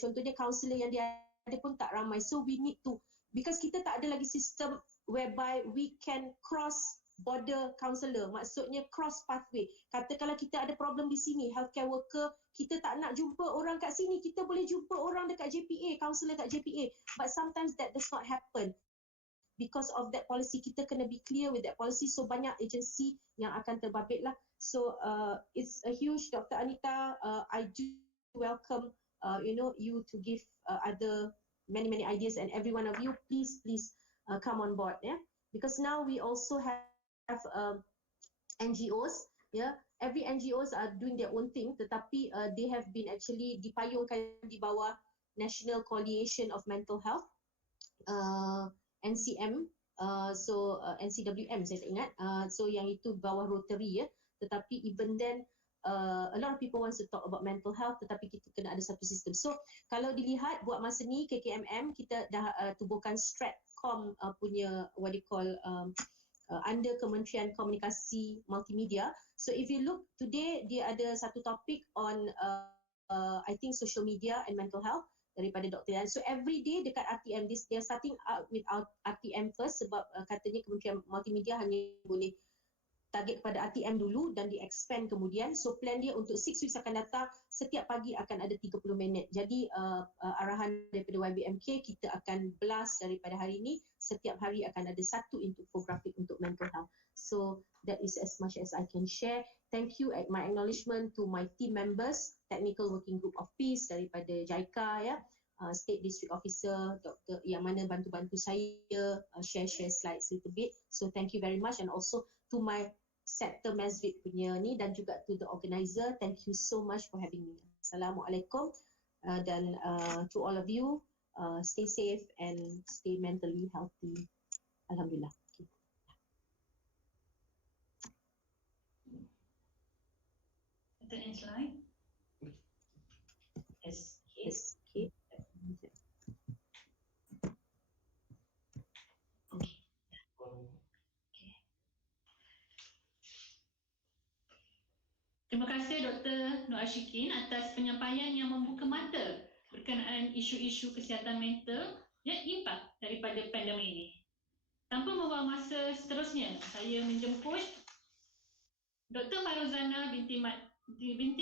contohnya counsellor yang dia ada pun tak ramai. So we need to, because kita tak ada lagi sistem whereby we can cross border counsellor, maksudnya cross pathway. Katakanlah kita ada problem di sini, healthcare worker, kita tak nak jumpa orang kat sini, kita boleh jumpa orang dekat JPA, counsellor kat JPA. But sometimes that does not happen. Because of that policy, kita kena be clear with that policy. So banyak agensi yang akan terbabit lah. So it's a huge, Dr. Anita, I do welcome you to give other many ideas, and every one of you, please come on board, because now we also have NGOs, every NGOs are doing their own thing, tetapi they have been actually dipayungkan di bawah National Coalition of Mental Health, NCM, NCWM saya tak ingat, so yang itu bawah Rotary, tetapi even then a lot of people wants to talk about mental health, tetapi kita kena ada satu sistem. So kalau dilihat buat masa ni KKMM kita dah tubuhkan Stratcom punya what they call under Kementerian Komunikasi Multimedia. So if you look today, dia ada satu topik on I think social media and mental health daripada Dr. Yan. So every day dekat RTM, they are starting out with RTM first, sebab katanya Kementerian Multimedia hanya boleh target kepada RTM dulu dan di-expand kemudian. So plan dia untuk 6 weeks akan datang, setiap pagi akan ada 30 minit. Jadi arahan daripada YBMK, kita akan blast daripada hari ini, setiap hari akan ada satu infografik untuk mental health. So that is as much as I can share. Thank you, my acknowledgement to my team members, Technical Working Group of Peace daripada JICA, State District Officer, Dr. yang mana bantu-bantu saya share slides little bit. So thank you very much, and also to my sector Masjid punya ni, dan juga to the organizer, thank you so much for having me. Assalamualaikum, dan to all of you, stay safe and stay mentally healthy. Alhamdulillah. The next slide. Yes. Yes, okay. Terima kasih Dr. Nur Ashikin atas penyampaian yang membuka mata berkenaan isu-isu kesihatan mental yang impak daripada pandemik ini. Tanpa membuang masa seterusnya, saya menjemput Dr. Faruzana binti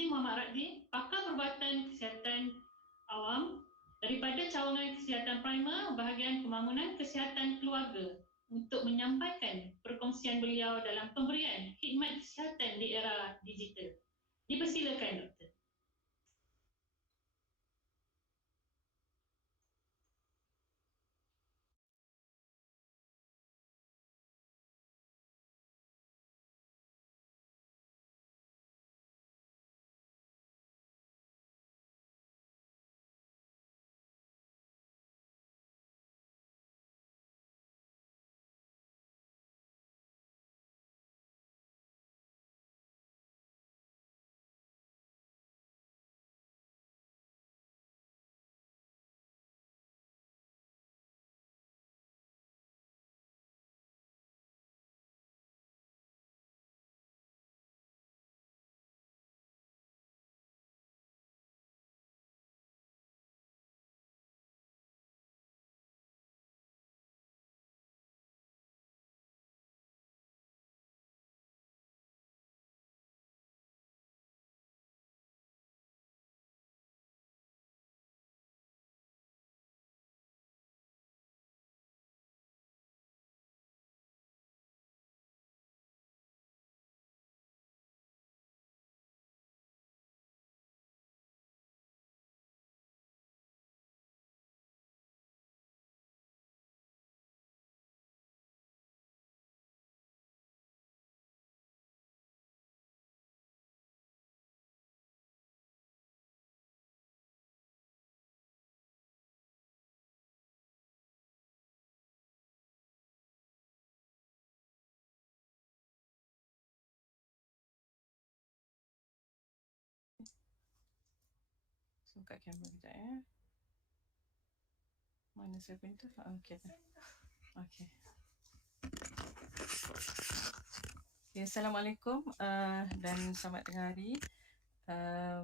Muhammad Radhi, pakar perubatan kesihatan awam daripada cawangan kesihatan primer bahagian pembangunan kesihatan keluarga untuk menyampaikan perkongsian beliau dalam pemberian khidmat kesihatan di era digital. Dipersilakan, Doktor. Buka kamera kejap ya. Mana saya pintu? Okey. Okey. Okay, Assalamualaikum dan selamat tengah hari.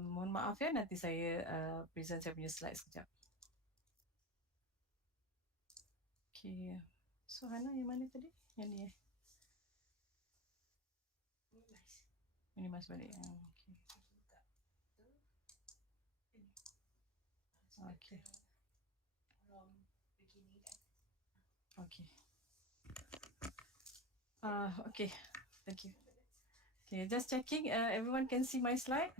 Mohon maaf ya, nanti saya present saya punya slide sekejap. Okay. So Hana yang mana tadi? Yang ni Minimize balik. Okay. Okay. Okay. Okay. Thank you. Okay, just checking. Everyone can see my slide?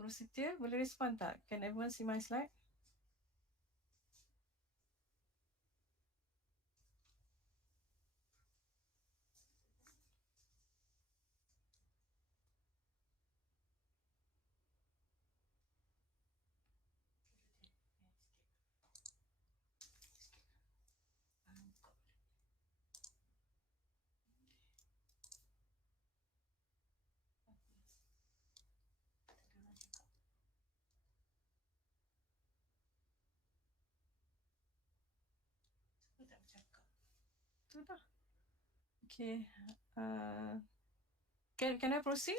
Urus Setia, boleh respond tak? Can everyone see my slide? Sudah. Okay. Can I proceed?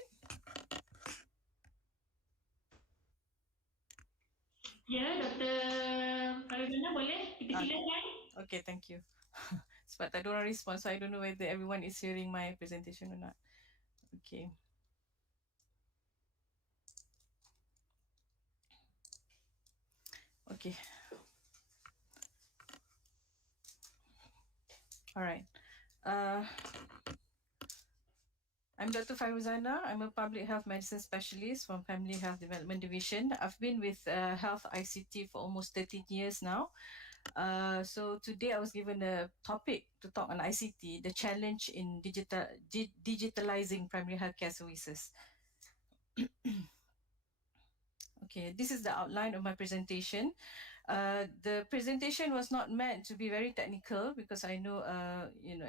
Ya, Dr. Faruzana boleh dipersilakan. Okay, thank you. Sebab tak ada orang respond, so I don't know whether everyone is hearing my presentation or not. Okay. Okay. Alright. I'm Dr. Faruzana. I'm a public health medicine specialist from Family Health Development Division. I've been with Health ICT for almost 13 years now. So today I was given a topic to talk on ICT, the challenge in digitalizing primary healthcare services. Okay, this is the outline of my presentation. The presentation was not meant to be very technical because I know,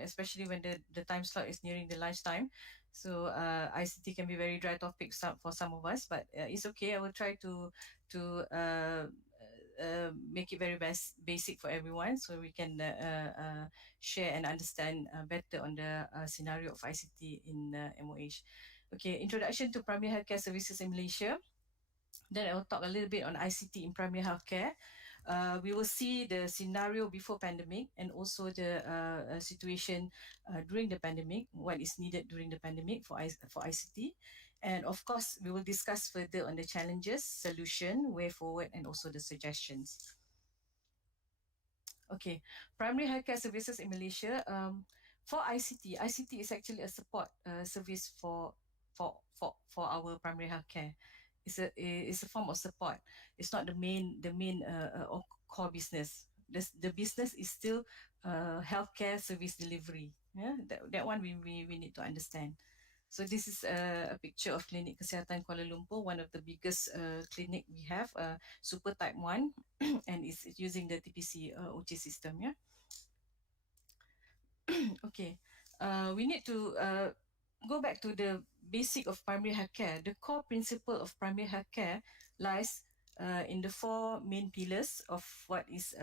especially when the time slot is nearing the lunchtime. So ICT can be very dry topic for some of us, but it's okay. I will try to make it very basic for everyone so we can share and understand better on the scenario of ICT in MOH. Okay, introduction to primary healthcare services in Malaysia. Then I will talk a little bit on ICT in primary healthcare. We will see the scenario before pandemic and also the situation during the pandemic, what is needed during the pandemic for ICT. And of course, we will discuss further on the challenges, solution, way forward, and also the suggestions. Okay, primary healthcare services in Malaysia. For ICT is actually a support service for our primary healthcare. It's a form of support. It's not the main or core business. The business is still healthcare service delivery. Yeah, that one we need to understand. So this is a picture of Klinik Kesihatan Kuala Lumpur, one of the biggest clinic we have, super type 1, and it's using the TPC OC system. Yeah. Okay. We need to go back to the basic of primary healthcare. The core principle of primary healthcare lies in the four main pillars of what is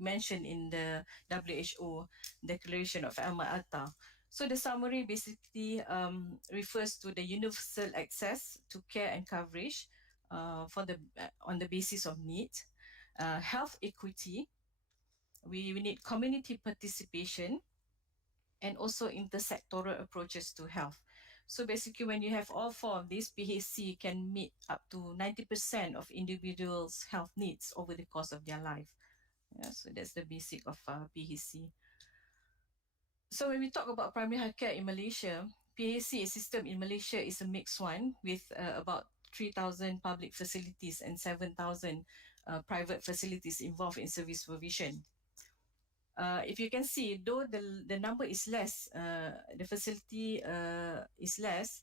mentioned in the WHO Declaration of Alma-Ata. So the summary basically refers to the universal access to care and coverage on the basis of need, health equity. We need community participation and also intersectoral approaches to health. So basically, when you have all four of these, PHC can meet up to 90% of individuals' health needs over the course of their life. Yeah, so that's the basic of PHC. So when we talk about primary healthcare in Malaysia, PHC system in Malaysia is a mixed one with about 3,000 public facilities and 7,000 private facilities involved in service provision. If you can see, though the number is less, the facility is less,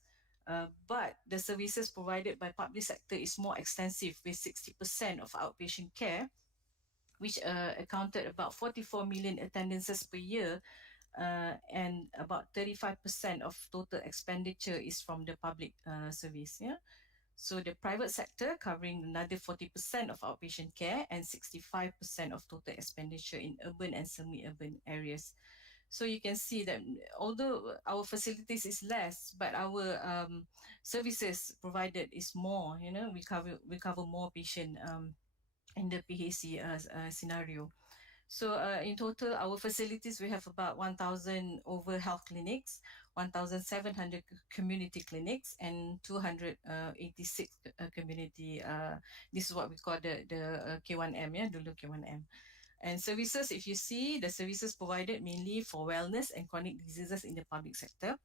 but the services provided by public sector is more extensive with 60% of outpatient care, which accounted about 44 million attendances per year, and about 35% of total expenditure is from the public service. Yeah. So the private sector covering another 40% of outpatient care and 65% of total expenditure in urban and semi-urban areas. So you can see that although our facilities is less, but our services provided is more. You know, we cover more patient in the PHC scenario. So in total, our facilities, we have about 1,000 over health clinics, 1,700 community clinics, and 286 community. This is what we call the K1M, yeah, dulu K1M. And services, if you see, the services provided mainly for wellness and chronic diseases in the public sector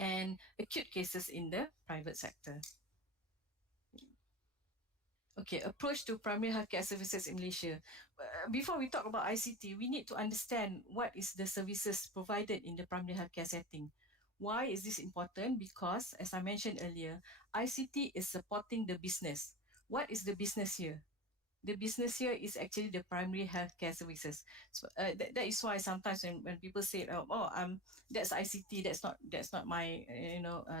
and acute cases in the private sector. Okay, approach to primary healthcare services in Malaysia. Before we talk about ICT, we need to understand what is the services provided in the primary healthcare setting. Why is this important? Because, as I mentioned earlier, ICT is supporting the business. What is the business here? The business here is actually the primary healthcare services. So, that is why sometimes when people say, that's ICT, that's not my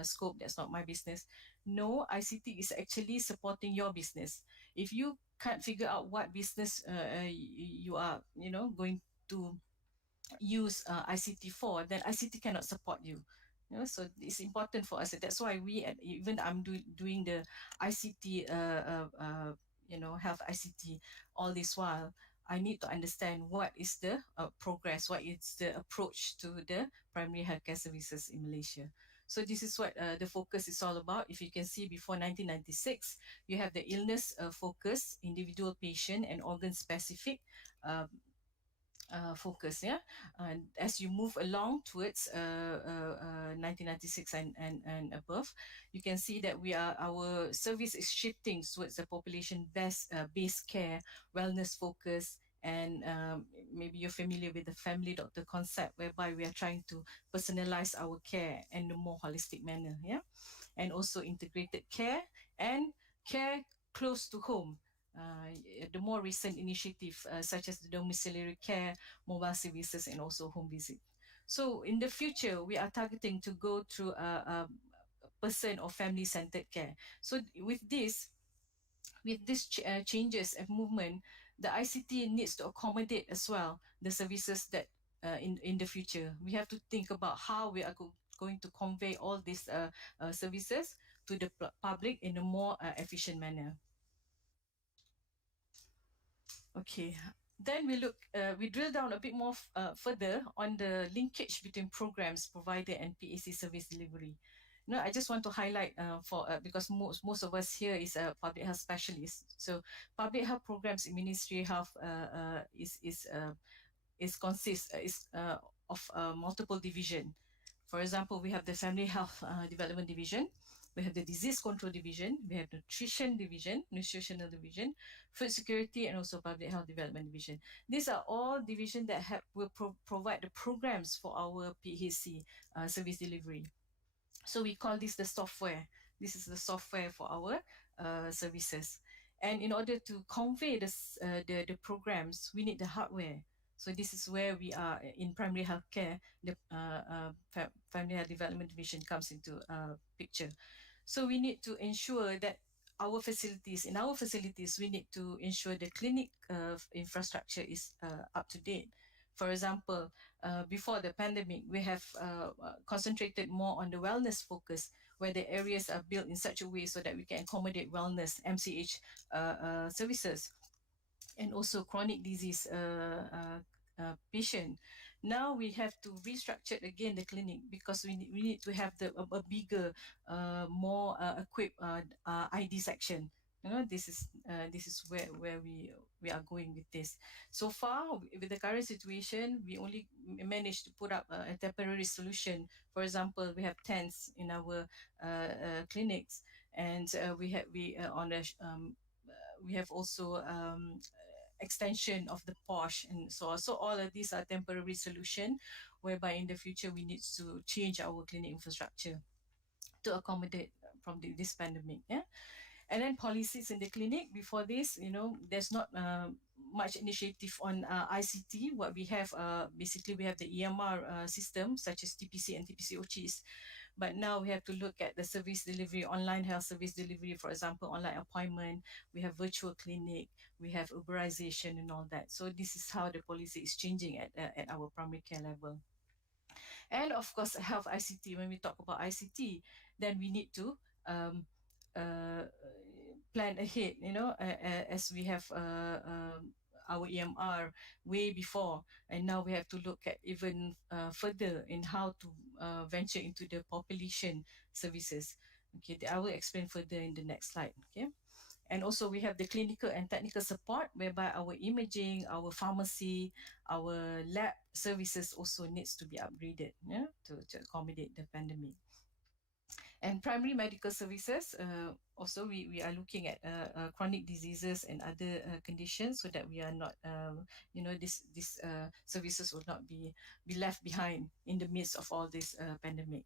scope, that's not my business. No, ICT is actually supporting your business. If you can't figure out what business you are going to use ICT for, then ICT cannot support you. So it's important for us. That's why even I'm doing the ICT health ICT all this while. I need to understand what is the progress, what is the approach to the primary healthcare services in Malaysia. So this is what the focus is all about. If you can see, before 1996, you have the illness focus, individual patient and organ specific focus. Yeah, and as you move along towards 1996 and above, you can see that our service is shifting towards the population based care, wellness focus, and maybe you're familiar with the family doctor concept, whereby we are trying to personalize our care in a more holistic manner. Yeah, and also integrated care and care close to home. the more recent initiative such as the domiciliary care, mobile services, and also home visit. So in the future, we are targeting to go through a person or family-centered care. So with these changes and movement, the ICT needs to accommodate as well the services that in the future. We have to think about how we are going to convey all these services to the public in a more efficient manner. Okay, then we drill down a bit more further on the linkage between programs provided and PAC service delivery. I just want to highlight because most of us here is a public health specialist. So public health programs in Ministry of Health consists of multiple division. For example, we have the Family Health Development Division, we have the Disease Control Division, we have Nutritional Division, Food Security, and also Public Health Development Division. These are all divisions that will provide the programs for our PHC service delivery. So we call this the software. This is the software for our services. And in order to convey the programs, we need the hardware. So this is where we are in primary healthcare. The Family Health Development Division comes into picture. So we need to ensure that in our facilities, we need to ensure the clinic infrastructure is up to date. For example, before the pandemic, we have concentrated more on the wellness focus, where the areas are built in such a way so that we can accommodate wellness, MCH services, and also chronic disease patient. Now we have to restructure again the clinic because we need to have a bigger, more equipped ID section. This is where we are going with this. So far, with the current situation, we only managed to put up a temporary solution. For example, we have tents in our clinics, and we have also extension of the POSH, and so all of these are temporary solution, whereby in the future we need to change our clinic infrastructure to accommodate from this pandemic. And then policies in the clinic. Before this, there's not much initiative on ICT. What we have, basically we have the EMR system such as TPC and TPCOCs. But now we have to look at the service delivery, online health service delivery, for example, online appointment, we have virtual clinic, we have Uberization and all that. So this is how the policy is changing at our primary care level. And of course, health ICT. When we talk about ICT, then we need to plan ahead, as we have our EMR way before, and now we have to look at even further in how to venture into the population services. Okay, I will explain further in the next slide. Okay. And also we have the clinical and technical support, whereby our imaging, our pharmacy, our lab services also needs to be upgraded, to accommodate the pandemic. And primary medical services, also we are looking at chronic diseases and other conditions, so that we are not, these services will not be left behind in the midst of all this pandemic.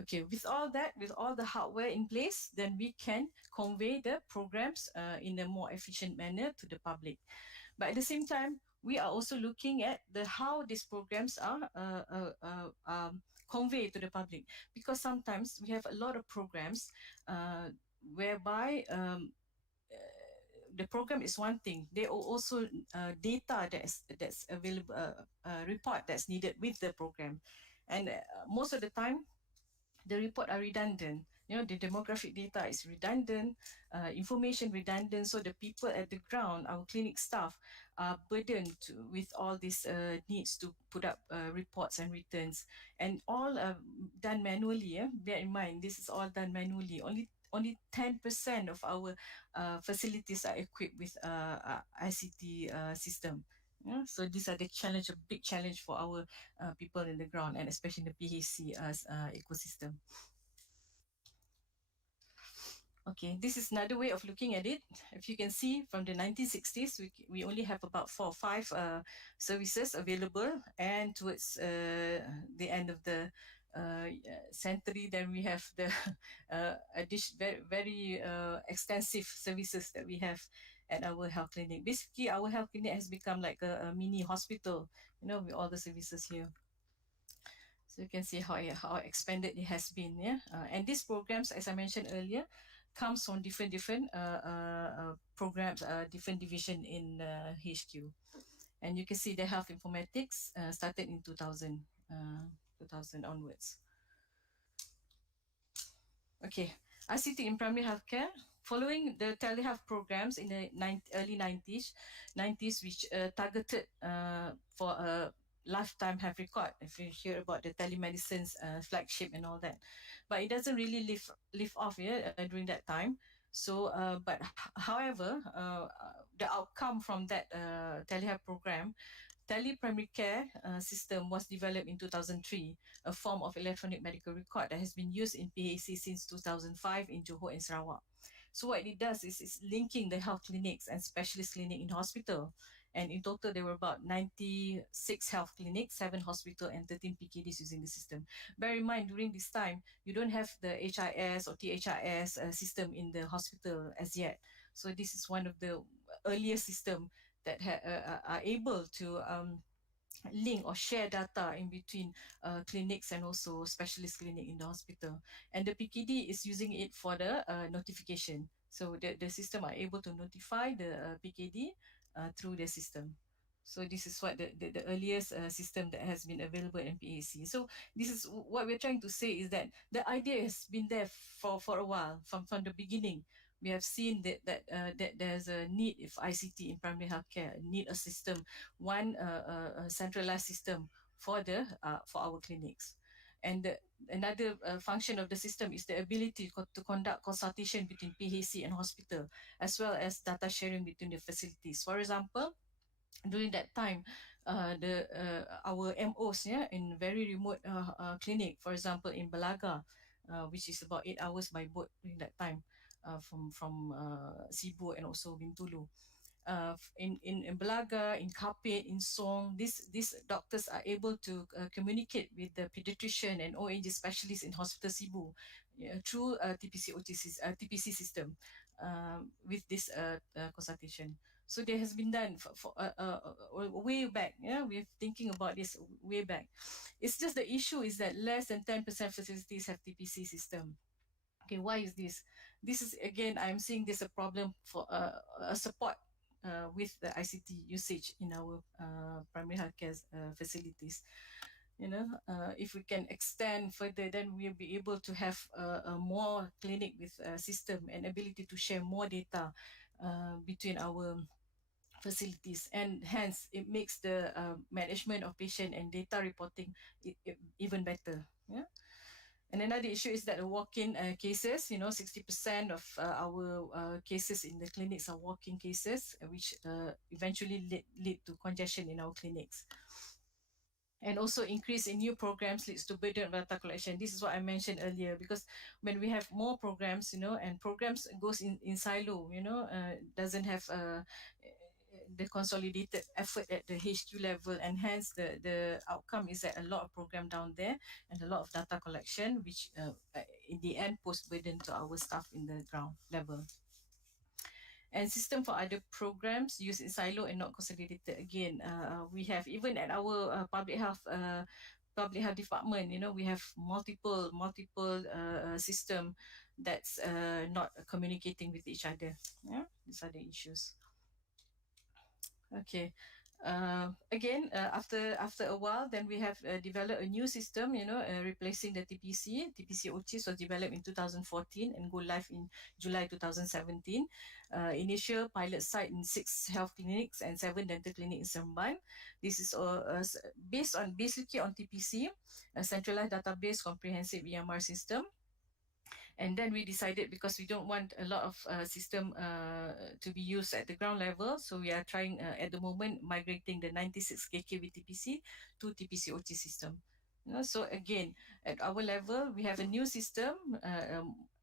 Okay, with all that, with all the hardware in place, then we can convey the programs in a more efficient manner to the public. But at the same time, we are also looking at how these programs are conveyed to the public, because sometimes we have a lot of programs whereby the program is one thing. There are also data that's available, report that's needed with the program, and most of the time the report are redundant. The demographic data is redundant, information redundant, so the people at the ground, our clinic staff, are burdened with all these needs to put up reports and returns, and all done manually. Bear in mind, this is all done manually. Only 10% of our facilities are equipped with ICT system. So these are a big challenge for our people in the ground, and especially the PHC ecosystem. Okay, this is another way of looking at it. If you can see, from the 1960s, we only have about 4 or 5 services available, and towards the end of the century, then we have the very extensive services that we have. at our health clinic. Basically, our health clinic has become like a mini hospital, with all the services here. So you can see how expanded it has been. Yeah, and these programs, as I mentioned earlier, comes from different programs, different division in HQ. And you can see the health informatics started in 2000 onwards. Okay, ICT in primary healthcare. Following the telehealth programs in the early 90s, which targeted for a lifetime health record, if you hear about the telemedicine's flagship and all that. But it doesn't really live off during that time. So, however, the outcome from that telehealth program, Tele-primary care system was developed in 2003, a form of electronic medical record that has been used in PAC since 2005 in Johor and Sarawak. So what it does is it's linking the health clinics and specialist clinic in hospital. And in total, there were about 96 health clinics, 7 hospital, and 13 PKDs using the system. Bear in mind, during this time, you don't have the HIS or THIS system in the hospital as yet. So this is one of the earliest system that are able to link or share data in between clinics and also specialist clinic in the hospital. And the PKD is using it for the notification. So the system are able to notify the PKD through the system. So this is what the earliest system that has been available in PAC. So this is what we're trying to say is that the idea has been there for a while, from the beginning. We have seen that there's a need of ICT in primary healthcare, need a system, one centralized system for our clinics. And another function of the system is the ability to conduct consultation between PHC and hospital, as well as data sharing between the facilities. For example, during that time, our MOs in very remote clinic, for example in Balaga, which is about 8 hours by boat during that time, from Cebu and also Bintulu. In Belaga, in Kapit, in Song, these doctors are able to communicate with the pediatrician and ONG specialists in Hospital Cebu through TPC system with this consultation. So there has been done for way back. Yeah, we're thinking about this way back. It's just the issue is that less than 10% facilities have TPC system. Okay, why is this? This is again, I'm seeing this a problem for a support with the ICT usage in our primary healthcare facilities. If we can extend further, then we'll be able to have a more clinic with system and ability to share more data between our facilities, and hence it makes the management of patient and data reporting even better. Yeah. And another issue is that the walk-in cases, 60% of our cases in the clinics are walk-in cases, which eventually lead to congestion in our clinics. And also increase in new programs leads to burden of data collection. This is what I mentioned earlier, because when we have more programs, and programs goes in silo, doesn't have the consolidated effort at the HQ level, and hence the outcome is that a lot of program down there and a lot of data collection, which in the end pose burden to our staff in the ground level. And system for other programs used in silo and not consolidated. Again, we have even at our public health department, we have multiple system that's not communicating with each other. Yeah, these are the issues. Okay. Again, after a while, then we have developed a new system, replacing the TPC. TPC OCHIS was developed in 2014 and go live in July 2017. Initial pilot site in 6 health clinics and 7 dental clinics in Seremban. This is basically on TPC, a centralized database comprehensive EMR system. And then we decided, because we don't want a lot of system to be used at the ground level, so we are trying at the moment migrating the 96 KKV TPC to TPC OT system. So again, at our level, we have a new system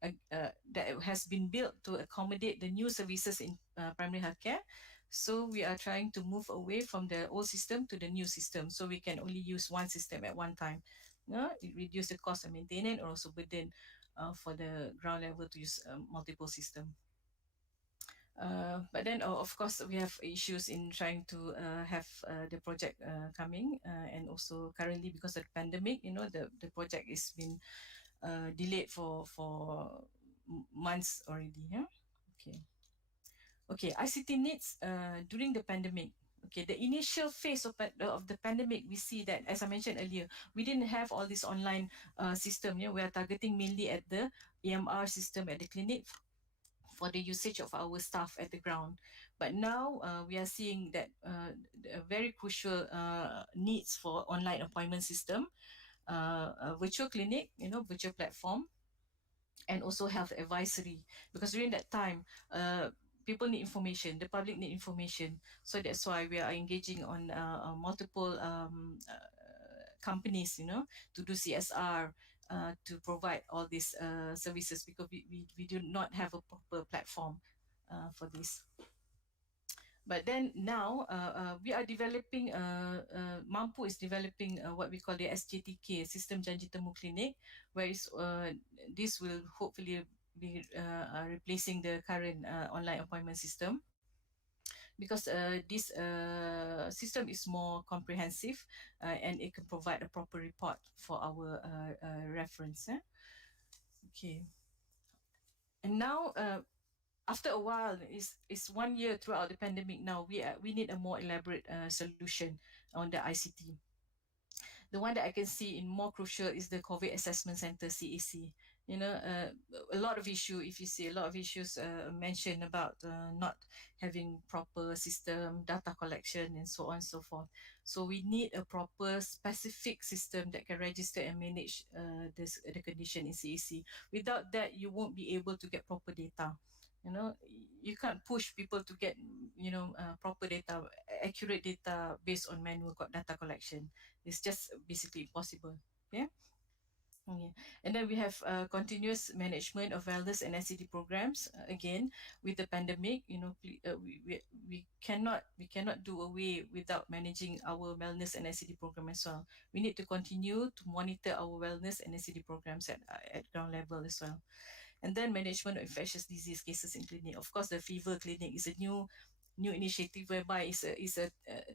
that has been built to accommodate the new services in primary healthcare. So we are trying to move away from the old system to the new system, so we can only use one system at one time. It reduces the cost of maintenance and also burden for the ground level to use multiple system. But then, of course, we have issues in trying to have the project coming, and also currently because of the pandemic, the project is been delayed for months already. Yeah. Okay. Okay. ICT needs during the pandemic. Okay, the initial phase of the pandemic, we see that, as I mentioned earlier, we didn't have all this online system. Yeah, we are targeting mainly at the EMR system at the clinic for the usage of our staff at the ground. But now we are seeing that a very crucial needs for online appointment system, a virtual clinic, virtual platform, and also health advisory. Because during that time, people need information, the public need information. So that's why we are engaging on multiple companies, to do CSR, to provide all these services, because we do not have a proper platform for this. But then now we are developing, Mampu is developing what we call the SJTK, System Janji Temu Clinic, where this will hopefully be replacing the current online appointment system, because this system is more comprehensive, and it can provide a proper report for our reference. Okay. And now, after a while, it's 1 year throughout the pandemic now, we need a more elaborate solution on the ICT. The one that I can see in more crucial is the COVID Assessment Center, CAC. A lot of issue, if you see a lot of issues mentioned about not having proper system, data collection, and so on and so forth. So we need a proper specific system that can register and manage the condition in CAC. Without that, you won't be able to get proper data. You can't push people to get proper data, accurate data based on manual data collection. It's just basically impossible. Yeah. Yeah. And then we have continuous management of wellness and NCD programs. Again, with the pandemic, we cannot do away without managing our wellness and NCD program as well. We need to continue to monitor our wellness and NCD programs at ground level as well. And then management of infectious disease cases in clinic. Of course, the fever clinic is a new initiative whereby it's a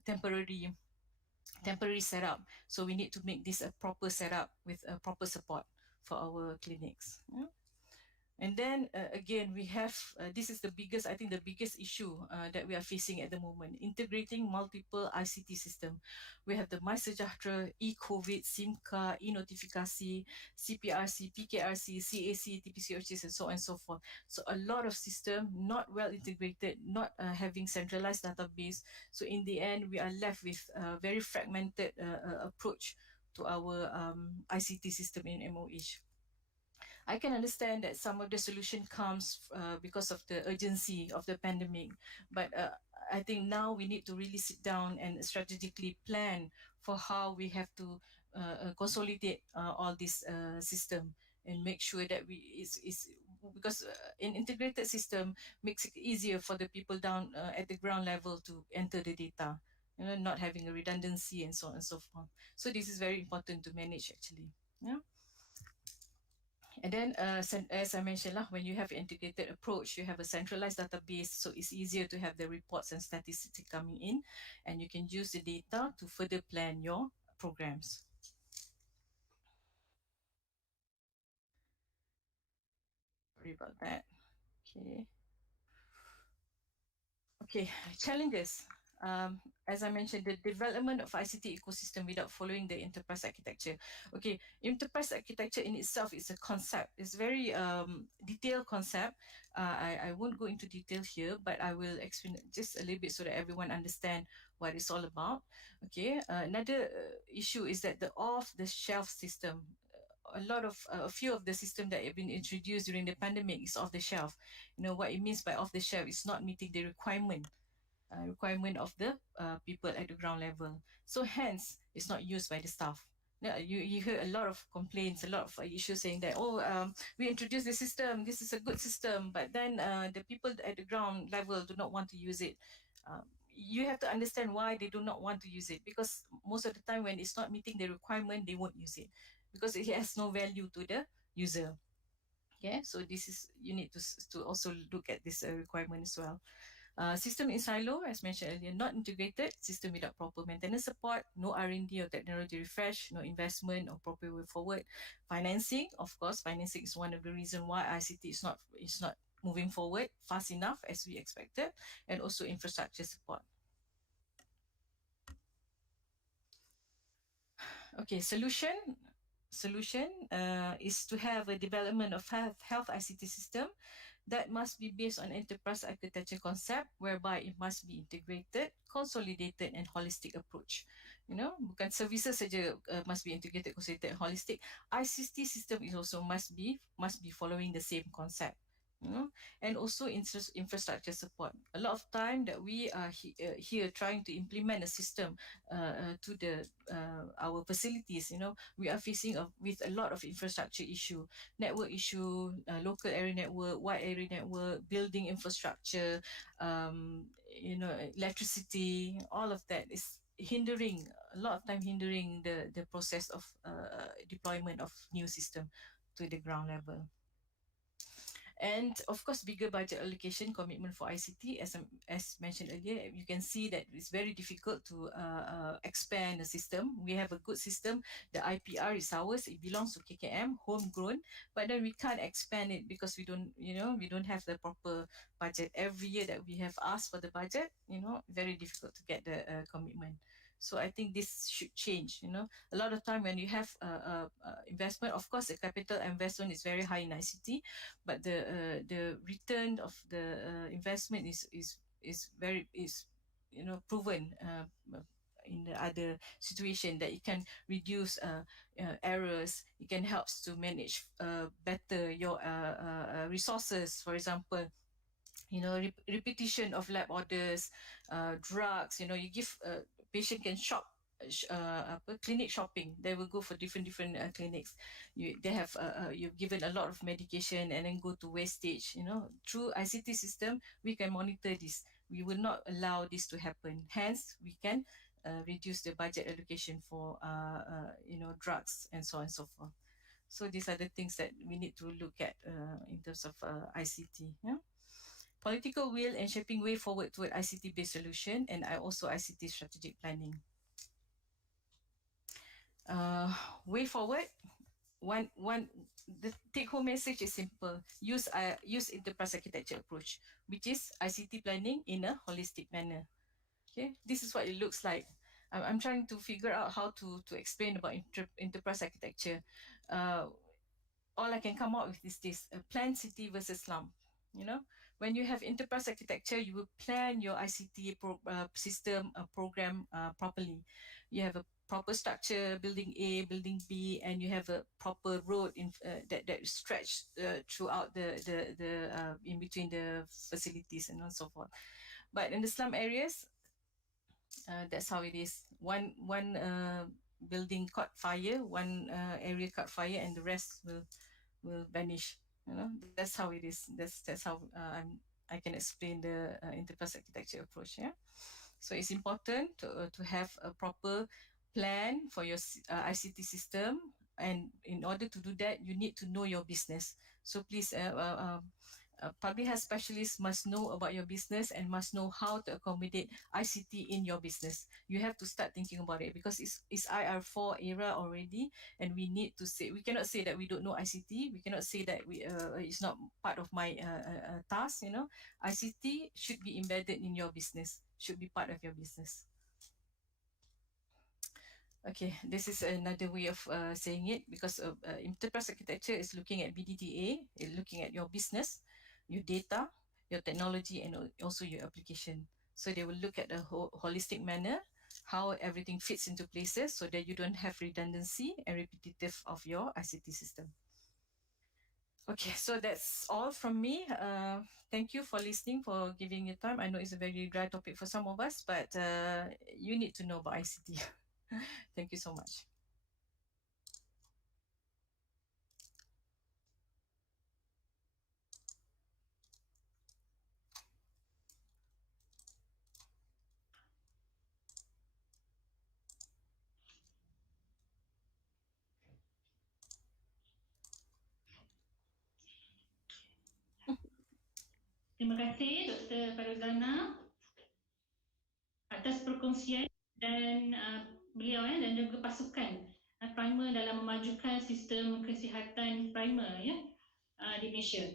temporary setup. So we need to make this a proper setup with a proper support for our clinics. Yeah? And then again, we have, this is I think the biggest issue that we are facing at the moment, integrating multiple ICT system. We have the MySejahtera, e-COVID, SIM card, e-notifikasi, CPRC, PKRC, CAC, TPCOHs, and so on and so forth. So a lot of system not well integrated, not having centralized database. So in the end, we are left with a very fragmented approach to our ICT system in MOH. I can understand that some of the solution comes because of the urgency of the pandemic, but I think now we need to really sit down and strategically plan for how we have to consolidate all this system and make sure that is because an integrated system makes it easier for the people down at the ground level to enter the data, not having a redundancy and so on and so forth. So this is very important to manage actually. Yeah. And then, as I mentioned, when you have integrated approach, you have a centralized database, so it's easier to have the reports and statistics coming in, and you can use the data to further plan your programs. Sorry about that. Okay. Okay, challenges. As I mentioned, the development of ICT ecosystem without following the enterprise architecture. Okay, enterprise architecture in itself is a concept. It's very detailed concept. I won't go into detail here, but I will explain just a little bit so that everyone understand what it's all about. Okay, another issue is that the off-the-shelf system. A few of the system that have been introduced during the pandemic is off the shelf. What it means by off the shelf is not meeting the requirement of the people at the ground level. So hence, it's not used by the staff. You hear a lot of complaints, a lot of issues saying that, we introduced the system, this is a good system, but then the people at the ground level do not want to use it. You have to understand why they do not want to use it, because most of the time when it's not meeting the requirement, they won't use it because it has no value to the user. Okay, so this is, you need to also look at this requirement as well. System in silo, as mentioned earlier, not integrated, system without proper maintenance support, no R&D or technology refresh, no investment or proper way forward. Financing, of course, financing is one of the reasons why ICT is not moving forward fast enough as we expected, and also infrastructure support. Okay, solution is to have a development of health ICT system that must be based on enterprise architecture concept, whereby it must be integrated, consolidated and holistic approach. Bukan services saja must be integrated, consolidated and holistic. ICT system is also must be following the same concept. And also infrastructure support. A lot of time that we are here trying to implement a system to our facilities, we are facing with a lot of infrastructure issue, network issue, local area network, wide area network, building infrastructure, electricity, all of that is hindering a lot of time, hindering the process of deployment of new system to the ground level. And of course, bigger budget allocation commitment for ICT. As mentioned earlier, you can see that it's very difficult to expand the system. We have a good system. The IPR is ours. It belongs to KKM, homegrown. But then we can't expand it because we don't have the proper budget. Every year that we have asked for the budget, very difficult to get the commitment. So I think this should change. A lot of time when you have investment, of course, the capital investment is very high in ICT, but the return of the investment is very proven in the other situation, that it can reduce errors. It can help to manage better your resources. For example, repetition of lab orders, drugs. You give patient can shop, clinic shopping. They will go for different clinics. They have you've given a lot of medication and then go to wastage. Through ICT system, we can monitor this. We will not allow this to happen. Hence, we can reduce the budget allocation for drugs and so on and so forth. So these are the things that we need to look at in terms of ICT. Yeah. Political will and shaping way forward toward ICT-based solution, and also ICT strategic planning. Way forward, the take-home message is simple. Use enterprise architecture approach, which is ICT planning in a holistic manner. Okay, this is what it looks like. I'm trying to figure out how to explain about enterprise architecture. All I can come up with is this: planned city versus slum. When you have enterprise architecture, you will plan your ICT system program properly. You have a proper structure, building A, building B, and you have a proper road that stretch throughout the in between the facilities and so forth. But in the slum areas, that's how it is. One building caught fire, one area caught fire, and the rest will vanish. That's how it is. That's how I can explain the enterprise architecture approach. Yeah. So it's important to have a proper plan for your ICT system, and in order to do that, you need to know your business. So please, public health specialists must know about your business and must know how to accommodate ICT in your business. You have to start thinking about it, because it's IR4 era already, and we need to say, we cannot say that we don't know ICT. We cannot say that it's not part of my task. ICT should be embedded in your business, should be part of your business. Okay, this is another way of saying it, because enterprise architecture is looking at BDDA, it's looking at your business, your data, your technology, and also your application. So they will look at a holistic manner, how everything fits into places, so that you don't have redundancy and repetitive of your ICT system. Okay, so that's all from me. Thank you for listening, for giving your time. I know it's a very dry topic for some of us, but you need to know about ICT. Thank you so much. Terima kasih Dr. Faruzana atas perkongsian dan beliau dan juga pasukan primer dalam memajukan sistem kesihatan primer di Malaysia.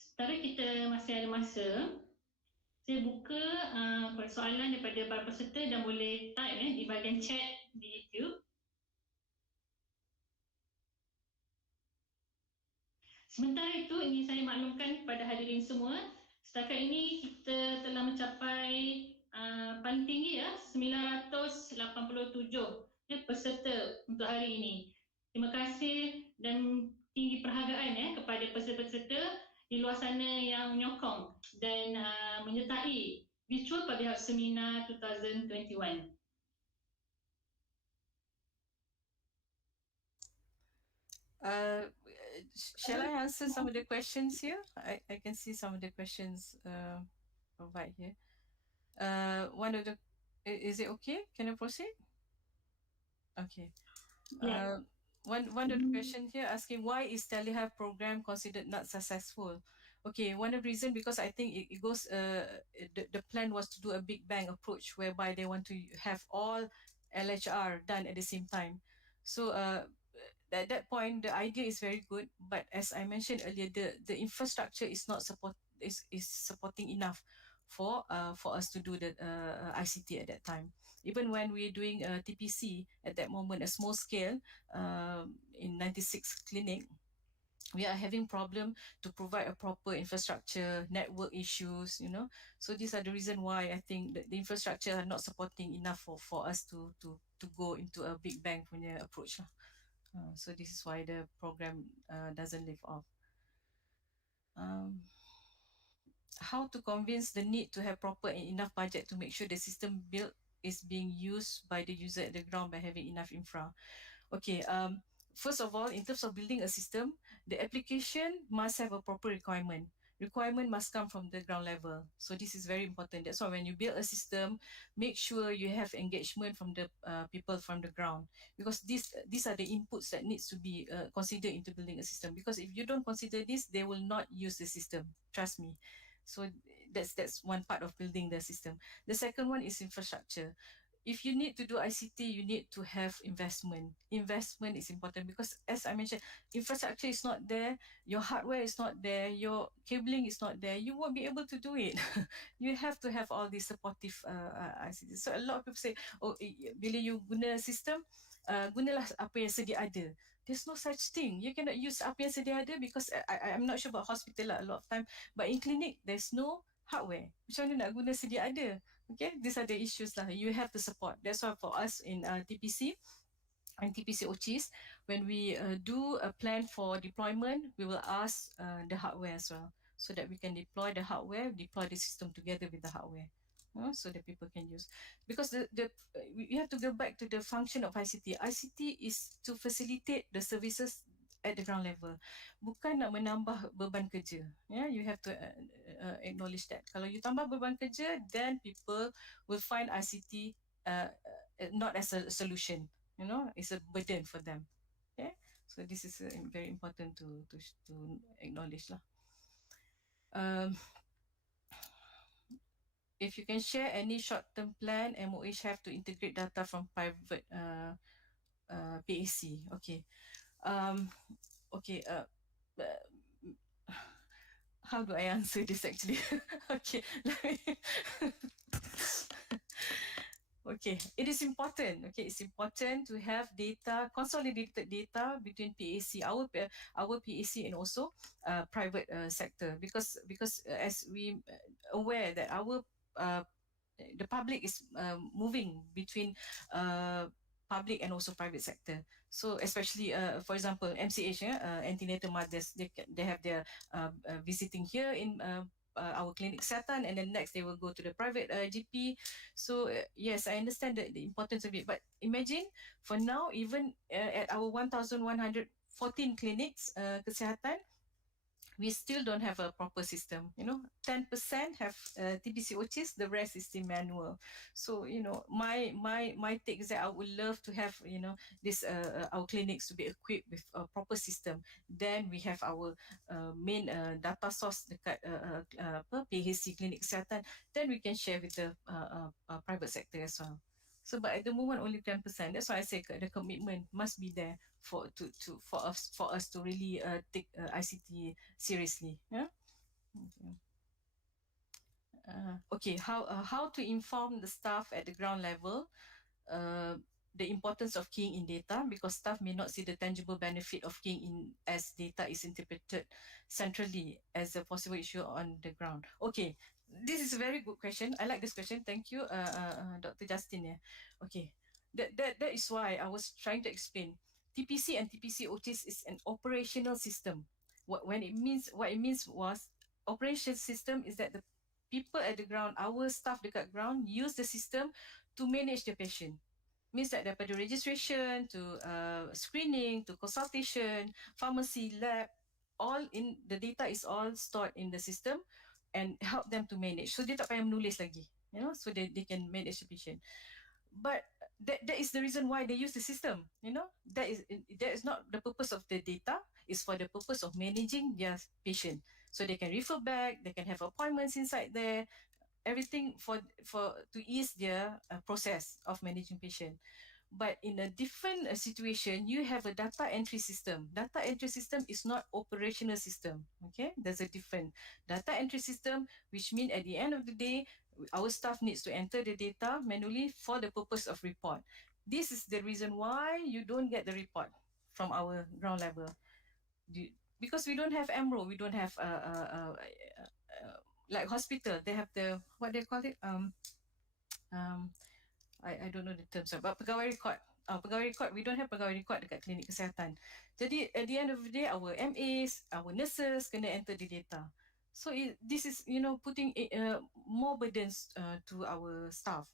Sementara kita masih ada masa, saya buka soalan daripada para peserta dan boleh type di bahagian chat di YouTube. Sementara itu ingin saya maklumkan kepada hadirin semua, setakat ini kita telah mencapai paling tinggi 987 peserta untuk hari ini. Terima kasih dan tinggi perhargaan kepada peserta-peserta di luar sana yang menyokong dan menyertai Virtual Public Health Seminar 2021. Shall I answer some of the questions here? I can see some of the questions provide here. One of the, is it okay? Can I proceed? Okay. One of the question here asking why is telehealth program considered not successful? Okay, one of the reason because I think it goes the plan was to do a big bang approach whereby they want to have all LHR done at the same time. So at that point the idea is very good, but as I mentioned earlier, the infrastructure is not supporting enough for us to do the ICT at that time. Even when we're doing TPC at that moment, a small scale in 96 clinic, we are having problem to provide a proper infrastructure, network issues, So these are the reason why I think the infrastructure are not supporting enough for us to go into a big bang punya approach lah. So this is why the program doesn't live off. How to convince the need to have proper and enough budget to make sure the system built is being used by the user at the ground by having enough infra. Okay, first of all, in terms of building a system, the application must have a proper requirement. Requirement must come from the ground level. So this is very important. That's why when you build a system, make sure you have engagement from the people from the ground, because these are the inputs that needs to be considered into building a system. Because if you don't consider this, they will not use the system. Trust me. So that's one part of building the system. The second one is infrastructure. If you need to do ICT, you need to have investment. Investment is important because, as I mentioned, infrastructure is not there, your hardware is not there, your cabling is not there, you won't be able to do it. You have to have all these supportive ICT. So a lot of people say, oh, bila you guna system, gunalah apa yang sedia ada. There's no such thing. You cannot use apa yang sedia ada because I'm not sure about hospital lah a lot of time, but in clinic, there's no hardware. Macam mana nak guna sedia ada? Okay, these are the issues lah. You have to support. That's why for us in TPC and TPC OCHIS, when we do a plan for deployment, we will ask the hardware as well, so that we can deploy the hardware, deploy the system together with the hardware. So that people can use, because we have to go back to the function of ICT. ICT is to facilitate the services at the ground level, bukan nak menambah beban kerja. You have to acknowledge that. Kalau you tambah beban kerja, then people will find ICT not as a solution. It's a burden for them. Okay, so this is very important to acknowledge lah. If you can share any short-term plan, MOH have to integrate data from private PAC. Okay. Okay. How do I answer this actually? Okay. Okay, it is important. Okay, it's important to have data, consolidated data between PAC, our PAC, and also private sector, because as we aware that our the public is moving between public and also private sector. So especially, for example, MCH, antenatal mothers, they have their visiting here in our clinic kesihatan, and then next they will go to the private GP. So yes, I understand the importance of it, but imagine for now, even at our 1,114 clinics kesihatan, we still don't have a proper system. 10% have TBCOTs, the rest is still manual. So my take is that I would love to have this our clinics to be equipped with a proper system. Then we have our main data source dekat PHC klinik kesihatan. Then we can share with the private sector as well. So, but at the moment only 10%. That's why I say the commitment must be there for us to really take ICT seriously. Yeah. Okay. How to inform the staff at the ground level the importance of keying in data, because staff may not see the tangible benefit of keying in as data is interpreted centrally as a possible issue on the ground. Okay, this is a very good question. I like this question. Thank you, Dr. Justin. Yeah. Okay, that is why I was trying to explain. TPC and TPC OTIS is an operational system. What it means was operation system is that the people at the ground, our staff dekat ground, use the system to manage the patient. Means that daripada registration to screening to consultation, pharmacy, lab, all in the data is all stored in the system and help them to manage. So dia tak payah menulis lagi, so they can manage the patient. But that is the reason why they use the system. That is not the purpose of the data. It's for the purpose of managing their patient. So they can refer back, they can have appointments inside there, everything for to ease their process of managing patient. But in a different situation, you have a data entry system. Data entry system is not operational system. Okay, there's a different data entry system, which means at the end of the day, our staff needs to enter the data manually for the purpose of report. This is the reason why you don't get the report from our ground level. Because we don't have MRO, we don't have like hospital, they have the, what they call it, I don't know the terms, but pegawai record. Pegawai record, we don't have pegawai record dekat klinik kesihatan. Jadi at the end of the day, our MAs, our nurses kena enter the data. So this is putting more burdens to our staff.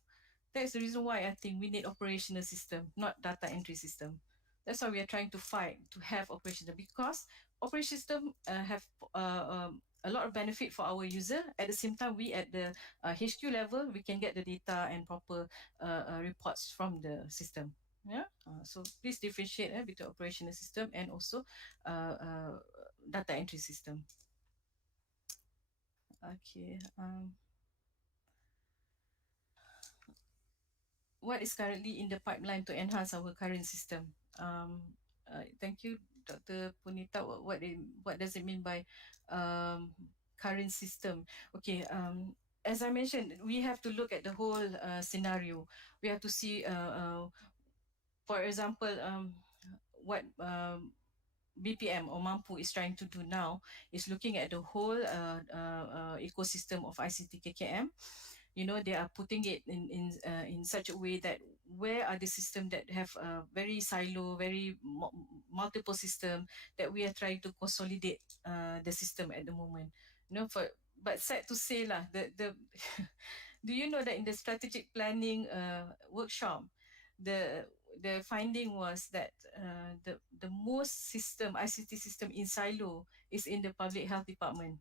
That's the reason why I think we need operational system, not data entry system. That's why we are trying to fight to have operational, because operation system have a lot of benefit for our user. At the same time, we at the HQ level, we can get the data and proper reports from the system. Yeah. So please differentiate between operational system and also data entry system. Okay. What is currently in the pipeline to enhance our current system? Thank you, Dr. Punita. What does it mean by current system? Okay. As I mentioned, we have to look at the whole scenario. We have to see, for example, what BPM or Mampu is trying to do now is looking at the whole ecosystem of ICT KKM. They are putting it in such a way that where are the systems that have a very silo, very multiple system, that we are trying to consolidate the system at the moment. But sad to say lah, the do you know that in the strategic planning workshop, the finding was that the most system ICT system in silo is in the public health department.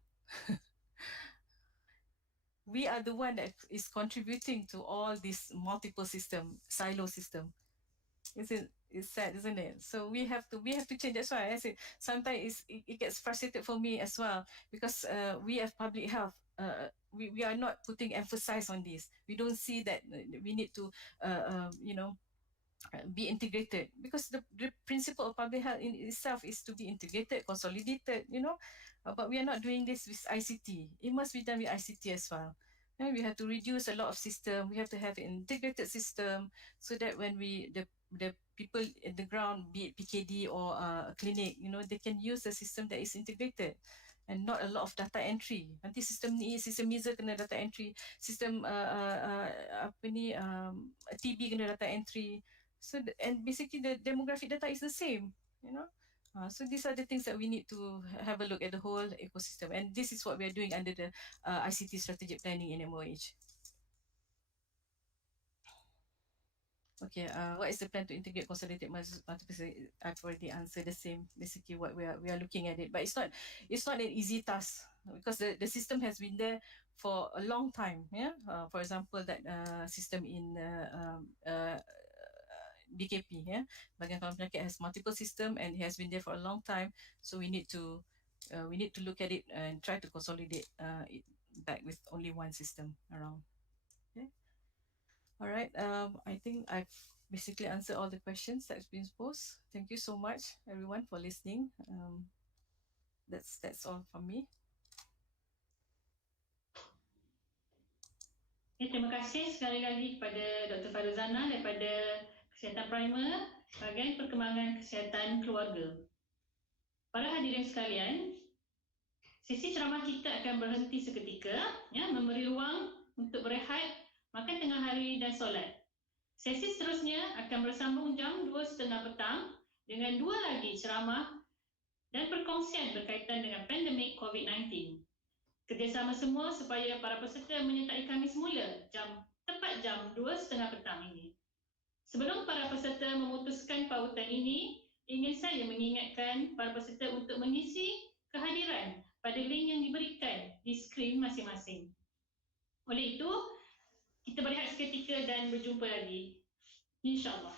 We are the one that is contributing to all this multiple system, silo system. It's sad, isn't it? So we have to change. That's why I say sometimes it gets frustrated for me as well, because we have public health. We are not putting emphasis on this. We don't see that we need to be integrated, because the principle of public health in itself is to be integrated, consolidated, but we are not doing this with ICT. It must be done with ICT as well. And we have to reduce a lot of system. We have to have an integrated system, so that when the people in the ground, be it PKD or a clinic, they can use the system that is integrated and not a lot of data entry. Nanti sistem Miza kena data entry, sistem TB kena data entry. So and basically the demographic data is the same. So these are the things that we need to have a look at the whole ecosystem, and this is what we are doing under the ICT strategic planning in MOH. Okay, what is the plan to integrate consolidated multiple? I've already answered the same. Basically, what we are looking at it, but it's not an easy task because the system has been there for a long time. Yeah, for example, that system in BKP, yeah, Bagian Kawalan Penyakit has multiple system and it has been there for a long time. So we need to look at it and try to consolidate it back with only one system around. Okay. All right. I think I've basically answered all the questions that's been posed. Thank you so much, everyone, for listening. That's all from me. Terima kasih sekali lagi kepada Dr. Farizana daripada Kesihatan Primer, bahagian perkembangan kesihatan keluarga. Para hadirin sekalian, sesi ceramah kita akan berhenti seketika, ya, memberi ruang untuk berehat, makan tengah hari dan solat. Sesi seterusnya akan bersambung jam 2.30 petang dengan 2 lagi ceramah dan perkongsian berkaitan dengan pandemik COVID-19. Kerjasama semua supaya para peserta menyertai kami semula tepat jam 2.30 petang ini. Sebelum para peserta memutuskan pautan ini, ingin saya mengingatkan para peserta untuk mengisi kehadiran pada link yang diberikan di skrin masing-masing. Oleh itu, kita berehat seketika dan berjumpa lagi. InsyaAllah.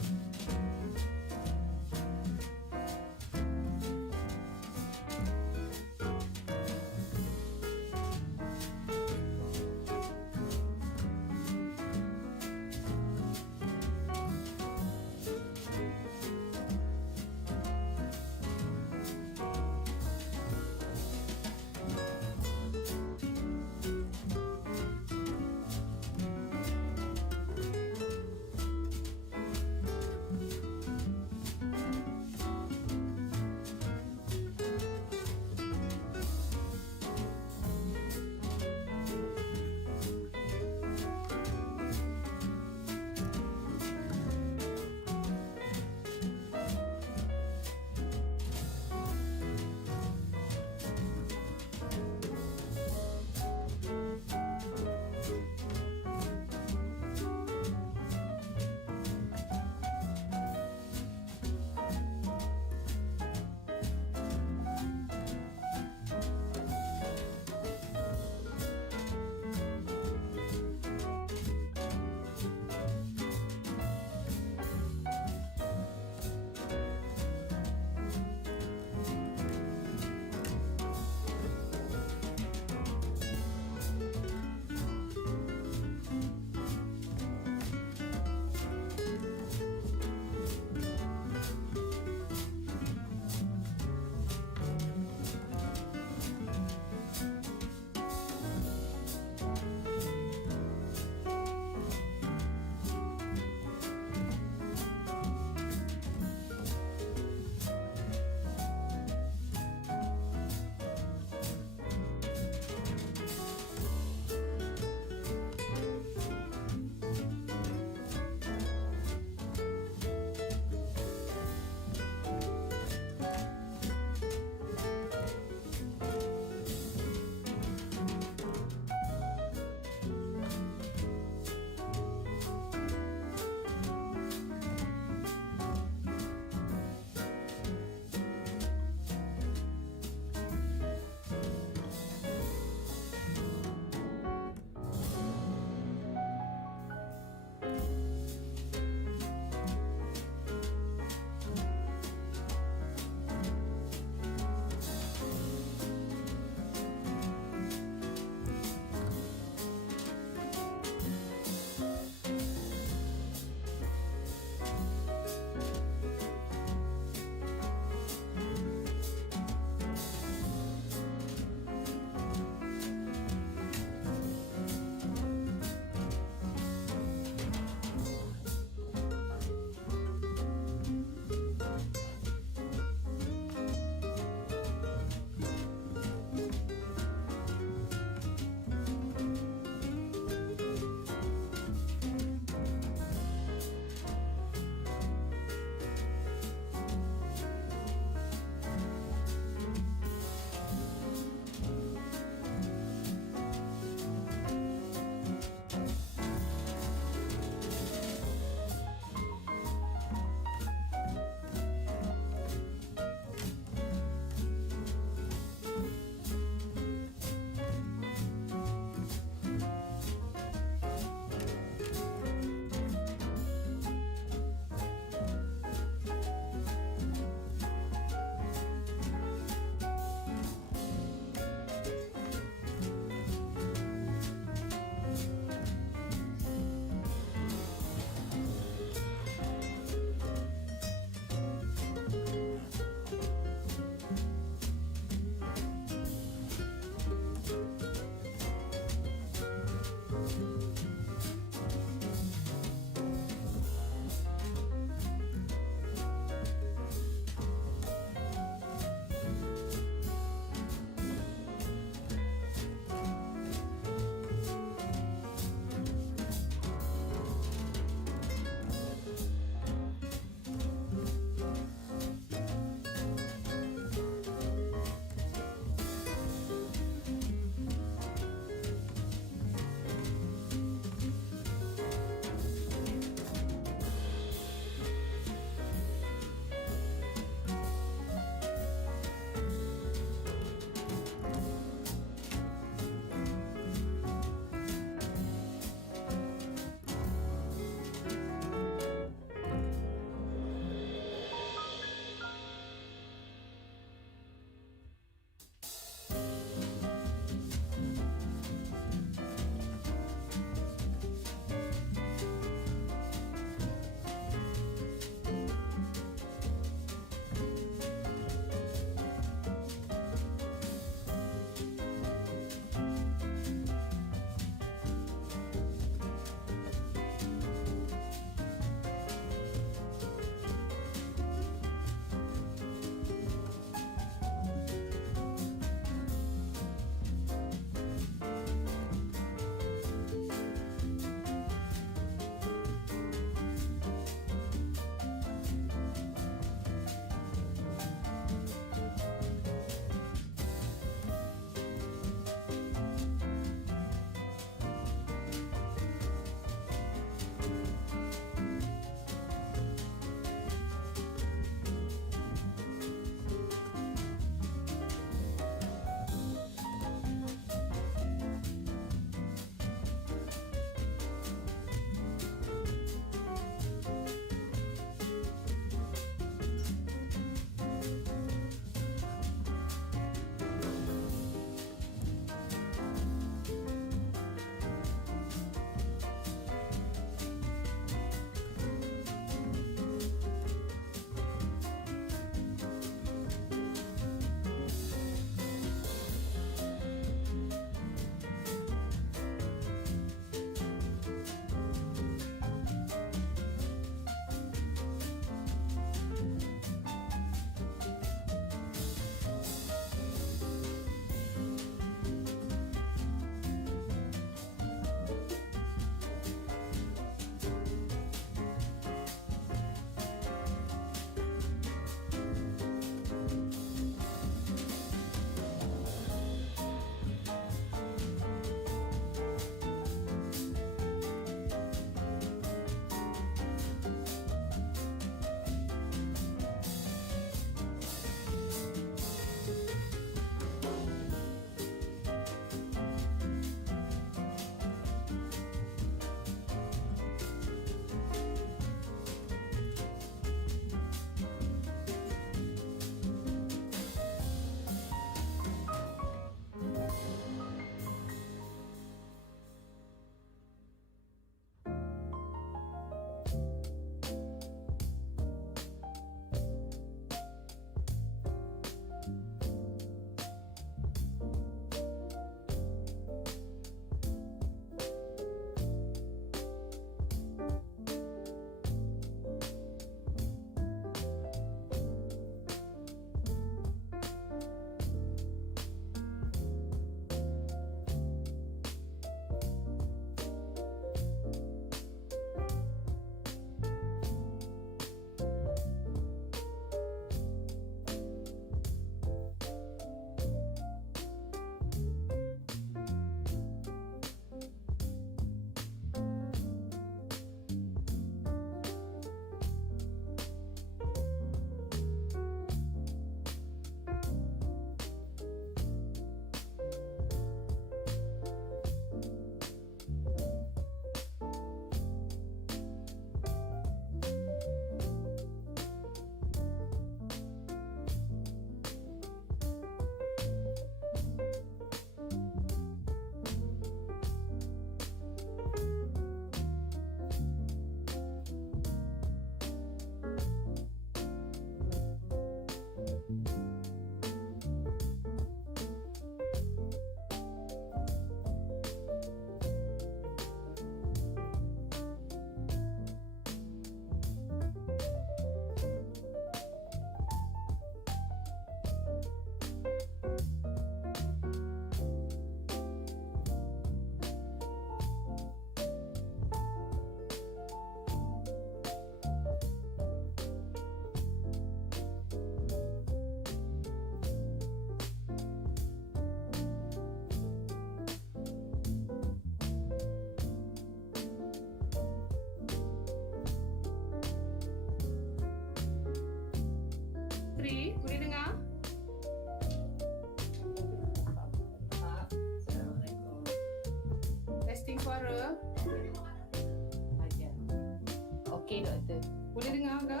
Okey doktor. Boleh dengar ke?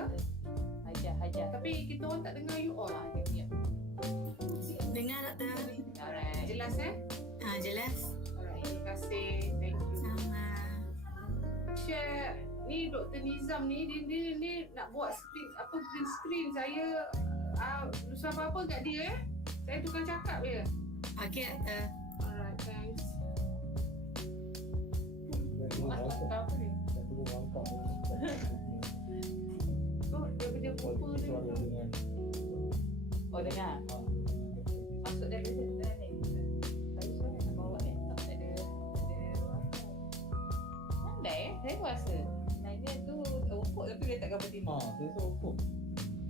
Hajar. Tapi kita orang tak dengar you all. Dengar doktor. Alright. Jelas Jelas. Alright, terima kasih. Thank you. Sama. Share ni Dr. Nizam ni dia nak buat green screen. Saya susah apa-apa kat dia Saya tukar cakap je. Okey doktor. Alright, thanks. Apa ni? Oh, dia kumpul dia. Oh, dengar. Masuk dari situ dah ni. Saya suruh nak bawa laptop tak ada wifi. Pandai saya rasa. Sebenarnya tu ukuk tapi dia tak gambar timur. Saya tu ukuk.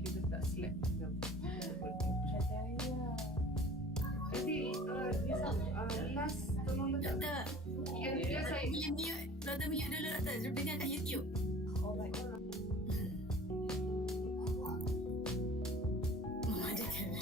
Kita tak select. Jadi, last tolong Doktor. Ya, saya Boleh mute. Doktor mute dulu doktor. Saya dengar kat YouTube. Oh my god. Memadakan.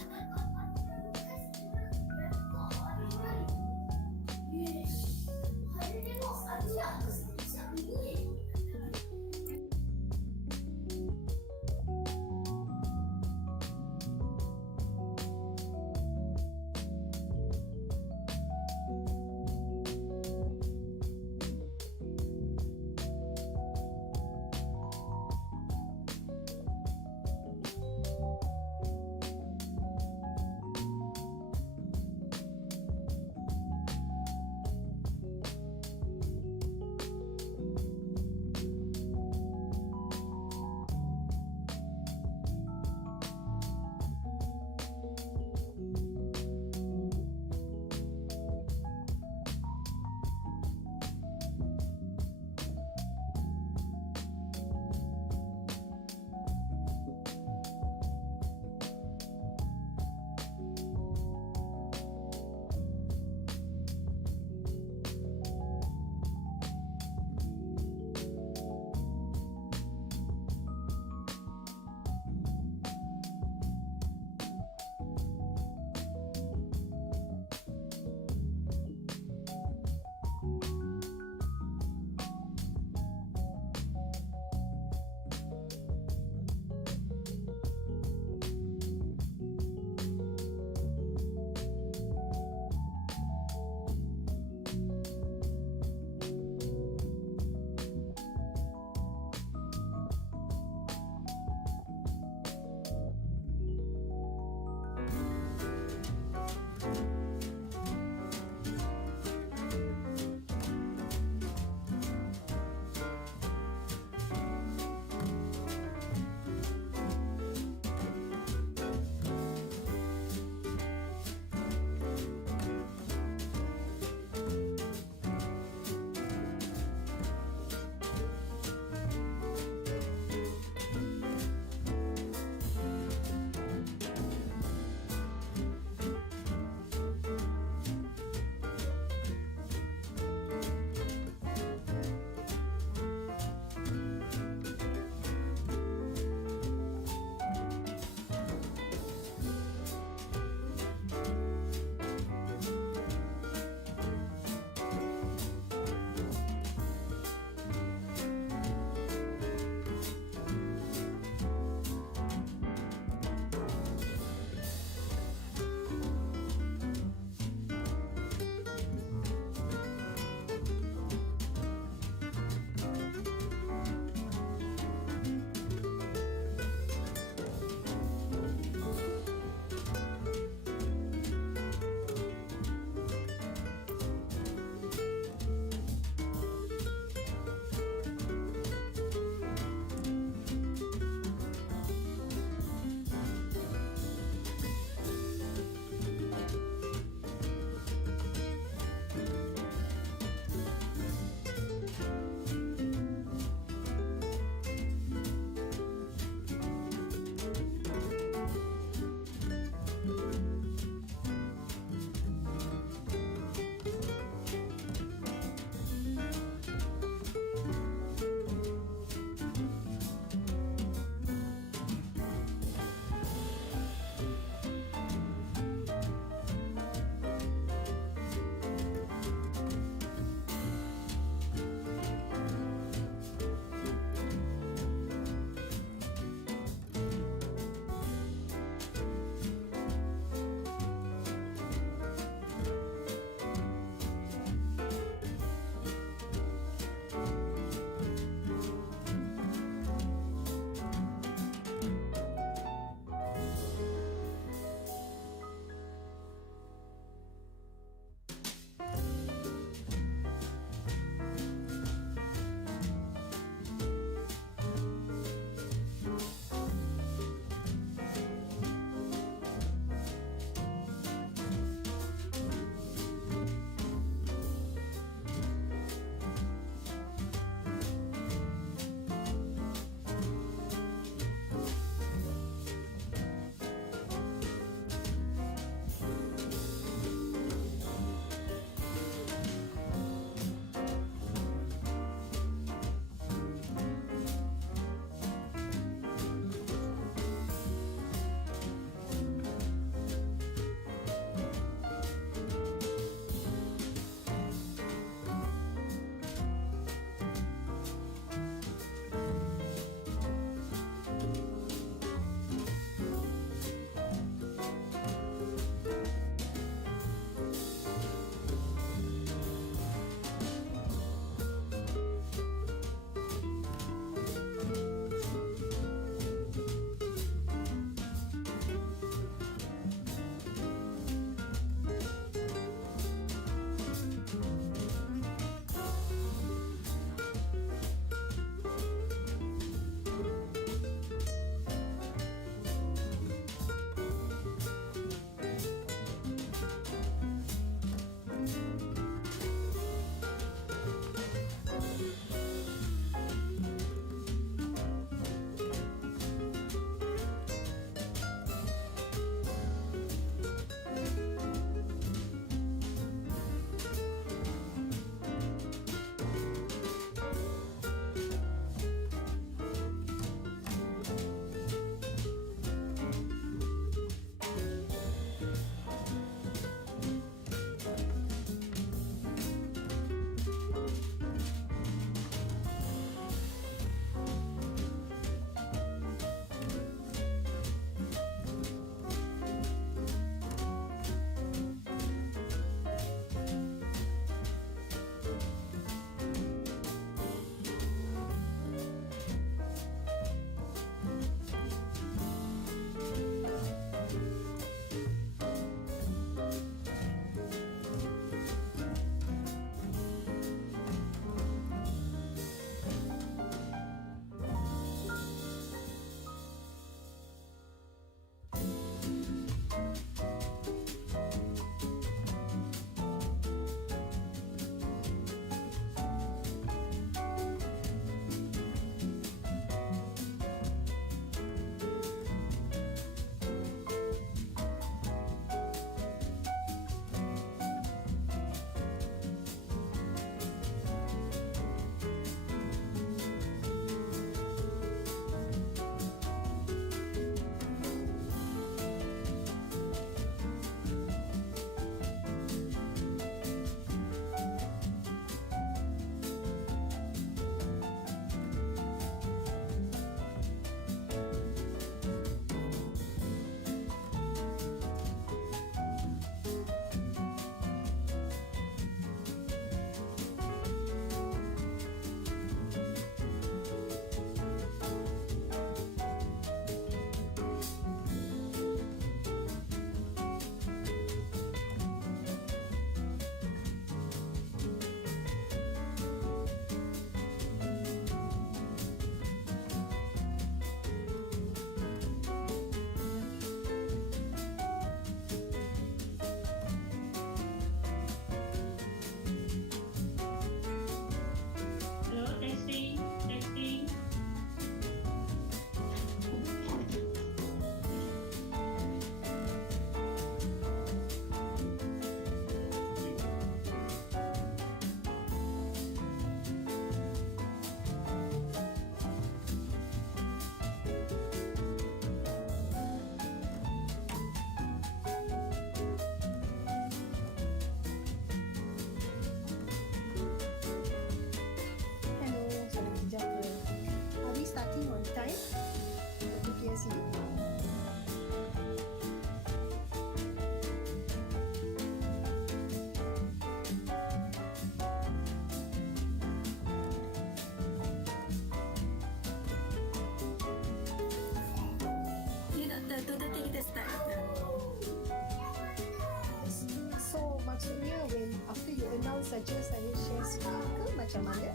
saja saya share screen ke macam mana?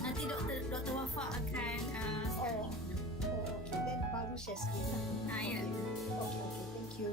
Nanti doktor Wafa akan Oh, okay. Then baru share screen lah. ya. Okay, thank you.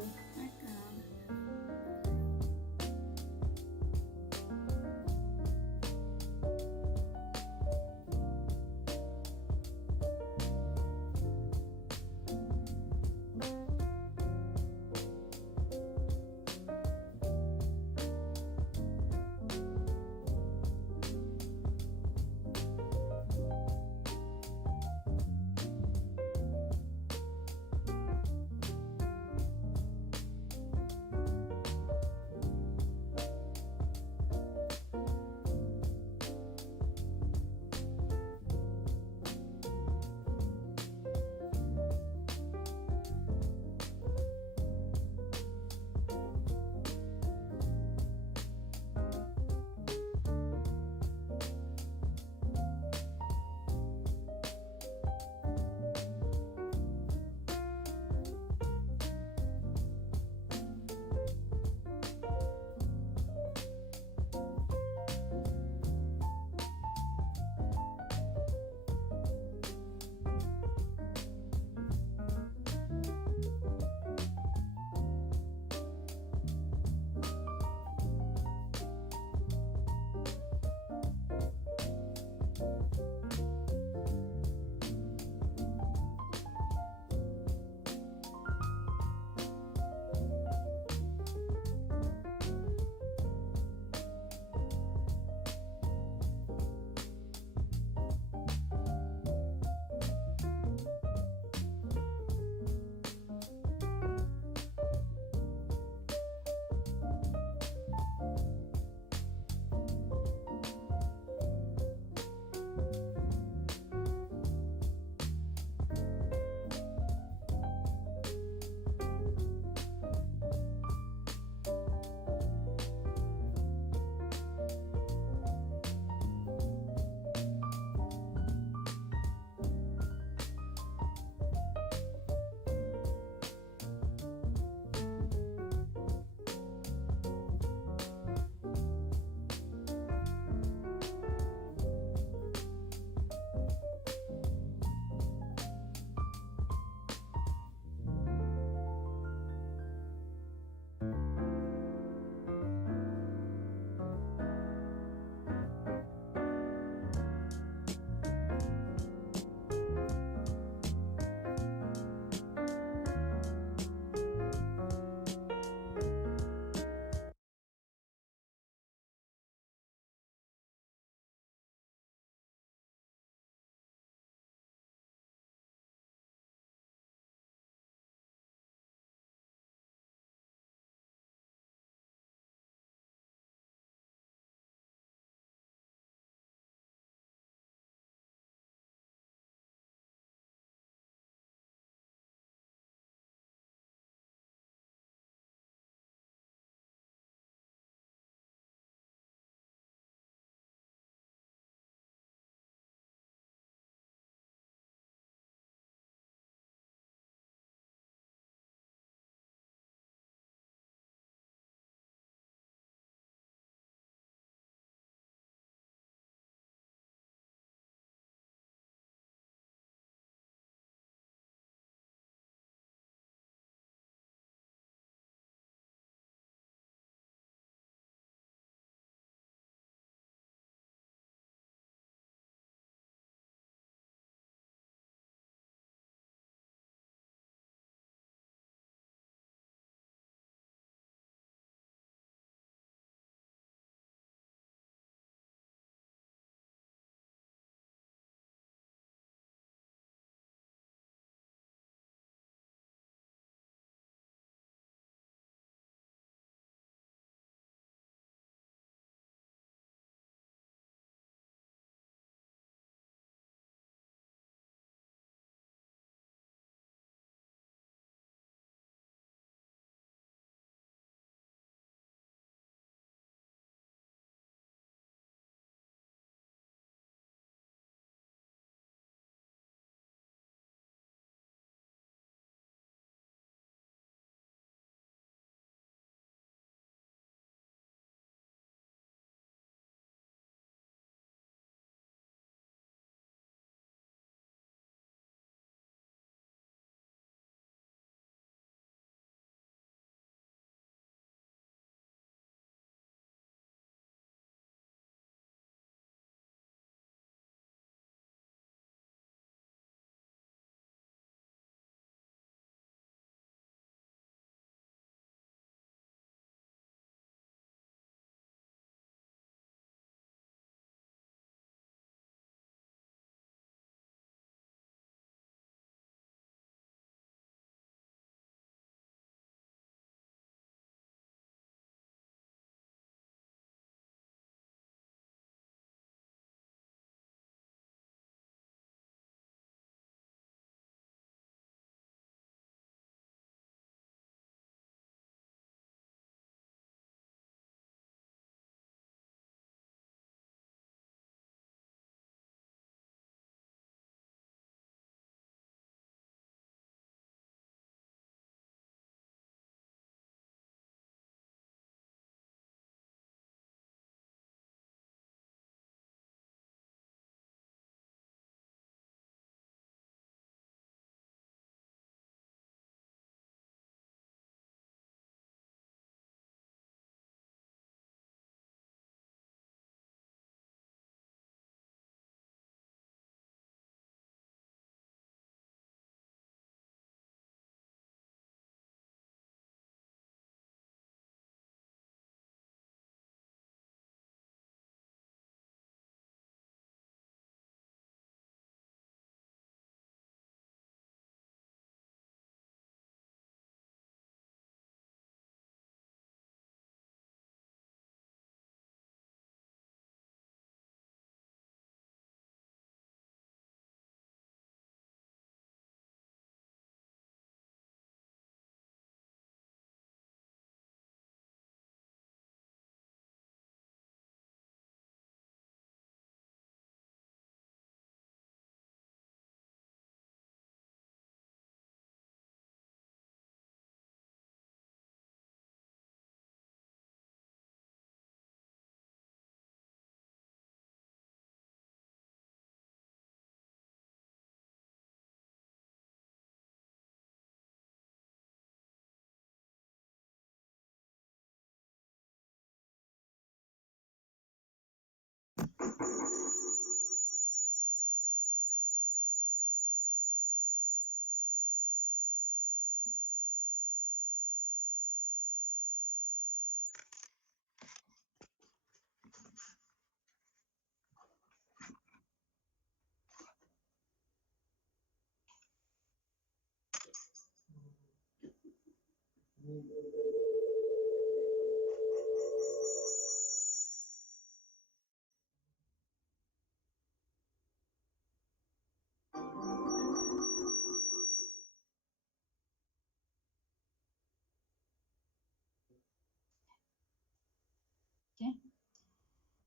Okay.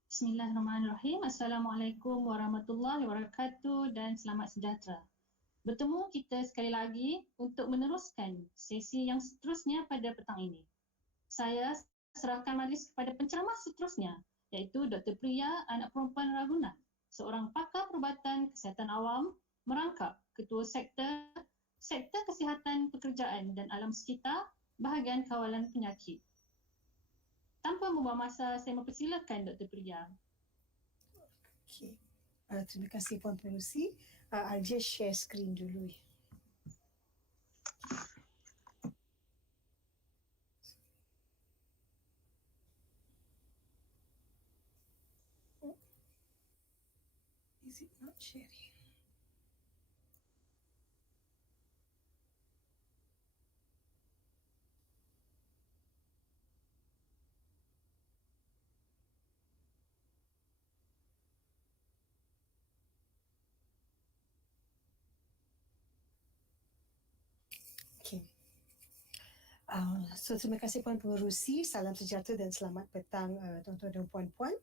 Bismillahirrahmanirrahim. Assalamualaikum warahmatullahi wabarakatuh dan selamat sejahtera. Bertemu kita sekali lagi untuk meneruskan sesi yang seterusnya pada petang ini. Saya serahkan majlis kepada penceramah seterusnya iaitu Dr. Priya Anak Perempuan Ragunan, seorang pakar perubatan kesihatan awam, merangkap Ketua Sektor Kesihatan Pekerjaan dan Alam Sekitar, Bahagian Kawalan Penyakit. Tanpa membuang masa, saya mempersilakan Dr. Priya. Okay. Terima kasih Puan Pengerusi. I'll just share screen dulu. Is it not sharing? Okay. So terima kasih Puan Pengerusi, salam sejahtera dan selamat petang tuan-tuan dan puan-puan,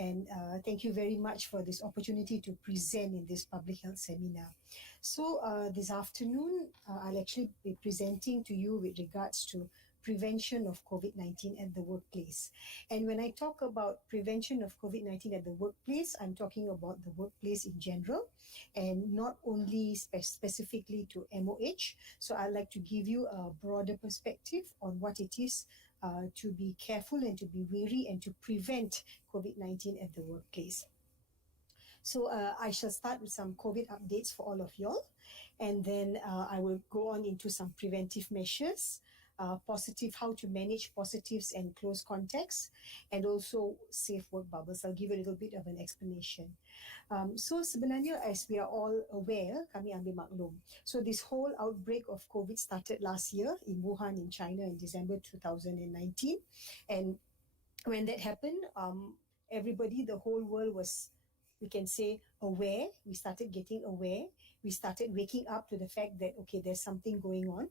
and thank you very much for this opportunity to present in this public health seminar. So this afternoon I'll actually be presenting to you with regards to prevention of COVID-19 at the workplace. And when I talk about prevention of COVID-19 at the workplace, I'm talking about the workplace in general and not only specifically to MOH. So I'd like to give you a broader perspective on what it is to be careful and to be wary and to prevent COVID-19 at the workplace. So I shall start with some COVID updates for all of y'all, and then I will go on into some preventive measures, how to manage positives and close contacts, and also safe work bubbles. I'll give a little bit of an explanation. So sebenarnya, as we are all aware, kami ambil maklum. So this whole outbreak of COVID started last year in Wuhan in China in December 2019, and when that happened, everybody, the whole world was, we can say, aware. We started getting aware. We started waking up to the fact that, okay, there's something going on.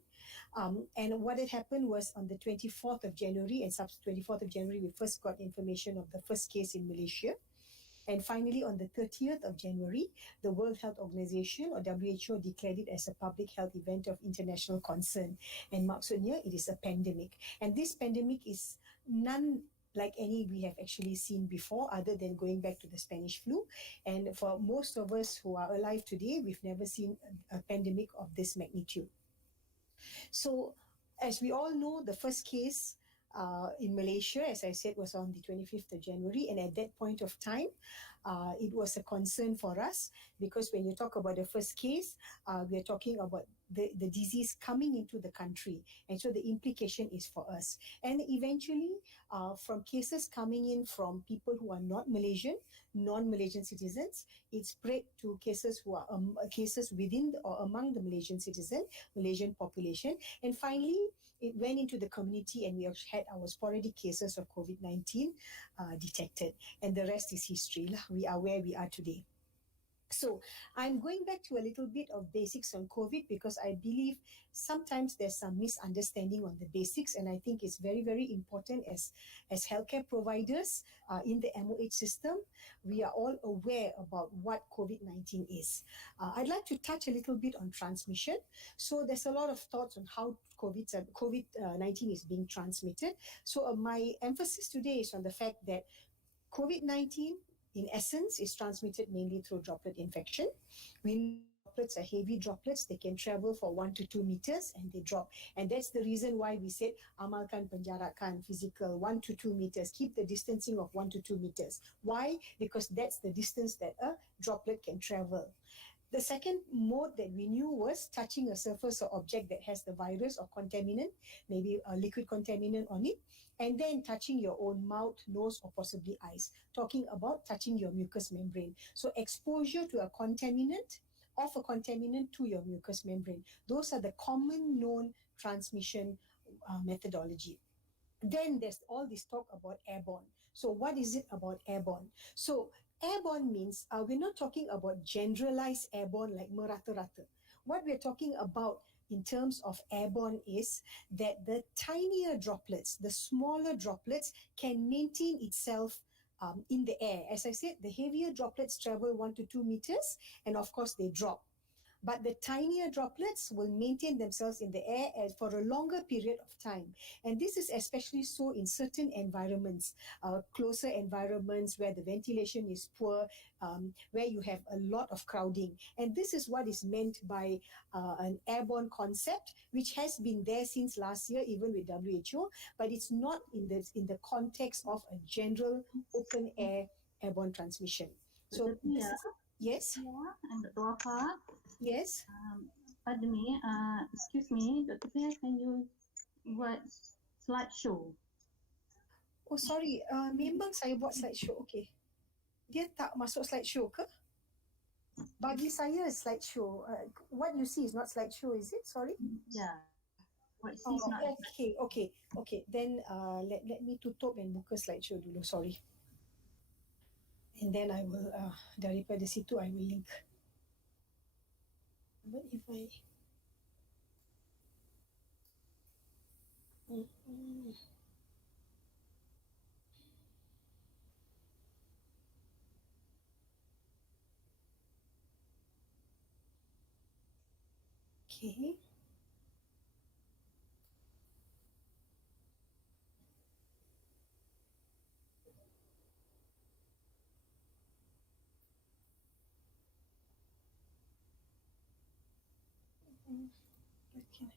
And what had happened was on the 24th of January, and 24th of January, we first got information of the first case in Malaysia. And finally, on the 30th of January, the World Health Organization, or WHO, declared it as a public health event of international concern. And maksudnya, it is a pandemic. And this pandemic is none like any we have actually seen before, other than going back to the Spanish flu. And for most of us who are alive today, we've never seen a pandemic of this magnitude. So, as we all know, the first case in Malaysia, as I said, was on the 25th of January. And at that point of time, it was a concern for us, because when you talk about the first case, we are talking about the disease coming into the country. And so the implication is for us. And eventually, from cases coming in from people who are not Malaysian, non-Malaysian citizens, it spread to cases who are cases within or among the Malaysian Malaysian population. And finally, it went into the community, and we have had our sporadic cases of COVID-19 detected. And the rest is history. We are where we are today. So I'm going back to a little bit of basics on COVID, because I believe sometimes there's some misunderstanding on the basics, and I think it's very, very important as healthcare providers in the MOH system, we are all aware about what COVID-19 is. I'd like to touch a little bit on transmission. So there's a lot of thoughts on how COVID-19 is being transmitted. So my emphasis today is on the fact that COVID-19, in essence, is transmitted mainly through droplet infection. We know droplets are heavy droplets. They can travel for 1 to 2 meters and they drop. And that's the reason why we said amalkan penjarakan physical 1 to 2 meters. Keep the distancing of 1 to 2 meters. Why? Because that's the distance that a droplet can travel. The second mode that we knew was touching a surface or object that has the virus or contaminant, maybe a liquid contaminant on it, and then touching your own mouth, nose, or possibly eyes. Talking about touching your mucous membrane. So exposure to a contaminant, of a contaminant to your mucous membrane. Those are the common known transmission methodology. Then there's all this talk about airborne. So what is it about airborne? So airborne means we're not talking about generalized airborne like merata-rata. What we're talking about in terms of airborne is that the tinier droplets, the smaller droplets can maintain itself in the air. As I said, the heavier droplets travel 1 to 2 meters and of course they drop. But the tinier droplets will maintain themselves in the air for a longer period of time. And this is especially so in certain environments, closer environments where the ventilation is poor, where you have a lot of crowding. And this is what is meant by an airborne concept, which has been there since last year, even with WHO, but it's not in the context of a general open air airborne transmission. So this is, yes? Yeah, and Dr. Wafa. Yes. Pardon me, excuse me, Dr. Fia, can you buat slideshow? Oh sorry, memang saya buat slideshow. Okay. Dia tak masuk slideshow ke? Bagi saya slideshow. What you see is not slideshow, is it? Sorry. Yeah. What you see is not. Okay. Then let me tutup and buka slideshow dulu. Sorry. And then I will daripada situ I will link. But if I okay. Okay.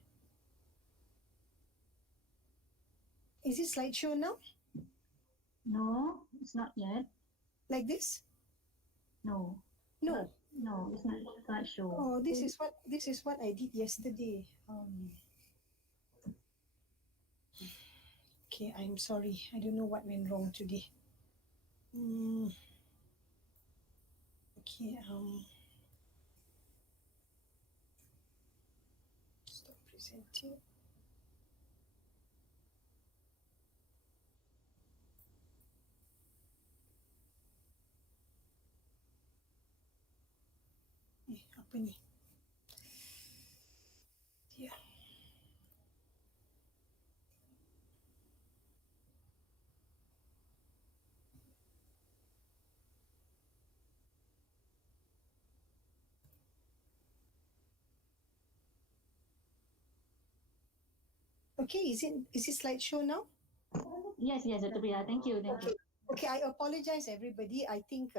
Is it slideshow now? No, it's not yet. Like this? No. No. No, it's not slideshow. Oh, this is what I did yesterday. Okay, I'm sorry. I don't know what went wrong today. Okay, stop presenting. Apa ni? Ya. Okay, is it slideshow now? Yes, Dr. Priya. Thank you. Okay, I apologize everybody. I think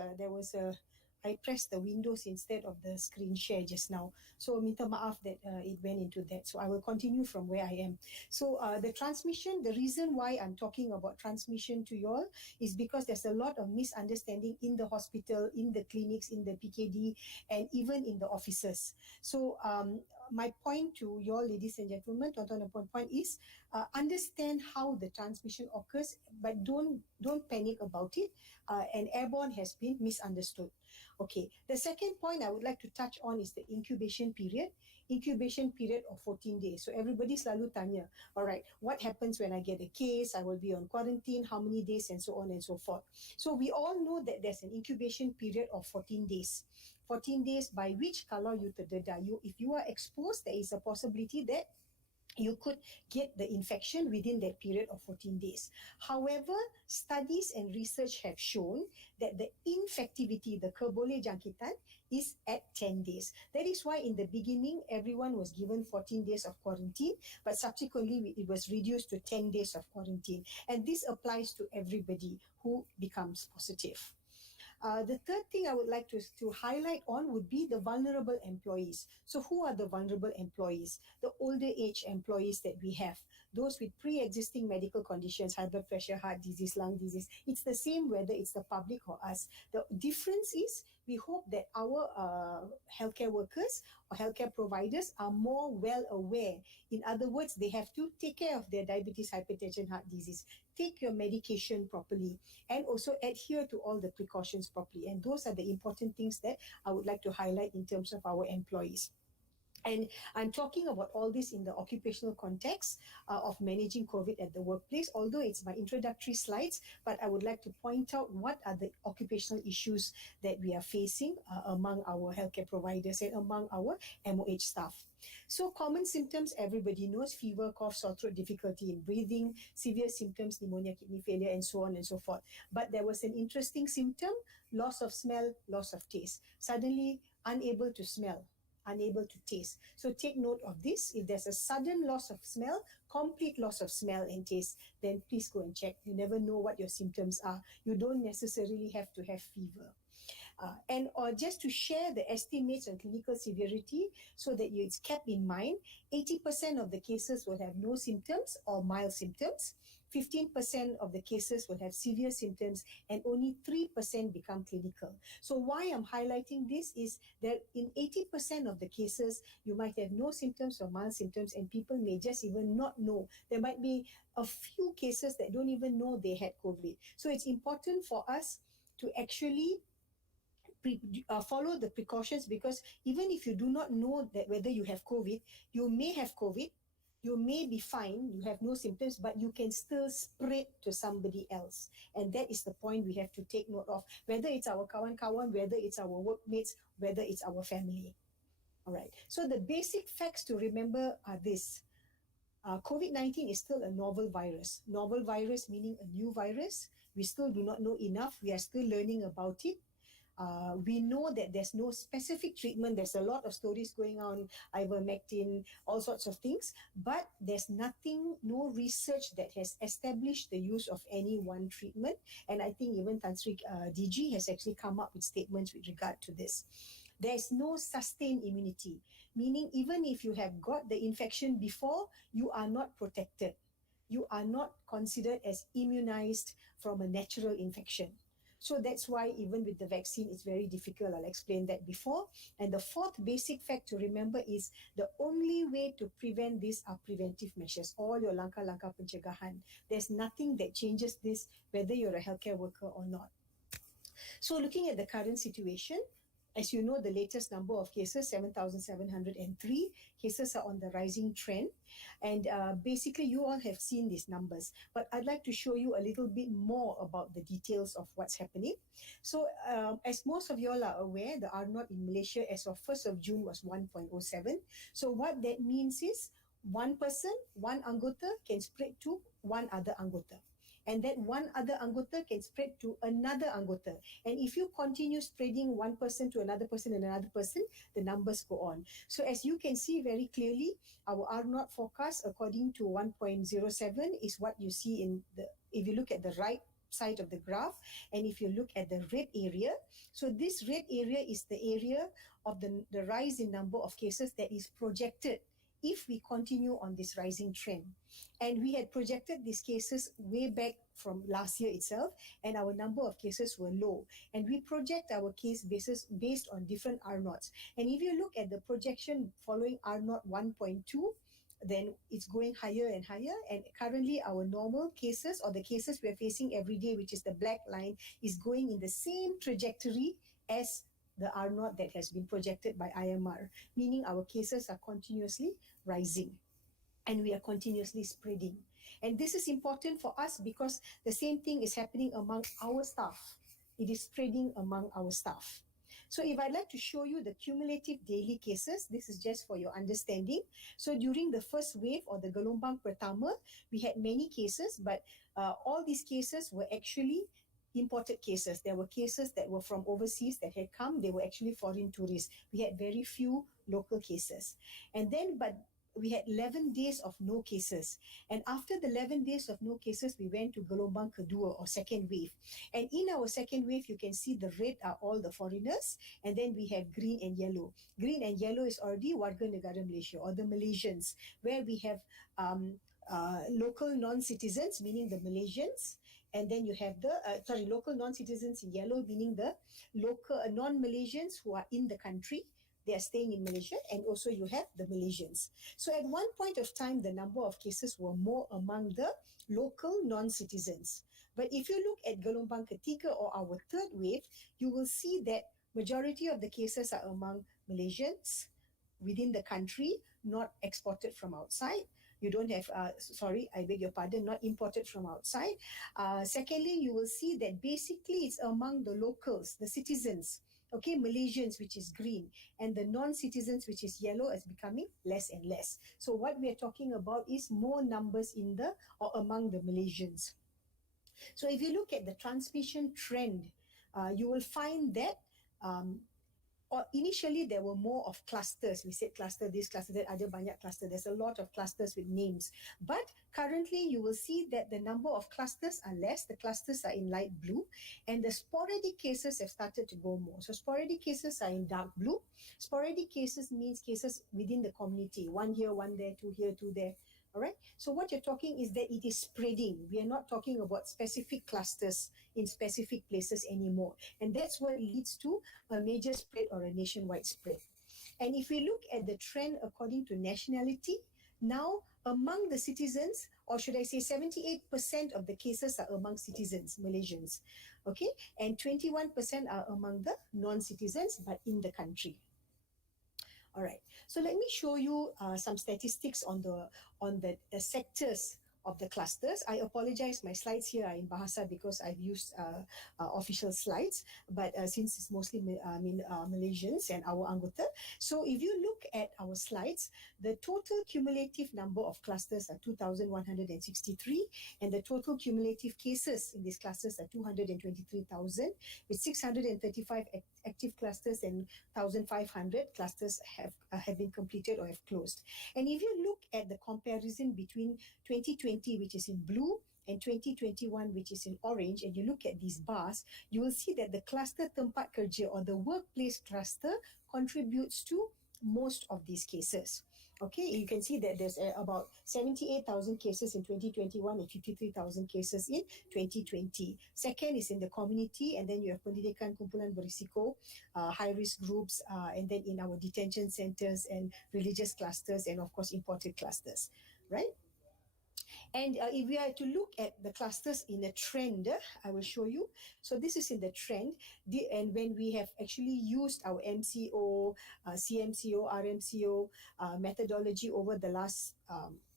I pressed the windows instead of the screen share just now. So minta maaf that it went into that. So I will continue from where I am. So the transmission, the reason why I'm talking about transmission to you all is because there's a lot of misunderstanding in the hospital, in the clinics, in the PKD, and even in the offices. So my point to you all, ladies and gentlemen, tuan-tuan dan puan-puan, is understand how the transmission occurs, but don't panic about it. And airborne has been misunderstood. Okay, the second point I would like to touch on is the incubation period. Incubation period of 14 days. So everybody selalu tanya, all right, what happens when I get a case? I will be on quarantine, how many days, and so on and so forth. So we all know that there's an incubation period of 14 days. 14 days by which kalau you terdedah, if you are exposed, there is a possibility that you could get the infection within that period of 14 days. However, studies and research have shown that the infectivity, the kebolehjangkitan, is at 10 days. That is why in the beginning, everyone was given 14 days of quarantine, but subsequently it was reduced to 10 days of quarantine. And this applies to everybody who becomes positive. The third thing I would like to highlight on would be the vulnerable employees. So who are the vulnerable employees? The older age employees that we have, those with pre-existing medical conditions, high blood pressure, heart disease, lung disease. It's the same whether it's the public or us. The difference is we hope that our healthcare workers or healthcare providers are more well aware. In other words, they have to take care of their diabetes, hypertension, heart disease, take your medication properly, and also adhere to all the precautions properly. And those are the important things that I would like to highlight in terms of our employees. And I'm talking about all this in the occupational context of managing COVID at the workplace, although it's my introductory slides, but I would like to point out what are the occupational issues that we are facing among our healthcare providers and among our MOH staff. So common symptoms, everybody knows: fever, cough, sore throat, difficulty in breathing, severe symptoms, pneumonia, kidney failure, and so on and so forth. But there was an interesting symptom: loss of smell, loss of taste. Suddenly unable to smell, unable to taste. So take note of this. If there's a sudden loss of smell, complete loss of smell and taste, then please go and check. You never know what your symptoms are. You don't necessarily have to have fever. Or just to share the estimates on clinical severity so that it's kept in mind, 80% of the cases will have no symptoms or mild symptoms. 15% of the cases will have severe symptoms, and only 3% become clinical. So why I'm highlighting this is that in 80% of the cases, you might have no symptoms or mild symptoms, and people may just even not know. There might be a few cases that don't even know they had COVID. So it's important for us to actually follow the precautions, because even if you do not know that whether you have COVID, you may have COVID, you may be fine, you have no symptoms, but you can still spread to somebody else. And that is the point we have to take note of, whether it's our kawan-kawan, whether it's our workmates, whether it's our family. All right. So the basic facts to remember are this. COVID-19 is still a novel virus. Novel virus meaning a new virus. We still do not know enough. We are still learning about it. We know that there's no specific treatment. There's a lot of stories going on, ivermectin, all sorts of things, but there's nothing, no research that has established the use of any one treatment. And I think even Tan Sri DG has actually come up with statements with regard to this. There's no sustained immunity, meaning even if you have got the infection before, you are not protected. You are not considered as immunized from a natural infection. So that's why even with the vaccine, it's very difficult. I'll explain that before. And the fourth basic fact to remember is the only way to prevent this are preventive measures. All your langkah-langkah pencegahan. There's nothing that changes this, whether you're a healthcare worker or not. So looking at the current situation, as you know, the latest number of cases, 7,703 cases, are on the rising trend. And basically, you all have seen these numbers. But I'd like to show you a little bit more about the details of what's happening. So as most of you all are aware, the R0 in Malaysia as of 1st of June was 1.07. So what that means is one person, one anggota can spread to one other anggota. And that one other anggota can spread to another anggota. And if you continue spreading one person to another person and another person, the numbers go on. So as you can see very clearly, our R0 forecast according to 1.07 is what you see in the, if you look at the right side of the graph, and if you look at the red area, so this red area is the area of the rise in number of cases that is projected if we continue on this rising trend. And we had projected these cases way back from last year itself, and our number of cases were low. And we project our case basis based on different R0s. And if you look at the projection following R0 1.2, then it's going higher and higher. And currently our normal cases, or the cases we're facing every day, which is the black line, is going in the same trajectory as the R0 that has been projected by IMR, meaning our cases are continuously rising and we are continuously spreading. And this is important for us because the same thing is happening among our staff. It is spreading among our staff. So if I'd like to show you the cumulative daily cases, this is just for your understanding. So during the first wave, or the gelombang pertama, we had many cases, but all these cases were actually imported cases. There were cases that were from overseas that had come. They were actually foreign tourists. We had very few local cases. And then, but we had 11 days of no cases. And after the 11 days of no cases, we went to gelombang kedua or second wave. And in our second wave, you can see the red are all the foreigners, and then we have green and yellow. Green and yellow is already warga negara Malaysia or the Malaysians, where we have local non-citizens, meaning the Malaysians, and then you have the local non-citizens in yellow, meaning the local non-Malaysians who are in the country. They are staying in Malaysia, and also you have the Malaysians. So at one point of time, the number of cases were more among the local non-citizens. But if you look at gelombang ketiga or our third wave, you will see that majority of the cases are among Malaysians within the country, not exported from outside. You don't have, I beg your pardon, not imported from outside. Secondly, you will see that basically it's among the locals, the citizens. Okay, Malaysians, which is green, and the non-citizens, which is yellow, is becoming less and less. So what we are talking about is more numbers in the or among the Malaysians. So if you look at the transmission trend, you will find that or initially there were more of clusters. We said cluster this, cluster that, ada banyak cluster. There's a lot of clusters with names. But currently you will see that the number of clusters are less. The clusters are in light blue, and the sporadic cases have started to go more. So sporadic cases are in dark blue. Sporadic cases means cases within the community. One here, one there, two here, two there. All right. So what you're talking is that it is spreading. We are not talking about specific clusters in specific places anymore. And that's what leads to a major spread or a nationwide spread. And if we look at the trend according to nationality, now among the citizens, or should I say 78% of the cases are among citizens, Malaysians. Okay. And 21% are among the non-citizens, but in the country. All right. So let me show you some statistics on the sectors of the clusters. I apologize, my slides here are in Bahasa because I've used official slides, but since it's mostly Malaysians and our anggota. So if you look at our slides, the total cumulative number of clusters are 2,163, and the total cumulative cases in these clusters are 223,000, with 635 active clusters and 1,500 clusters have been completed or have closed. And if you look at the comparison between 2020, which is in blue, and 2021, which is in orange, and you look at these bars, you will see that the cluster tempat kerja or the workplace cluster contributes to most of these cases. Okay, you can see that there's about 78,000 cases in 2021 and 53,000 cases in 2020. Second is in the community, and then you have pendidikan kumpulan berisiko, high-risk groups, and then in our detention centers and religious clusters, and of course imported clusters, right? And if we are to look at the clusters in a trend, I will show you. So this is in the trend. And when we have actually used our MCO, CMCO, RMCO methodology over the last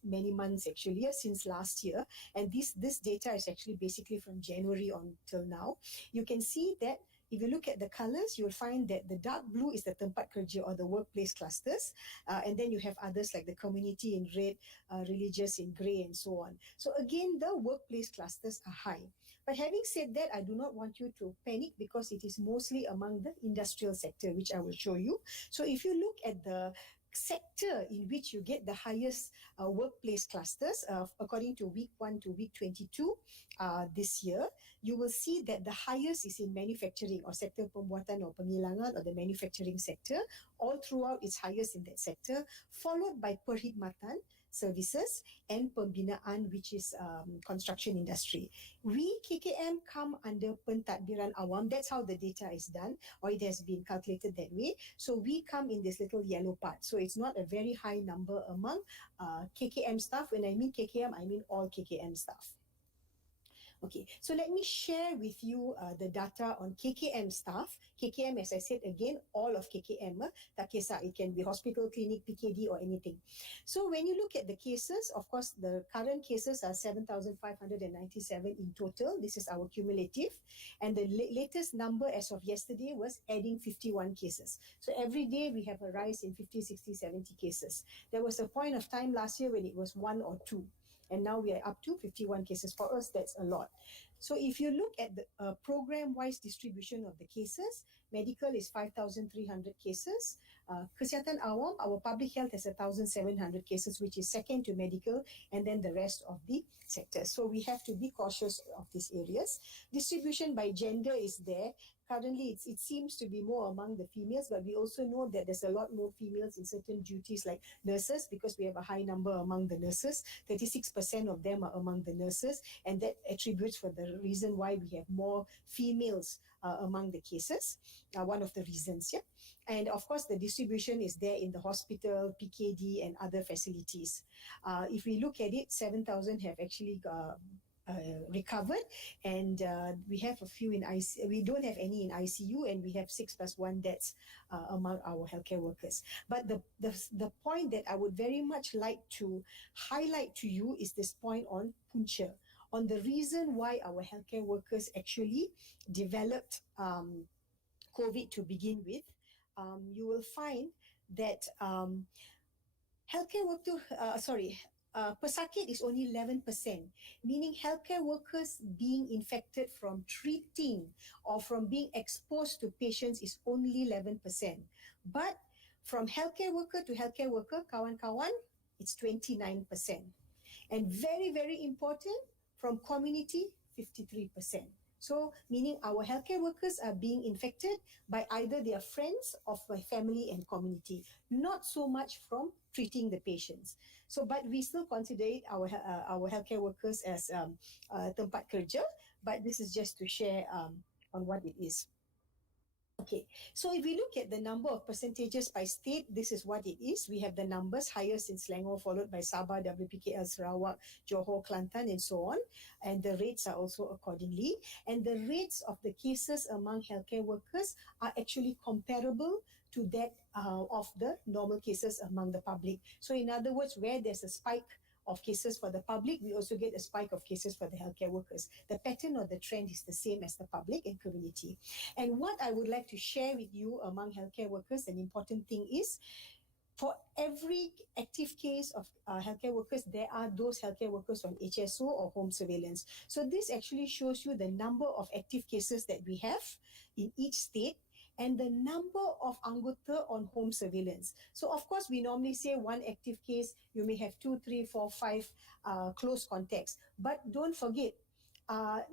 many months, actually, since last year. And this data is actually basically from January until now. You can see that if you look at the colors, you'll find that the dark blue is the tempat kerja or the workplace clusters. And then you have others like the community in red, religious in grey, and so on. So again, the workplace clusters are high. But having said that, I do not want you to panic because it is mostly among the industrial sector, which I will show you. So if you look at the sector in which you get the highest workplace clusters, according to week 1 to week 22 this year, you will see that the highest is in manufacturing or sector pembuatan or pengilangan or the manufacturing sector. All throughout, it's highest in that sector, followed by perkhidmatan, services, and pembinaan, which is construction industry. We, KKM, come under pentadbiran awam. That's how the data is done, or it has been calculated that way. So we come in this little yellow part. So it's not a very high number among KKM staff. When I mean KKM, I mean all KKM staff. Okay, so let me share with you the data on KKM staff. KKM, as I said again, all of KKM, tak kisah, it can be hospital, clinic, PKD or anything. So when you look at the cases, of course, the current cases are 7,597 in total. This is our cumulative. And the latest number as of yesterday was adding 51 cases. So every day we have a rise in 50, 60, 70 cases. There was a point of time last year when it was 1 or 2. And now we are up to 51 cases. For us, that's a lot. So if you look at the program-wise distribution of the cases, medical is 5,300 cases, Kesihatan awam, our public health has 1,700 cases, which is second to medical, and then the rest of the sectors. So we have to be cautious of these areas. Distribution by gender is there. Currently, it seems to be more among the females, but we also know that there's a lot more females in certain duties like nurses, because we have a high number among the nurses. 36% of them are among the nurses, and that attributes for the reason why we have more females among the cases. One of the reasons, yeah. And of course, the distribution is there in the hospital, PKD, and other facilities. If we look at it, 7,000 have actually recovered, and we have a few in ICU. We don't have any in ICU, and we have 6+1 deaths among our healthcare workers. But the point that I would very much like to highlight to you is this point on punca, on the reason why our healthcare workers actually developed COVID to begin with. You will find that healthcare worker, pesakit is only 11%, meaning healthcare workers being infected from treating or from being exposed to patients is only 11%. But from healthcare worker to healthcare worker, kawan-kawan, it's 29%. And very, very important, from community, 53%. So, meaning our healthcare workers are being infected by either their friends or by family and community, not so much from treating the patients. So, but we still consider it our healthcare workers as tempat kerja, but this is just to share on what it is. Okay, so if we look at the number of percentages by state, this is what it is. We have the numbers highest in Selangor, followed by Sabah, WPKL, Sarawak, Johor, Kelantan, and so on. And the rates are also accordingly. And the rates of the cases among healthcare workers are actually comparable to that of the normal cases among the public. So in other words, where there's a spike of cases for the public, we also get a spike of cases for the healthcare workers. The pattern or the trend is the same as the public and community. And what I would like to share with you among healthcare workers, an important thing is, for every active case of healthcare workers, there are those healthcare workers on HSO or home surveillance. So this actually shows you the number of active cases that we have in each state, and the number of anggota on home surveillance. So of course, we normally say one active case, you may have 2, 3, 4, 5 close contacts. But don't forget,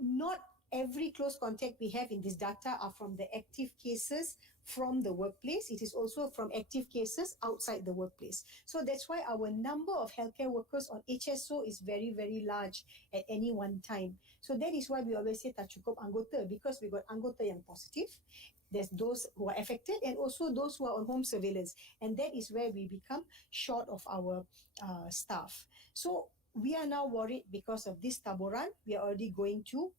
not every close contact we have in this data are from the active cases from the workplace. It is also from active cases outside the workplace. So that's why our number of healthcare workers on HSO is very, very large at any one time. So that is why we always say tak cukup anggota, because we got anggota yang positive, there's those who are affected, and also those who are on home surveillance. And that is where we become short of our staff. So we are now worried because of this taburan. We are already going to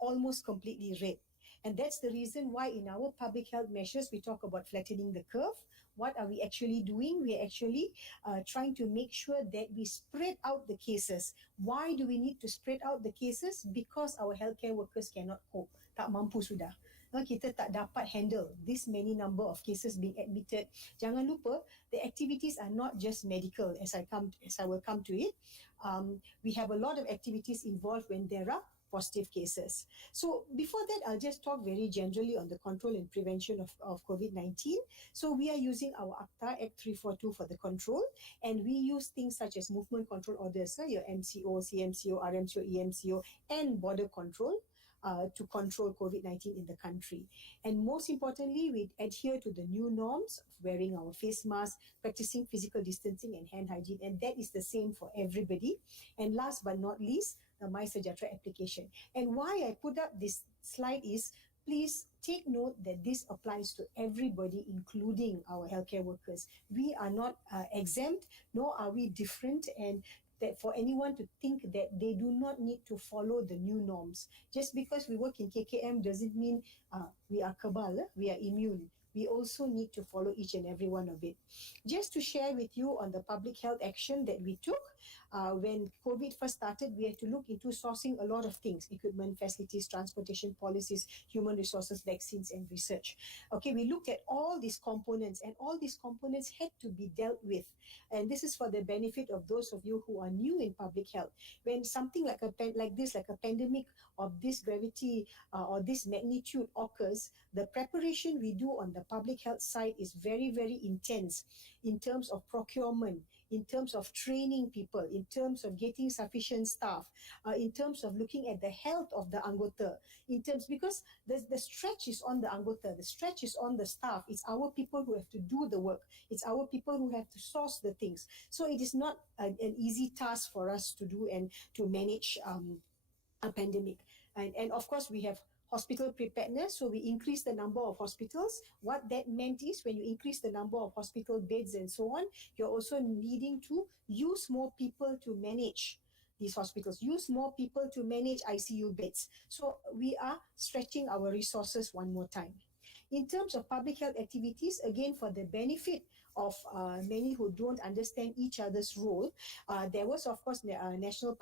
almost completely red. And that's the reason why in our public health measures, we talk about flattening the curve. What are we actually doing? We are actually trying to make sure that we spread out the cases. Why do we need to spread out the cases? Because our healthcare workers cannot cope. Tak mampu sudah. Kita tak dapat handle this many number of cases being admitted. Jangan lupa, the activities are not just medical, as I will come to it. We have a lot of activities involved when there are positive cases. So before that, I'll just talk very generally on the control and prevention of COVID-19. So we are using our ACTA, Act 342, for the control, and we use things such as movement control orders, your MCO, CMCO, RMCO, EMCO, and border control to control COVID-19 in the country. And most importantly, we adhere to the new norms of wearing our face mask, practicing physical distancing and hand hygiene, and that is the same for everybody. And last but not least, the My Sejahtera application. And why I put up this slide is, please take note that this applies to everybody, including our healthcare workers. We are not exempt, nor are we different, and that for anyone to think that they do not need to follow the new norms. Just because we work in KKM doesn't mean we are kebal, we are immune. We also need to follow each and every one of it. Just to share with you on the public health action that we took, when COVID first started, we had to look into sourcing a lot of things: equipment, facilities, transportation policies, human resources, vaccines, and research. Okay, we looked at all these components, and all these components had to be dealt with. And this is for the benefit of those of you who are new in public health. When something like a pandemic of this gravity or this magnitude occurs, the preparation we do on the the public health side is very, very intense in terms of procurement, in terms of training people, in terms of getting sufficient staff, in terms of looking at the health of the anggota, in terms, because the stretch is on the anggota, the stretch is on the staff. It's our people who have to do the work. It's our people who have to source the things. So it is not an easy task for us to do and to manage a pandemic. And of course, we have hospital preparedness, so we increase the number of hospitals. What that meant is when you increase the number of hospital beds and so on, you're also needing to use more people to manage these hospitals, use more people to manage ICU beds. So we are stretching our resources one more time. In terms of public health activities, again, for the benefit of many who don't understand each other's role, there was, of course, national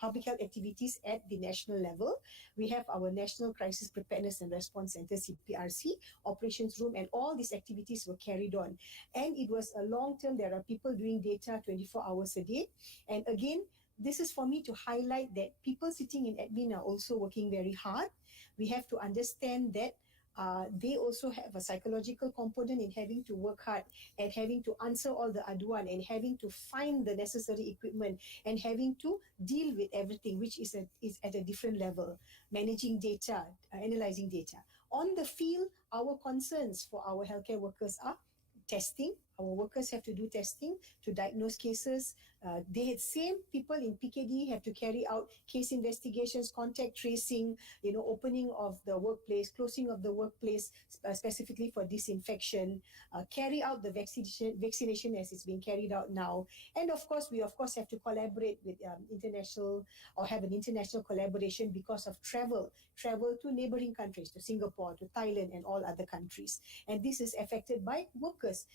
public health activities at the national level. We have our National Crisis Preparedness and Response Center, CPRC, operations room, and all these activities were carried on. And it was a long term. There are people doing data 24 hours a day. And again, this is for me to highlight that people sitting in admin are also working very hard. We have to understand that they also have a psychological component in having to work hard and having to answer all the aduan and having to find the necessary equipment and having to deal with everything, which is at a different level, managing data, analyzing data. On the field, our concerns for our healthcare workers are testing. Our workers have to do testing to diagnose cases. They had same people in PKD have to carry out case investigations, contact tracing, opening of the workplace, closing of the workplace, specifically for disinfection, carry out the vaccination as it's being carried out now. And of course, we have to collaborate with international or have an international collaboration because of travel to neighboring countries, to Singapore, to Thailand, and all other countries. And this is affected by workers.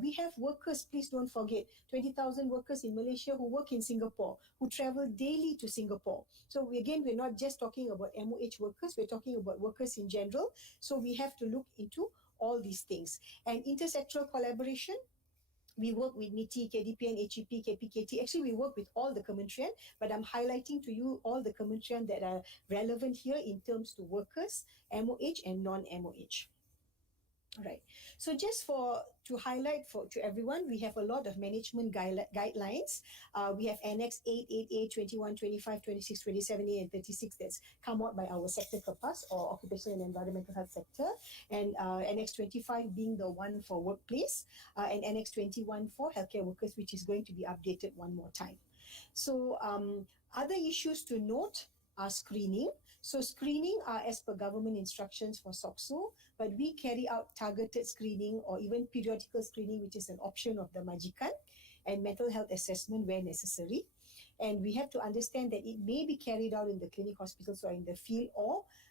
We have workers, please don't forget, 20,000 workers in Malaysia who work in Singapore, who travel daily to Singapore. So we're not just talking about MOH workers, we're talking about workers in general. So we have to look into all these things. And intersectoral collaboration, we work with MITI, KDPN, HEP, KPKT. Actually, we work with all the kementerian, but I'm highlighting to you all the kementerian that are relevant here in terms to workers, MOH and non-MOH. All right. So just to highlight to everyone, we have a lot of management guidelines. We have Annex 8, 8A, 21, 25, 26, 27A, and 36 that's come out by our sector KEPAS, or Occupational and Environmental Health Sector, and Annex 25 being the one for workplace, and Annex 21 for healthcare workers, which is going to be updated one more time. So other issues to note are screening. So screening are as per government instructions for SOCSO, but we carry out targeted screening or even periodical screening, which is an option of the majikan, and mental health assessment where necessary. And we have to understand that it may be carried out in the clinic, hospitals, or in the field,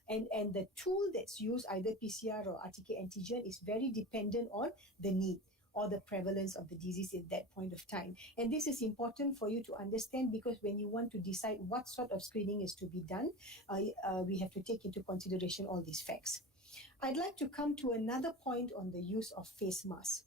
and the tool that's used, either PCR or RTK antigen, is very dependent on the need or the prevalence of the disease at that point of time. And this is important for you to understand, because when you want to decide what sort of screening is to be done, we have to take into consideration all these facts. I'd like to come to another point on the use of face masks.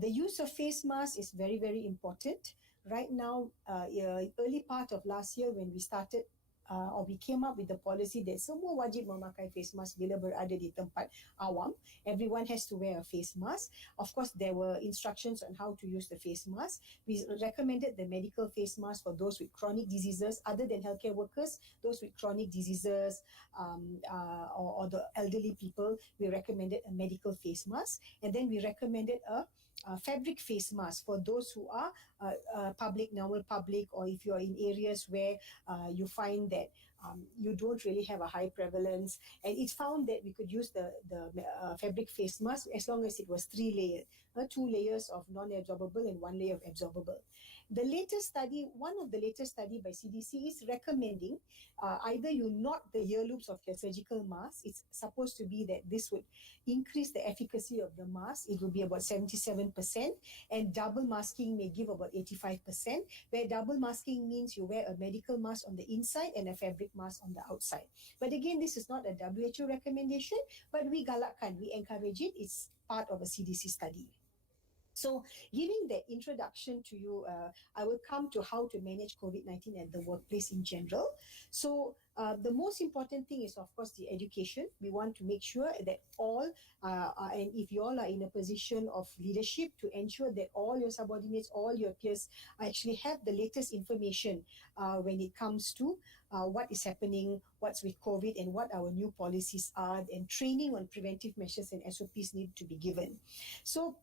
The use of face masks is very, very important. Right now, early part of last year when we started or we came up with the policy that semua wajib memakai face mask bila berada di tempat awam. Everyone has to wear a face mask. Of course, there were instructions on how to use the face mask. We recommended the medical face mask for those with chronic diseases, other than healthcare workers, those with chronic diseases or the elderly people. We recommended a medical face mask, and then we recommended a fabric face mask for those who are normal public, or if you are in areas where you find that you don't really have a high prevalence. And it found that we could use the fabric face mask as long as it was 3 layers, 2 layers of non-absorbable and 1 layer of absorbable. One of the latest study by CDC is recommending either you knot the ear loops of your surgical mask. It's supposed to be that this would increase the efficacy of the mask. It will be about 77%, and double masking may give about 85%, where double masking means you wear a medical mask on the inside and a fabric mask on the outside. But again, this is not a WHO recommendation, but we galakkan, we encourage it. It's part of a CDC study. So, giving the introduction to you, I will come to how to manage COVID-19 at the workplace in general. So, the most important thing is, of course, the education. We want to make sure that all, and if you all are in a position of leadership, to ensure that all your subordinates, all your peers actually have the latest information when it comes to what is happening, what's with COVID, and what our new policies are, and training on preventive measures and SOPs need to be given. So,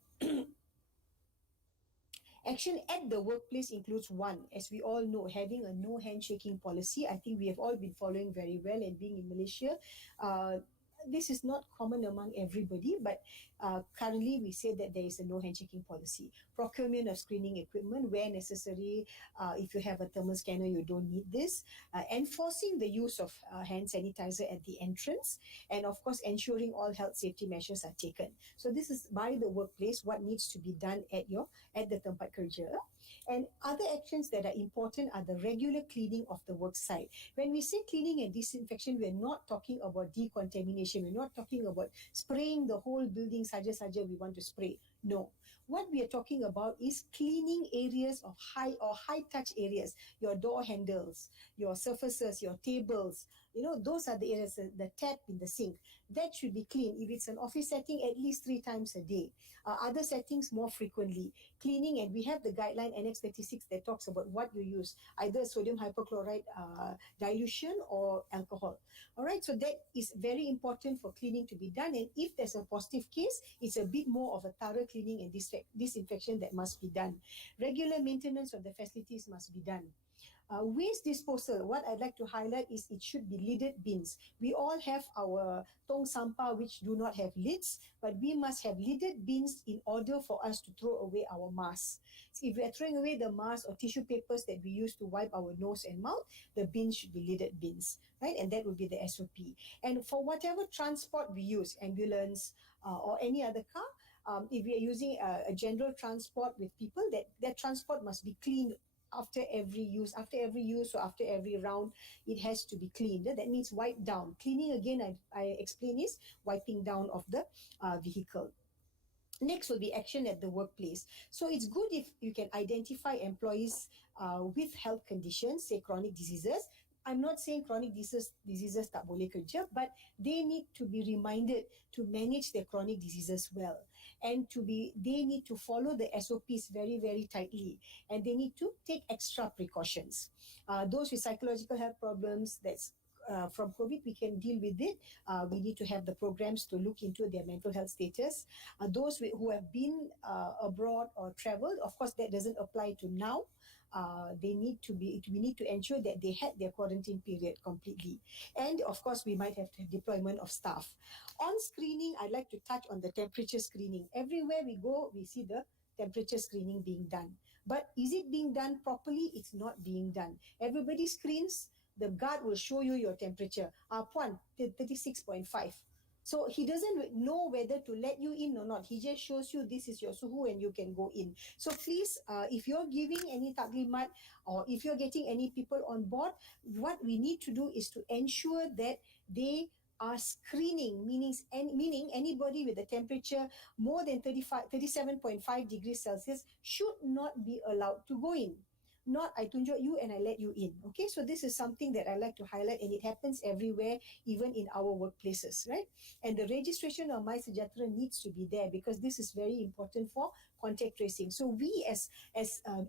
action at the workplace includes one, as we all know, having a no handshaking policy. I think we have all been following very well, and being in Malaysia, this is not common among everybody, but currently we say that there is a no handshaking policy. Procurement of screening equipment where necessary. If you have a thermal scanner, you don't need this. Enforcing the use of hand sanitizer at the entrance, and of course ensuring all health safety measures are taken. So this is by the workplace, what needs to be done at the tempat kerja. And other actions that are important are the regular cleaning of the work site. When we say cleaning and disinfection, we're not talking about decontamination. We're not talking about spraying the whole building saja we want to spray. No. What we are talking about is cleaning areas of high touch areas, your door handles, your surfaces, your tables. Those are the areas, the tap in the sink. That should be clean. If it's an office setting, at least 3 times a day. Other settings, more frequently. Cleaning, and we have the guideline Annex 36 that talks about what you use, either sodium hypochlorite dilution or alcohol. All right, so that is very important for cleaning to be done. And if there's a positive case, it's a bit more of a thorough cleaning and disinfection that must be done. Regular maintenance of the facilities must be done. Waste disposal, what I'd like to highlight is it should be lidded bins. We all have our tong sampah which do not have lids, but we must have lidded bins in order for us to throw away our masks. So if we are throwing away the masks or tissue papers that we use to wipe our nose and mouth, the bins should be lidded bins, right? And that would be the SOP. And for whatever transport we use, ambulance or any other car, if we are using a general transport with people, that transport must be cleaned after every use or after every round. It has to be cleaned. That means wipe down. Cleaning, again, I explain, is wiping down of the vehicle. Next will be action at the workplace. So it's good if you can identify employees with health conditions, say chronic diseases. I'm not saying chronic diseases tak boleh kerja, but they need to be reminded to manage their chronic diseases well, and they need to follow the SOPs very, very tightly, and they need to take extra precautions. Those with psychological health problems, that's from COVID, we can deal with it. We need to have the programs to look into their mental health status. Those who have been abroad or traveled, of course, that doesn't apply to now. We need to ensure that they had their quarantine period completely. And of course, we might have deployment of staff. On screening, I'd like to touch on the temperature screening. Everywhere we go, we see the temperature screening being done. But is it being done properly? It's not being done. Everybody screens, the guard will show you your temperature. Puan, 36.5. So he doesn't know whether to let you in or not. He just shows you this is your suhu and you can go in. So please, if you're giving any taklimat or if you're getting any people on board, what we need to do is to ensure that they are screening, meaning anybody with a temperature more than 37.5 degrees Celsius should not be allowed to go in. Not I tunjuk you and I let you in. Okay, so this is something that I like to highlight, and it happens everywhere, even in our workplaces, right? And the registration of MySejahtera needs to be there because this is very important for contact tracing. So we as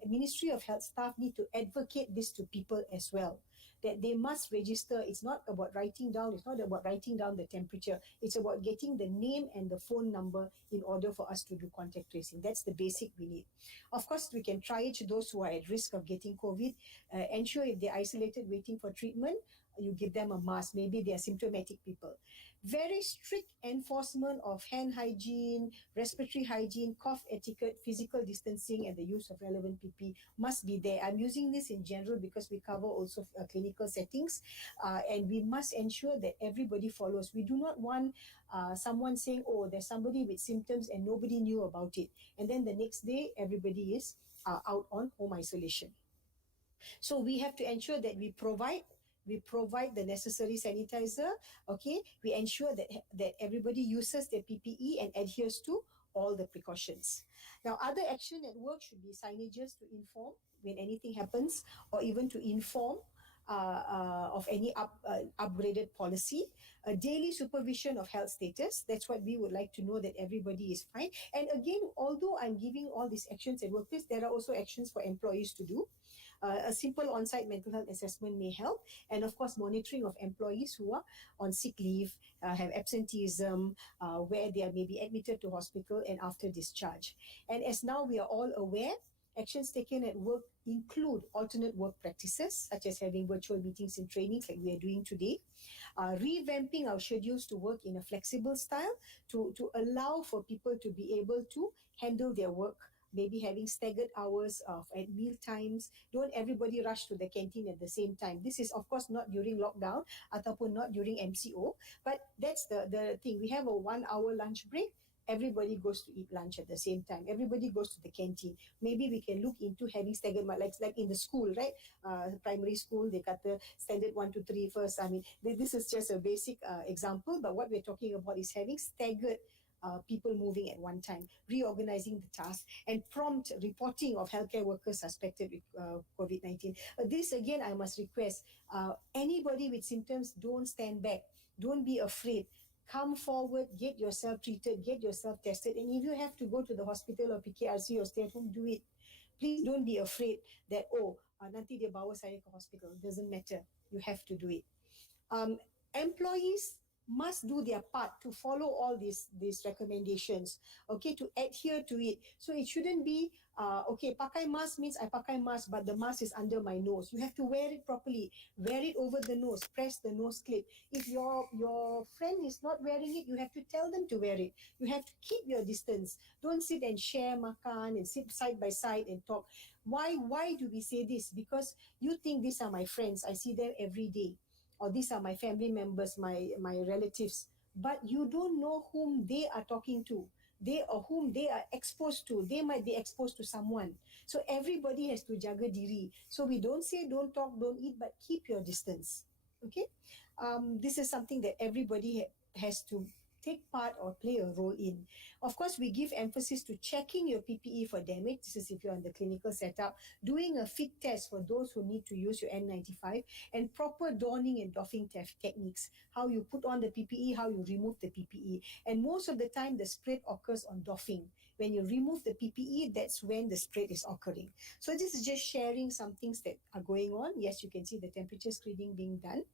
Ministry of Health staff need to advocate this to people as well, that they must register. It's not about writing down the temperature. It's about getting the name and the phone number in order for us to do contact tracing. That's the basic we need. Of course, we can triage those who are at risk of getting COVID. Ensure if they're isolated waiting for treatment, you give them a mask. Maybe they are symptomatic people. Very strict enforcement of hand hygiene, respiratory hygiene, cough etiquette, physical distancing, and the use of relevant PP must be there. I'm using this in general because we cover also clinical settings, and we must ensure that everybody follows. We do not want someone saying, oh, there's somebody with symptoms and nobody knew about it. And then the next day, everybody is out on home isolation. So we have to ensure that we provide the necessary sanitizer. Okay, we ensure that everybody uses their PPE and adheres to all the precautions. Now, other action at work should be signages to inform when anything happens, or even to inform of any upgraded policy, a daily supervision of health status. That's what we would like to know, that everybody is fine. And again, although I'm giving all these actions at workplace, there are also actions for employees to do. A simple on-site mental health assessment may help, and of course monitoring of employees who are on sick leave, have absenteeism, where they are maybe admitted to hospital and after discharge. And as now we are all aware, actions taken at work include alternate work practices, such as having virtual meetings and trainings like we are doing today, revamping our schedules to work in a flexible style to allow for people to be able to handle their work, maybe having staggered hours at meal times. Don't everybody rush to the canteen at the same time. This is of course not during lockdown ataupun not during MCO, but that's the thing. We have a 1 hour lunch break. Everybody goes to eat lunch at the same time. Everybody goes to the canteen. Maybe we can look into having staggered, like in the school, right? Primary school, they got the standard 1 to 3 first. I mean, this is just a basic example, but what we're talking about is having staggered people moving at one time, reorganizing the task, and prompt reporting of healthcare workers suspected with COVID-19. This again, I must request, anybody with symptoms, don't stand back. Don't be afraid. Come forward, get yourself treated, get yourself tested. And if you have to go to the hospital or PKRC or stay at home, do it. Please don't be afraid that, nanti dia bawa saya ke hospital. Doesn't matter. You have to do it. Employees must do their part to follow all these recommendations, okay, to adhere to it. So it shouldn't be, okay, pakai mask means I pakai mask, but the mask is under my nose. You have to wear it properly. Wear it over the nose. Press the nose clip. If your friend is not wearing it, you have to tell them to wear it. You have to keep your distance. Don't sit and share makan and sit side by side and talk. Why do we say this? Because you think these are my friends. I see them every day. Or these are my family members, my relatives, but you don't know whom they are talking to, they or whom they are exposed to. They might be exposed to someone. So everybody has to jaga diri. So we don't say don't talk, don't eat, but keep your distance. Okay, this is something that everybody has to take part or play a role in. Of course, we give emphasis to checking your PPE for damage. This is if you're on the clinical setup, doing a fit test for those who need to use your N95, and proper donning and doffing techniques. How you put on the PPE, how you remove the PPE. And most of the time, the spread occurs on doffing. When you remove the PPE, that's when the spread is occurring. So this is just sharing some things that are going on. Yes, you can see the temperature screening being done.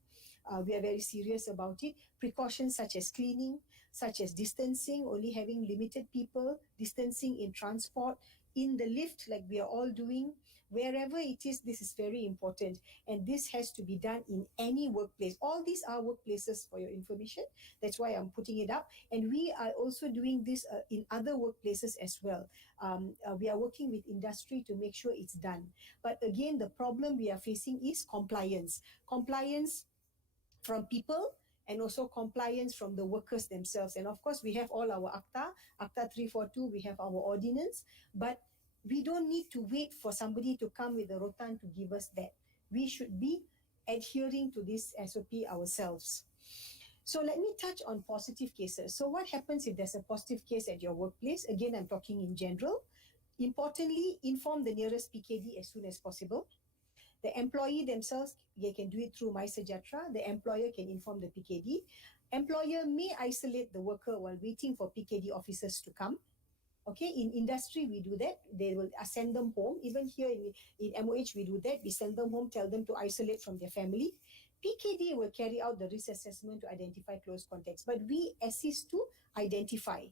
We are very serious about it. Precautions such as cleaning, such as distancing, only having limited people, distancing in transport, in the lift like we are all doing, wherever it is, this is very important. And this has to be done in any workplace. All these are workplaces for your information. That's why I'm putting it up. And we are also doing this in other workplaces as well. We are working with industry to make sure it's done. But again, the problem we are facing is compliance. Compliance from people, and also compliance from the workers themselves. And of course, we have all our Akta 342, we have our ordinance, but we don't need to wait for somebody to come with a rotan to give us that. We should be adhering to this SOP ourselves. So let me touch on positive cases. So what happens if there's a positive case at your workplace? Again, I'm talking in general. Importantly, inform the nearest PKD as soon as possible. The employee themselves, they can do it through MySejahtera. The employer can inform the PKD. Employer may isolate the worker while waiting for PKD officers to come. Okay, in industry, we do that. They will send them home. Even here in MOH, we do that. We send them home, tell them to isolate from their family. PKD will carry out the risk assessment to identify close contacts, but we assist to identify.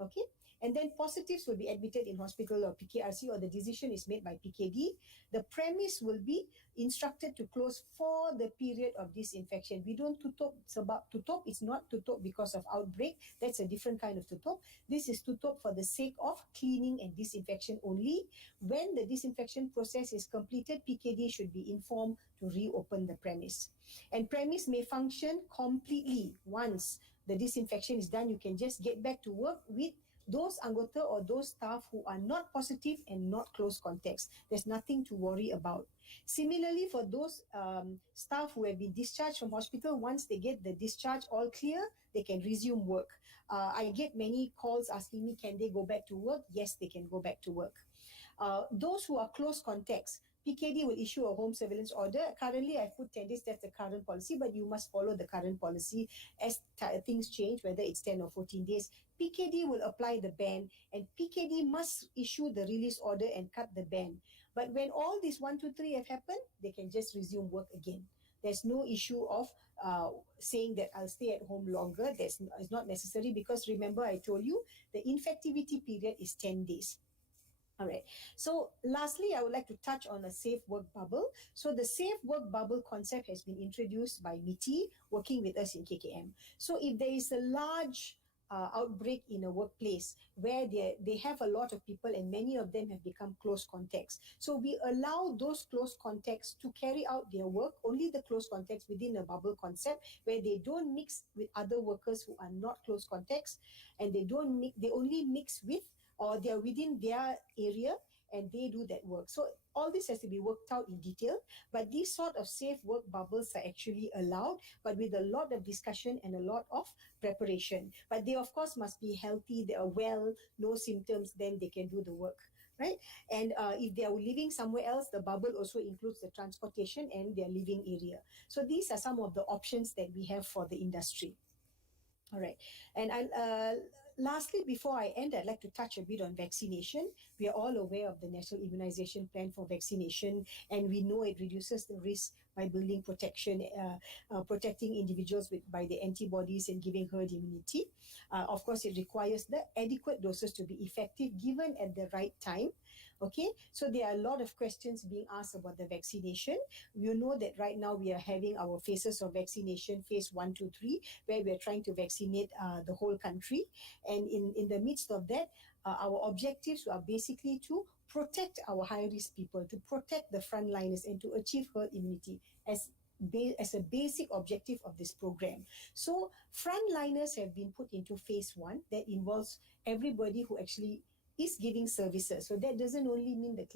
Okay, and then positives will be admitted in hospital or PKRC, or the decision is made by PKD. The premise will be instructed to close for the period of disinfection. We don't tutup sebab tutup. It's not tutup because of outbreak. That's a different kind of tutup. This is tutup for the sake of cleaning and disinfection only. When the disinfection process is completed, PKD should be informed to reopen the premise. And premise may function completely once the disinfection is done. You can just get back to work with those anggota or those staff who are not positive and not close contacts. There's nothing to worry about. Similarly, for those staff who have been discharged from hospital, once they get the discharge all clear, they can resume work. I get many calls asking me, can they go back to work? Yes, they can go back to work. Those who are close contacts, PKD will issue a home surveillance order. Currently, I've put 10 days, that's the current policy, but you must follow the current policy as things change, whether it's 10 or 14 days. PKD will apply the ban, and PKD must issue the release order and cut the ban. But when all these 1, 2, 3 have happened, they can just resume work again. There's no issue of saying that I'll stay at home longer. It's not necessary, because remember I told you the infectivity period is 10 days. All right. So lastly, I would like to touch on a safe work bubble. So the safe work bubble concept has been introduced by MITI, working with us in KKM. So if there is a large outbreak in a workplace where they have a lot of people and many of them have become close contacts. So we allow those close contacts to carry out their work, only the close contacts within a bubble concept, where they don't mix with other workers who are not close contacts, and they only mix with, or they're within their area and they do that work. So all this has to be worked out in detail, but these sort of safe work bubbles are actually allowed, but with a lot of discussion and a lot of preparation. But they of course must be healthy, they are well, no symptoms, then they can do the work, right? And if they are living somewhere else, the bubble also includes the transportation and their living area. So these are some of the options that we have for the industry. All right. And lastly, before I end, I'd like to touch a bit on vaccination. We are all aware of the National Immunization Plan for vaccination, and we know it reduces the risk by building protection, protecting individuals by the antibodies and giving herd immunity. Of course, it requires the adequate doses to be effective given at the right time. Okay, so there are a lot of questions being asked about the vaccination. You know that right now we are having our phases of vaccination, phase 1, 2, 3, where we are trying to vaccinate the whole country. And in the midst of that, our objectives are basically to protect our high-risk people, to protect the frontliners, and to achieve herd immunity as a basic objective of this program. So frontliners have been put into phase 1 that involves everybody who actually is giving services. So that doesn't only mean the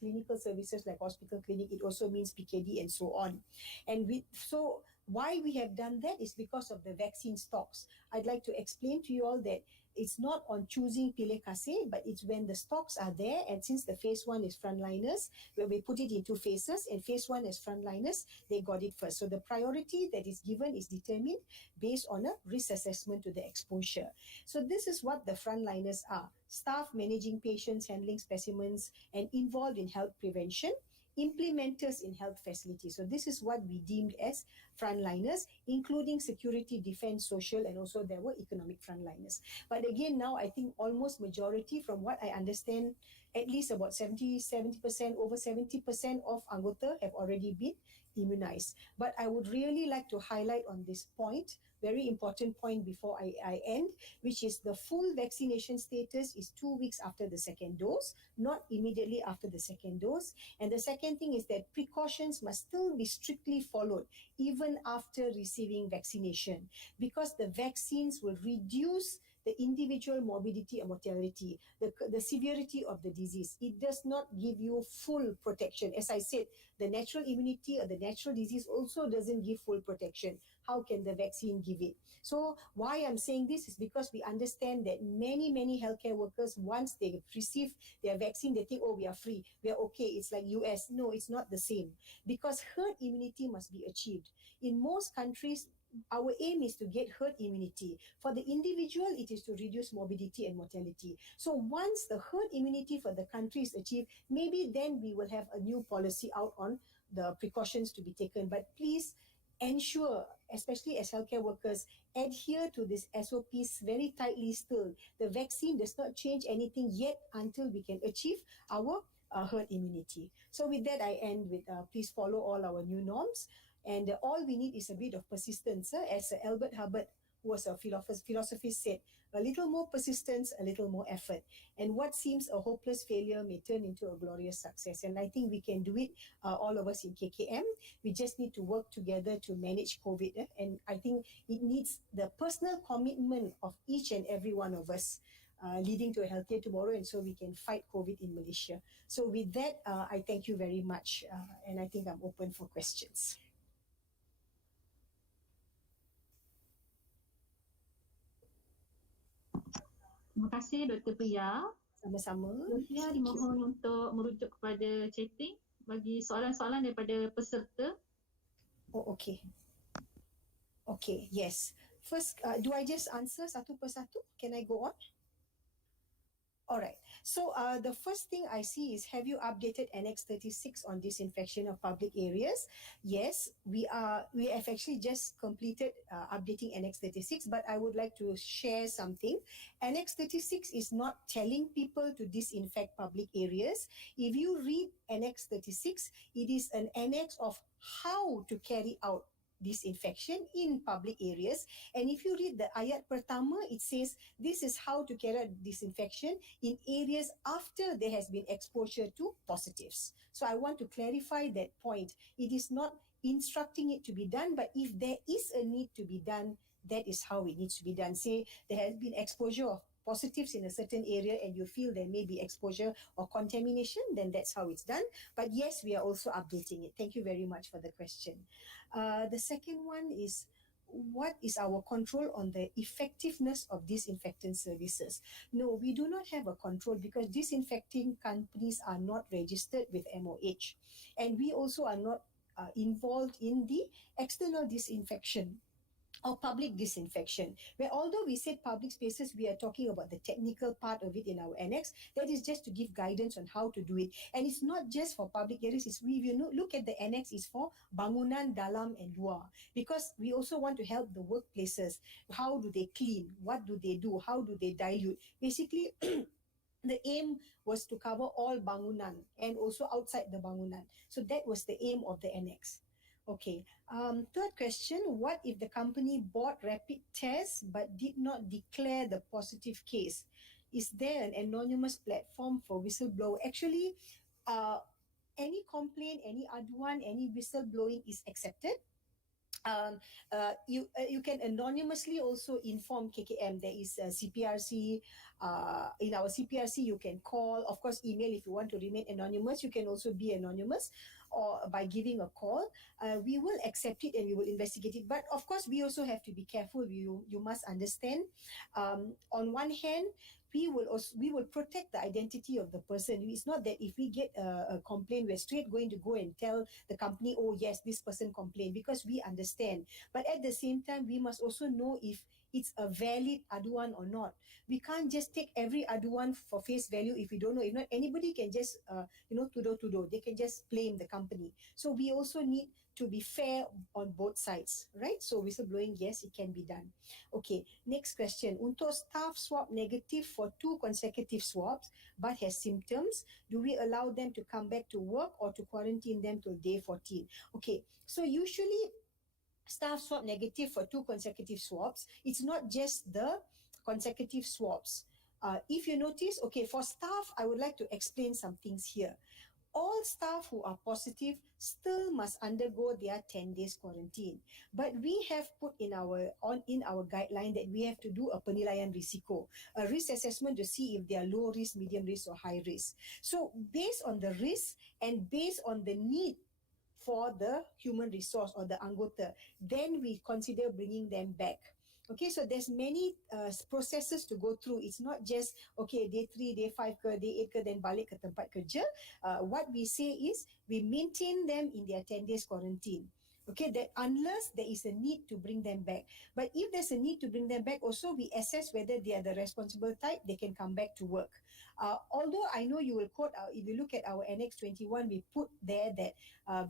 clinical services like hospital, clinic, it also means PKD and so on. And so why we have done that is because of the vaccine stocks. I'd like to explain to you all that it's not on choosing pilih kasih, but it's when the stocks are there. And since the phase 1 is frontliners, where we put it into phases, and phase 1 is frontliners, they got it first. So the priority that is given is determined based on a risk assessment to the exposure. So this is what the frontliners are: staff managing patients, handling specimens, and involved in health prevention, implementers in health facilities. So this is what we deemed as frontliners, including security, defense, social, and also there were economic frontliners. But again, now I think almost majority, from what I understand, at least about 70%, over 70% of anggota have already been immunized. But I would really like to highlight on this point, very important point before I end, which is the full vaccination status is 2 weeks after the second dose, not immediately after the second dose. And the second thing is that precautions must still be strictly followed even after receiving vaccination, because the vaccines will reduce the individual morbidity and mortality, the severity of the disease. It does not give you full protection. As I said, the natural immunity or the natural disease also doesn't give full protection. How can the vaccine give it? So why I'm saying this is because we understand that many healthcare workers, once they receive their vaccine, they think, oh, we are free, we are okay, it's like US. No, it's not the same, because herd immunity must be achieved. In most countries, our aim is to get herd immunity. For the individual, it is to reduce morbidity and mortality. So once the herd immunity for the country is achieved, maybe then we will have a new policy out on the precautions to be taken. But please ensure, especially as healthcare workers, adhere to these SOPs very tightly still. The vaccine does not change anything yet until we can achieve our herd immunity. So with that, I end with please follow all our new norms. And all we need is a bit of persistence. As Albert Hubbard, who was a philosopher, said, a little more persistence, a little more effort. And what seems a hopeless failure may turn into a glorious success. And I think we can do it, all of us in KKM. We just need to work together to manage COVID. And I think it needs the personal commitment of each and every one of us, leading to a healthier tomorrow, and so we can fight COVID in Malaysia. So with that, I thank you very much. And I think I'm open for questions. Terima kasih Dr. Priya. Sama-sama. Sofia dimohon untuk merujuk kepada chatting bagi soalan-soalan daripada peserta. Oh, okay. Okay, yes. First, do I just answer satu persatu? Can I go on? All right. So the first thing I see is, have you updated Annex 36 on disinfection of public areas? Yes, we have actually just completed updating Annex 36, but I would like to share something. Annex 36 is not telling people to disinfect public areas. If you read Annex 36, it is an annex of how to carry out disinfection in public areas. And if you read the ayat pertama, it says this is how to carry out disinfection in areas after there has been exposure to positives. So I want to clarify that point. It is not instructing it to be done, but if there is a need to be done, that is how it needs to be done. Say there has been exposure of positives in a certain area and you feel there may be exposure or contamination, then that's how it's done. But yes, we are also updating it. Thank you very much for the question. The second one is, what is our control on the effectiveness of disinfectant services? No, we do not have a control because disinfecting companies are not registered with MOH. And we also are not involved in the external disinfection or public disinfection, where although we said public spaces, we are talking about the technical part of it in our annex. That is just to give guidance on how to do it. And it's not just for public areas. It's, we look at the annex, is for bangunan, dalam and luar, because we also want to help the workplaces. How do they clean? What do they do? How do they dilute? Basically, the aim was to cover all bangunan and also outside the bangunan. So that was the aim of the annex. Okay. Third question, what if the company bought rapid tests but did not declare the positive case? Is there an anonymous platform for whistleblower? Actually, any complaint, any aduan, any whistleblowing is accepted. You can anonymously also inform KKM. There is a CPRC. In our CPRC, you can call. Of course, email if you want to remain anonymous. You can also be anonymous, or by giving a call. We will accept it and we will investigate it. But of course, we also have to be careful. You must understand. On one hand, we will protect the identity of the person. It's not that if we get a complaint, we're straight going to go and tell the company, oh yes, this person complained, because we understand. But at the same time, we must also know if it's a valid aduan or not. We can't just take every aduan for face value if we don't know. If not, anybody can just tudo. They can just blame the company. So we also need to be fair on both sides, right? So whistleblowing, yes, it can be done. Okay, next question. Untuk staff swab negative for 2 consecutive swabs but has symptoms, do we allow them to come back to work or to quarantine them till day 14? Okay, so usually staff swab negative for 2 consecutive swabs. It's not just the consecutive swabs. If you notice, okay, for staff, I would like to explain some things here. All staff who are positive still must undergo their 10 days quarantine. But we have put in our guideline that we have to do a penilaian risiko, a risk assessment to see if they are low risk, medium risk or high risk. So based on the risk and based on the need for the human resource or the anggota, then we consider bringing them back. Okay, so there's many processes to go through. It's not just, okay, day 3, day 5 ke, day 8 ke, then balik ke tempat kerja. What we say is, we maintain them in their 10 days quarantine. Okay, that unless there is a need to bring them back. But if there's a need to bring them back, also we assess whether they are the responsible type, they can come back to work. Although I know you will quote, if you look at our Annex 21, we put there that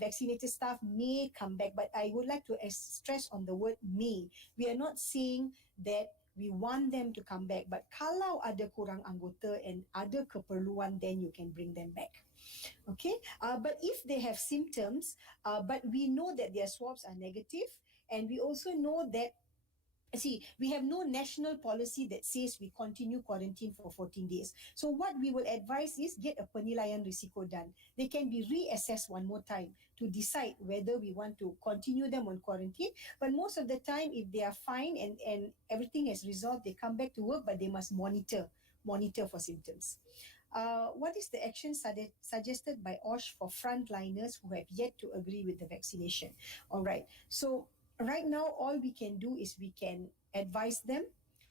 vaccinated staff may come back, but I would like to stress on the word may. We are not saying that we want them to come back, but kalau ada kurang anggota and ada keperluan, then you can bring them back. Okay, but if they have symptoms, but we know that their swabs are negative, and we also know that, see, we have no national policy that says we continue quarantine for 14 days. So what we will advise is get a penilaian risiko done. They can be reassessed one more time to decide whether we want to continue them on quarantine. But most of the time, if they are fine and everything has resolved, they come back to work, but they must monitor for symptoms. What is the action suggested by OSH for frontliners who have yet to agree with the vaccination? All right. So right now, all we can do is we can advise them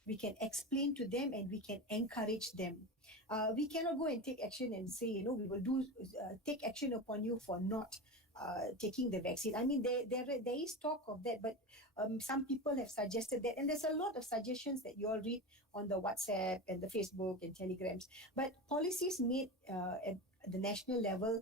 we can explain to them, and we can encourage them. We cannot go and take action and say, we will take action upon you for not taking the vaccine. I mean, there is talk of that, but some people have suggested that, and there's a lot of suggestions that you all read on the WhatsApp and the Facebook and Telegrams. But policies made at the national level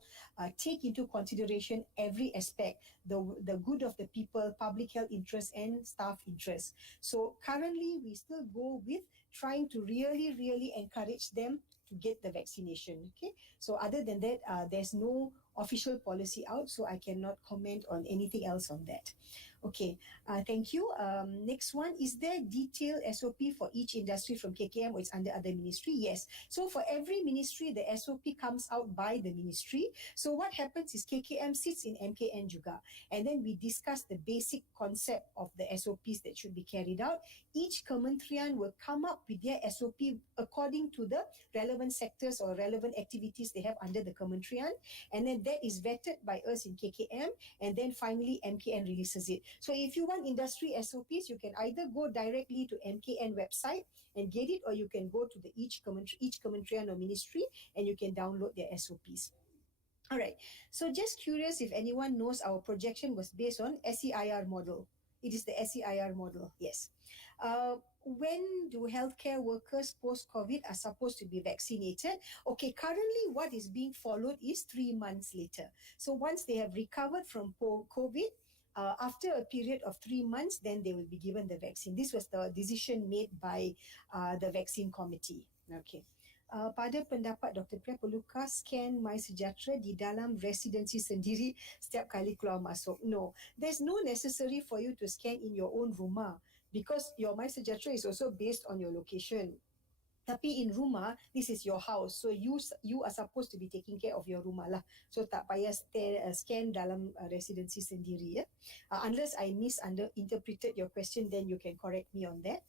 take into consideration every aspect, the good of the people, public health interests, and staff interests. So currently, we still go with trying to really, really encourage them to get the vaccination. Okay. So other than that, there's no official policy out, so I cannot comment on anything else on that. Okay, thank you. Next one, is there detailed SOP for each industry from KKM, or it's under other ministry? Yes. So for every ministry, the SOP comes out by the ministry. So what happens is KKM sits in MKN juga, and then we discuss the basic concept of the SOPs that should be carried out. Each kementerian will come up with their SOP according to the relevant sectors or relevant activities they have under the kementerian, and then that is vetted by us in KKM, and then finally MKN releases it. So if you want industry SOPs, you can either go directly to MKN website and get it, or you can go to the each kementerian or ministry and you can download their SOPs. All right. So just curious if anyone knows our projection was based on SEIR model. It is the SEIR model, yes. When do healthcare workers post-COVID are supposed to be vaccinated? Okay, currently what is being followed is 3 months later. So once they have recovered from COVID, after a period of 3 months, then they will be given the vaccine. This was the decision made by the vaccine committee. Okay. Pada pendapat Dr. Pria, perlukah scan MySejahtera di dalam residensi sendiri setiap kali keluar masuk? No, there's no necessary for you to scan in your own rumah, because your MySejahtera is also based on your location. Tapi in rumah, this is your house. So you are supposed to be taking care of your rumah lah. So tak payah scan dalam residensi sendiri. Ya? Unless I misinterpreted your question, then you can correct me on that.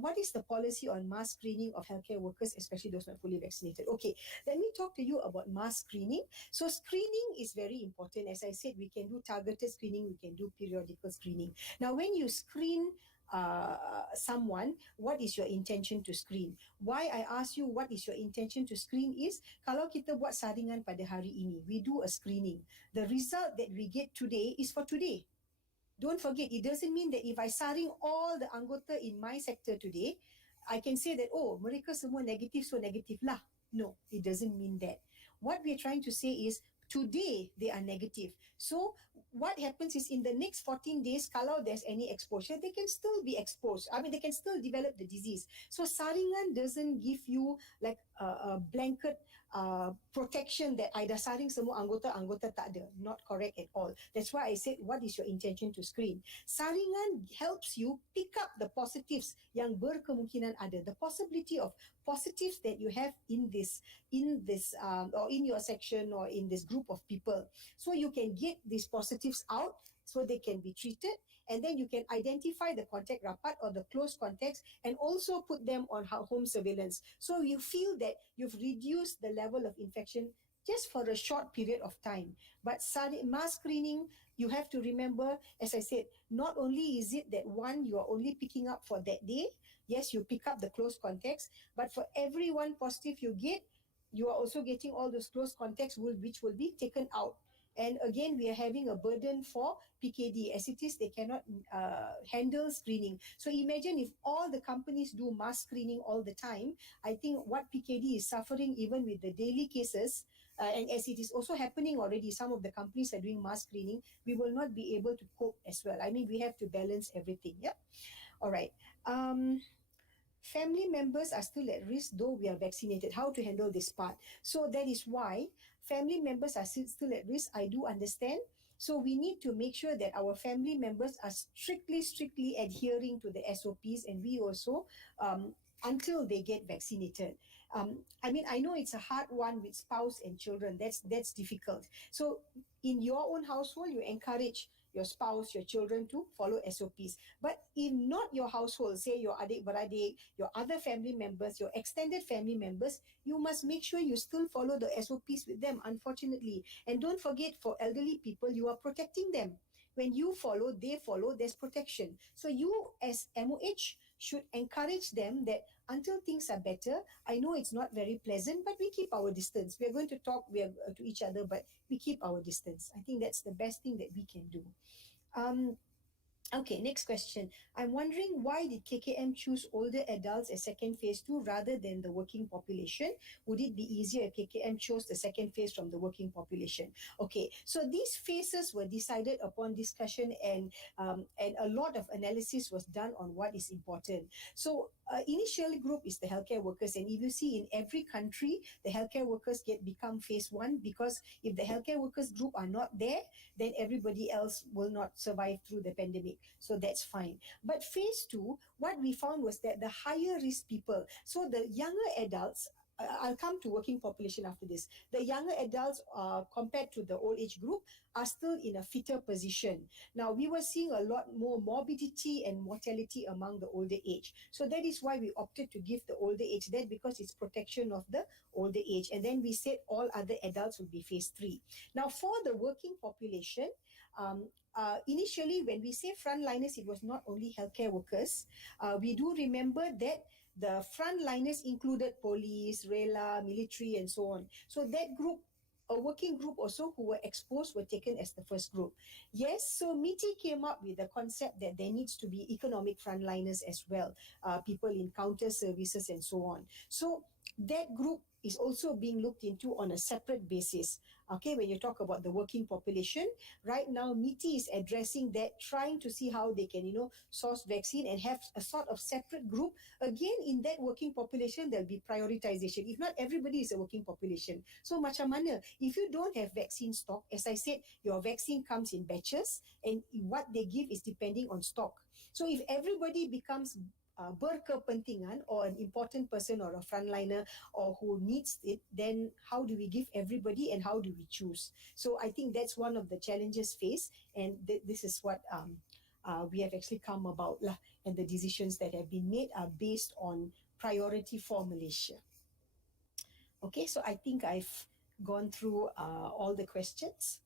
What is the policy on mass screening of healthcare workers, especially those not fully vaccinated? Okay, let me talk to you about mass screening. So screening is very important. As I said, we can do targeted screening, we can do periodical screening. Now, when you screen someone, what is your intention to screen? Why I ask you what is your intention to screen is, kalau kita buat saringan pada hari ini, we do a screening. The result that we get today is for today. Don't forget, it doesn't mean that if I saring all the anggota in my sector today, I can say that, oh, mereka semua negatif, so negatif lah. No, it doesn't mean that. What we're trying to say is, today they are negative. So what happens is, in the next 14 days, kalau there's any exposure, they can still be exposed. I mean, they can still develop the disease. So saringan doesn't give you like a blanket protection that I dah saring semua anggota tak ada. Not correct at all. That's why I said, what is your intention to screen? Saringan helps you pick up the positives yang berkemungkinan ada. The possibility of positives that you have in this or in your section or in this group of people. So you can get these positives out so they can be treated, and then you can identify the contact rapat or the close contacts and also put them on home surveillance. So you feel that you've reduced the level of infection just for a short period of time. But mass screening, you have to remember, as I said, not only is it that one you are only picking up for that day, yes, you pick up the close contacts, but for every one positive you get, you are also getting all those close contacts which will be taken out. And again, we are having a burden for PKD. As it is, they cannot handle screening. So imagine if all the companies do mass screening all the time, I think what PKD is suffering even with the daily cases, and as it is also happening already, some of the companies are doing mass screening, we will not be able to cope as well. I mean, we have to balance everything. Yeah. All right. Family members are still at risk though we are vaccinated. How to handle this part? So that is why family members are still at risk. I do understand. So we need to make sure that our family members are strictly adhering to the SOPs, and we also until they get vaccinated. I mean, I know it's a hard one with spouse and children. That's difficult. So in your own household, you encourage your spouse, your children to follow SOPs. But if not your household, say your adik-beradik, your other family members, your extended family members, you must make sure you still follow the SOPs with them, unfortunately. And don't forget, for elderly people, you are protecting them. When you follow, they follow, there's protection. So you as MOH should encourage them that until things are better, I know it's not very pleasant, but we keep our distance. We are going to talk to each other, but we keep our distance. I think that's the best thing that we can do. Okay, next question. I'm wondering, why did KKM choose older adults as second phase 2 rather than the working population? Would it be easier if KKM chose the second phase from the working population? Okay, so these phases were decided upon discussion, and a lot of analysis was done on what is important. So initial group is the healthcare workers, and if you see in every country, the healthcare workers become phase 1, because if the healthcare workers group are not there, then everybody else will not survive through the pandemic. So that's fine. But phase 2, what we found was that the higher risk people, so the younger adults, I'll come to working population after this. The younger adults, compared to the old age group, are still in a fitter position. Now, we were seeing a lot more morbidity and mortality among the older age. So that is why we opted to give the older age that, because it's protection of the older age. And then we said all other adults will be phase 3. Now, for the working population, initially, when we say frontliners, it was not only healthcare workers. We do remember that the frontliners included police, RELA, military, and so on. So that group, a working group also who were exposed, were taken as the first group. Yes, so MITI came up with the concept that there needs to be economic frontliners as well, people in counter services and so on. So that group is also being looked into on a separate basis. Okay, when you talk about the working population, right now MITI is addressing that, trying to see how they can, source vaccine and have a sort of separate group. Again, in that working population, there'll be prioritization. If not, everybody is a working population. So macam mana? If you don't have vaccine stock, as I said, your vaccine comes in batches, and what they give is depending on stock. So if everybody becomes berkepentingan, or an important person or a frontliner or who needs it, then how do we give everybody and how do we choose? So I think that's one of the challenges faced, and this is what we have actually come about lah, and the decisions that have been made are based on priority for Malaysia. Okay, so I think I've gone through all the questions.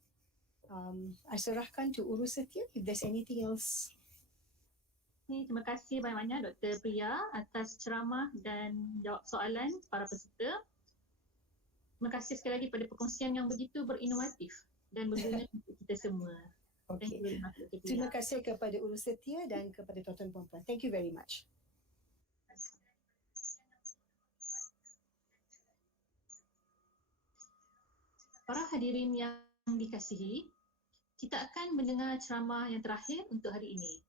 I serahkan to Uru Setia if there's anything else. Terima kasih banyak-banyak Dr. Priya atas ceramah dan jawab soalan para peserta. Terima kasih sekali lagi pada perkongsian yang begitu berinovatif dan berguna untuk kita semua. Okay. Terima kasih kepada Uru Setia dan kepada tuan-tuan puan-puan. Thank you very much. Para hadirin yang dikasihi, kita akan mendengar ceramah yang terakhir untuk hari ini.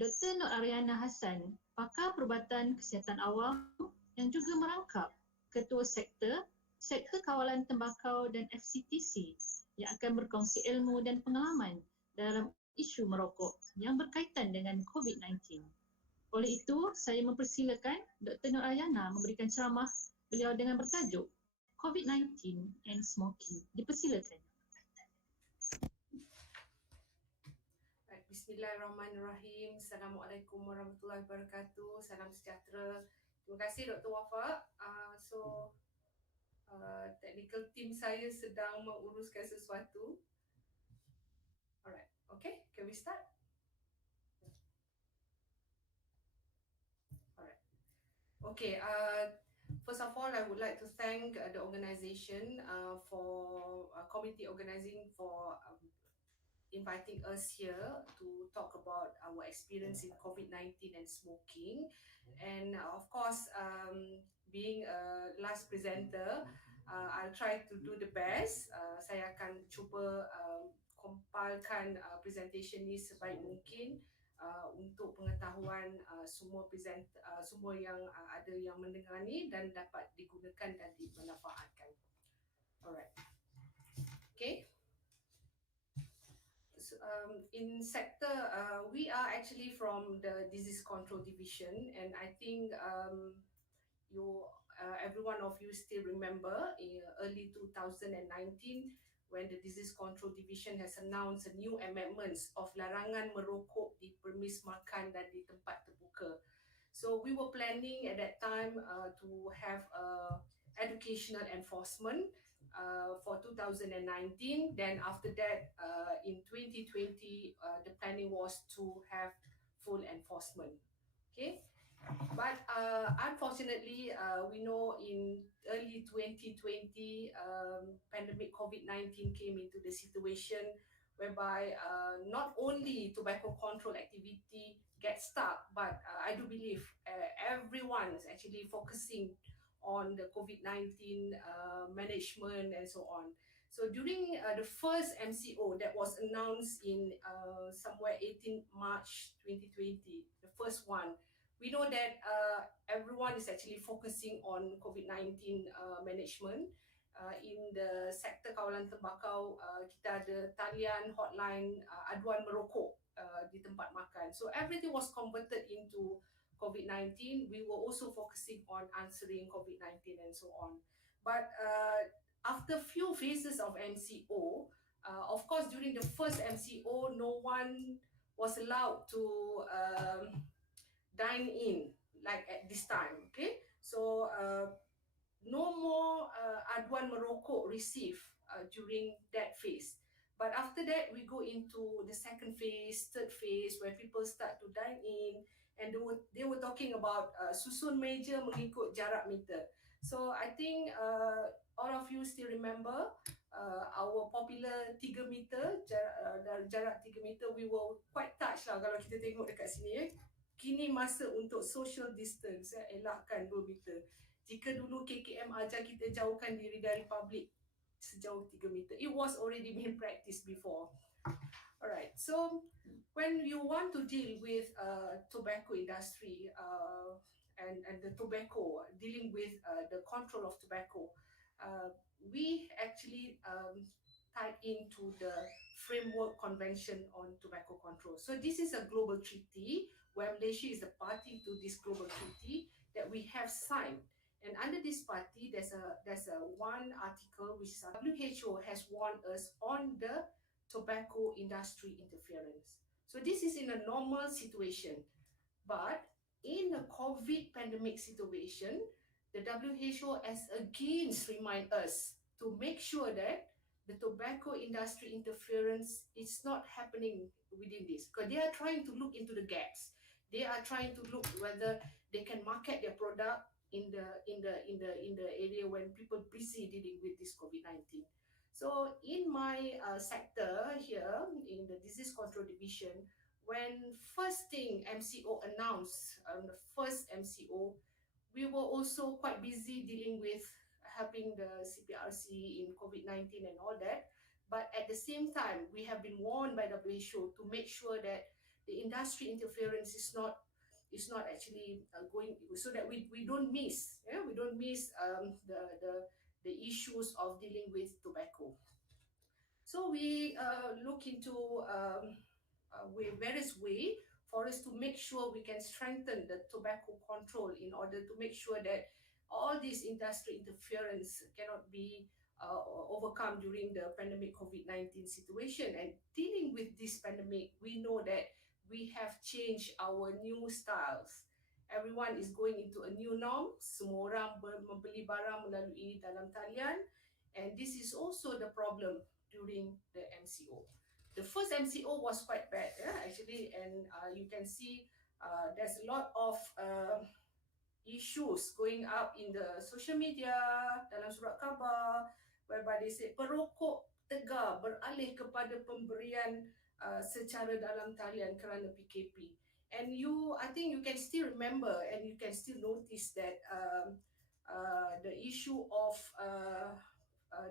Dr. Nur Ariana Hassan, pakar perubatan kesihatan awam yang juga merangkap Ketua Sektor Kawalan Tembakau dan FCTC, yang akan berkongsi ilmu dan pengalaman dalam isu merokok yang berkaitan dengan COVID-19. Oleh itu, saya mempersilakan Dr. Nur Ariana memberikan ceramah beliau dengan bertajuk COVID-19 and Smoking. Dipersilakan. Bismillahirrahmanirrahim. Assalamualaikum warahmatullahi wabarakatuh. Salam sejahtera. Terima kasih Dr. Wafa. Technical team saya sedang menguruskan sesuatu. Alright, okay, can we start? Alright. Okay, first of all, I would like to thank the organisation for committee organising for inviting us here to talk about our experience in COVID-19 and smoking. And of course, being a last presenter, I'll try to do the best. Saya akan cuba compilekan presentation ni sebaik mungkin untuk pengetahuan semua yang ada yang mendengar ni dan dapat digunakan dan dimanfaatkan. Alright. Okay. In sector, we are actually from the disease control division, and I think every one of you still remember in early 2019 when the disease control division has announced a new amendments of larangan merokok di permis makan dan di tempat terbuka. So we were planning at that time to have educational enforcement for 2019. Then after that, in 2020, the planning was to have full enforcement. Okay, But unfortunately, we know in early 2020, pandemic COVID-19 came into the situation whereby not only tobacco control activity gets stuck, but I do believe everyone is actually focusing on the COVID-19 management and so on. So during the first MCO that was announced in somewhere 18 March 2020, the first one, we know that everyone is actually focusing on COVID-19 management. In the sektor kawalan tembakau, kita ada talian hotline aduan merokok di tempat makan. So everything was converted into COVID-19. We were also focusing on answering COVID-19 and so on. But after few phases of MCO, of course, during the first MCO, no one was allowed to dine in like at this time. Okay, so no more aduan merokok received during that phase. But after that, we go into the second phase, third phase, where people start to dine in, and they were talking about susun meja mengikut jarak meter. So I think all of you still remember our popular 3 meter, jarak 3 meter. We were quite touched lah kalau kita tengok dekat sini. Kini masa untuk social distance, elakkan 2 meter. Jika dulu KKM ajar kita jauhkan diri dari public sejauh 3 meter, it was already been practiced before. Alright, so when you want to deal with tobacco industry and the tobacco, dealing with the control of tobacco, we actually tied into the Framework Convention on Tobacco Control. So this is a global treaty where Malaysia is the party to this global treaty that we have signed. And under this party, there's a one article which is WHO has warned us on the tobacco industry interference. So this is in a normal situation, but in a COVID pandemic situation, the WHO has again remind us to make sure that the tobacco industry interference is not happening within this, because they are trying to look into the gaps. They are trying to look whether they can market their product in the area when people busy dealing with this COVID-19. So in my sector here in the disease control division, when first thing MCO announced the first MCO, we were also quite busy dealing with helping the CPRC in COVID-19 and all that. But at the same time, we have been warned by WHO to make sure that the industry interference is not actually going, so that we don't miss the issues of dealing with tobacco. So we look into various ways for us to make sure we can strengthen the tobacco control in order to make sure that all this industry interference cannot be overcome during the pandemic COVID-19 situation. And dealing with this pandemic, we know that we have changed our new styles. Everyone is going into a new norm. Semua orang membeli barang melalui dalam talian, and this is also the problem during the MCO. The first MCO was quite bad, actually, and you can see there's a lot of issues going up in the social media, dalam surat khabar, whereby they say perokok tegar beralih kepada pemberian secara dalam talian kerana PKP. And I think you can still remember and you can still notice that the issue of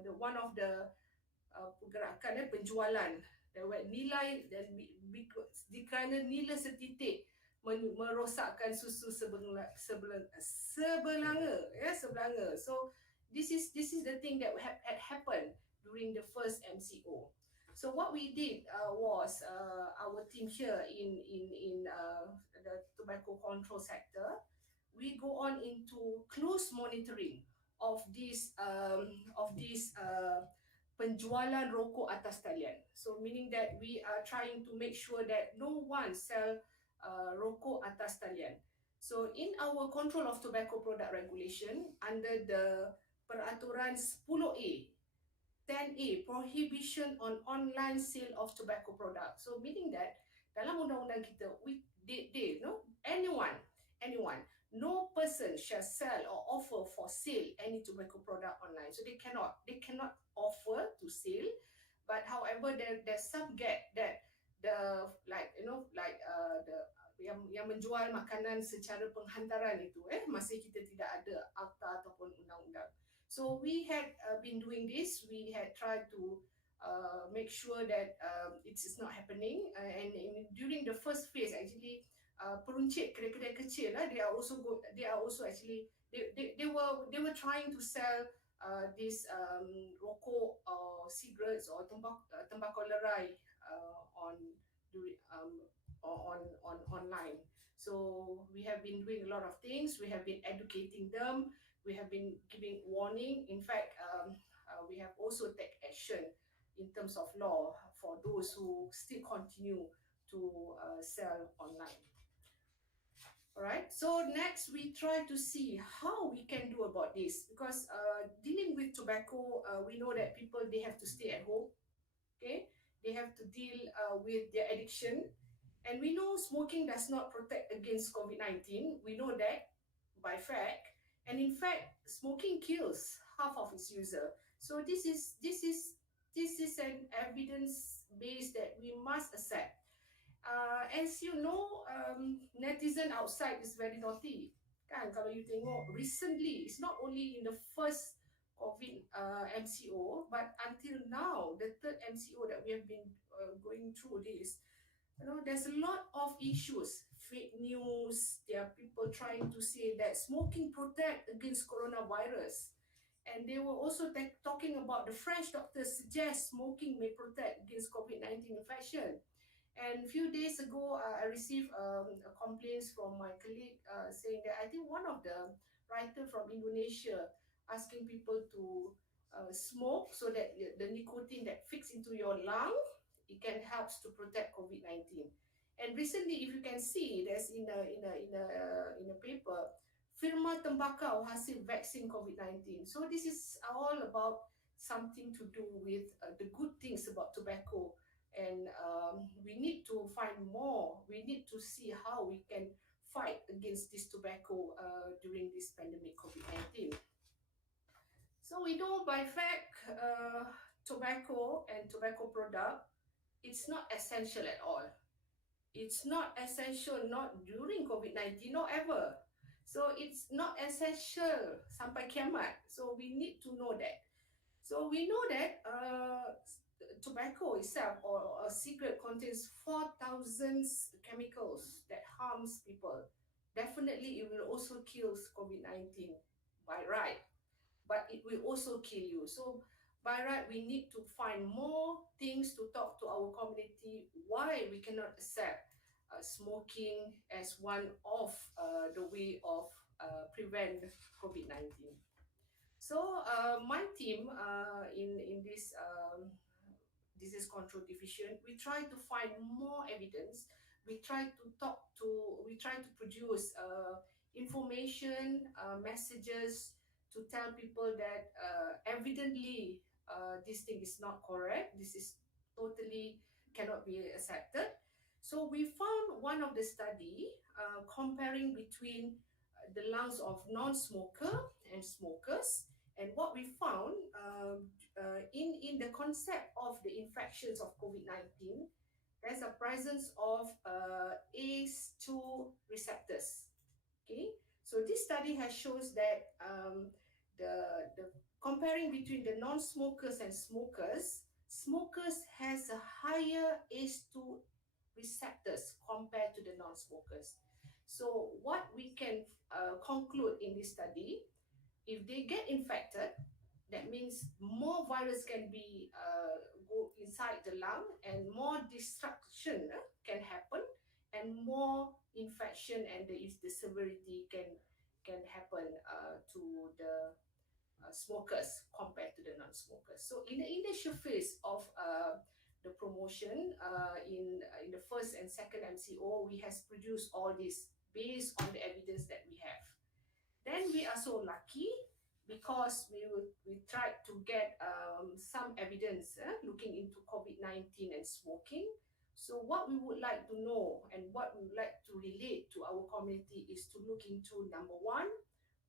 the one of the pergerakan penjualan nilai dan kerana nilai setitik merosakkan susu sebelanga. So this is the thing that had happened during the first MCO. So what we did was our team here in the tobacco control sector, we go on into close monitoring of this penjualan rokok atas talian. So meaning that we are trying to make sure that no one sell rokok atas talian. So in our control of tobacco product regulation, under the peraturan 10A, 10A, prohibition on online sale of tobacco products. So meaning that dalam undang-undang kita, anyone anyone. No person shall sell or offer for sale any tobacco product online. So they cannot offer to sale. But however, there's some gap that the yang menjual makanan secara penghantaran itu masih kita tidak ada akta ataupun undang-undang. So we had been doing this. We had tried to make sure that it is not happening. And during the first phase, actually, peruncit kedai-kedai kecil lah, they are also actually they were trying to sell this rokok or cigarettes or tembakau lerai on online. So we have been doing a lot of things. We have been educating them. We have been giving warning. In fact, we have also taken action in terms of law for those who still continue to sell online. Alright, so next we try to see how we can do about this, because dealing with tobacco, we know that people, they have to stay at home, okay? They have to deal with their addiction, and we know smoking does not protect against COVID-19. We know that by fact, and in fact, smoking kills half of its user. So this is an evidence base that we must accept. As you know, netizen outside is very naughty. Kan, kalau you tengok recently, it's not only in the first COVID MCO, but until now, the third MCO that we have been going through this, you know, there's a lot of issues, fake news. There are people trying to say that smoking protect against coronavirus. And they were also talking about the French doctors suggest smoking may protect against COVID-19 infection. And a few days ago, I received a complaints from my colleague saying that I think one of the writer from Indonesia asking people to smoke so that the nicotine that fits into your lung, it can helps to protect COVID-19. And recently, if you can see, there's in a paper, firma tembakau hasil vaksin COVID-19. So this is all about something to do with the good things about tobacco. And we need to find more. We need to see how we can fight against this tobacco during this pandemic COVID-19. So we know by fact, tobacco and tobacco product, it's not essential at all. It's not essential, not during COVID-19, not ever. So it's not essential sampai kiamat. So we need to know that. So we know that tobacco itself or a cigarette contains 4,000 chemicals that harms people. Definitely, it will also kill COVID-19 by right, but it will also kill you. So by right, we need to find more things to talk to our community why we cannot accept smoking as one of the way of prevent COVID-19. So my team in this disease control division, we try to find more evidence. We try to produce information, messages to tell people that evidently this thing is not correct. This is totally cannot be accepted. So we found one of the study comparing between the lungs of non-smoker and smokers. And what we found in the concept of the infections of COVID-19, there's a presence of ACE2 receptors. Okay, so this study has shows that the comparing between the non-smokers and smokers, smokers has a higher ACE2 receptors compared to the non-smokers. So what we can conclude in this study, if they get infected, that means more virus can be go inside the lung and more destruction can happen, and more infection and the severity can happen to the smokers compared to the non-smokers. So in the initial phase of the promotion in the first and second MCO, we has produced all this based on the evidence that we have. Then we are so lucky because we tried to get some evidence looking into COVID-19 and smoking. So what we would like to know and what we would like to relate to our community is to look into number one,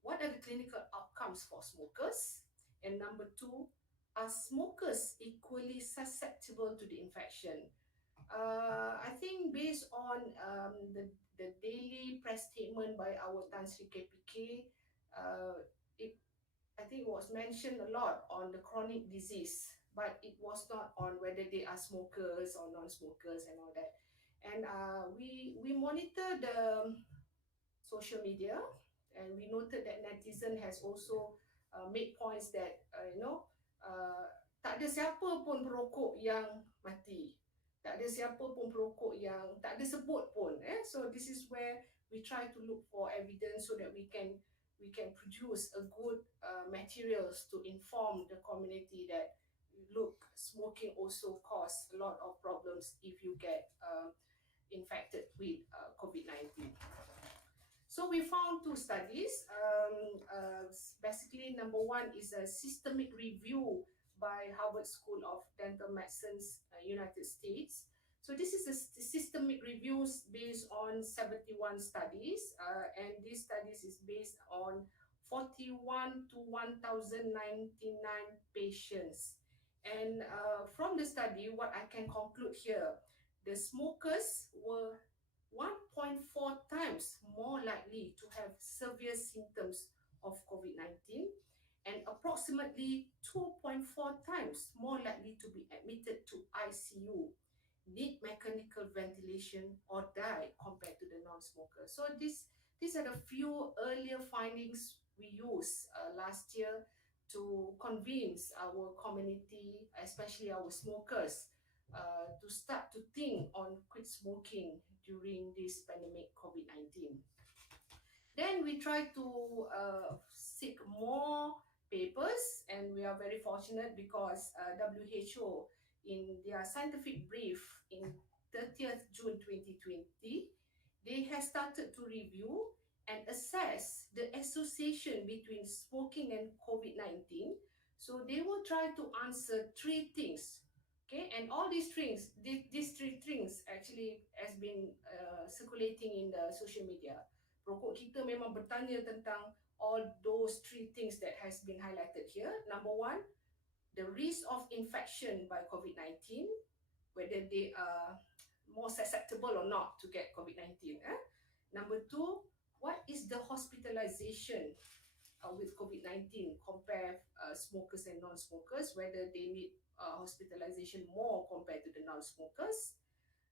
what are the clinical outcomes for smokers? And number two, are smokers equally susceptible to the infection? I think based on the daily press statement by our Tan Sri KPK, it I think it was mentioned a lot on the chronic disease, but it was not on whether they are smokers or non-smokers and all that. And we monitor the social media, and we noted that netizen has also made points that tak ada siapa pun perokok yang mati, tak ada siapa pun perokok yang tak ada sebut pun. So this is where we try to look for evidence so that we can produce a good materials to inform the community that look, smoking also cause a lot of problems if you get infected with COVID-19. So we found two studies. Basically, number one is a systemic review by Harvard School of Dental Medicine's United States. So this is a systemic reviews based on 71 studies, and these studies is based on 41 to 1,099 patients. And from the study, what I can conclude here, the smokers were 1.4 times more likely to have severe symptoms of COVID-19 and approximately 2.4 times more likely to be admitted to ICU, need mechanical ventilation, or die compared to the non-smokers. So these are the few earlier findings we used last year to convince our community, especially our smokers, to start to think on quit smoking during this pandemic COVID-19. Then we try to seek more papers, and we are very fortunate because WHO in their scientific brief in 30th June 2020, they have started to review and assess the association between smoking and COVID-19. So they will try to answer three things. Okay, and all these things, these three things actually has been circulating in the social media. Rokok kita memang bertanya tentang all those three things that has been highlighted here. Number one, the risk of infection by COVID-19, whether they are more susceptible or not to get COVID-19. Number two, what is the hospitalization with COVID-19 compare smokers and non-smokers, whether they need hospitalization more compared to the non-smokers.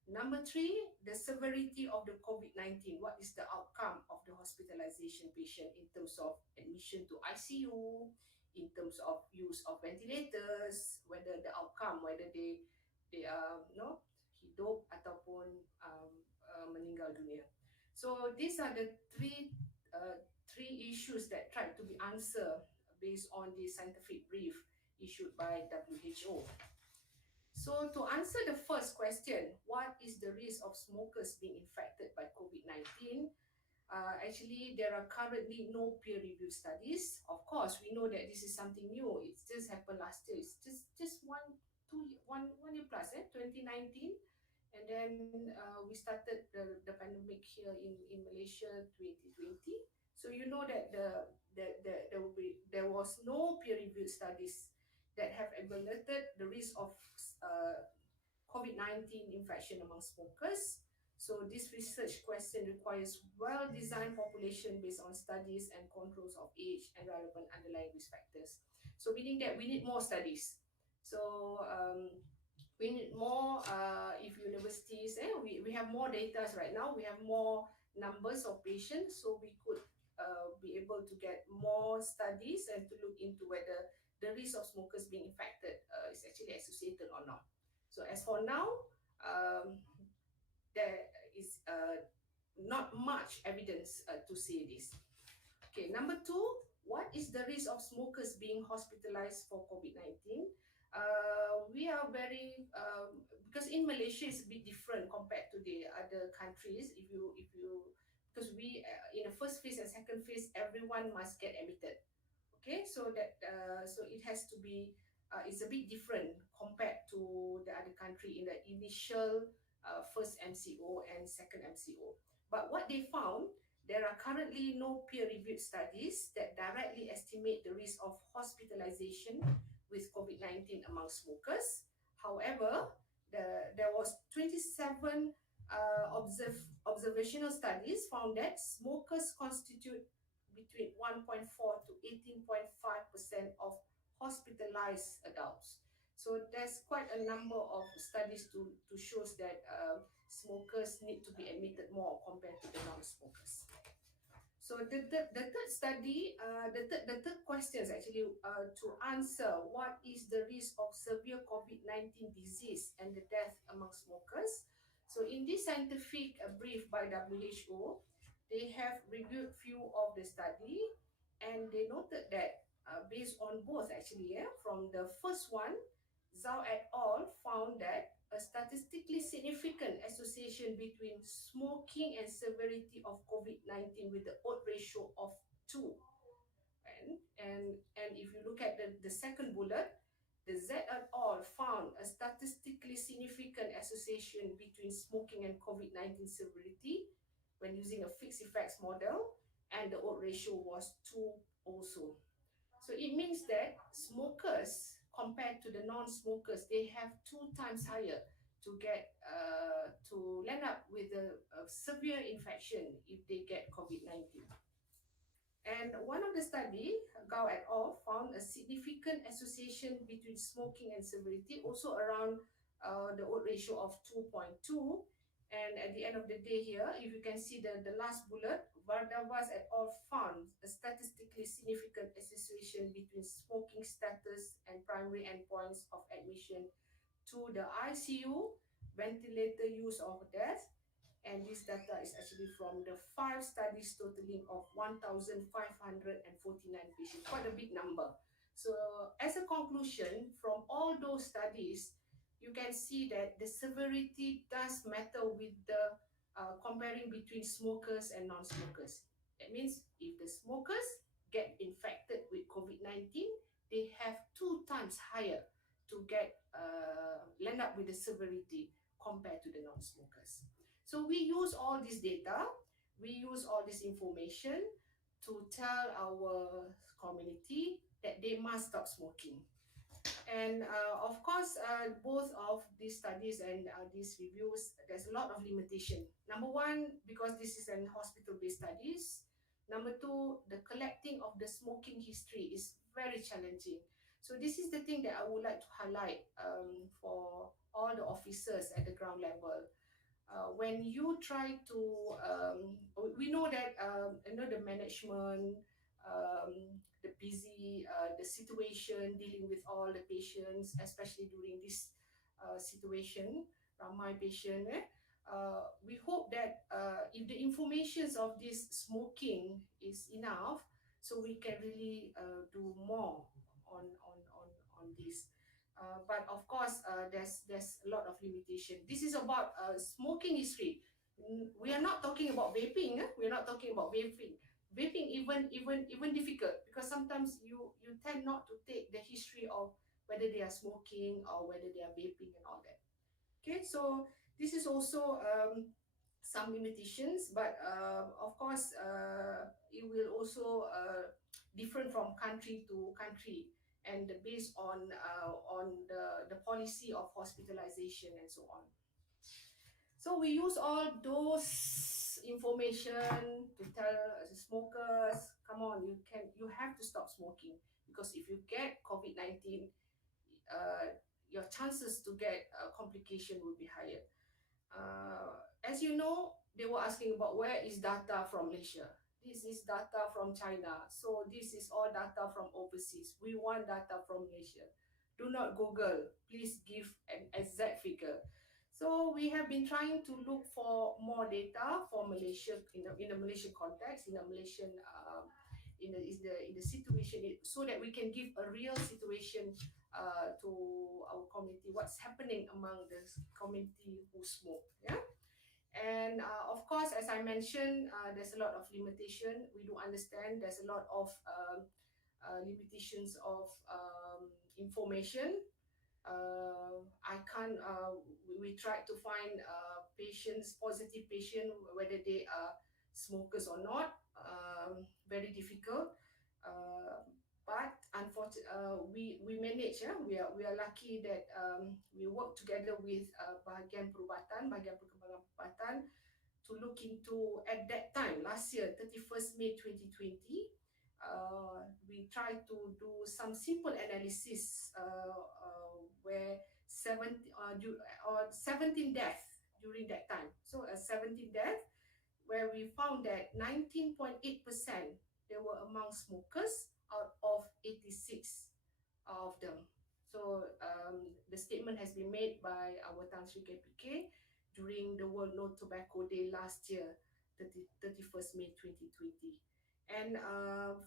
Number three, the severity of the COVID-19. What is the outcome of the hospitalization patient in terms of admission to ICU, in terms of use of ventilators, whether the outcome, whether they are hidup ataupun meninggal dunia. So these are the three issues that tried to be answered based on the scientific brief issued by WHO. So to answer the first question, what is the risk of smokers being infected by COVID-19? Actually, there are currently no peer-reviewed studies. Of course, we know that this is something new. It just happened last year. It's just 1 year plus, 2019. And then we started the pandemic here in Malaysia 2020. So you know that there was no peer-reviewed studies that have evaluated the risk of COVID-19 infection among smokers. So this research question requires well-designed population based on studies and controls of age and relevant underlying risk factors. So meaning that we need more studies. So we need more if universities, we have more data right now, we have more numbers of patients, so we could be able to get more studies and to look into whether the risk of smokers being infected is actually associated or not. So as for now, there is not much evidence to say this. Okay, number two, what is the risk of smokers being hospitalized for COVID-19? We are very because in Malaysia it's a bit different compared to the other countries. If you because we in the first phase and second phase everyone must get admitted. Okay, so that so it has to be it's a bit different compared to the other country in the initial first MCO and second MCO. But what they found, there are currently no peer-reviewed studies that directly estimate the risk of hospitalization with COVID-19 among smokers. However, there was 27 observational studies found that smokers constitute between 1.4 to 18.5% of hospitalized adults. So there's quite a number of studies to shows that smokers need to be admitted more compared to the non-smokers. So the third study, the third question is actually to answer what is the risk of severe COVID-19 disease and the death among smokers. So in this scientific brief by WHO, they have reviewed few of the study and they noted that based on both actually, from the first one, Zhao et al. Found that a statistically significant association between smoking and severity of COVID-19 with the odds ratio of 2. And if you look at the second bullet, the Z et al. Found a statistically significant association between smoking and COVID-19 severity when using a fixed effects model, and the odds ratio was 2 also. So it means that smokers compared to the non-smokers, they have 2 times higher to get to land up with a severe infection if they get COVID-19. And one of the study, Gao et al. Found a significant association between smoking and severity, also around the odds ratio of 2.2. And at the end of the day here, if you can see the last bullet, Vardavas et al. Found a statistically significant association between smoking status and primary endpoints of admission to the ICU, ventilator use or death. And this data is actually from the 5 studies totaling of 1,549 patients, quite a big number. So as a conclusion, from all those studies, you can see that the severity does matter with the comparing between smokers and non-smokers. That means if the smokers get infected with COVID-19, they have 2 times higher to get land up with the severity compared to the non-smokers. So we use all this data, we use all this information to tell our community that they must stop smoking. And of course, both of these studies and these reviews, there's a lot of limitation. Number one, because this is an hospital-based studies. Number two, the collecting of the smoking history is very challenging. So this is the thing that I would like to highlight for all the officers at the ground level. When you try to, we know that the management, the busy, the situation dealing with all the patients, especially during this situation, ramai patient. We hope that if the information of this smoking is enough, so we can really do more on this. But of course, there's a lot of limitation. This is about smoking history. We are not talking about vaping. We are not talking about vaping. Vaping even difficult because sometimes you tend not to take the history of whether they are smoking or whether they are vaping and all that. Okay, so this is also some limitations, but of course it will also different from country to country, and based on the policy of hospitalization and so on. So we use all those information to tell smokers, come on, you have to stop smoking, because if you get COVID-19, your chances to get a complication will be higher. As you know, they were asking about where is data from Malaysia. This is data from China. So this is all data from overseas. We want data from Malaysia. Do not Google. Please give an exact figure. So we have been trying to look for more data for Malaysia in the Malaysian context, in the Malaysian in the situation, so that we can give a real situation to our community, what's happening among the community who smoke. Yeah. And of course, as I mentioned, there's a lot of limitation. We do understand there's a lot of limitations of information. I can't Perubatan, we tried to find patients, positive patient, whether they are smokers or not. Very difficult. But unfortunately, we manage. We are lucky that we work together with bahagian perubatan, bahagian perkembangan perubatan, to look into at that time last year, 31st May 2020. We tried to do some simple analysis where 17 deaths during that time. So 17 deaths where we found that 19.8% they were among smokers out of 86 of them. So the statement has been made by our Tan Sri KPK during the World No Tobacco Day last year, 31st May 2020. And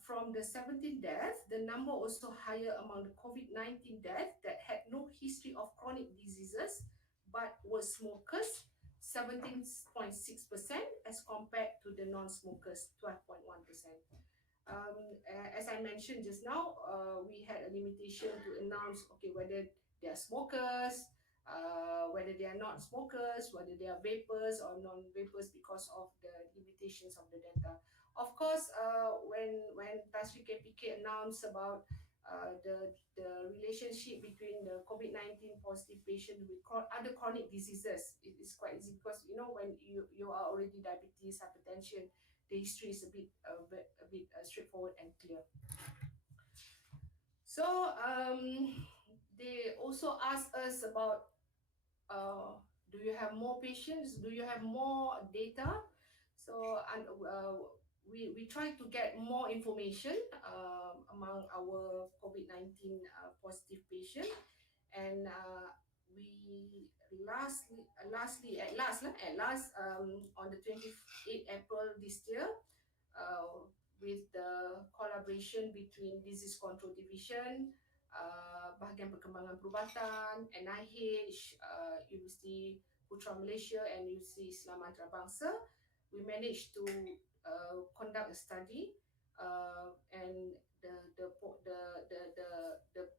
from the 17 deaths, the number also higher among the COVID-19 deaths that had no history of chronic diseases but were smokers, 17.6% as compared to the non-smokers, 12.1%. As I mentioned just now, we had a limitation to announce, okay, whether they are smokers, whether they are not smokers, whether they are vapors or non-vapors because of the limitations of the data. Of course, when Tan Sri KPK announced about the relationship between the COVID-19 positive patient with other chronic diseases, it is quite easy because when you are already diabetes, hypertension, the history is a bit straightforward and clear. So they also asked us about do you have more patients? Do you have more data? So we try to get more information among our COVID-19 positive patient, and we at last on the 28th April this year, with the collaboration between Disease Control Division, Bahagian Perkembangan Perubatan, NIH, Universiti Putra Malaysia and Universiti Islam Antarabangsa, we managed to conduct a study, and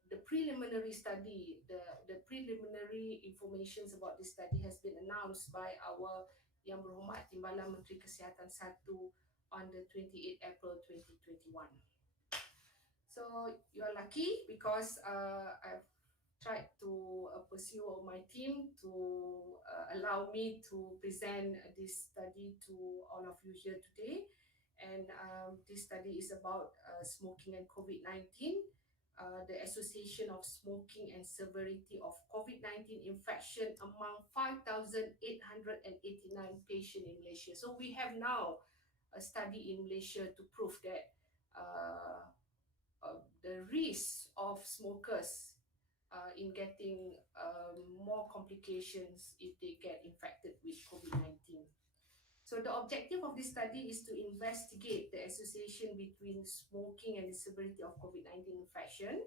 the preliminary study, the preliminary information about this study has been announced by our Yang Berhormat Timbalan Menteri Kesihatan 1 on the 28th April 2021. So you are lucky because I've tried to pursue my team to allow me to present this study to all of you here today. And this study is about smoking and COVID-19, the association of smoking and severity of COVID-19 infection among 5,889 patients in Malaysia. So we have now a study in Malaysia to prove that the risk of smokers in getting more complications if they get infected with COVID-19. So the objective of this study is to investigate the association between smoking and the severity of COVID-19 infection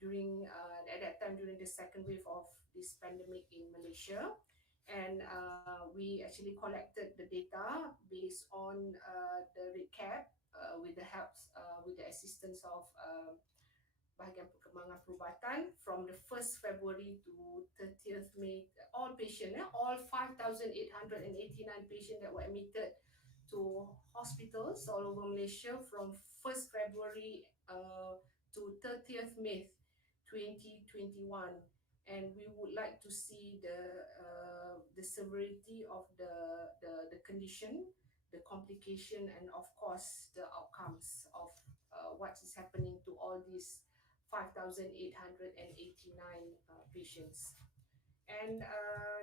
during at that time during the second wave of this pandemic in Malaysia. And we actually collected the data based on the recap with the assistance of Bahagian Perkembangan Perubatan from the 1st February to 30th May. All patients, all 5,889 patients that were admitted to hospitals all over Malaysia from 1st February to 30th May 2021. And we would like to see the severity of the condition, the complication, and of course the outcomes of what is happening to all these 5,889 patients. And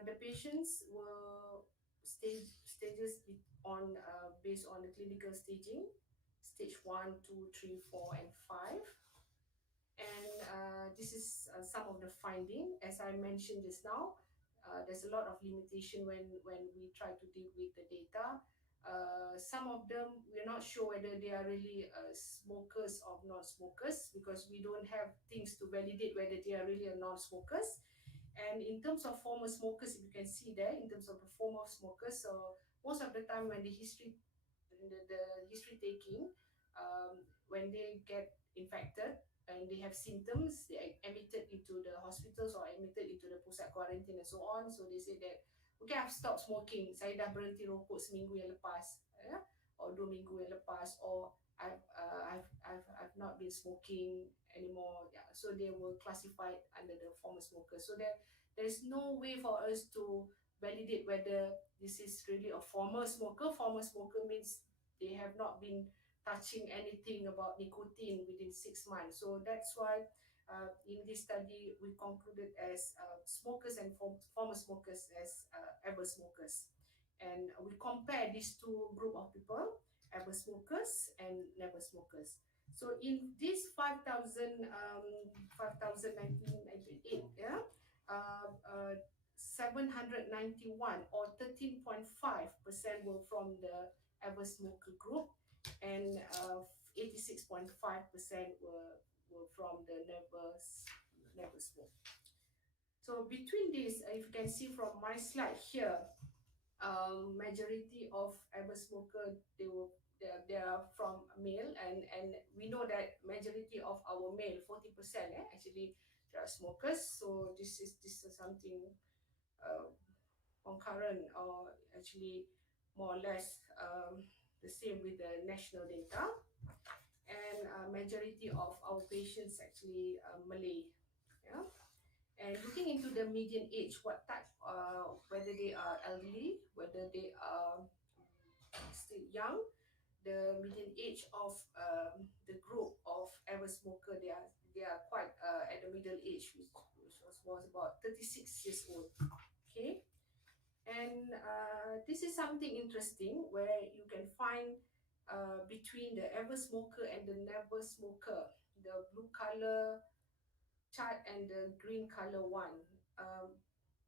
the patients were stages on based on the clinical staging, stage 1, 2, 3, 4, and 5. And this is some of the finding. As I mentioned just now, there's a lot of limitation when we try to deal with the data. Some of them, we're not sure whether they are really smokers or non-smokers because we don't have things to validate whether they are really non-smokers. And in terms of former smokers, if you can see there, in terms of the former smokers, so most of the time when the history taking, when they get infected, and they have symptoms, they are admitted into the hospitals or admitted into the pusat quarantine and so on. So they say that, okay, I've stopped smoking. Saya dah berhenti rokok seminggu yang lepas, or 2 minggu yang lepas, or I've not been smoking anymore. Yeah, so they were classified under the former smokers. So there's no way for us to validate whether this is really a former smoker. Former smoker means they have not been touching anything about nicotine within 6 months. So that's why in this study we concluded as smokers and former smokers as ever smokers. And we compare these two group of people, ever smokers and never smokers. So in this 1998, yeah, 791 or 13.5% were from the ever smoker group, and 86.5% were from the never smoke. So between these, if you can see from my slide here, majority of ever smoker they are from male, and we know that majority of our male 40% actually they are smokers. So this is something concurrent, or actually more or less the same with the national data. And majority of our patients actually Malay. Yeah. And looking into the median age, what type, whether they are elderly, whether they are still young, the median age of the group of ever smoker, they are quite at the middle age, which was about 36 years old. Okay. And this is something interesting where you can find between the ever smoker and the never smoker, the blue color chart and the green color one.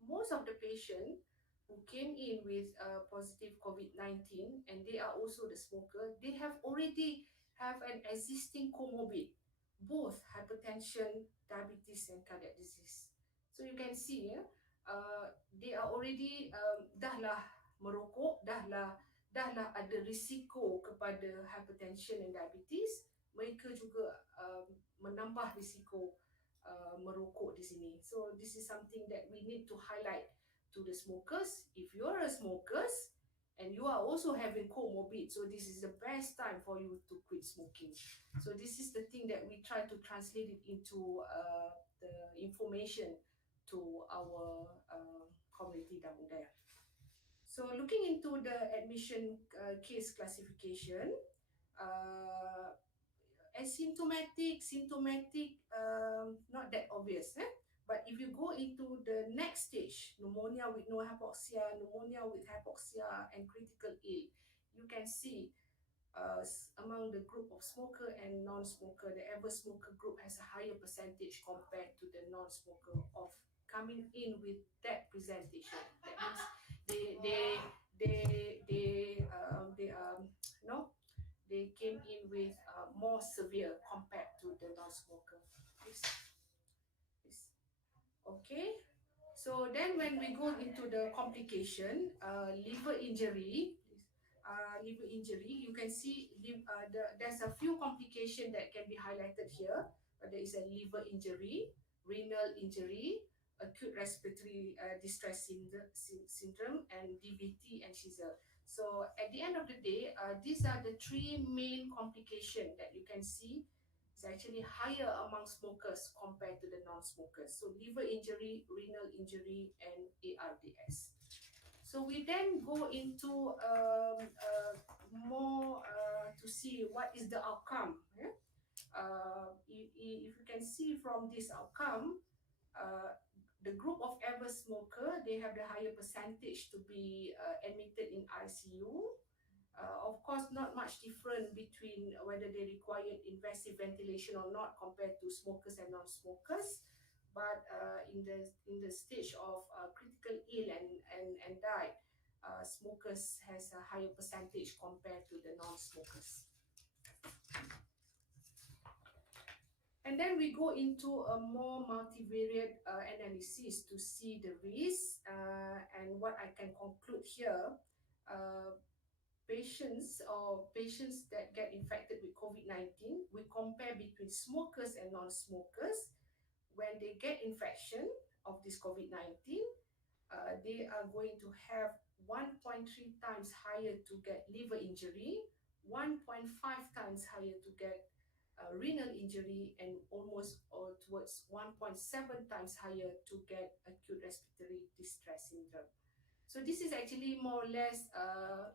Most of the patient who came in with positive COVID-19 and they are also the smoker, they have already have an existing comorbid, both hypertension, diabetes and cardiac disease. So you can see, they are already dah lah merokok, dah lah ada risiko kepada hypertension and diabetes. Mereka juga menambah risiko merokok di sini. So this is something that we need to highlight to the smokers. If you're a smokers and you are also having comorbid, so this is the best time for you to quit smoking. So this is the thing that we try to translate it into the information to our community down there. So looking into the admission case classification, asymptomatic, symptomatic, not that obvious. But if you go into the next stage, pneumonia with no hypoxia, pneumonia with hypoxia, and critical ill, you can see among the group of smoker and non-smoker, the ever smoker group has a higher percentage compared to the non-smoker of coming in with that presentation. That means they came in with more severe compared to the non-smoker. Okay. So then when we go into the complication, liver injury, you can see there's a few complications that can be highlighted here. There is a liver injury, renal injury, acute respiratory distress syndrome, and DVT and seizure. So at the end of the day, these are the three main complications that you can see is actually higher among smokers compared to the non-smokers. So liver injury, renal injury, and ARDS. So we then go into more to see what is the outcome. If you can see from this outcome, the group of ever smoker, they have the higher percentage to be admitted in ICU. Of course, not much different between whether they required invasive ventilation or not compared to smokers and non-smokers. But in the stage of critical ill and died, smokers has a higher percentage compared to the non-smokers. And then we go into a more multivariate analysis to see the risk. And what I can conclude here, patients that get infected with COVID-19, we compare between smokers and non-smokers. When they get infection of this COVID-19, they are going to have 1.3 times higher to get liver injury, 1.5 times higher to get renal injury, and almost or towards 1.7 times higher to get acute respiratory distress syndrome. So this is actually more or less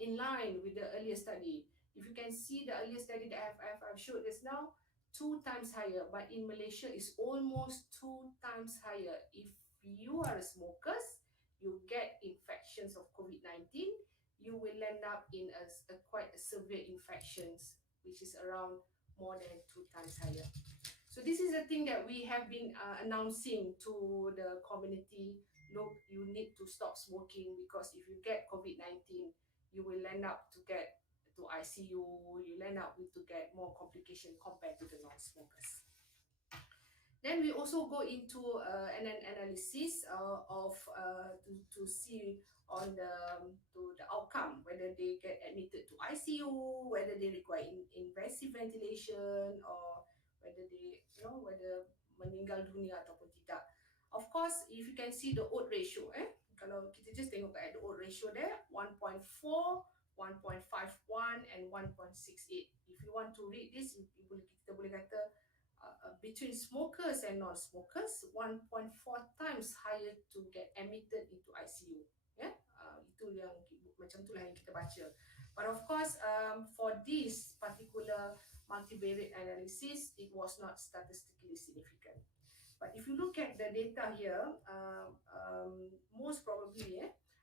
in line with the earlier study. If you can see the earlier study that I've showed just now, 2 times higher, but in Malaysia is almost 2 times higher. If you are a smoker, you get infections of COVID-19, you will end up in a quite severe infections, which is around more than 2 times higher. So this is a thing that we have been announcing to the community. Look, you need to stop smoking, because if you get COVID-19, you will end up to get to ICU, you'll end up with to get more complication compared to the non-smokers. Then we also go into an analysis to see on the outcome, whether they get admitted to ICU, whether they require invasive ventilation, or whether they whether meninggal dunia ataupun tidak. Of course, if you can see the odd ratio, kalau kita just tengok at the odd ratio there, 1.4, 1.51 and 1.68. If you want to read this, kita boleh kata between smokers and non-smokers, 1.4 times higher to get admitted into ICU. Itu yang macam itulah yang kita baca. But of course, for this particular multivariate analysis, it was not statistically significant. But if you look at the data here, most probably,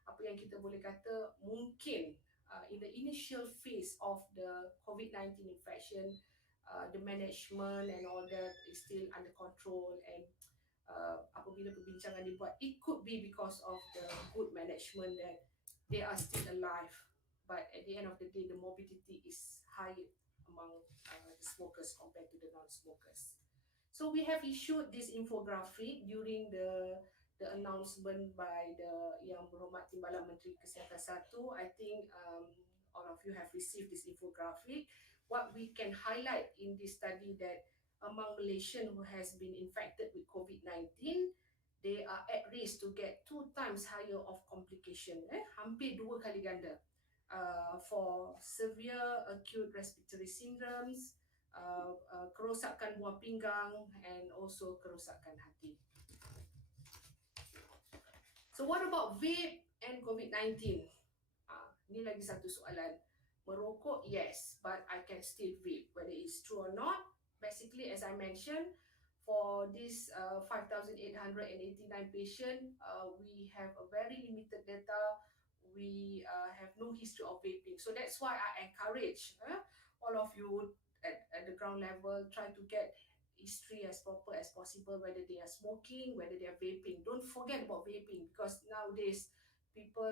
apa yang kita boleh kata mungkin in the initial phase of the COVID-19 infection, the management and all that is still under control, and apabila perbincangan dibuat, it could be because of the good management that they are still alive, but at the end of the day, the morbidity is high among the smokers compared to the non-smokers. So we have issued this infographic during the announcement by the Yang Berhormat Timbalan Menteri Kesihatan 1. I think all of you have received this infographic. What we can highlight in this study that among Malaysians who has been infected with COVID-19, they are at risk to get 2 times higher of complication, hampir 2 kali ganda, for severe acute respiratory syndromes, kerosakan buah pinggang, and also kerosakan hati. So what about vape and COVID-19? Ni lagi satu soalan. Merokok, yes, but I can still vape. Whether it's true or not, basically, as I mentioned, for this 5,889 patients, we have a very limited data. We have no history of vaping. So that's why I encourage all of you at the ground level, try to get history as proper as possible, whether they are smoking, whether they are vaping. Don't forget about vaping, because nowadays, people,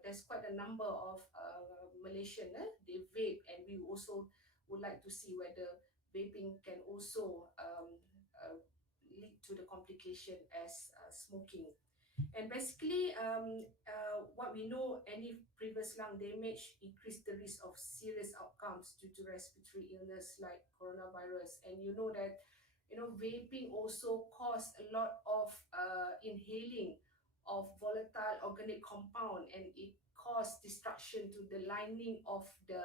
there's quite a number of Malaysian, they vape, and we also would like to see whether vaping can also lead to the complication as smoking. And basically, what we know, any previous lung damage increase the risk of serious outcomes due to respiratory illness like coronavirus. And you know that, vaping also cause a lot of inhaling of volatile organic compound, and it cause destruction to the lining of the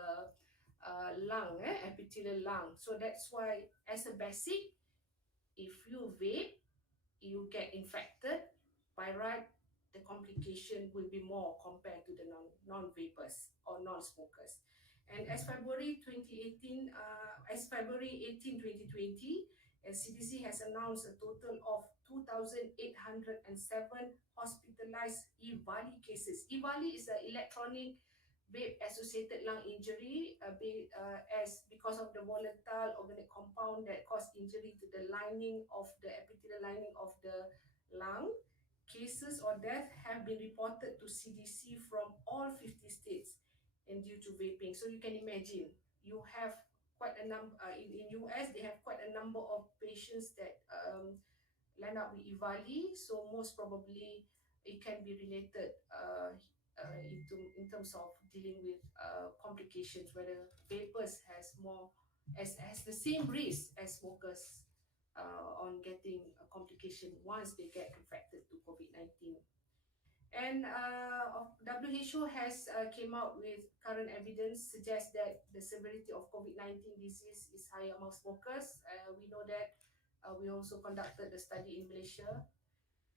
lung, epithelial lung. So that's why, as a basic, if you vape, you get infected, by right, the complication will be more compared to the non-vapers or non-smokers. And as February 18, 2020, CDC has announced a total of 2,807 hospitalized EVALI cases. EVALI is an electronic vape-associated lung injury, because of the volatile organic compound that cause injury to the lining of the epithelial lining of the lung. Cases or death have been reported to CDC from all 50 states, and due to vaping. So you can imagine, you have quite a number, in US, they have quite a number of patients that land up with EVALI, so most probably it can be related in terms of dealing with complications, whether vapers has the same risk as smokers on getting a complication once they get infected to COVID-19. And WHO has came out with current evidence suggests that the severity of COVID-19 disease is higher among smokers. We know that we also conducted the study in Malaysia.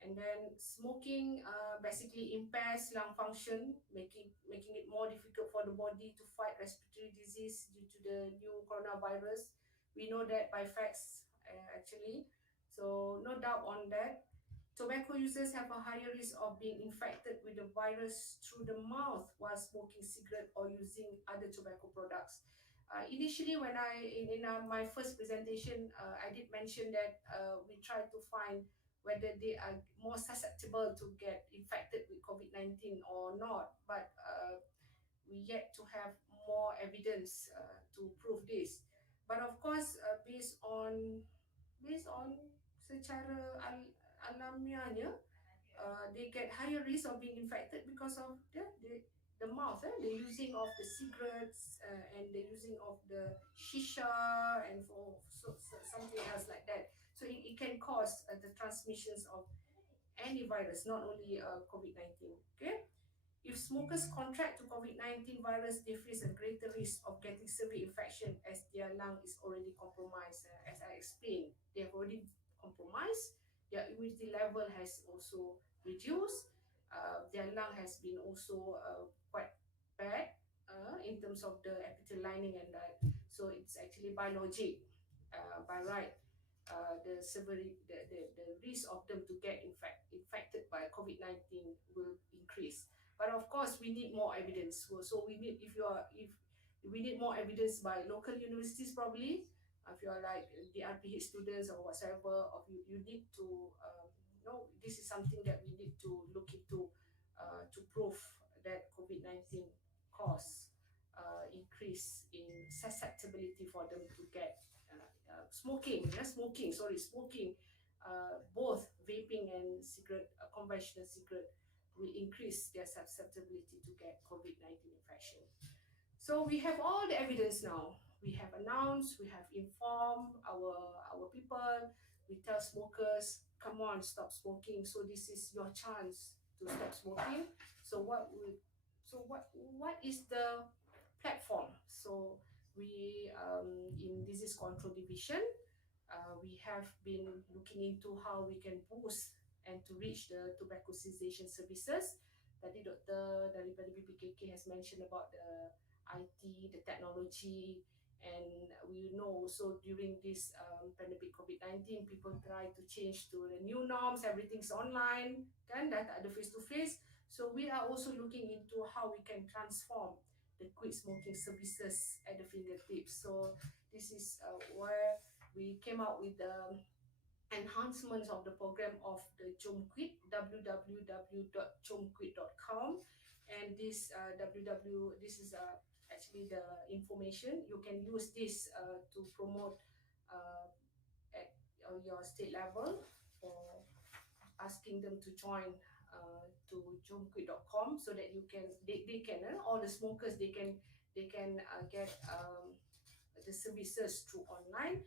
And then smoking basically impairs lung function, making it more difficult for the body to fight respiratory disease due to the new coronavirus. We know that by facts, actually. So no doubt on that. Tobacco users have a higher risk of being infected with the virus through the mouth while smoking cigarette or using other tobacco products. Initially, when my first presentation, I did mention that we try to find whether they are more susceptible to get infected with COVID-19 or not, but we yet to have more evidence to prove this. But of course, based on secara alamiahnya, they get higher risk of being infected because of the mouth, the using of the cigarettes and the using of the shisha and something else like that. So it can cause the transmissions of any virus, not only COVID-19. Okay. If smokers contract to COVID-19 virus, they face a greater risk of getting severe infection as their lung is already compromised. As I explained, they have already compromised. Their immunity level has also reduced. Their lung has been also quite bad in terms of the epithelial lining and that. So it's actually by logic, by right, the severity, the risk of them to get infected by COVID-19 will increase. But of course, we need more evidence. So we need, if we need more evidence by local universities probably, if you are like the RPH students or whatever, of you need to this is something that we need to look into to prove that COVID-19 cause increase in susceptibility for them to get smoking. Both vaping and cigarette, conventional cigarette, will increase their susceptibility to get COVID-19 infection. So we have all the evidence now. We have announced, we have informed our people, we tell smokers, come on, stop smoking. So this is your chance to stop smoking. So what is the platform? So we in disease control division, we have been looking into how we can boost and to reach the tobacco cessation services. Tadi Dr. daripada BPKK has mentioned about the IT, the technology, and we know also during this pandemic COVID-19, people try to change to the new norms, everything's online, kan, dah tak ada face-to-face. So we are also looking into how we can transform the quit smoking services at the fingertips. So this is where we came out with the enhancements of the program of the Jom Quit, www.jomquit.com, and this this is actually the information you can use this to promote at your state level for asking them to join to jomquit.com so that they can all the smokers they can get the services through online,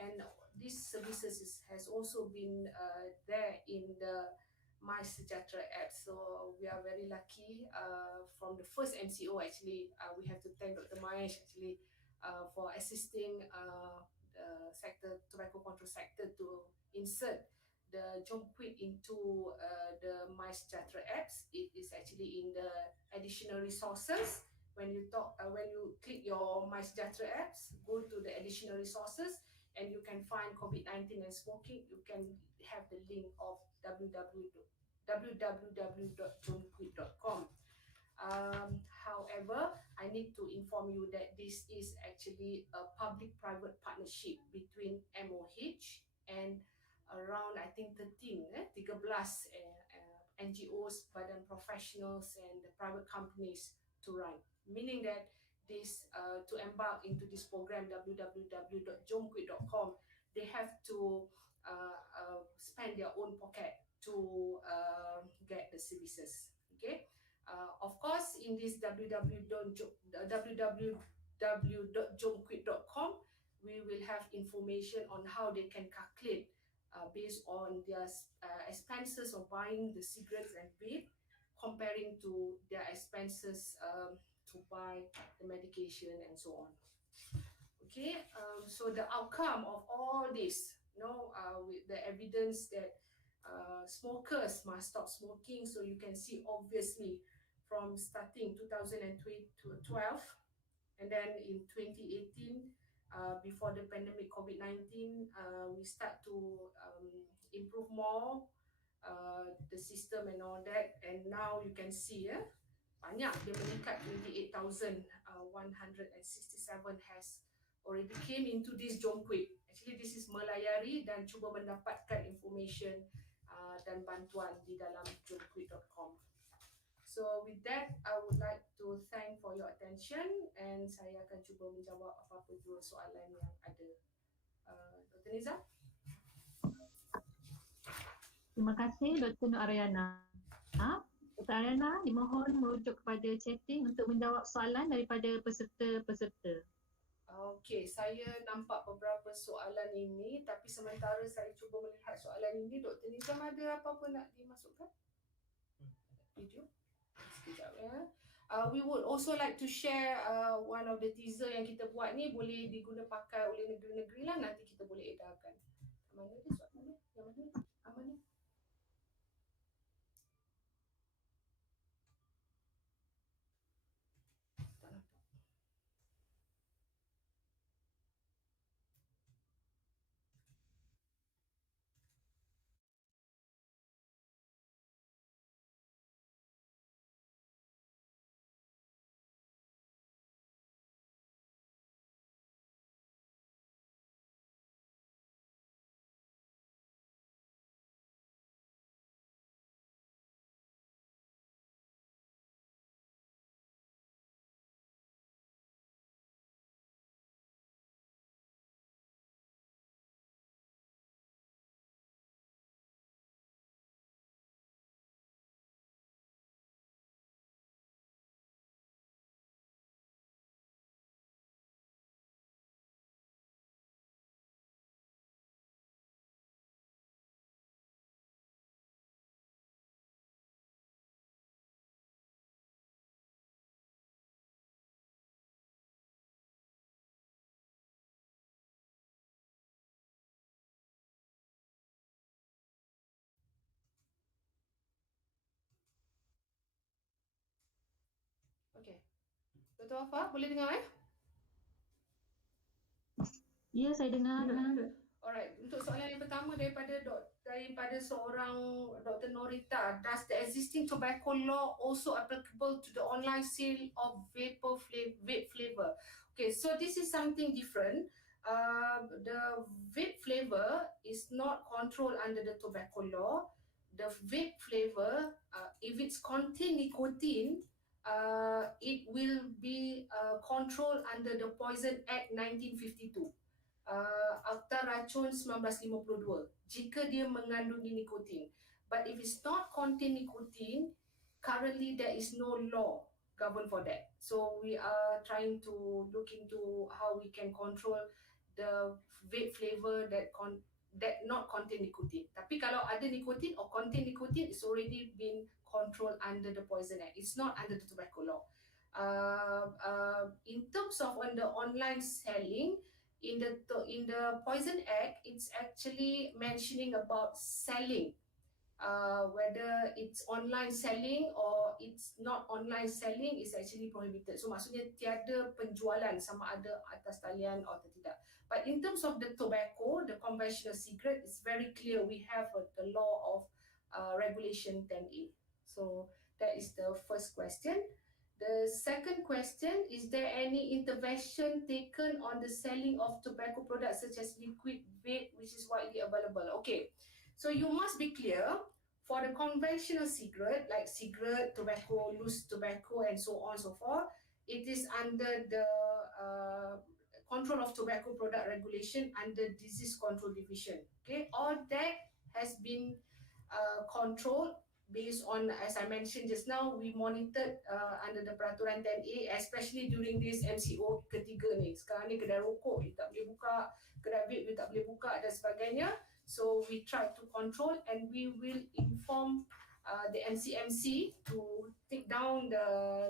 and these services has also been there in the My Sejahtera app. So we are very lucky from the first MCO actually. We have to thank Dr. Mahesh actually for assisting the tobacco control sector to insert the Jom Quit into the My Sejahtera apps. It is actually in the additional resources. When you click your My Sejahtera apps, go to the additional resources, and you can find COVID-19 and smoking. You can have the link of www.jomquit.com. However, I need to inform you that this is actually a public-private partnership between MOH and around, I think, 13 NGOs, badan professionals, and the private companies to run. Meaning that this to embark into this program, www.jomquit.com, they have to spend their own pocket to get the services. Okay. Of course, in this www.jomquit.com, we will have information on how they can calculate based on their expenses of buying the cigarettes and vape, comparing to their expenses to buy the medication and so on. Okay, so the outcome of all this, with the evidence that smokers must stop smoking, so you can see obviously from starting 2012 and then in 2018, before the pandemic COVID-19, we start to improve more the system and all that, and now you can see banyak dia meningkat 28,167 has already came into this Jomquit. Actually this is melayari dan cuba mendapatkan information dan bantuan di dalam jomquit.com. So with that, I would like to thank for your attention, and saya akan cuba menjawab apa-apa jua soalan yang ada. Dr. Niza? Terima kasih Dr. Nur Ariana. Dr. Ariana dimohon merujuk kepada chatting untuk menjawab soalan daripada peserta-peserta. Okey, saya nampak beberapa soalan ini, tapi sementara saya cuba melihat soalan ini, Dr. Nizam ada apa-apa nak dimasukkan? Video? Sekejap ya. We would also like to share one of the teaser yang kita buat ni, boleh diguna pakai oleh negeri-negeri lah, nanti kita boleh edarkan. Mana dia soalan dia? Yang mana? Mana? Tak nampak. Okey. Dr. Wafa, boleh dengar Ya, saya dengar. Alright, untuk soalan yang pertama daripada seorang Dr. Norita, does the existing tobacco law also applicable to the online sale of vape flavor? Okay, so this is something different. The vape flavor is not controlled under the tobacco law. The vape flavor, if it's contain nicotine, it will be controlled under the Poison Act 1952. Akta Racun 1952 jika dia mengandungi nikotin. But if it's not contain nicotine, currently there is no law govern for that. So we are trying to look into how we can control the vape flavor that not contain nicotine. Tapi kalau ada nikotin or contain nicotine, it's already been controlled under the Poison Act. It's not under the tobacco law. In terms of on the online selling, in the Poison Act, it's actually mentioning about selling, whether it's online selling or it's not online selling is actually prohibited. So maksudnya tiada penjualan sama ada atas talian atau tidak. But in terms of the tobacco, the conventional cigarette, it's very clear we have the law of regulation 10A. So that is the first question. The second question, is there any intervention taken on the selling of tobacco products such as liquid vape, which is widely available? Okay, so you must be clear, for the conventional cigarette, like cigarette, tobacco, loose tobacco, and so on and so forth, it is under the Control of Tobacco Product Regulation under Disease Control Division. Okay, all that has been controlled based on, as I mentioned just now, we monitored under the Peraturan 10A, especially during this MCO ketiga ni. Sekarang ni kedai rokok you tak boleh buka, kedai vape you tak boleh buka dan sebagainya. So we try to control and we will inform the MCMC to take down the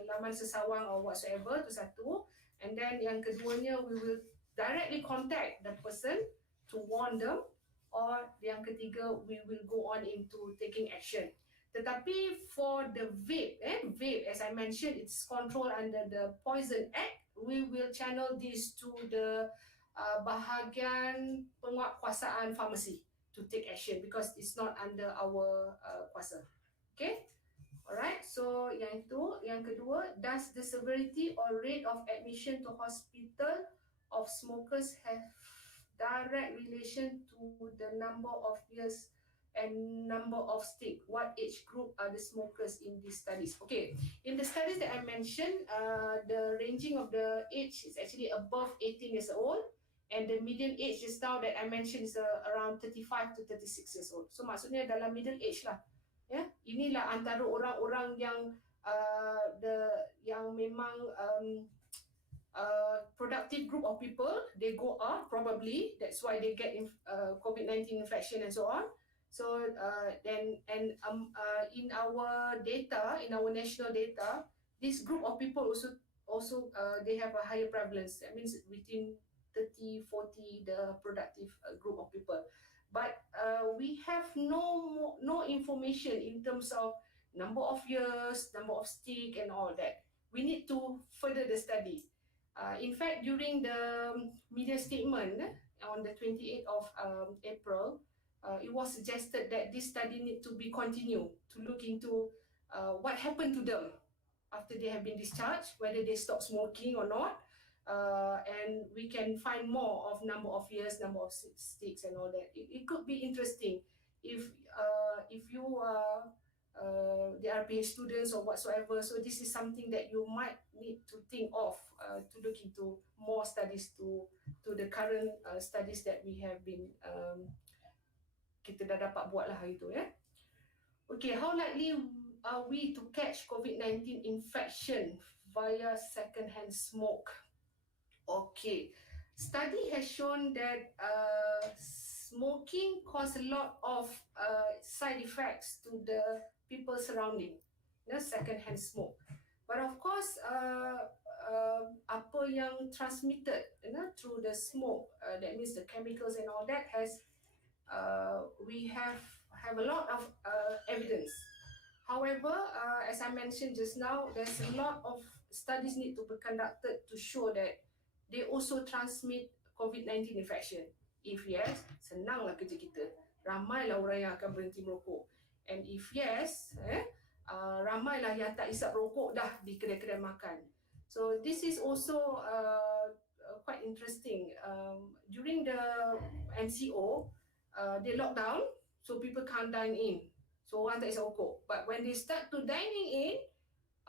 laman sesawang or whatsoever, tu satu. And then yang keduanya, we will directly contact the person to warn them, or yang ketiga, we will go on into taking action. Tetapi for the vape, as I mentioned, it's controlled under the Poison Act. We will channel this to the bahagian penguatkuasaan pharmacy to take action because it's not under our kuasa. Okay? Alright, so yang itu. Yang kedua, does the severity or rate of admission to hospital of smokers have direct relation to the number of years and number of state? What age group are the smokers in these studies? Okay, in the studies that I mentioned, the ranging of the age is actually above 18 years old, and the median age just now that I mentioned is around 35 to 36 years old. So maksudnya dalam middle age lah. Ya, inilah antara orang-orang yang yang memang productive group of people. They go up probably. That's why they get COVID-19 infection and so on. So in our data, in our national data, this group of people also they have a higher prevalence. That means between 30, 40, the productive group of people. But we have no information in terms of number of years, number of stick and all that. We need to further the study. In fact, during the media statement on the 28th of April, it was suggested that this study need to be continued to look into what happened to them after they have been discharged, whether they stop smoking or not. And we can find more of number of years, number of sticks and all that. It could be interesting if you are the RPH students or whatsoever. So this is something that you might need to think of to look into more studies to the current studies that we have been kita dah dapat buat lah hari tu ya. Okay, how likely are we to catch COVID-19 infection via second-hand smoke? Okay, study has shown that smoking causes a lot of side effects to the people surrounding, second-hand smoke. But of course, apa yang transmitted through the smoke, that means the chemicals and all that we have a lot of evidence. However, as I mentioned just now, there's a lot of studies need to be conducted to show that they also transmit COVID-19 infection. If yes, senanglah kerja kita. Ramailah orang yang akan berhenti merokok. And if yes, ramailah yang tak isap rokok dah di kedai-kedai makan. So this is also quite interesting. During the MCO, they lock down, so people can't dine in. So orang tak isap rokok. But when they start to dining in,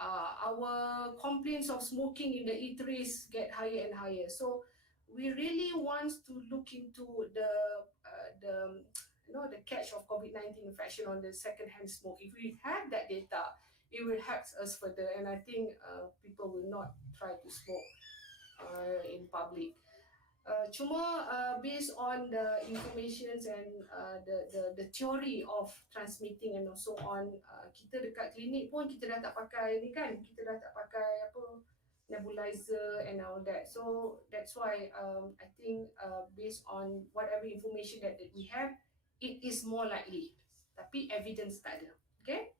our complaints of smoking in the eateries get higher and higher. So we really want to look into the catch of COVID-19 infection on the second-hand smoke. If we have that data, it will help us further, and I think people will not try to smoke in public. Cuma based on the informations and the theory of transmitting and so on, kita dekat klinik pun kita dah tak pakai ni kan, kita dah tak pakai apa nebulizer and all that. So that's why I think based on whatever information that we have, it is more likely. Tapi evidence tak ada. Okay?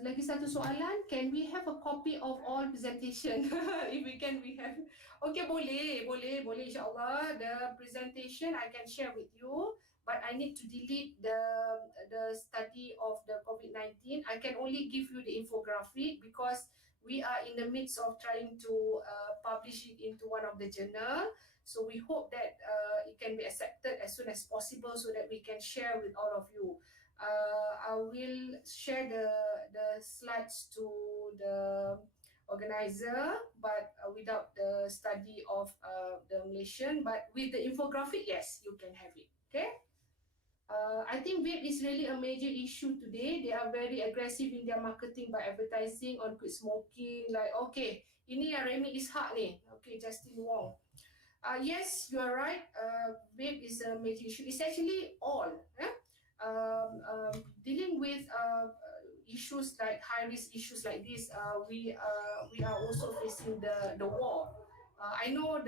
Lagi satu soalan, can we have a copy of all presentation? If we can, we have. Okay, boleh insyaAllah. The presentation I can share with you, but I need to delete the study of the COVID-19. I can only give you the infographic because we are in the midst of trying to publish it into one of the journal. So we hope that it can be accepted as soon as possible so that we can share with all of you. I will share the slides to the organizer, but without the study of the Malaysian, but with the infographic, yes, you can have it. Okay. I think vape is really a major issue today. They are very aggressive in their marketing by advertising on quit smoking. Like, okay, ini yang Remy Ishak ni. Okay, Justin Wong. Yes, you are right. Vape is a major issue. It's actually all. Dealing with issues like high risk issues like this, we are also facing the war. I know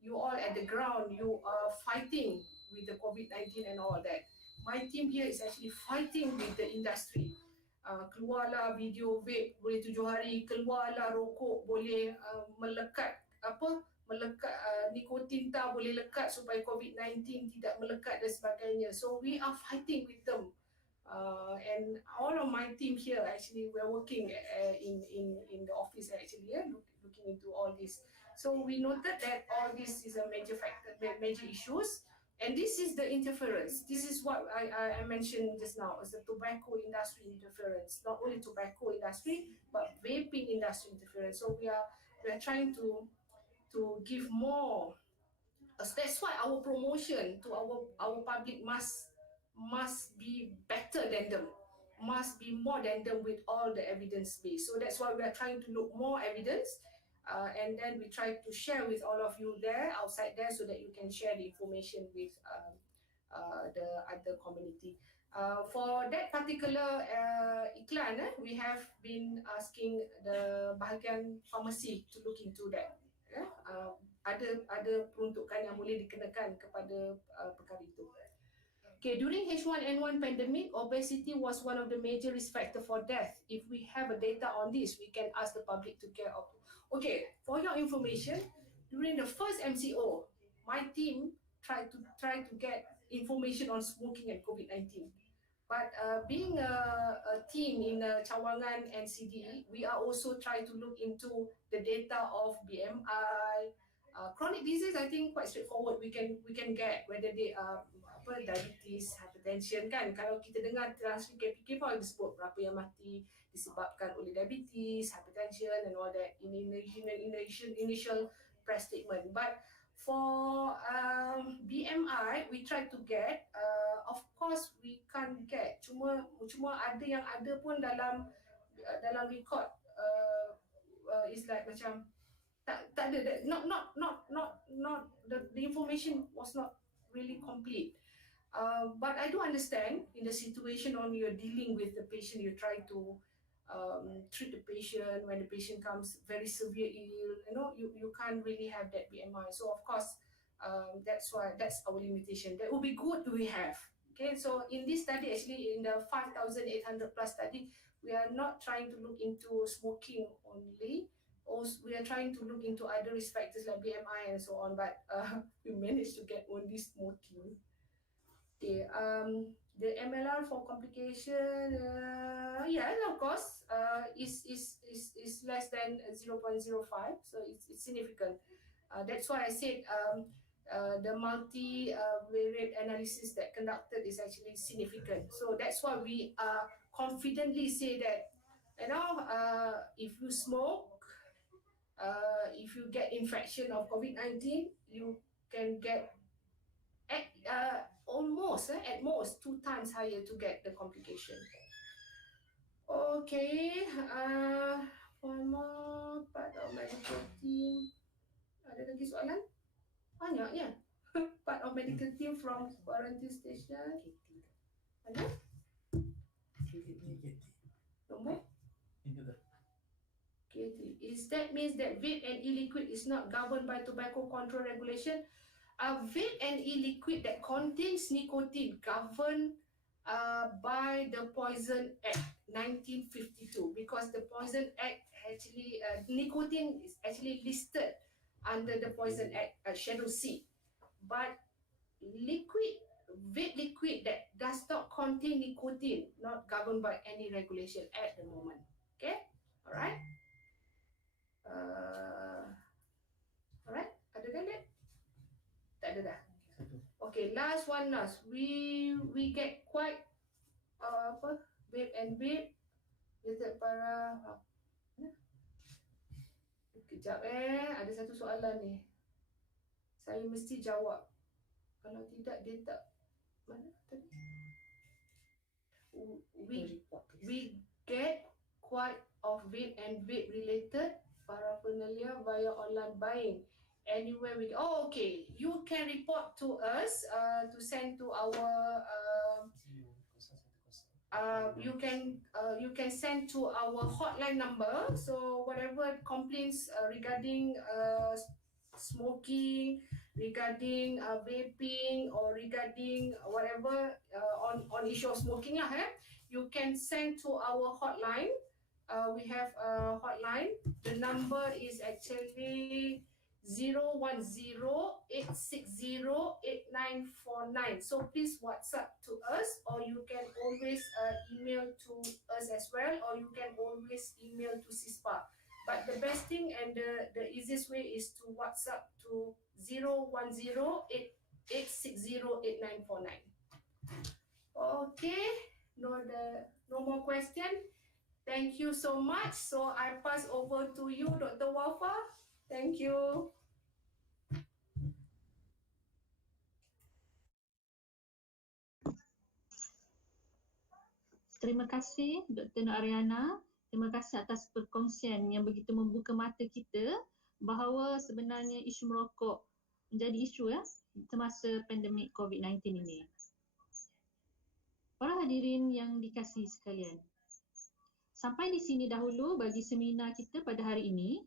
you all at the ground, you are fighting with the COVID-19 and all that. My team here is actually fighting with the industry. Keluarlah video vape boleh 7 hari, keluarlah rokok boleh melekat nikotin tak boleh lekat supaya COVID-19 tidak melekat dan sebagainya. So we are fighting with them. And all of my team here actually we're working in the office actually, looking into all this. So we noted that all this is a major factor, major issues, and this is the interference. This is what I mentioned just now, is the tobacco industry interference. Not only tobacco industry, but vaping industry interference. So we are trying to give more. That's why our promotion to our public must be better than them, must be more than them with all the evidence base. So that's why we are trying to look more evidence, and then we try to share with all of you there outside there so that you can share the information with the other community. For that particular iklan, we have been asking the bahagian pharmacy to look into that. Ada peruntukan yang boleh dikenakan kepada perkara itu. Okay, during H1N1 pandemic, obesity was one of the major risk factor for death. If we have a data on this, we can ask the public to care of. Okay, for your information, during the first MCO, my team tried to get information on smoking and COVID-19. But being a team in Cawangan and CDE, we are also trying to look into the data of BMI, chronic disease. I think quite straightforward. We can get whether they are diabetes, hypertension kan. Kalau kita dengar transkrip KPK pun ada sebut berapa yang mati disebabkan oleh diabetes, hypertension and all that in initial press statement. But for BMI, we try to get. Of course, we can't get. Cuma ada yang ada pun dalam record. Is like macam tak ada. Not the information was not really complete. But I do understand in the situation when you're dealing with the patient, you try to treat the patient when the patient comes very severe ill. You can't really have that BMI. So of course, that's our limitation. That would be good to have. Okay, so in this study, actually in the 5,800 plus study, we are not trying to look into smoking only. Also, we are trying to look into other risk factors like BMI and so on, but we managed to get only smoking. Okay, the MLR for complication, yeah, of course, is less than 0.05, so it's significant. That's why I said the multi-variate analysis that conducted is actually significant. So that's why we confidently say that, if you smoke, if you get infection of COVID-19, you can get at most 2 times higher to get the complication. Okay, one more part of medical team. Ada lagi soalan? Banyaknya. Part of medical team from quarantine station. Ada? Nombor? Okay, that means that vape and e-liquid is not governed by tobacco control regulation. Vape and e-liquid that contains nicotine governed by the Poison Act 1952, because the Poison Act actually nicotine is actually listed under the Poison Act Schedule C, but vape liquid that does not contain nicotine not governed by any regulation at the moment. Okay, all right. Alright, other than that, tak ada dah. Okay, last one. We get quite vape and vape related para kejap ada satu soalan ni. Saya mesti jawab. Kalau tidak dia tak we get quite of it and vape related paraphernalia via online buying. Anywhere we okay, you can report to us to send to our you can send to our hotline number. So whatever complaints regarding smoking, regarding vaping, or regarding whatever on issue of smoking lah, you can send to our hotline. We have a hotline. The number is actually 010-860-8949. So please WhatsApp to us, or you can always email to us as well, or you can always email to CISPA. But the best thing and the easiest way is to WhatsApp to 010-860-8949. Okay, no more question. Thank you so much. So I pass over to you, Dr. Wafa. Thank you. Terima kasih Dr. Nur Ariana. Terima kasih atas perkongsian yang begitu membuka mata kita bahawa sebenarnya isu merokok menjadi isu semasa pandemik COVID-19 ini. Para hadirin yang dikasihi sekalian, sampai di sini dahulu bagi seminar kita pada hari ini.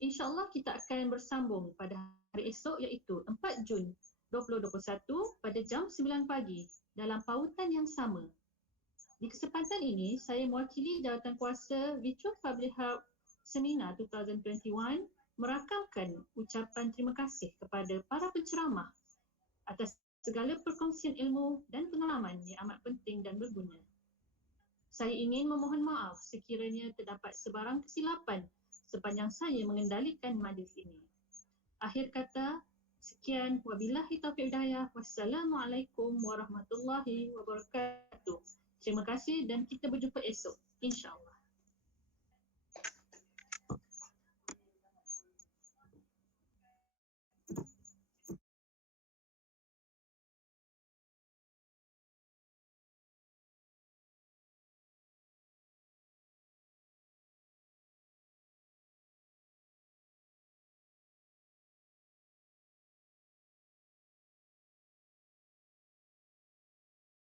InsyaAllah kita akan bersambung pada hari esok, iaitu 4 Jun 2021 pada jam 9 pagi dalam pautan yang sama. Di kesempatan ini, saya mewakili Jawatan Kuasa Virtual Public Health Seminar 2021 merakamkan ucapan terima kasih kepada para penceramah atas segala perkongsian ilmu dan pengalaman yang amat penting dan berguna. Saya ingin memohon maaf sekiranya terdapat sebarang kesilapan sepanjang saya mengendalikan majlis ini. Akhir kata, sekian, wabillahi taufiq hidayah, wassalamualaikum warahmatullahi wabarakatuh. Terima kasih dan kita berjumpa esok, insyaAllah.